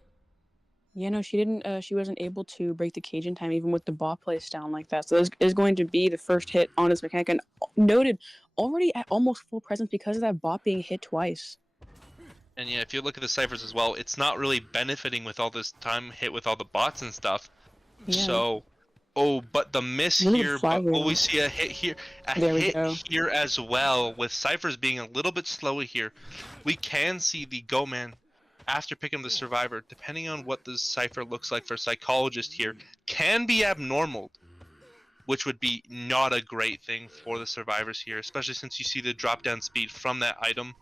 Yeah, no, she didn't. She wasn't able to break the cage in time, even with the bot placed down like that. So this is going to be the first hit on this mechanic, and noted already at almost full presence because of that bot being hit twice. And yeah, if you look at the ciphers as well, it's not really benefiting with all this time hit with all the bots and stuff. Yeah. So, oh, but the miss Look at the here, fly but will wheel. we see a hit here? There we go. Here as well, with ciphers being a little bit slower here. We can see the Go Man, after picking the survivor, depending on what the cipher looks like for psychologist here, can be abnormal, which would be not a great thing for the survivors here, especially since you see the drop down speed from that item,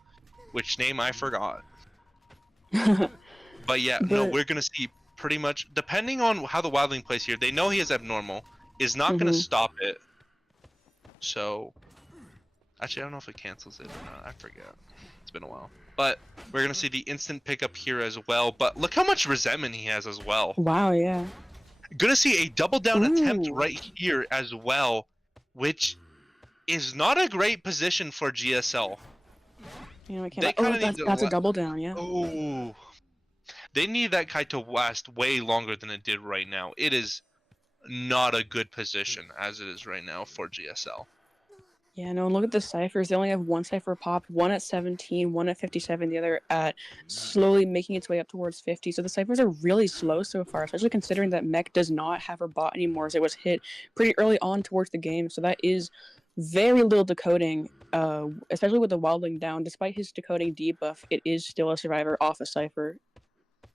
which name I forgot. But yeah, no, we're gonna see pretty much, depending on how the wildling plays here, they know he is abnormal, is not gonna stop it. So actually I don't know if it cancels it or not, I forget. It's been a while. But we're gonna see the instant pickup here as well. But look how much resentment he has as well. Wow, yeah. Gonna see a double down attempt right here as well, which is not a great position for GSL. You know, I can't. Oh, that's a double down, yeah. Oh, they need that kite to last way longer than it did right now. It is not a good position as it is right now for GSL. Yeah, no, look at the ciphers. They only have one cipher popped, one at 17, one at 57, the other at slowly making its way up towards 50. So the ciphers are really slow so far, especially considering that Mech does not have her bot anymore, as it was hit pretty early on towards the game. So that is very little decoding, especially with the wildling down. Despite his decoding debuff, it is still a survivor off a cipher.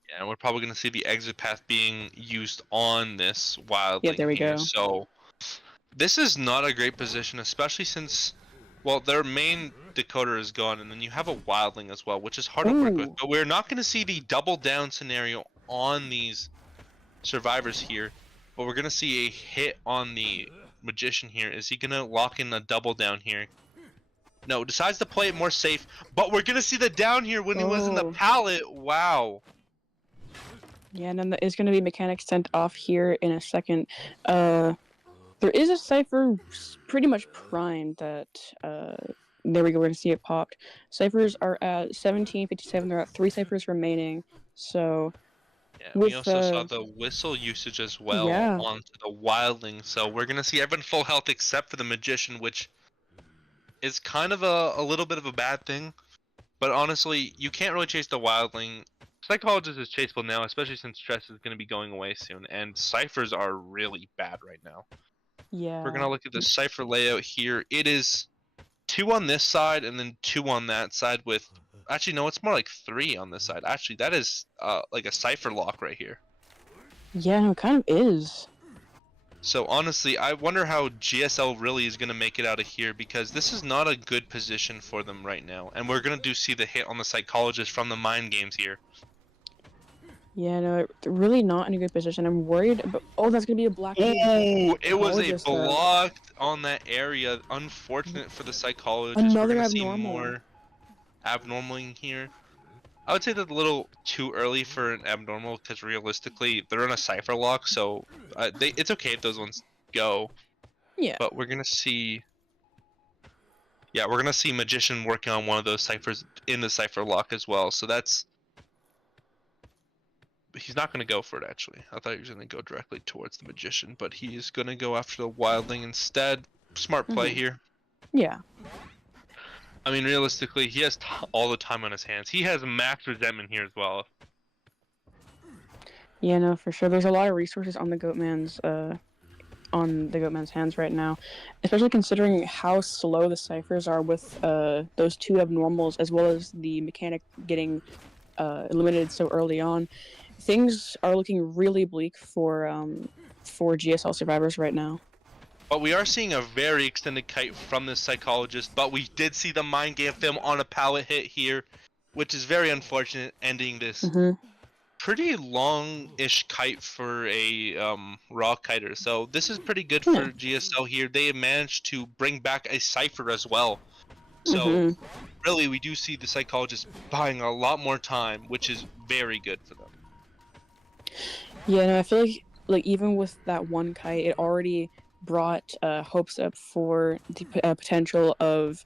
Yeah, and we're probably going to see the exit path being used on this wildling. Yeah, there we go. So this is not a great position, especially since, well, their main decoder is gone, and then you have a wildling as well, which is hard to work with. But we're not going to see the double down scenario on these survivors here, but we're going to see a hit on the magician here. Is he going to lock in a double down here? No, decides to play it more safe, but we're going to see the down here when he was in the pallet. Wow. Yeah, and then there is going to be mechanics sent off here in a second. There is a cipher pretty much primed that, there we go, we're going to see it popped. Ciphers are at 1757, there are 3 ciphers remaining, so... Yeah, we also saw the whistle usage as well onto the wildling, so we're going to see everyone full health except for the magician, which is kind of a little bit of a bad thing, but honestly, you can't really chase the wildling. Psychologist is chaseable now, especially since stress is going to be going away soon, and ciphers are really bad right now. Yeah. We're gonna look at the cipher layout here. It is 2 on this side and then 2 on that side with, actually no, it's more like 3 on this side. Actually, that is like a cipher lock right here. Yeah, no, it kind of is. So honestly, I wonder how GSL really is gonna make it out of here, because this is not a good position for them right now. And we're gonna see the hit on the psychologist from the mind games here. Yeah, no, really not in a good position. I'm worried about... Oh, that's going to be a black... Ooh, it was a blocked on that area. Unfortunate for the psychologist. Another We're gonna abnormal. see more abnormal in here. I would say that's a little too early for an abnormal, because realistically, they're in a cipher lock, so it's okay if those ones go. Yeah. But we're going to see... Yeah, we're going to see Magician working on one of those ciphers in the cipher lock as well, so that's he's not going to go for it, actually. I thought he was going to go directly towards the Magician, but he's going to go after the Wildling instead. Smart play here. Yeah. I mean, realistically, he has all the time on his hands. He has max resentment here as well. Yeah, no, for sure. There's a lot of resources on the Goatman's hands right now, especially considering how slow the ciphers are with those two abnormals, as well as the mechanic getting eliminated so early on. Things are looking really bleak for GSL survivors right now. But we are seeing a very extended kite from this psychologist, but we did see the mind game film on a pallet hit here, which is very unfortunate, ending this pretty long-ish kite for a raw kiter. So this is pretty good for GSL here. They managed to bring back a cipher as well. So really, we do see the psychologist buying a lot more time, which is very good for them. Yeah, no, I feel like even with that one kite, it already brought hopes up for the potential of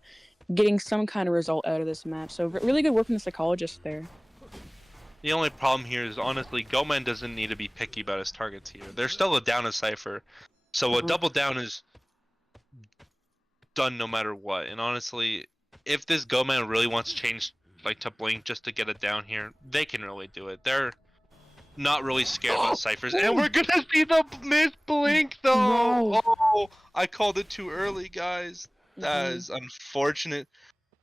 getting some kind of result out of this match. So really good work from the psychologist there. The only problem here is, honestly, Goman doesn't need to be picky about his targets here. There's still a down a cipher, so a double down is done no matter what. And honestly, if this Goman really wants to change to blink just to get it down here, they can really do it. They're not really scared about ciphers, and we're gonna see the miss blink though. No. Oh, I called it too early, guys. That is unfortunate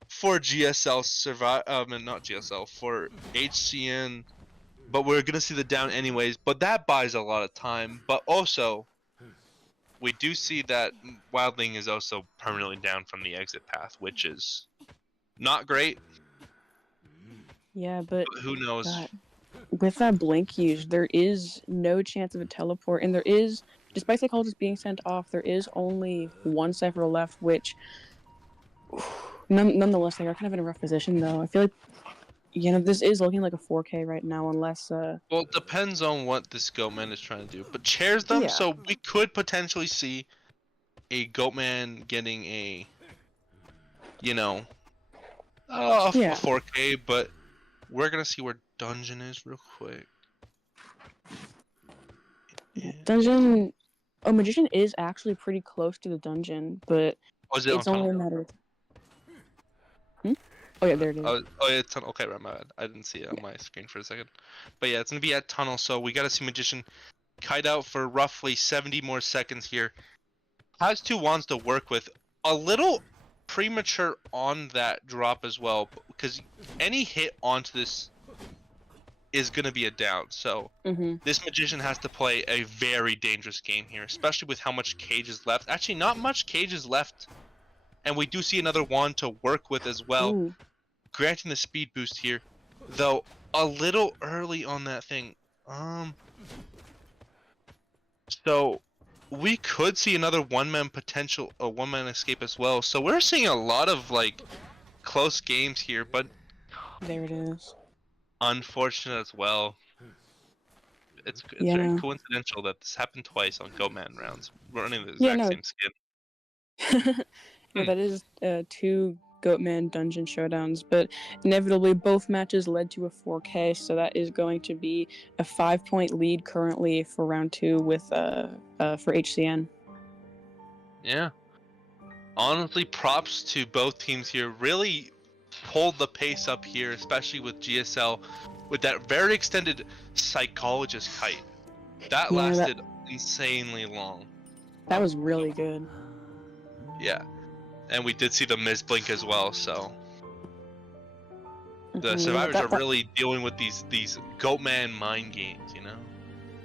for GSL not GSL, for HCN, but we're gonna see the down anyways. But that buys a lot of time. But also, we do see that Wildling is also permanently down from the exit path, which is not great. Yeah, but who knows? God. With that blink used, there is no chance of a teleport, and there is, despite psychologist being sent off, there is only one cipher left, which, nonetheless, they are kind of in a rough position, though. I feel like, this is looking like a 4K right now, unless, Well, it depends on what this Goatman is trying to do, but chairs them, so we could potentially see a Goatman getting a 4K, but we're gonna see where Dungeon is real quick. Dungeon... Oh, Magician is actually pretty close to the Dungeon, but it's only a matter of... Oh yeah, there it is. Oh yeah, tunnel. Okay, right, my bad. I didn't see it on my screen for a second. But yeah, it's gonna be at tunnel, so we gotta see Magician kite out for roughly 70 more seconds here. Has two wands to work with. A little premature on that drop as well, because any hit onto this is gonna be a down. So this Magician has to play a very dangerous game here, especially with how much cage is left. Actually, not much cage is left, and we do see another wand to work with as well. Granting the speed boost here, though a little early on that thing. So we could see another one-man escape as well. So we're seeing a lot of close games here, but there it is. Unfortunate as well. It's very coincidental that this happened twice on Goatman rounds, running the exact same skin. Yeah, that is two Goatman Dungeon showdowns, but inevitably both matches led to a 4K, so that is going to be a 5-point lead currently for round 2 with for HCN. Yeah. Honestly, props to both teams here. Really pulled the pace up here, especially with GSL, with that very extended psychologist kite. That lasted insanely long. That was really good. Yeah. And we did see the Miz blink as well, so the survivors are really dealing with these Goatman mind games,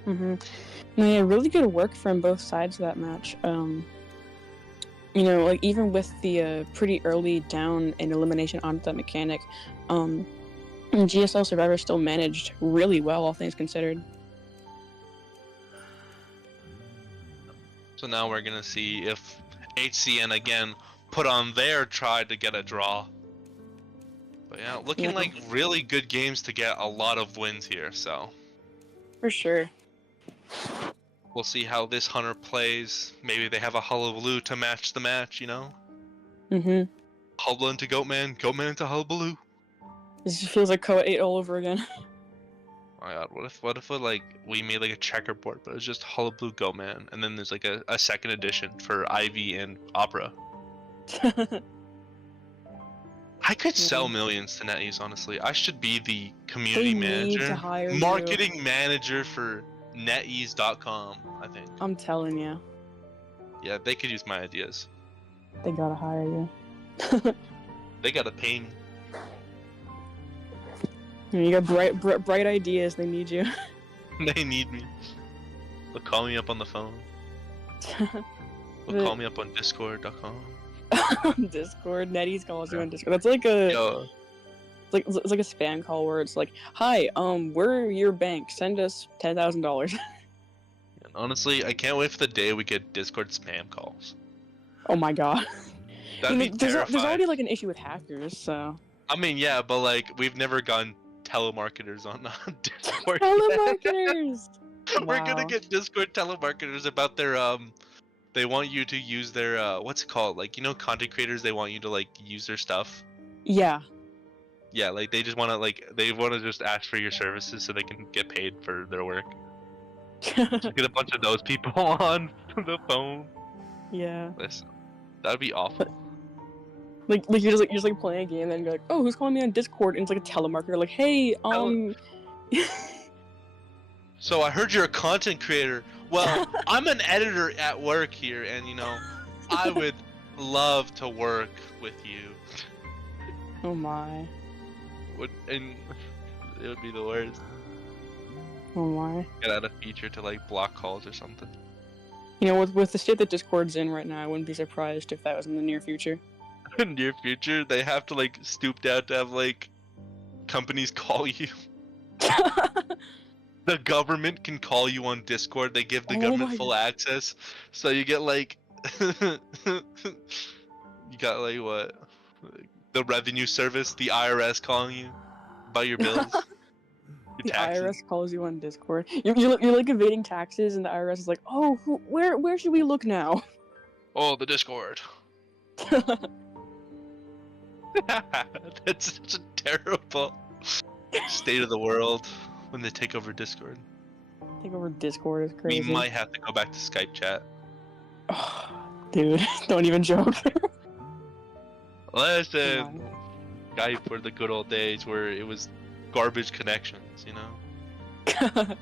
No, yeah, really good work from both sides of that match. Even with the pretty early down and elimination onto that mechanic, GSL survivors still managed really well, all things considered. So now we're gonna see if HCN again put on their try to get a draw. But yeah, looking like really good games to get a lot of wins here, so. For sure. We'll see how this Hunter plays. Maybe they have a Hullabaloo to match the match, Hubbla into Goatman, Goatman into Hullabaloo. This feels like Koa 8 all over again. my god, what if like we made like a checkerboard, but it's just Hullabaloo Go Man, and then there's like a second edition for Ivy and Opera. I could sell millions to NetEase, honestly. I should be the community They need manager, to hire you. marketing manager for NetEase.com, I think. I'm telling you, Yeah, they could use my ideas. they gotta hire you. They gotta pay me. You got bright ideas. They need you. They need me. They'll call me up on the phone. They'll call me up on Discord.com. Discord. NetEase calls you on Discord. That's like a Yo, it's like a spam call where it's like, "Hi, we're your bank. Send us $10,000." and honestly, I can't wait for the day we get Discord spam calls. Oh my god. That'd be there's terrifying. already like an issue with hackers, so. I mean, yeah, but like we've never gotten telemarketers on Discord. Telemarketers. We're gonna Wow. get Discord telemarketers about their they want you to use their what's it called? Like, you know, content creators, they want you to like use their stuff. Yeah. Yeah, like they just wanna just ask for your services so they can get paid for their work. Just get a bunch of those people on the phone. Yeah. Listen, that'd be awful. Like you're just like playing a game, and then you're like, "Oh, who's calling me on Discord?" And it's like a telemarketer, like, "Hey, So I heard you're a content creator. Well, I'm an editor at work here, and you know, I would love to work with you. Oh my. And it would be the worst. Oh my. Get out a feature to like block calls or something. You know, with the state that Discord's in right now, I wouldn't be surprised if that was in the near future. In near future, they have to like stoop down to have like companies call you. The government can call you on Discord. They give the Oh government my full access, so you get like, you got like what, the revenue service, the IRS calling you about your bills, your The taxes. IRS calls you on Discord. You're like evading taxes, and the IRS is like, "Oh, where should we look now?" Oh, the Discord. That's such a terrible state of the world when they take over Discord. Take over Discord is crazy. We might have to go back to Skype chat. Oh, dude, don't even joke. Listen, Skype were the good old days where it was garbage connections, you know?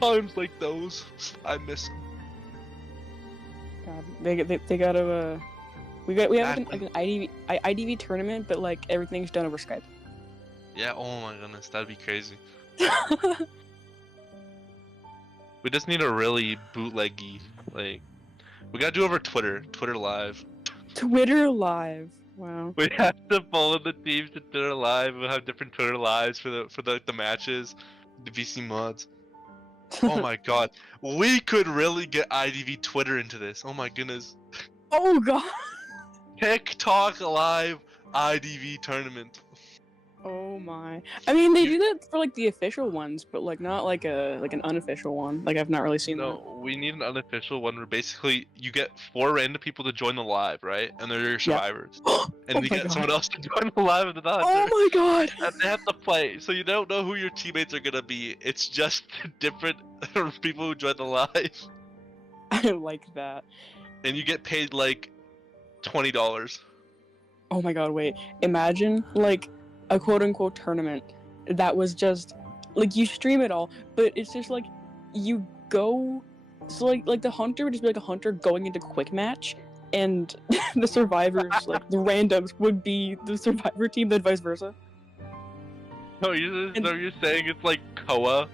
Times like those, I miss them. God, they gotta we have like an IDV tournament, but like everything's done over Skype. Yeah, oh my goodness, that'd be crazy. We just need a really bootleggy, like, we gotta do over Twitter Live. Twitter Live. Wow. We have to follow the teams to Twitter Live. We'll have different Twitter Lives for the matches, the VC mods. Oh my god, we could really get IDV Twitter into this. Oh my goodness. Oh god. TikTok Live IDV tournament. Oh my. I mean, they do that for like the official ones, but like not like an unofficial one. Like I've not really seen that. No, we need an unofficial one where basically you get 4 random people to join the live, right? And they're your survivors. And Oh you my get God. someone else to join the live and not. Oh my god. And they have to play, so you don't know who your teammates are gonna be. It's just different people who join the live, I like that. and you get paid like $20. Oh my god, wait. Imagine like a quote unquote tournament that was just like you stream it all, but it's just like you go so like the hunter would just be like a hunter going into quick match, and the survivors like the randoms would be the survivor team, then vice versa. No, you're saying it's like Koa.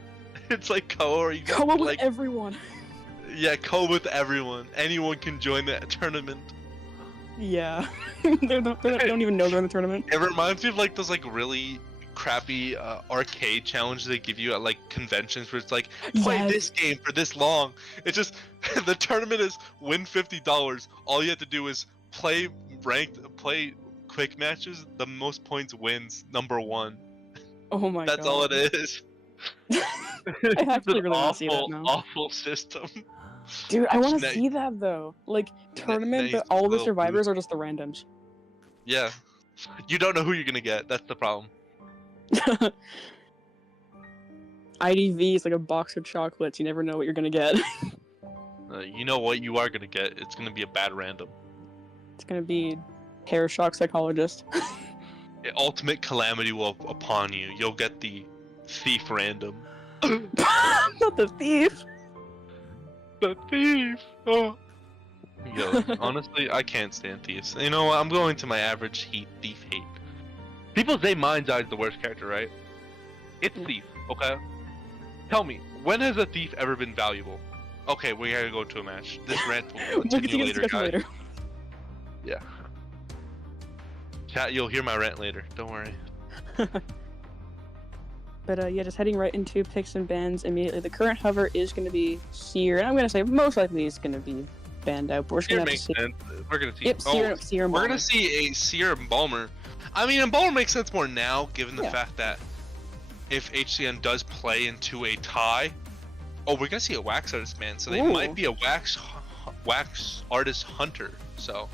It's like Koa, or you Come up with like everyone. yeah, Koa with everyone. Anyone can join the tournament. Yeah. they don't even know they're in the tournament. It reminds me of like those like really crappy arcade challenges they give you at like conventions where it's like play Yes. this game for this long. It's just the tournament is win $50. All you have to do is play quick matches. The most points wins number 1. Oh my god. That's all it is. I actually It's an really want to see that now. awful system. Dude, I want to Snake. see that though. Like tournament, Nice but all the little survivors are just the randoms. Yeah, you don't know who you're gonna get. That's the problem. IDV is like a box of chocolates. You never know what you're gonna get. You know what you are gonna get? It's gonna be a bad random. It's gonna be hair shock psychologist. The ultimate calamity will upon you. You'll get the thief random. Not the thief. The thief. Oh. Yo, honestly, I can't stand thieves. You know what? I'm going to my average thief hate. People say Mind's Eye is the worst character, right? It's thief, okay? Tell me, when has a thief ever been valuable? Okay, we gotta go to a match. This rant will continue later, guys. Later. Yeah. Chat, you'll hear my rant later. Don't worry. But yeah, just heading right into picks and bans immediately. The current hover is going to be Seer, and I'm going to say most likely he's going to be banned out. But we're just going to have to see. Sense. We're gonna see. Yep, Seer and we're Balmer. gonna see a Seer Embalmer. I mean, Embalmer makes sense more now, given the fact that if HCN does play into a tie, we're gonna see a wax artist man. So they might be a wax artist hunter. So.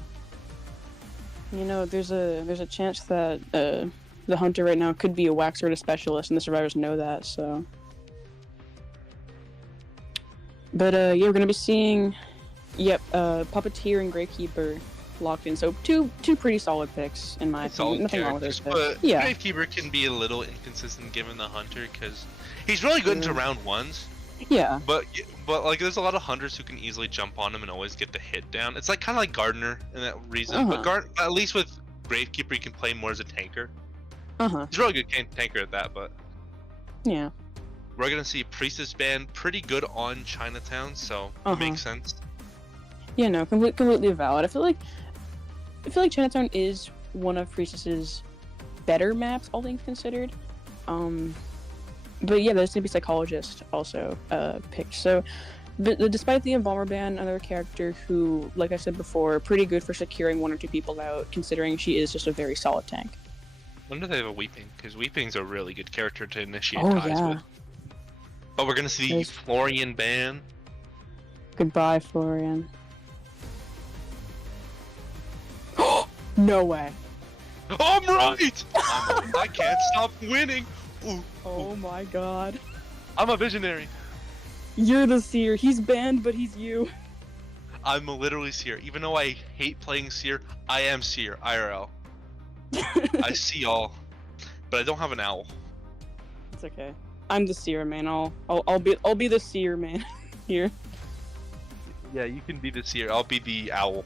You know, there's a chance that the hunter right now could be a wax artist specialist, and the survivors know that. So. But yeah, we're gonna be seeing. Yep, Puppeteer and Gravekeeper locked in. So two pretty solid picks in my opinion. Nothing wrong with this. But Gravekeeper can be a little inconsistent given the hunter because he's really good into round ones. Yeah. But like there's a lot of hunters who can easily jump on him and always get the hit down. It's like kind of like Gardener in that reason. But at least with Gravekeeper you can play more as a tanker. He's a really good tanker at that. But yeah, we're gonna see Priestess ban pretty good on Chinatown, so it makes sense. Yeah, no, completely valid. I feel like Chinatown is one of Priestess's better maps, all things considered. But yeah, there's gonna be Psychologist also picked. So, but despite the Embalmer ban, another character who, like I said before, pretty good for securing one or two people out, considering she is just a very solid tank. I wonder if they have a Weeping, because Weeping's a really good character to initiate ties with. But we're gonna see Florian ban. Goodbye, Florian. No way. I'm right! I can't stop winning! Ooh, oh my god. I'm a visionary. You're the Seer. He's banned, but he's you. I'm literally Seer. Even though I hate playing Seer, I am Seer, IRL. I see all. But I don't have an owl. It's okay. I'm the Seer, man. I'll be the Seer, man. Here. Yeah, you can be the Seer. I'll be the owl.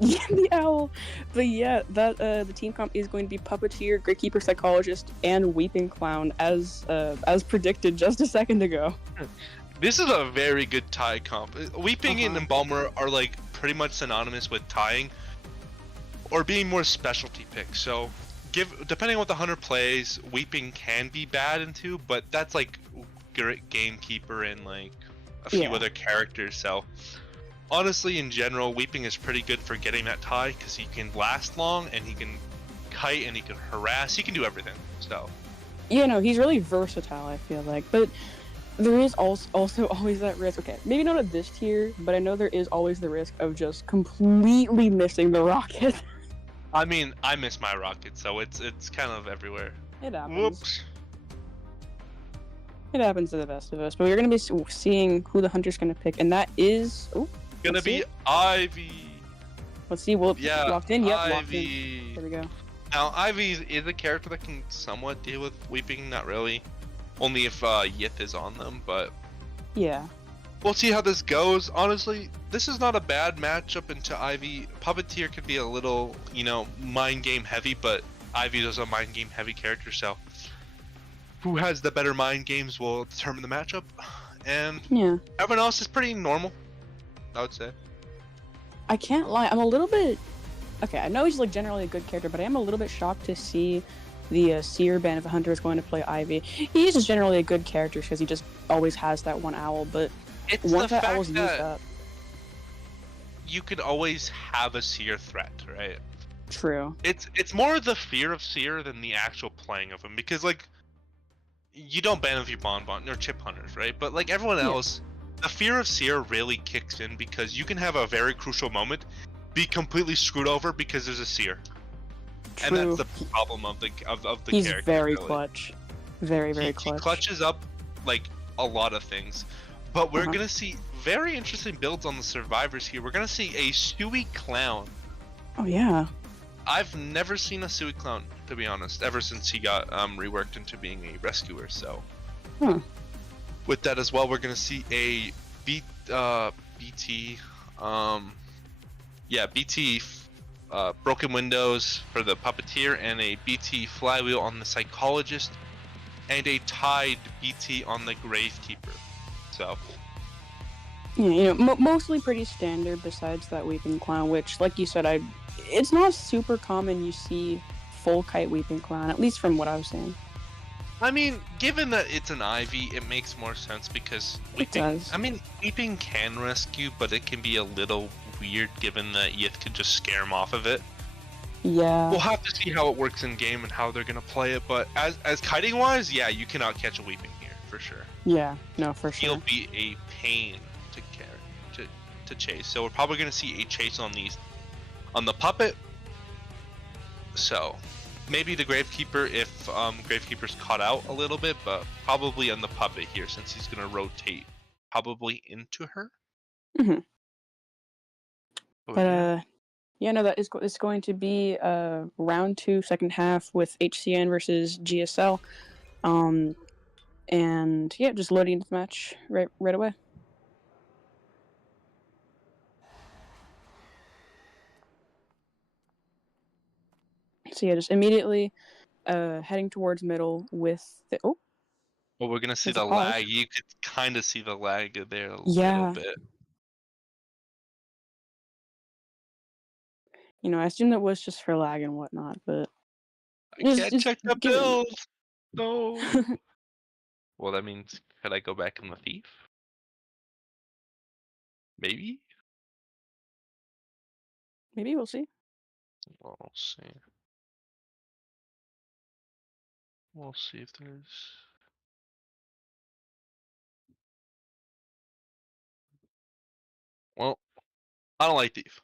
Yeah, the owl. But yeah, that the team comp is going to be Puppeteer, Gravekeeper, Psychologist, and Weeping Clown, as predicted just a second ago. This is a very good tie comp. Weeping and Embalmer are like pretty much synonymous with tying, or being more specialty picks. So, depending on what the hunter plays, Weeping can be bad into, but that's like Gamekeeper and like a few other characters. So. Honestly, in general, Weeping is pretty good for getting that tie because he can last long and he can kite and he can harass. He can do everything. So, yeah, no, he's really versatile. I feel like, but there is also always that risk. Okay, maybe not at this tier, but I know there is always the risk of just completely missing the rocket. I mean, I miss my rocket, so it's kind of everywhere. It happens. Whoops. It happens to the best of us. But we're gonna be seeing who the hunter's gonna pick, and that is gonna be Ivy. Let's see. Well, locked in. Yep, Ivy. locked in. There we go. Now, Ivy is a character that can somewhat deal with Weeping. Not really. Only if Yith is on them, but yeah. We'll see how this goes. Honestly, this is not a bad matchup into Ivy. Puppeteer could be a little, mind game heavy, but Ivy is a mind game heavy character, so who has the better mind games will determine the matchup. And everyone else is pretty normal, I would say. I can't lie, I'm a little bit... Okay, I know he's like generally a good character, but I am a little bit shocked to see the Seer ban if a hunter is going to play Ivy. He is just generally a good character because he just always has that one owl, but it's once the that fact owl's used up... You could always have a Seer threat, right? True. It's more the fear of Seer than the actual playing of him, because like you don't ban if you bonbon or chip hunters, right? But like everyone else, the fear of Seer really kicks in because you can have a very crucial moment be completely screwed over because there's a Seer. True. And that's the problem of the He's character. Very really. clutch. Very He clutch. clutches up like a lot of things. But we're Uh-huh. gonna see very interesting builds on the survivors here. We're gonna see a Sui Clown. Oh yeah. I've never seen a Sui Clown, to be honest, ever since he got reworked into being a rescuer. So Huh. with that as well, we're gonna see a BT, BT broken windows for the puppeteer, and a BT flywheel on the psychologist, and a tied BT on the gravekeeper. So Yeah, mostly pretty standard. Besides that weeping clown, which, like you said, it's not super common you see full kite weeping clown, at least from what I was saying. I mean, given that it's an Ivy, it makes more sense because weeping. does. I mean, weeping can rescue, but it can be a little weird given that Yith can just scare him off of it. Yeah. We'll have to see how it works in game and how they're gonna play it. But as kiting wise, yeah, you cannot catch a weeping here for sure. Yeah. No, for He'll sure. be a pain to to chase. So we're probably gonna see a chase on the puppet. So maybe the gravekeeper if gravekeeper's caught out a little bit, but probably on the puppet here since he's gonna rotate probably into her. Mhm. But yeah. Yeah, no, it's going to be round 2, second half with HCN versus GSL. And yeah, just loading into the match right away. So yeah, just immediately heading towards middle with the Well, we're gonna see there's a the pause. lag. You could kind of see the lag there a little Yeah. bit. I assume that was just for lag and whatnot, but I just can't check the give it a minute. build. No. Well, that means could I go back on the thief? Maybe. Maybe we'll see. We'll see. We'll see if there's. Well, I don't like thief.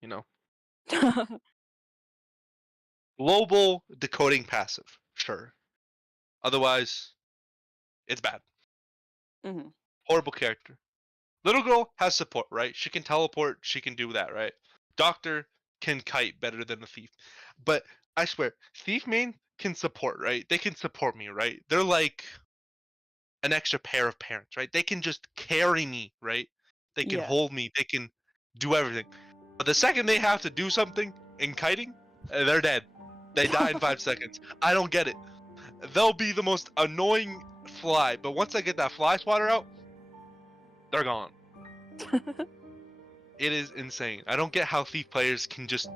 You know, global decoding passive, sure. Otherwise, it's bad. hmm Horrible character. Little girl has support, right? She can teleport. She can do that, right? Doctor can kite better than the thief. But I swear, thief main can support, right? They can support me, right? They're like an extra pair of parents, right? They can just carry me, right? They can Yeah. hold me. They can do everything. But the second they have to do something in kiting, they're dead. They die in 5 seconds. I don't get it. They'll be the most annoying fly, but once I get that fly swatter out, they're gone. It is insane. I don't get how thief players can just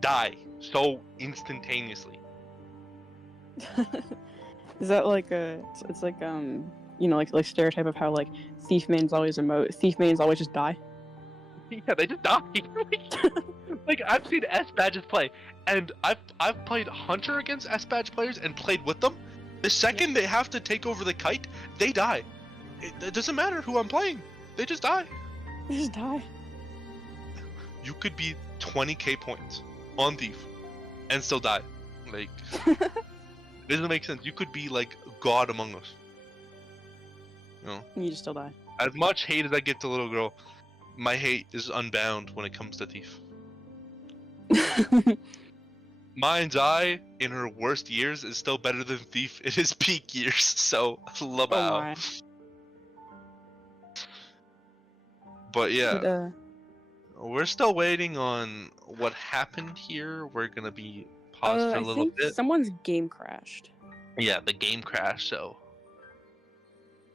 die so instantaneously. Is that like it's like like stereotype of how like thief mains always just die? Yeah, they just die. Like I've seen S badges play, and I've played Hunter against S badge players and played with them. The second they have to take over the kite, they die. It doesn't matter who I'm playing. They just die. They just die. You could be 20k points on thief and still die. Like it doesn't make sense. You could be like God among us. You know, You just still die. as much hate as I give to little girl, my hate is unbound when it comes to thief. Mind's Eye in her worst years is still better than Thief in his peak years, so love Oh out. my. But yeah, But, we're still waiting on what happened here. We're gonna be paused for a I little think bit. someone's game crashed. Yeah, the game crashed, so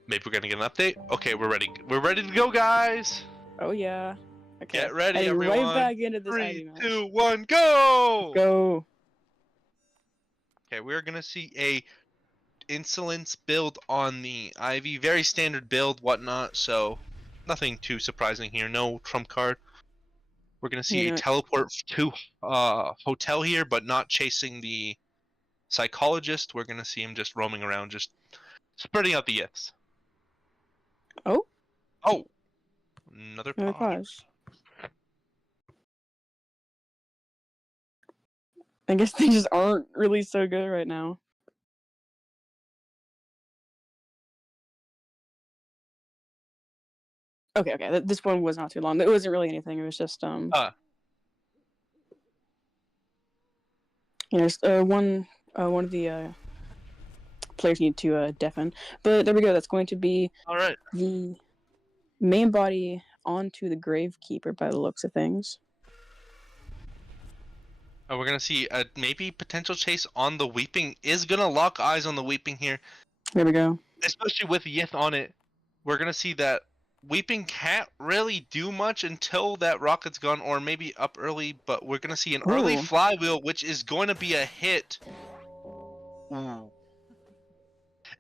maybe we're gonna get an update. Okay, we're ready. We're ready to go, guys. Oh yeah. Okay. Get ready, Heading everyone. right back into this 3, Ivy match. 2, 1, go! Go. Okay, we're gonna see a insolence build on the Ivy. Very standard build, whatnot, so nothing too surprising here. No trump card. We're gonna see a teleport to hotel here, but not chasing the psychologist. We're gonna see him just roaming around, just spreading out the Yiths. Oh. Oh, another Another pause. pause. I guess they just aren't really so good right now. Okay. This one was not too long. It wasn't really anything. It was just just one of the players need to deafen. But there we go. That's going to be All right. the main body onto the Gravekeeper by the looks of things. We're gonna see a maybe potential chase on the Weeping. Is gonna lock eyes on the Weeping here, There we go. especially with Yith on it. We're gonna see that Weeping can't really do much until that rocket's gone, or maybe up early. But we're gonna see an early Ooh. flywheel, which is going to be a hit. Ooh.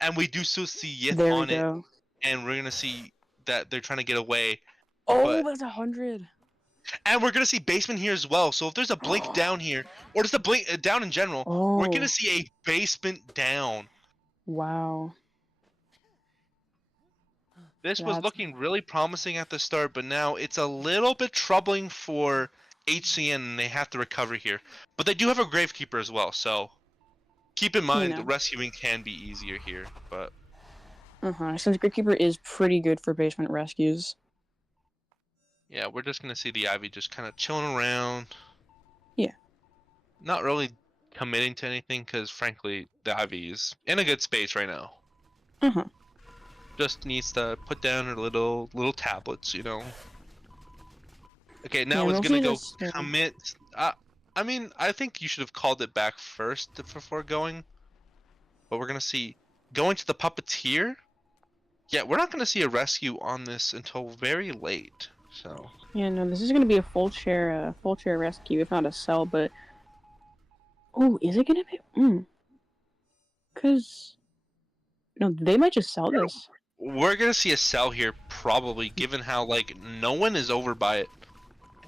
And we do still see Yith There we on it, go. and we're gonna see that they're trying to get away. Oh, But- that's 100. And we're gonna see basement here as well. So if there's a blink down here, or just a blink down in general, we're Oh, gonna see a basement down. wow. This was That's- looking really promising at the start, but now it's a little bit troubling for HCN, and they have to recover here. But they do have a Gravekeeper as well, so keep in mind know. rescuing can be easier here. But Since Gravekeeper is pretty good for basement rescues. yeah, we're just gonna see the Ivy just kind of chilling around. Yeah. Not really committing to anything, because frankly, the Ivy is in a good space right now. Just needs to put down her little tablets, you know. Okay, now Yeah, it's gonna mostly go just, commit. I mean, I think you should have called it back first before going. But we're gonna see going to the puppeteer. Yeah, we're not gonna see a rescue on this until very late. So Yeah, no, this is gonna be a full chair rescue, if not a cell. But oh, is it gonna be? Cause no, they might just sell this. we're gonna see a sell here probably, given how like no one is over by it,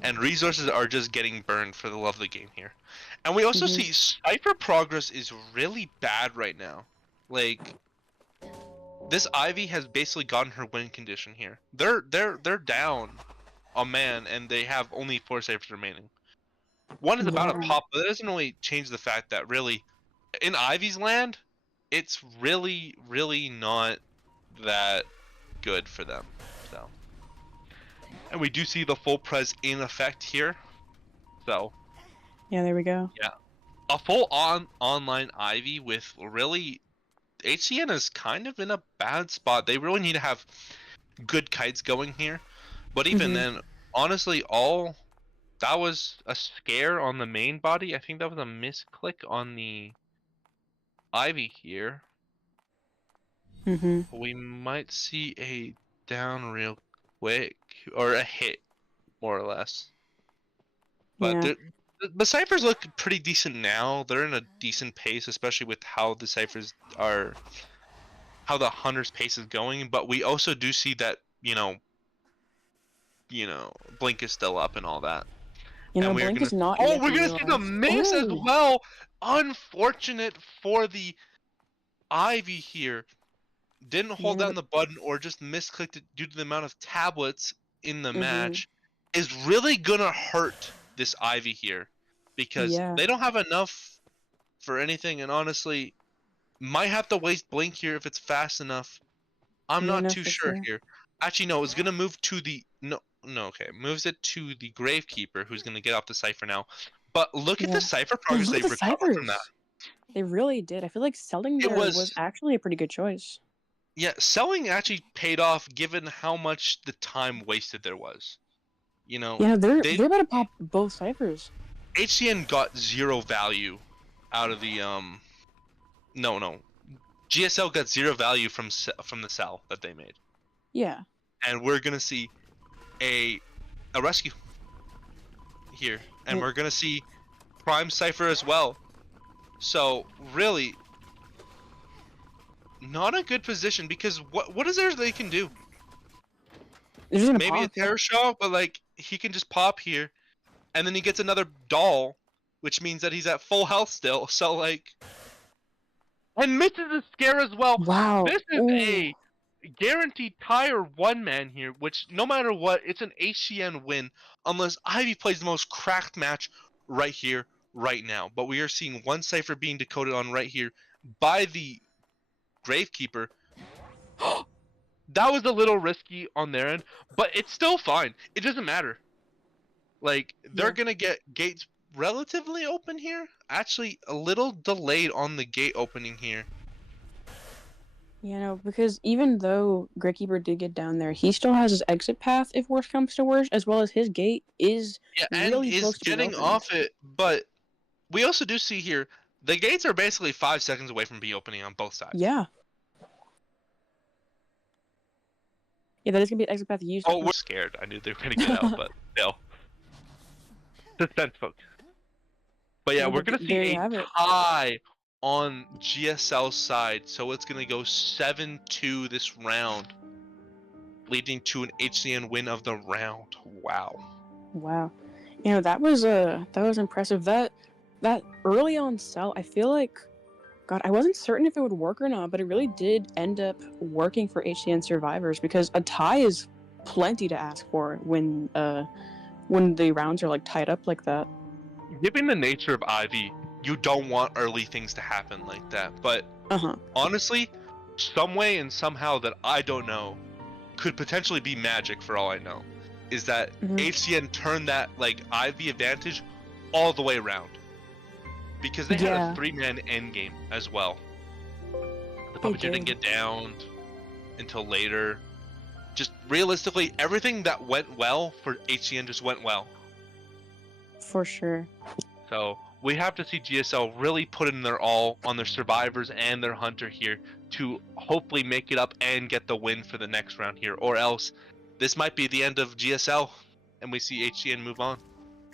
and resources are just getting burned for the love of the game here. And we also see Cypher progress is really bad right now. Like this Ivy has basically gotten her win condition here. They're down a man, and they have only 4 ciphers remaining. One is about to Yeah. pop, but that doesn't really change the fact that really, in Ivy's land, it's really not that good for them. So, and we do see the full pres in effect here. So, Yeah, there we go. a full online Ivy with really, HCN is kind of in a bad spot. They really need to have good kites going here. But even then, honestly, that was a scare on the main body. I think that was a misclick on the Ivy here. We might see a down real quick, or a hit, more or less. But Yeah. the ciphers look pretty decent now. They're in a decent pace, especially with how the ciphers are, how the hunter's pace is going. But we also do see that Blink is still up and all that. You know, And we're Blink gonna, is not. oh, yet we're gonna see the realized. miss as Oh. well. Unfortunate for the Ivy here. Didn't hold Yeah, down the button, or just misclicked it due to the amount of tablets in the Mhm. match. Is really gonna hurt this Ivy here, because Yeah. they don't have enough for anything, and honestly, might have to waste Blink here if it's fast enough. I'm Yeah, not no, too for sure sure. here. Actually, no, it's gonna move to the okay, moves it to the Gravekeeper, who's gonna get off the cipher now. But look at Yeah. the cipher Oh, progress look at they've the recovered from that. ciphers. They really did. I feel like selling It there was- was actually a pretty good choice. Yeah, selling actually paid off given how much the time wasted there was. You know, Yeah, they're they- about to pop both ciphers. HCN got 0 value out of the no. GSL got 0 value from the sell that they made. Yeah. And we're gonna see a rescue here, and Yeah. we're gonna see Prime Cipher as well. So really, not a good position, because what is there they can do? They're just gonna Maybe a pop. Yeah. terror shock, but like he can just pop here, and then he gets another doll, which means that he's at full health still. So like, and misses the scare as well. Wow. This is Ooh. a guaranteed tire one man here, which no matter what, it's an HCN win unless Ivy plays the most cracked match right here, right now. But we are seeing one cipher being decoded on right here by the Gravekeeper. that was a little risky on their end, but it's still fine. It doesn't matter. Like, they're Yeah. gonna get gates relatively open here. Actually, a little delayed on the gate opening here. You know, because even though Gritkeeper did get down there, he still has his exit path if worse comes to worse, as well as his gate is Yeah, and really is close to being getting opened. off it, but we also do see here the gates are basically 5 seconds away from be opening on both sides. Yeah. Yeah, that is gonna be an exit path used. Oh, we're scared. I knew they were gonna get out, but still. Suspense, folks. But yeah, Yeah, we're but gonna there see you a have it. tie on GSL's side, so it's gonna go 7-2 this round, leading to an HCN win of the round. Wow. Wow. You know, that was impressive. That early on sell, I feel like, God, I wasn't certain if it would work or not, but it really did end up working for HCN survivors because a tie is plenty to ask for when the rounds are like tied up like that. Given the nature of Ivy, you don't want early things to happen like that. But honestly, some way and somehow that I don't know, could potentially be magic for all I know, is that HCN turned that like Ivy advantage all the way around. Because they had a 3-man endgame as well. The puppeteer didn't get downed until later. Just realistically, everything that went well for HCN just went well. For sure. So we have to see GSL really put in their all on their survivors and their hunter here to hopefully make it up and get the win for the next round here, or else this might be the end of GSL and we see HCN move on.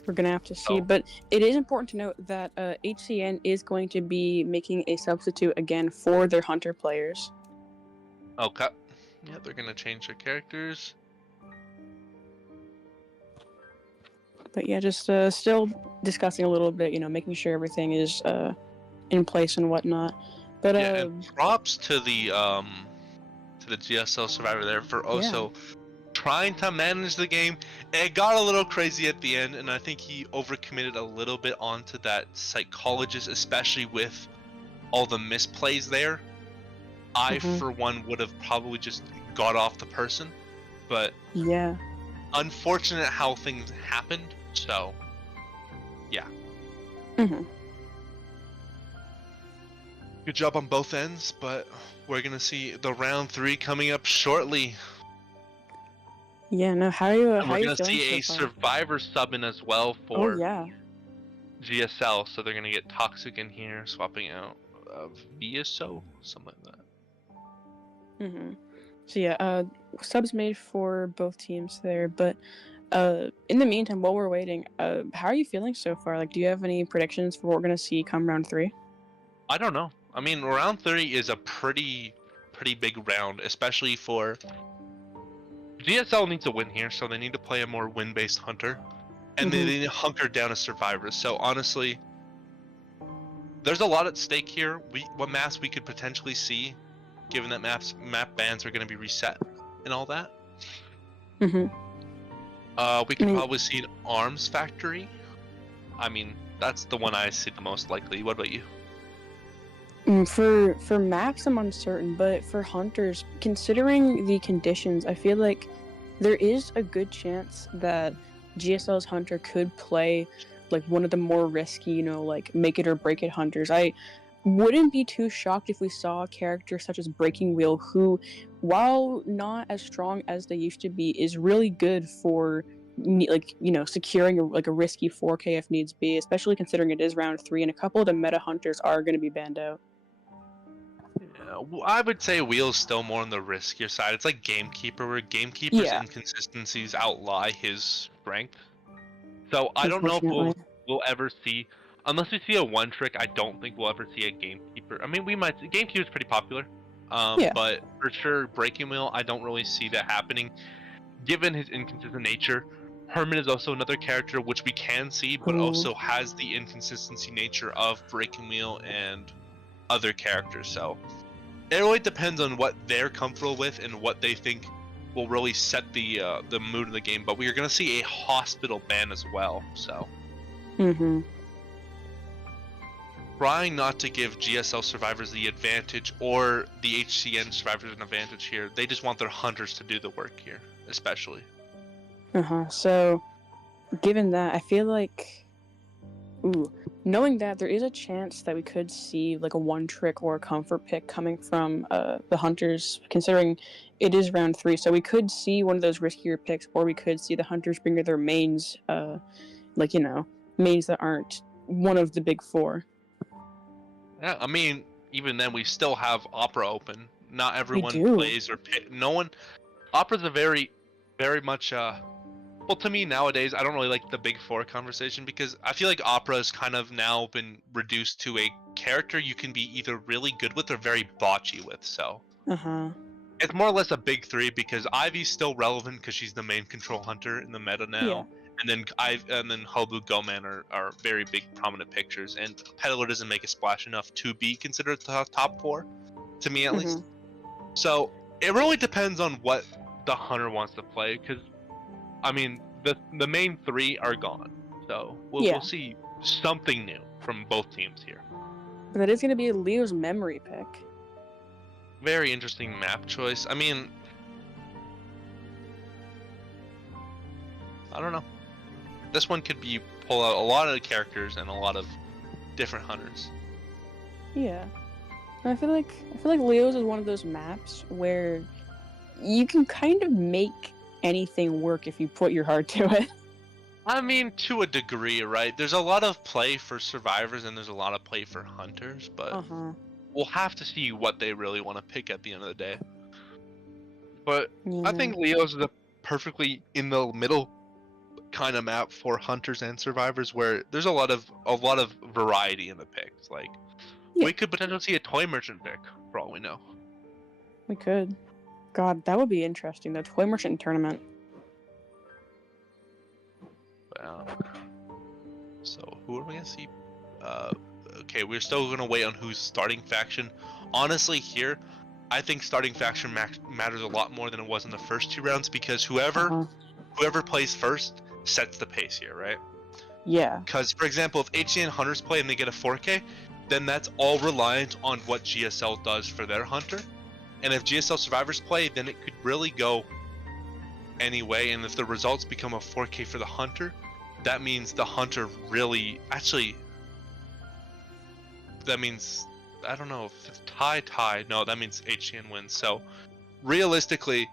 We're gonna have to see, but it is important to note that HCN is going to be making a substitute again for their hunter players. Okay. Yeah, they're gonna change their characters. But yeah, just still discussing a little bit, you know, making sure everything is in place and whatnot. But yeah, and props to the GSL survivor there for also trying to manage the game. It got a little crazy at the end, and I think he overcommitted a little bit onto that psychologist, especially with all the misplays there. I, for one, would have probably just got off the person, but yeah, unfortunate how things happened. So, yeah. Good job on both ends, but we're gonna see the round 3 coming up shortly. Yeah, no, how are you? And how we're are you gonna feeling see a so far? survivor sub in as well for yeah. GSL, so they're gonna get Toxic in here, swapping out VSO, something like that. So yeah, subs made for both teams there, but in the meantime, while we're waiting, how are you feeling so far? Like, do you have any predictions for what we're gonna see come round 3? I don't know. I mean, round 3 is a pretty big round, especially for GSL needs a win here, so they need to play a more win-based hunter, and they need to hunker down a survivor. So honestly, there's a lot at stake here. What maps we could potentially see, given that map bans are going to be reset and all that. We could probably see an arms factory. I mean, that's the one I see the most likely. What about you? For maps, I'm uncertain, but for hunters, considering the conditions, I feel like there is a good chance that GSL's hunter could play like one of the more risky, you know, like make it or break it hunters. I wouldn't be too shocked if we saw a character such as Breaking Wheel, who, while not as strong as they used to be, is really good for like, you know, securing a risky 4K if needs be, especially considering it is round 3 and a couple of the meta hunters are going to be banned out. Yeah, I would say Wheel's still more on the riskier side. It's like Gamekeeper, where Gamekeeper's inconsistencies outlie his strength. So I don't know if we'll ever see, unless we see a one trick, I don't think we'll ever see a Gamekeeper. I mean, we might. Gamekeeper's pretty popular, but for sure, Breaking Wheel, I don't really see that happening, given his inconsistent nature. Herman is also another character which we can see, but also has the inconsistency nature of Breaking Wheel and other characters. So it really depends on what they're comfortable with and what they think will really set the mood of the game. But we are going to see a hospital ban as well. So trying not to give GSL survivors the advantage or the HCN survivors an advantage here. They just want their hunters to do the work here, especially. So, given that, I feel like, knowing that there is a chance that we could see like a one trick or a comfort pick coming from the hunters, considering it is round 3, so we could see one of those riskier picks, or we could see the hunters bring their mains, mains that aren't one of the big 4. Yeah, I mean, even then we still have Opera open. Not everyone do. plays or no one. Opera's a very, very much well, to me nowadays, I don't really like the big 4 conversation because I feel like Opera has kind of now been reduced to a character you can be either really good with or very botchy with. So it's more or less a big 3 because Ivy's still relevant because she's the main control hunter in the meta now. Yeah. And then Hobu, Goman are very big prominent pictures, and Peddler doesn't make a splash enough to be considered the top 4, to me at least. So it really depends on what the hunter wants to play, because I mean the main 3 are gone, so we'll see something new from both teams here. But that is going to be Leo's memory pick. Very interesting map choice. I mean, I don't know. This one could be pull out a lot of characters and a lot of different hunters. Yeah, and I feel like Leo's is one of those maps where you can kind of make anything work if you put your heart to it. I mean, to a degree, right? There's a lot of play for survivors and there's a lot of play for hunters, but we'll have to see what they really want to pick at the end of the day. But I think Leo's is a perfectly in the middle kind of map for hunters and survivors, where there's a lot of variety in the picks. Like we could potentially see a toy merchant pick for all we know. We could. God, that would be interesting. The toy merchant tournament. Wow. So who are we gonna see? Okay, we're still gonna wait on who's starting faction. Honestly, here, I think starting faction matters a lot more than it was in the first 2 rounds, because whoever plays first sets the pace here, right? Yeah. Because, for example, if HCN hunters play and they get a 4K, then that's all reliant on what GSL does for their hunter. And if GSL survivors play, then it could really go anyway. And if the results become a 4K for the hunter, that means the hunter really... Actually, that means... I don't know if it's tie. No, that means HCN wins. So, realistically,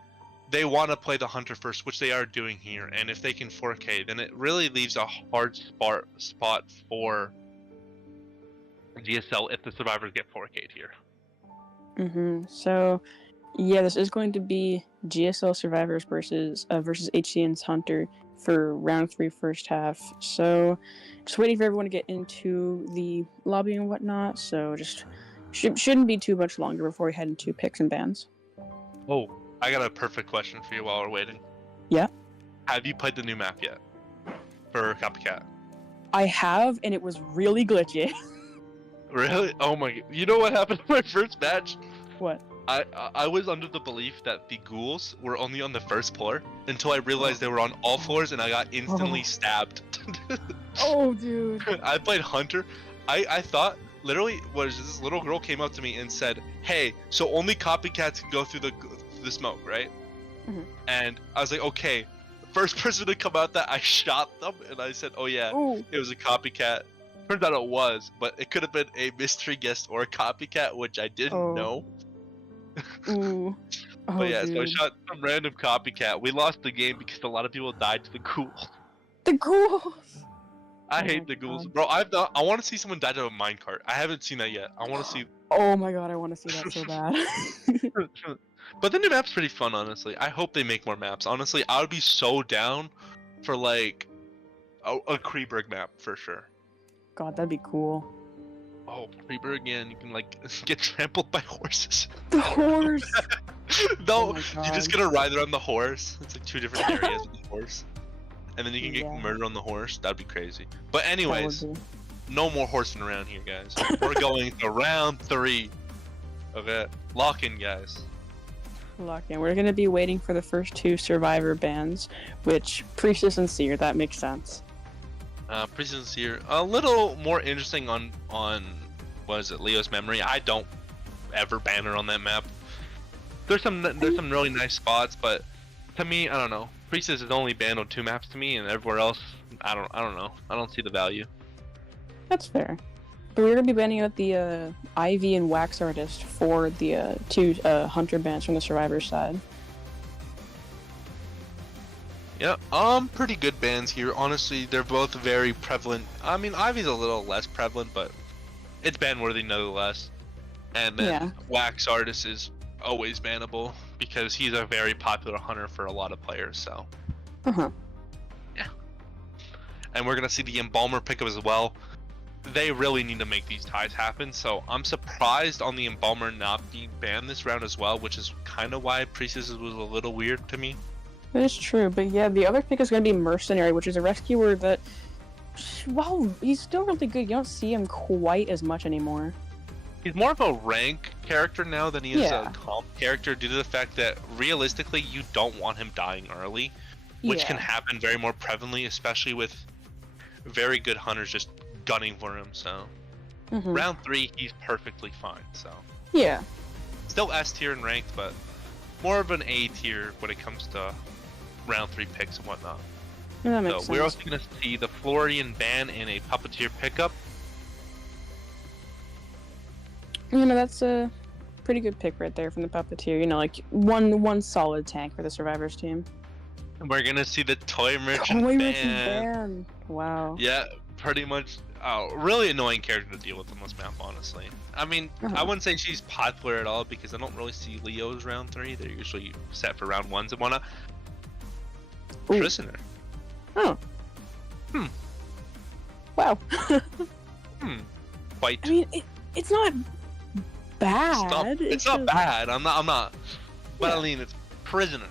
they want to play the hunter first, which they are doing here. And if they can 4K, then it really leaves a hard spot for GSL if the survivors get 4K'd here. So, yeah, this is going to be GSL survivors versus HCN's hunter for round 3 first half. So, just waiting for everyone to get into the lobby and whatnot. So, just shouldn't be too much longer before we head into picks and bans. Oh, I got a perfect question for you while we're waiting. Yeah? Have you played the new map yet for Copycat? I have, and it was really glitchy. Really? Oh my! You know what happened in my first match? What? I was under the belief that the ghouls were only on the first floor until I realized they were on all floors, and I got instantly stabbed. Oh, dude. I played Hunter. I thought literally was this little girl came up to me and said, "Hey, so only copycats can go through the smoke, right?" And I was like, "Okay." First person to come out that I shot them, and I said, "Oh yeah, it was a copycat." Turns out it was, but it could have been a mystery guest or a copycat, which I didn't know. But yeah, dude. So I shot some random copycat. We lost the game because a lot of people died to the ghouls. The ghouls! I hate the ghouls. Bro, I want to see someone die to a minecart. I haven't seen that yet. I want to see... Oh my god, I want to see that so bad. But the new map's pretty fun, honestly. I hope they make more maps. Honestly, I would be so down for, like, a Kreeberg map, for sure. God, that'd be cool. Oh, Kreeberg again. You can, like, get trampled by horses. The horse! No, you're just gonna ride around the horse. It's like 2 different areas with the horse. And then you can get murdered on the horse. That'd be crazy. But anyways, no more horsing around here, guys. We're going to round 3. Okay, lock in, guys. Lock in. We're gonna be waiting for the first 2 survivor bands, which Priestess and Seer. That makes sense. Priestess and Seer, a little more interesting on was it, Leo's Memory. I don't ever ban her on that map. There's some really nice spots, but to me, I don't know. Priestess is only banned on 2 maps to me, and everywhere else, I don't know. I don't see the value. That's fair. But we're gonna be banning out the Ivy and Wax Artist for the 2 Hunter bans from the Survivor side. Yeah, pretty good bans here. Honestly, they're both very prevalent. I mean, Ivy's a little less prevalent, but it's ban worthy nonetheless. And then Wax Artist is always bannable because he's a very popular hunter for a lot of players. So, yeah. And we're gonna see the Embalmer pickup as well. They really need to make these ties happen. So I'm surprised on the Embalmer not being banned this round as well, which is kind of why Priestess was a little weird to me. That is true, but yeah, the other pick is going to be Mercenary, which is a rescuer that, well, he's still really good. You don't see him quite as much anymore. He's more of a rank character now than he is a comp character due to the fact that realistically you don't want him dying early, which can happen very more prevalently, especially with very good hunters just gunning for him. So round 3 he's perfectly fine. So still S tier in ranked, but more of an A tier when it comes to round 3 picks and whatnot. That makes sense. We're also going to see the Florian ban in a Puppeteer pickup. You know, that's a pretty good pick right there from the Puppeteer. You know, like one solid tank for the Survivors team. And we're going to see the Toy Merchant ban. Wow. Yeah, pretty much. Really annoying character to deal with on this map, honestly. I mean, I wouldn't say she's popular at all because I don't really see Leo's round 3. They're usually set for round 1s and whatnot. Prisoner. Oh. Wow. Quite. I mean, it's not bad. It's not bad. I'm not. But I mean, it's Prisoner.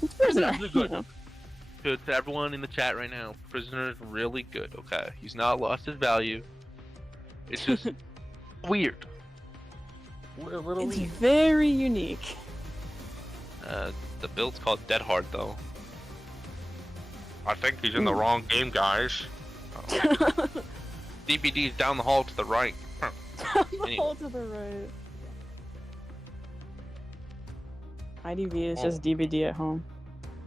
It's Prisoner. Good. You know. Good to everyone in the chat right now. Prisoner is really good. Okay, he's not lost his value. It's just weird. It's very unique. The build's called Dead Hard though. I think he's in the wrong game, guys. DBD's down the hall to the right. Down the hall to the right. IDV is just DVD at home.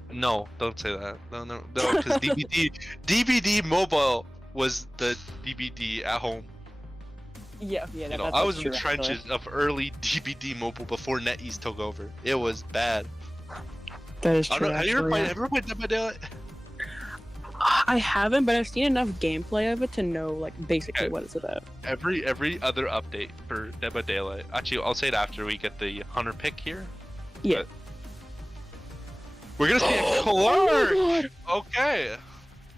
No, don't say that. No, because DBD mobile was the DBD at home. Yeah. You know, I was in the trenches of early DBD mobile before NetEase took over. It was bad. That is true. Have you ever played Dead by Daylight? I haven't, but I've seen enough gameplay of it to know, like, basically what it's about. Every other update for Dead by Daylight. Actually, I'll say it after we get the hunter pick here. Yeah. But we're gonna see a Clark. Okay.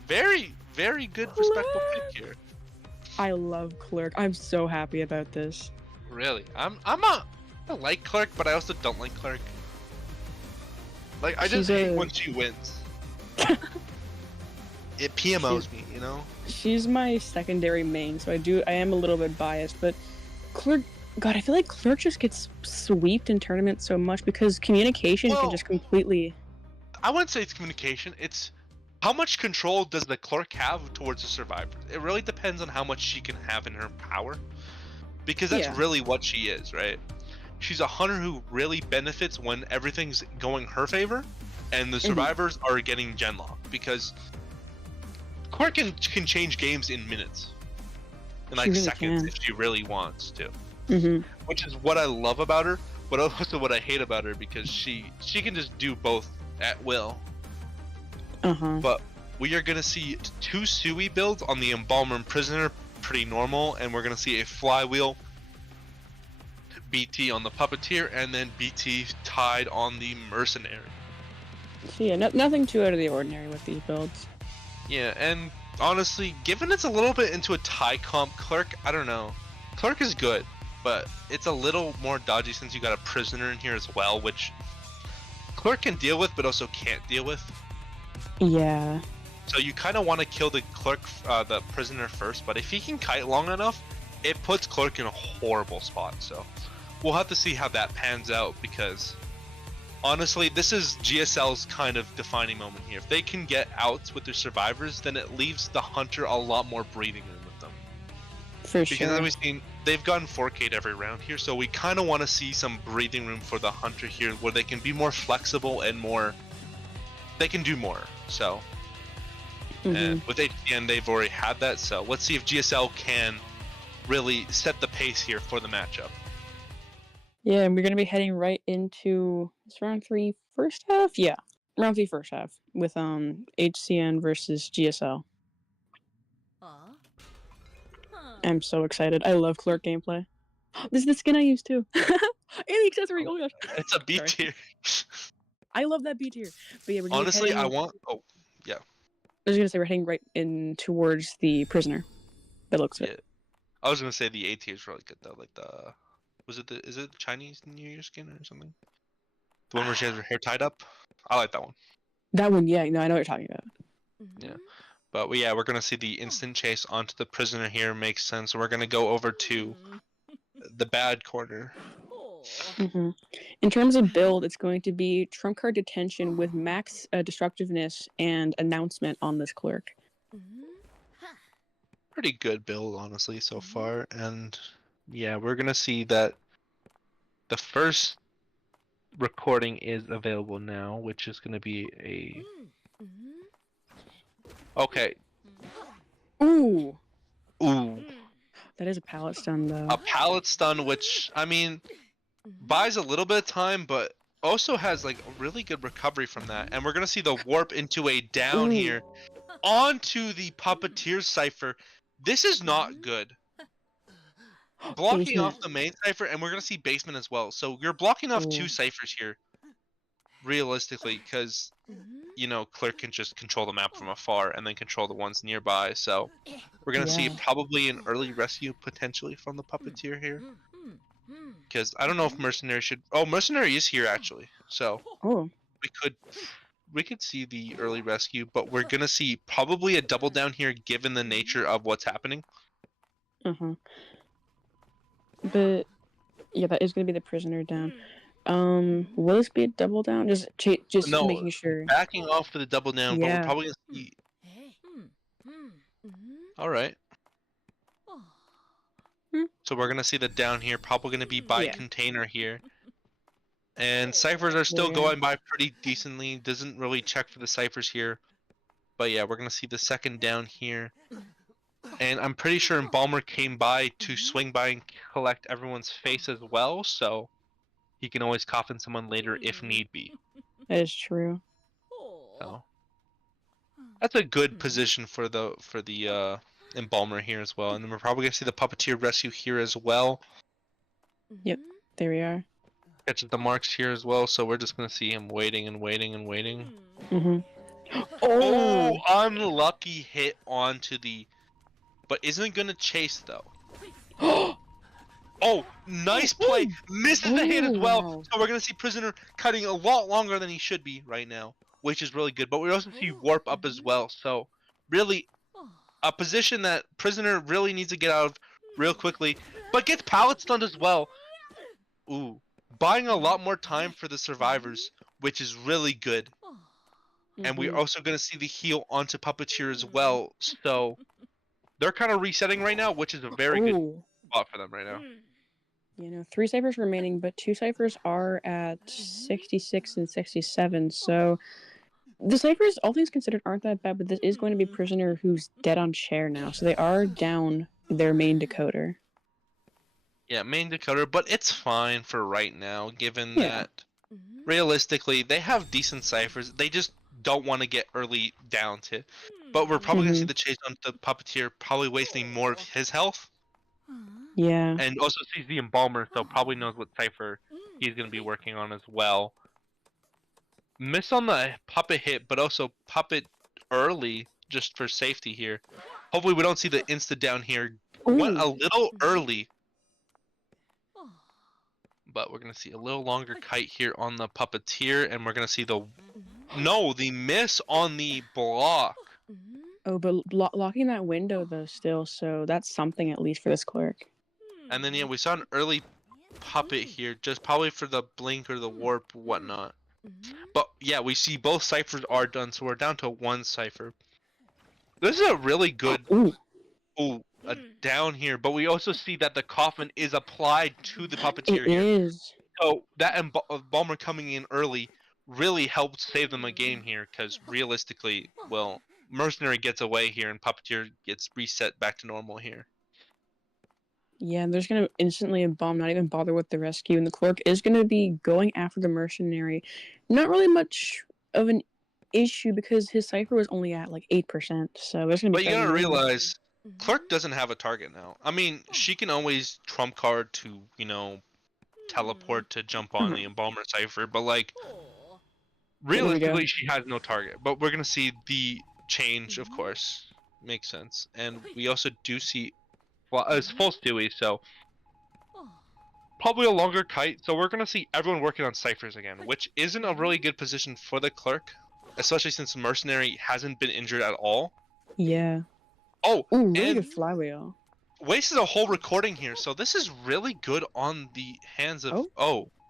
Very, very good, respectful pick here. I love Clerk. I'm so happy about this. Really, I like Clark, but I also don't like Clark. Like, I just hate when she wins. It PMOs me, you know? She's my secondary main, so I am a little bit biased, but Clerk, God, I feel like Clerk just gets sweeped in tournaments so much because communication can just completely... I wouldn't say it's communication, it's how much control does the Clerk have towards the survivor? It really depends on how much she can have in her power. Because that's really what she is, right? She's a hunter who really benefits when everything's going her favor, and the survivors are getting genlock, because Clark can change games in minutes, in like seconds, if she really wants to. Which is what I love about her, but also what I hate about her, because she can just do both at will. But we are gonna see 2 Sui builds on the Embalmer and Prisoner, pretty normal, and we're gonna see a Flywheel BT on the Puppeteer, and then BT tied on the Mercenary. So yeah, nothing too out of the ordinary with these builds. Yeah, and honestly, given it's a little bit into a tie comp, Clerk, I don't know. Clerk is good, but it's a little more dodgy since you got a Prisoner in here as well, which Clerk can deal with, but also can't deal with. Yeah. So you kind of want to kill the Clerk, the Prisoner first, but if he can kite long enough, it puts Clerk in a horrible spot. So we'll have to see how that pans out, because honestly, this is GSL's kind of defining moment here. If they can get outs with their survivors, then it leaves the hunter a lot more breathing room with them. For Because sure. as we've seen, they've gotten 4K'd every round here, so we kind of want to see some breathing room for the Hunter here, where they can be more flexible and more. They can do more. So, and with HCN, they've already had that. So let's see if GSL can really set the pace here for the matchup. Yeah, and we're gonna be heading right into it's round 3 first half. Yeah, round 3 first half with HCN versus GSL. I'm so excited. I love Clerk gameplay. This is the skin I use too. And the accessory. Oh my gosh. It's a B Sorry. tier. I love that B tier. But yeah, we're gonna Honestly, be heading, I want. Oh, yeah. I was gonna say we're heading right in towards the prisoner. That looks Yeah. good. I was gonna say the A tier is really good though. Like the, is it the Chinese New Year skin or something? The one where she has her hair tied up. I like that one. That one, yeah, no, I know what you're talking about. Yeah. But yeah, we're gonna see the instant chase onto the prisoner here. Makes sense. We're gonna go over to the bad corner. In terms of build, it's going to be trump card detention with max destructiveness and announcement on this clerk. Pretty good build, honestly, so far. And yeah, we're gonna see that the first recording is available now, which is gonna be a. Okay. Ooh, Ooh. that is a pallet stun though. A pallet stun, which I mean, buys a little bit of time, but also has like a really good recovery from that. And we're gonna see the warp into a down here onto the Puppeteer Cipher. This is not good. Blocking Basement. off the main Cipher, and we're gonna see basement as well. So you're blocking off two ciphers here, realistically, because you know Clerk can just control the map from afar and then control the ones nearby. So we're gonna see probably an early rescue potentially from the Puppeteer here. Because I don't know if Mercenary should. Oh, Mercenary is here actually. So we could see the early rescue, but we're gonna see probably a double down here given the nature of what's happening. But yeah, that is gonna be the prisoner down. Will this be a double down? Just No, making sure. Backing off for the double down, but we're probably gonna see. All right. So we're gonna see the down here, probably gonna be by container here. And ciphers are still going by pretty decently. Doesn't really check for the ciphers here. But yeah, we're gonna see the second down here. And I'm pretty sure Embalmer came by to swing by and collect everyone's face as well, so he can always coffin someone later if need be. That is true. So that's a good position for the Embalmer here as well. And then we're probably gonna see the Puppeteer rescue here as well. Yep, there we are. Catches the marks here as well, so we're just gonna see him waiting and waiting and waiting. Oh, unlucky hit onto the, but isn't gonna chase though. Oh, nice play. Misses the hit as well. So we're gonna see Prisoner cutting a lot longer than he should be right now, which is really good. But we also see Warp up as well. So really, a position that Prisoner really needs to get out of real quickly, but gets pallet stunned as well. Ooh, buying a lot more time for the survivors, which is really good. And we're also gonna see the heal onto Puppeteer as well. So they're kind of resetting right now, which is a very good spot for them right now. You know, 3 ciphers remaining, but 2 ciphers are at 66 and 67. So the ciphers, all things considered, aren't that bad. But this is going to be Prisoner who's dead on chair now, so they are down their main decoder. Yeah, main decoder, but it's fine for right now, given that realistically they have decent ciphers. They just don't want to get early down to. But we're probably gonna see the chase on the Puppeteer, probably wasting more of his health. Yeah. And also sees the Embalmer, so probably knows what cipher he's gonna be working on as well. Miss on the Puppet hit, but also Puppet early, just for safety here. Hopefully we don't see the insta down here. Went a little early. But we're gonna see a little longer kite here on the Puppeteer, and we're gonna see the miss on the block. Oh, but locking that window though still, so that's something at least for this clerk. And then yeah, we saw an early Puppet here, just probably for the blink or the warp, whatnot. But yeah, we see both ciphers are done, so we're down to 1 cipher. This is a really good. Ooh, down here, but we also see that the coffin is applied to the puppeteer It here. is. So that embalmer coming in early really helped save them a game here, because realistically, well, mercenary gets away here and puppeteer gets reset back to normal here. Yeah, and there's gonna instantly embalm, not even bother with the rescue, and the clerk is gonna be going after the mercenary. Not really much of an issue because his cipher was only at like 8%, so there's gonna be. But you gotta more. realize, Clerk doesn't have a target now. I mean, she can always trump card to, teleport to jump on the embalmer cipher, but like, realistically, she has no target. But we're gonna see the change, of course. Makes sense. And we also do see, well, it's full Stewie, so probably a longer kite. So we're gonna see everyone working on ciphers again, which isn't a really good position for the clerk, especially since mercenary hasn't been injured at all. Yeah. Oh, Ooh, really and good flywheel. wasted a whole recording here, so this is really good on the hands of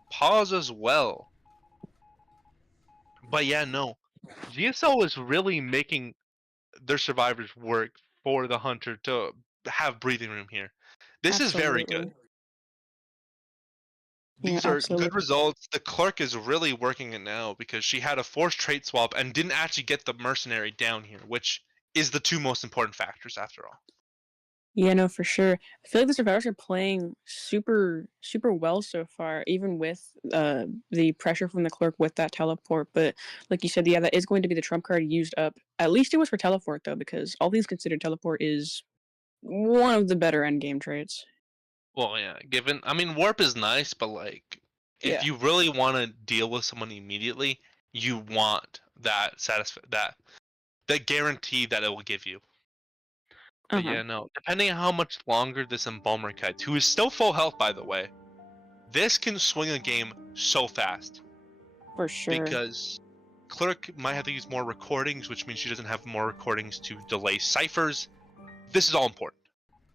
pause as well. But yeah, no, GSL is really making their survivors work for the hunter to have breathing room here. This is very good. These are good results. The clerk is really working it now because she had a forced trait swap and didn't actually get the mercenary down here, which is the two most important factors after all. Yeah, no, for sure. I feel like the survivors are playing super, super well so far, even with the pressure from the clerk with that teleport. But like you said, yeah, that is going to be the trump card used up. At least it was for teleport though, because all things considered, teleport is one of the better endgame traits. Well, yeah, warp is nice, but like, if you really want to deal with someone immediately, you want that that guarantee that it will give you. But yeah, no, depending on how much longer this embalmer kites, who is still full health by the way, this can swing a game so fast. For sure. Because clerk might have to use more recordings, which means she doesn't have more recordings to delay ciphers. This is all important.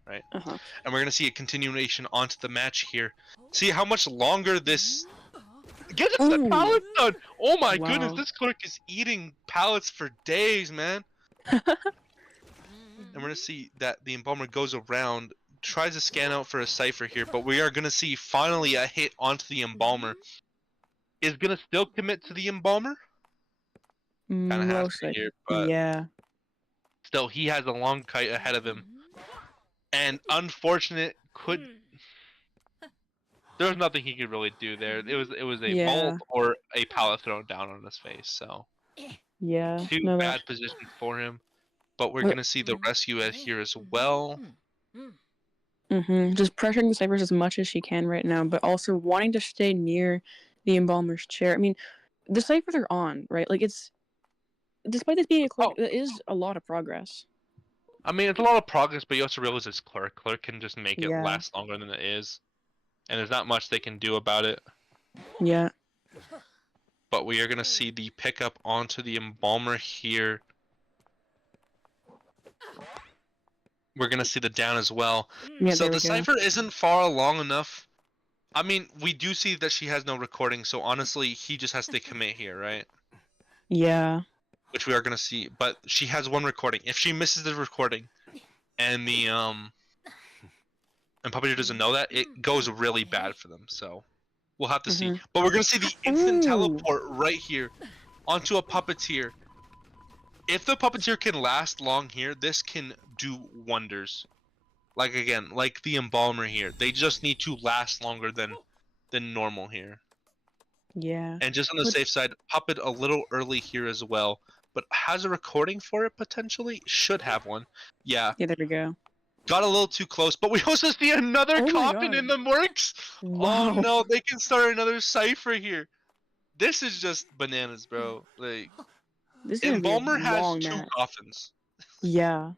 Right? And we're going to see a continuation onto the match here. See how much longer this... Get us the pallets done! Oh my goodness, this clerk is eating pallets for days, man. And we're going to see that the embalmer goes around, tries to scan out for a cipher here, but we are going to see finally a hit onto the embalmer. Is going to still commit to the embalmer? Kind of has to here, but still, he has a long kite ahead of him. And unfortunate there was nothing he could really do there. It was a bolt or a pallet thrown down on his face. So two bad positions for him. But we're gonna see the rescue here as well. Just pressuring the ciphers as much as she can right now, but also wanting to stay near the embalmer's chair. I mean, the ciphers are on, right? Like despite this being a clerk, it is a lot of progress. I mean, it's a lot of progress, but you also realize it's clerk. Clerk can just make it last longer than it is. And there's not much they can do about it. Yeah. But we are going to see the pickup onto the embalmer here. We're going to see the down as well. Yeah, so the cipher isn't far along enough. I mean, we do see that she has no recording, so honestly, he just has to commit here, right? Yeah. Which we are going to see, but she has one recording. If she misses the recording and the and puppeteer doesn't know that, it goes really bad for them. So we'll have to see. But we're going to see the instant teleport right here onto a puppeteer. If the puppeteer can last long here, this can do wonders. Like again, like the embalmer here, they just need to last longer than normal here. Yeah. And just on the safe side, puppet a little early here as well. But has a recording for it potentially? Should have one. Yeah. Yeah, there we go. Got a little too close, but we also see another coffin in the works. Wow. Oh no, they can start another cipher here. This is just bananas, bro. Like, this embalmer has two coffins. Yeah.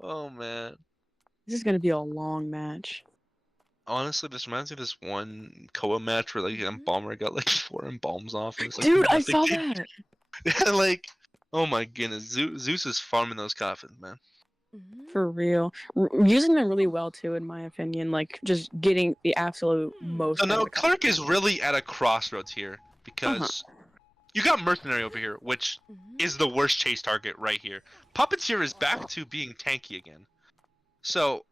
Oh man. This is gonna be a long match. Honestly, this reminds me of this one Koa match where like an embalmer got like 4 embalms off. And it's like, dude, I saw that. Yeah, like, oh my goodness, Zeus is farming those coffins, man. For real, using them really well too, in my opinion. Like just getting the absolute most. So now clerk is really at a crossroads here because you got mercenary over here, which is the worst chase target right here. Puppeteer is back to being tanky again. So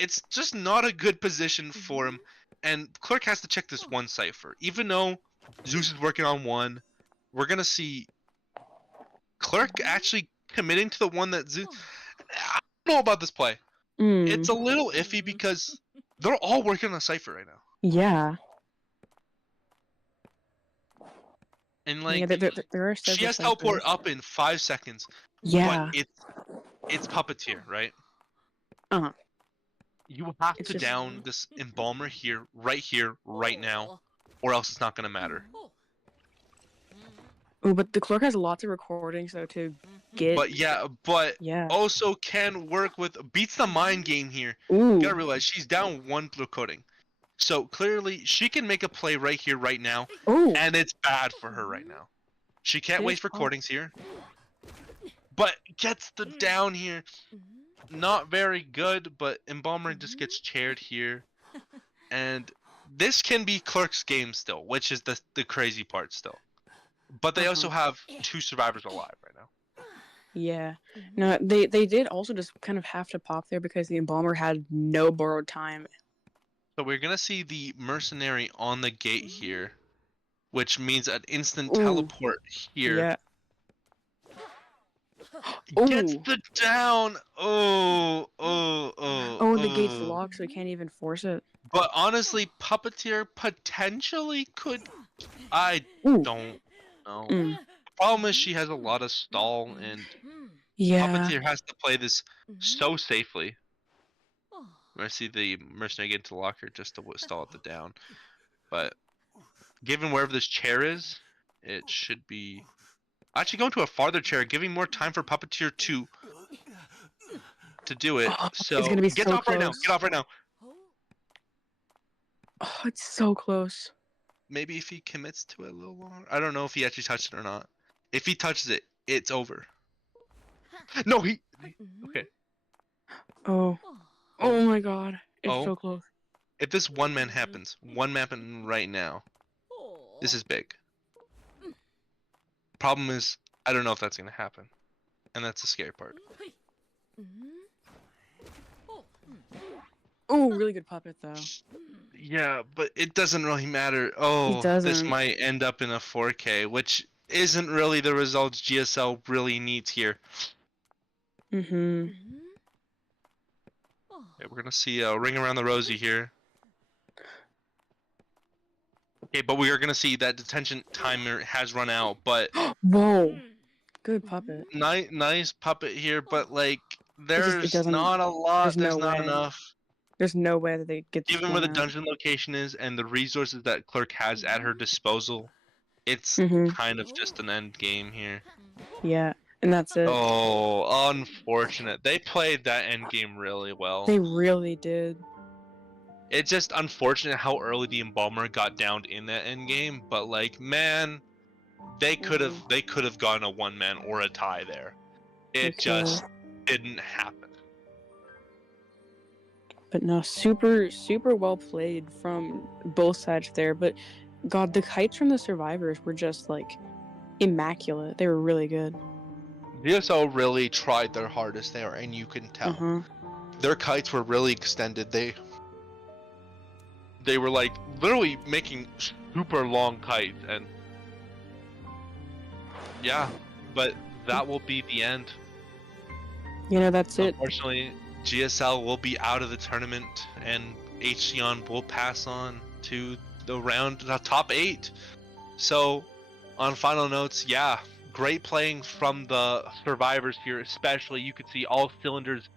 it's just not a good position for him. And Clerk has to check this one cipher. Even though Zeus is working on one, we're gonna see Clerk actually committing to the one that Zeus. I don't know about this play. It's a little iffy because they're all working on a cipher right now. Yeah. And like, Yeah, there are she several has teleport ciphers. up in 5 seconds. Yeah. But it's Puppeteer, right? Uh-huh. You have It's to just- down this Embalmer here, right now, or else it's not gonna matter. Oh, but the Clerk has lots of recordings though to get. But Yeah. also can work with beats the mind game here. Ooh. You gotta realize she's down 1 recording. So clearly she can make a play right here, right now, Oh. and it's bad for her right now. She can't It is waste tough. recordings here. But gets the down here. Not very good, but Embalmer just gets chaired here. And this can be Clerk's game still, which is the crazy part still. But they also have 2 survivors alive right now. Yeah. No, they did also just kind of have to pop there because the Embalmer had no borrowed time. So we're gonna see the mercenary on the gate here, which means an instant Ooh. teleport here. Yeah. Gets Ooh. the down. Oh, The gate's locked, so he can't even force it. But honestly, Puppeteer potentially could. I Ooh. don't know. Mm. Problem is she has a lot of stall, and Yeah. Puppeteer has to play this so safely. I see the mercenary get into the locker just to stall at the down. But given wherever this chair is, it should be actually going to a farther chair, giving more time for Puppeteer to do it. So it's gonna be get so off right now. close. Get off right now. Oh, it's so close. Maybe if he commits to it a little longer. I don't know if he actually touched it or not. If he touches it, it's over. No, he. Okay. Oh. Oh my god. It's Oh. so close. If this one man happens right now, this is big. Problem is, I don't know if that's gonna happen, and that's the scary part. Oh, really good puppet though. Yeah, but it doesn't really matter. Oh, this doesn't. might end up in a 4K, which isn't really the results GSL really needs here. Mm-hmm. Okay, we're gonna see a ring around the rosy here. Okay, but we are gonna see that detention timer has run out, but Whoa. Good puppet. nice puppet here, but like it there's doesn't- not a lot, there's there's no not way. enough. There's no way that they get this Given where the one out. dungeon location is and the resources that Clerk has at her disposal, it's Mhm. kind of just an end game here. Yeah, and that's it. Oh, unfortunate. They played that end game really well. They really did. It's just unfortunate how early the Embalmer got downed in that end game, but like, man, they could have gotten a 1-man or a tie there. It just didn't happen. But no, super well played from both sides there. But God, the kites from the survivors were just like immaculate. They were really good. DSO really tried their hardest there, and you can tell. Uh-huh. Their kites were really extended. They were like literally making super long kites, and yeah, but that will be the end. You know, that's it. Unfortunately, GSL will be out of the tournament, and HCon will pass on to the top 8. So, on final notes, yeah, great playing from the survivors here. Especially, you could see all cylinders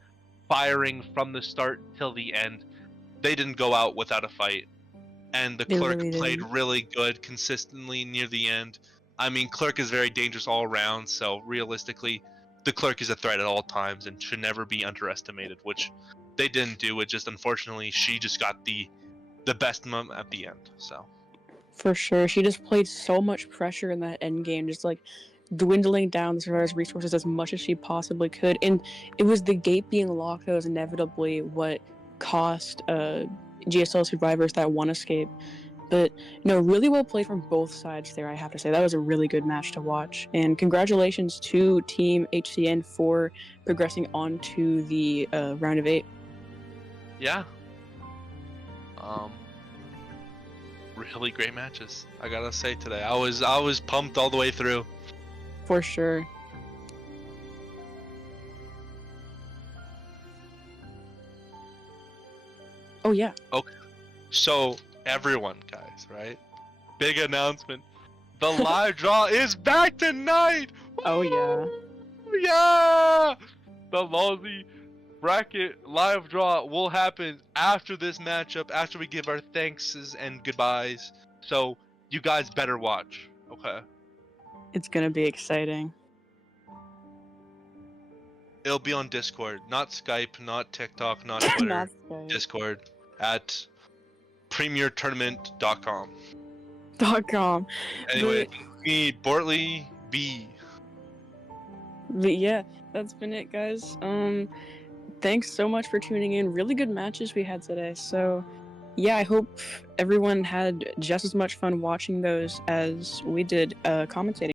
firing from the start till the end. They didn't go out without a fight, and the They Clerk really played didn't. really good consistently near the end. I mean, Clerk is very dangerous all around, so realistically, the Clerk is a threat at all times and should never be underestimated, which they didn't do. It just, unfortunately, she just got the best moment at the end. So For sure. She just played so much pressure in that end game, just like dwindling down the survivors' resources as much as she possibly could. And it was the gate being locked that was inevitably what cost GSL survivors that one escape. But no, really well played from both sides there, I have to say. That was a really good match to watch. And congratulations to Team HCN for progressing on to the round of 8. yeah. Really great matches. I gotta say today, I was pumped all the way through. For sure. Oh yeah. So everyone, guys, right? Big announcement. The live draw is back tonight. Oh yeah. Woo! Yeah. The Lousy bracket live draw will happen after this matchup, after we give our thanks and goodbyes. So you guys better watch. Okay. It's gonna be exciting. It'll be on Discord, not Skype, not TikTok, not Twitter. Not Skype. Discord at premiertournament.com. .com. Anyway, me, Bortley, B. But yeah, that's been it, guys. Thanks so much for tuning in. Really good matches we had today. So, yeah, I hope everyone had just as much fun watching those as we did commentating.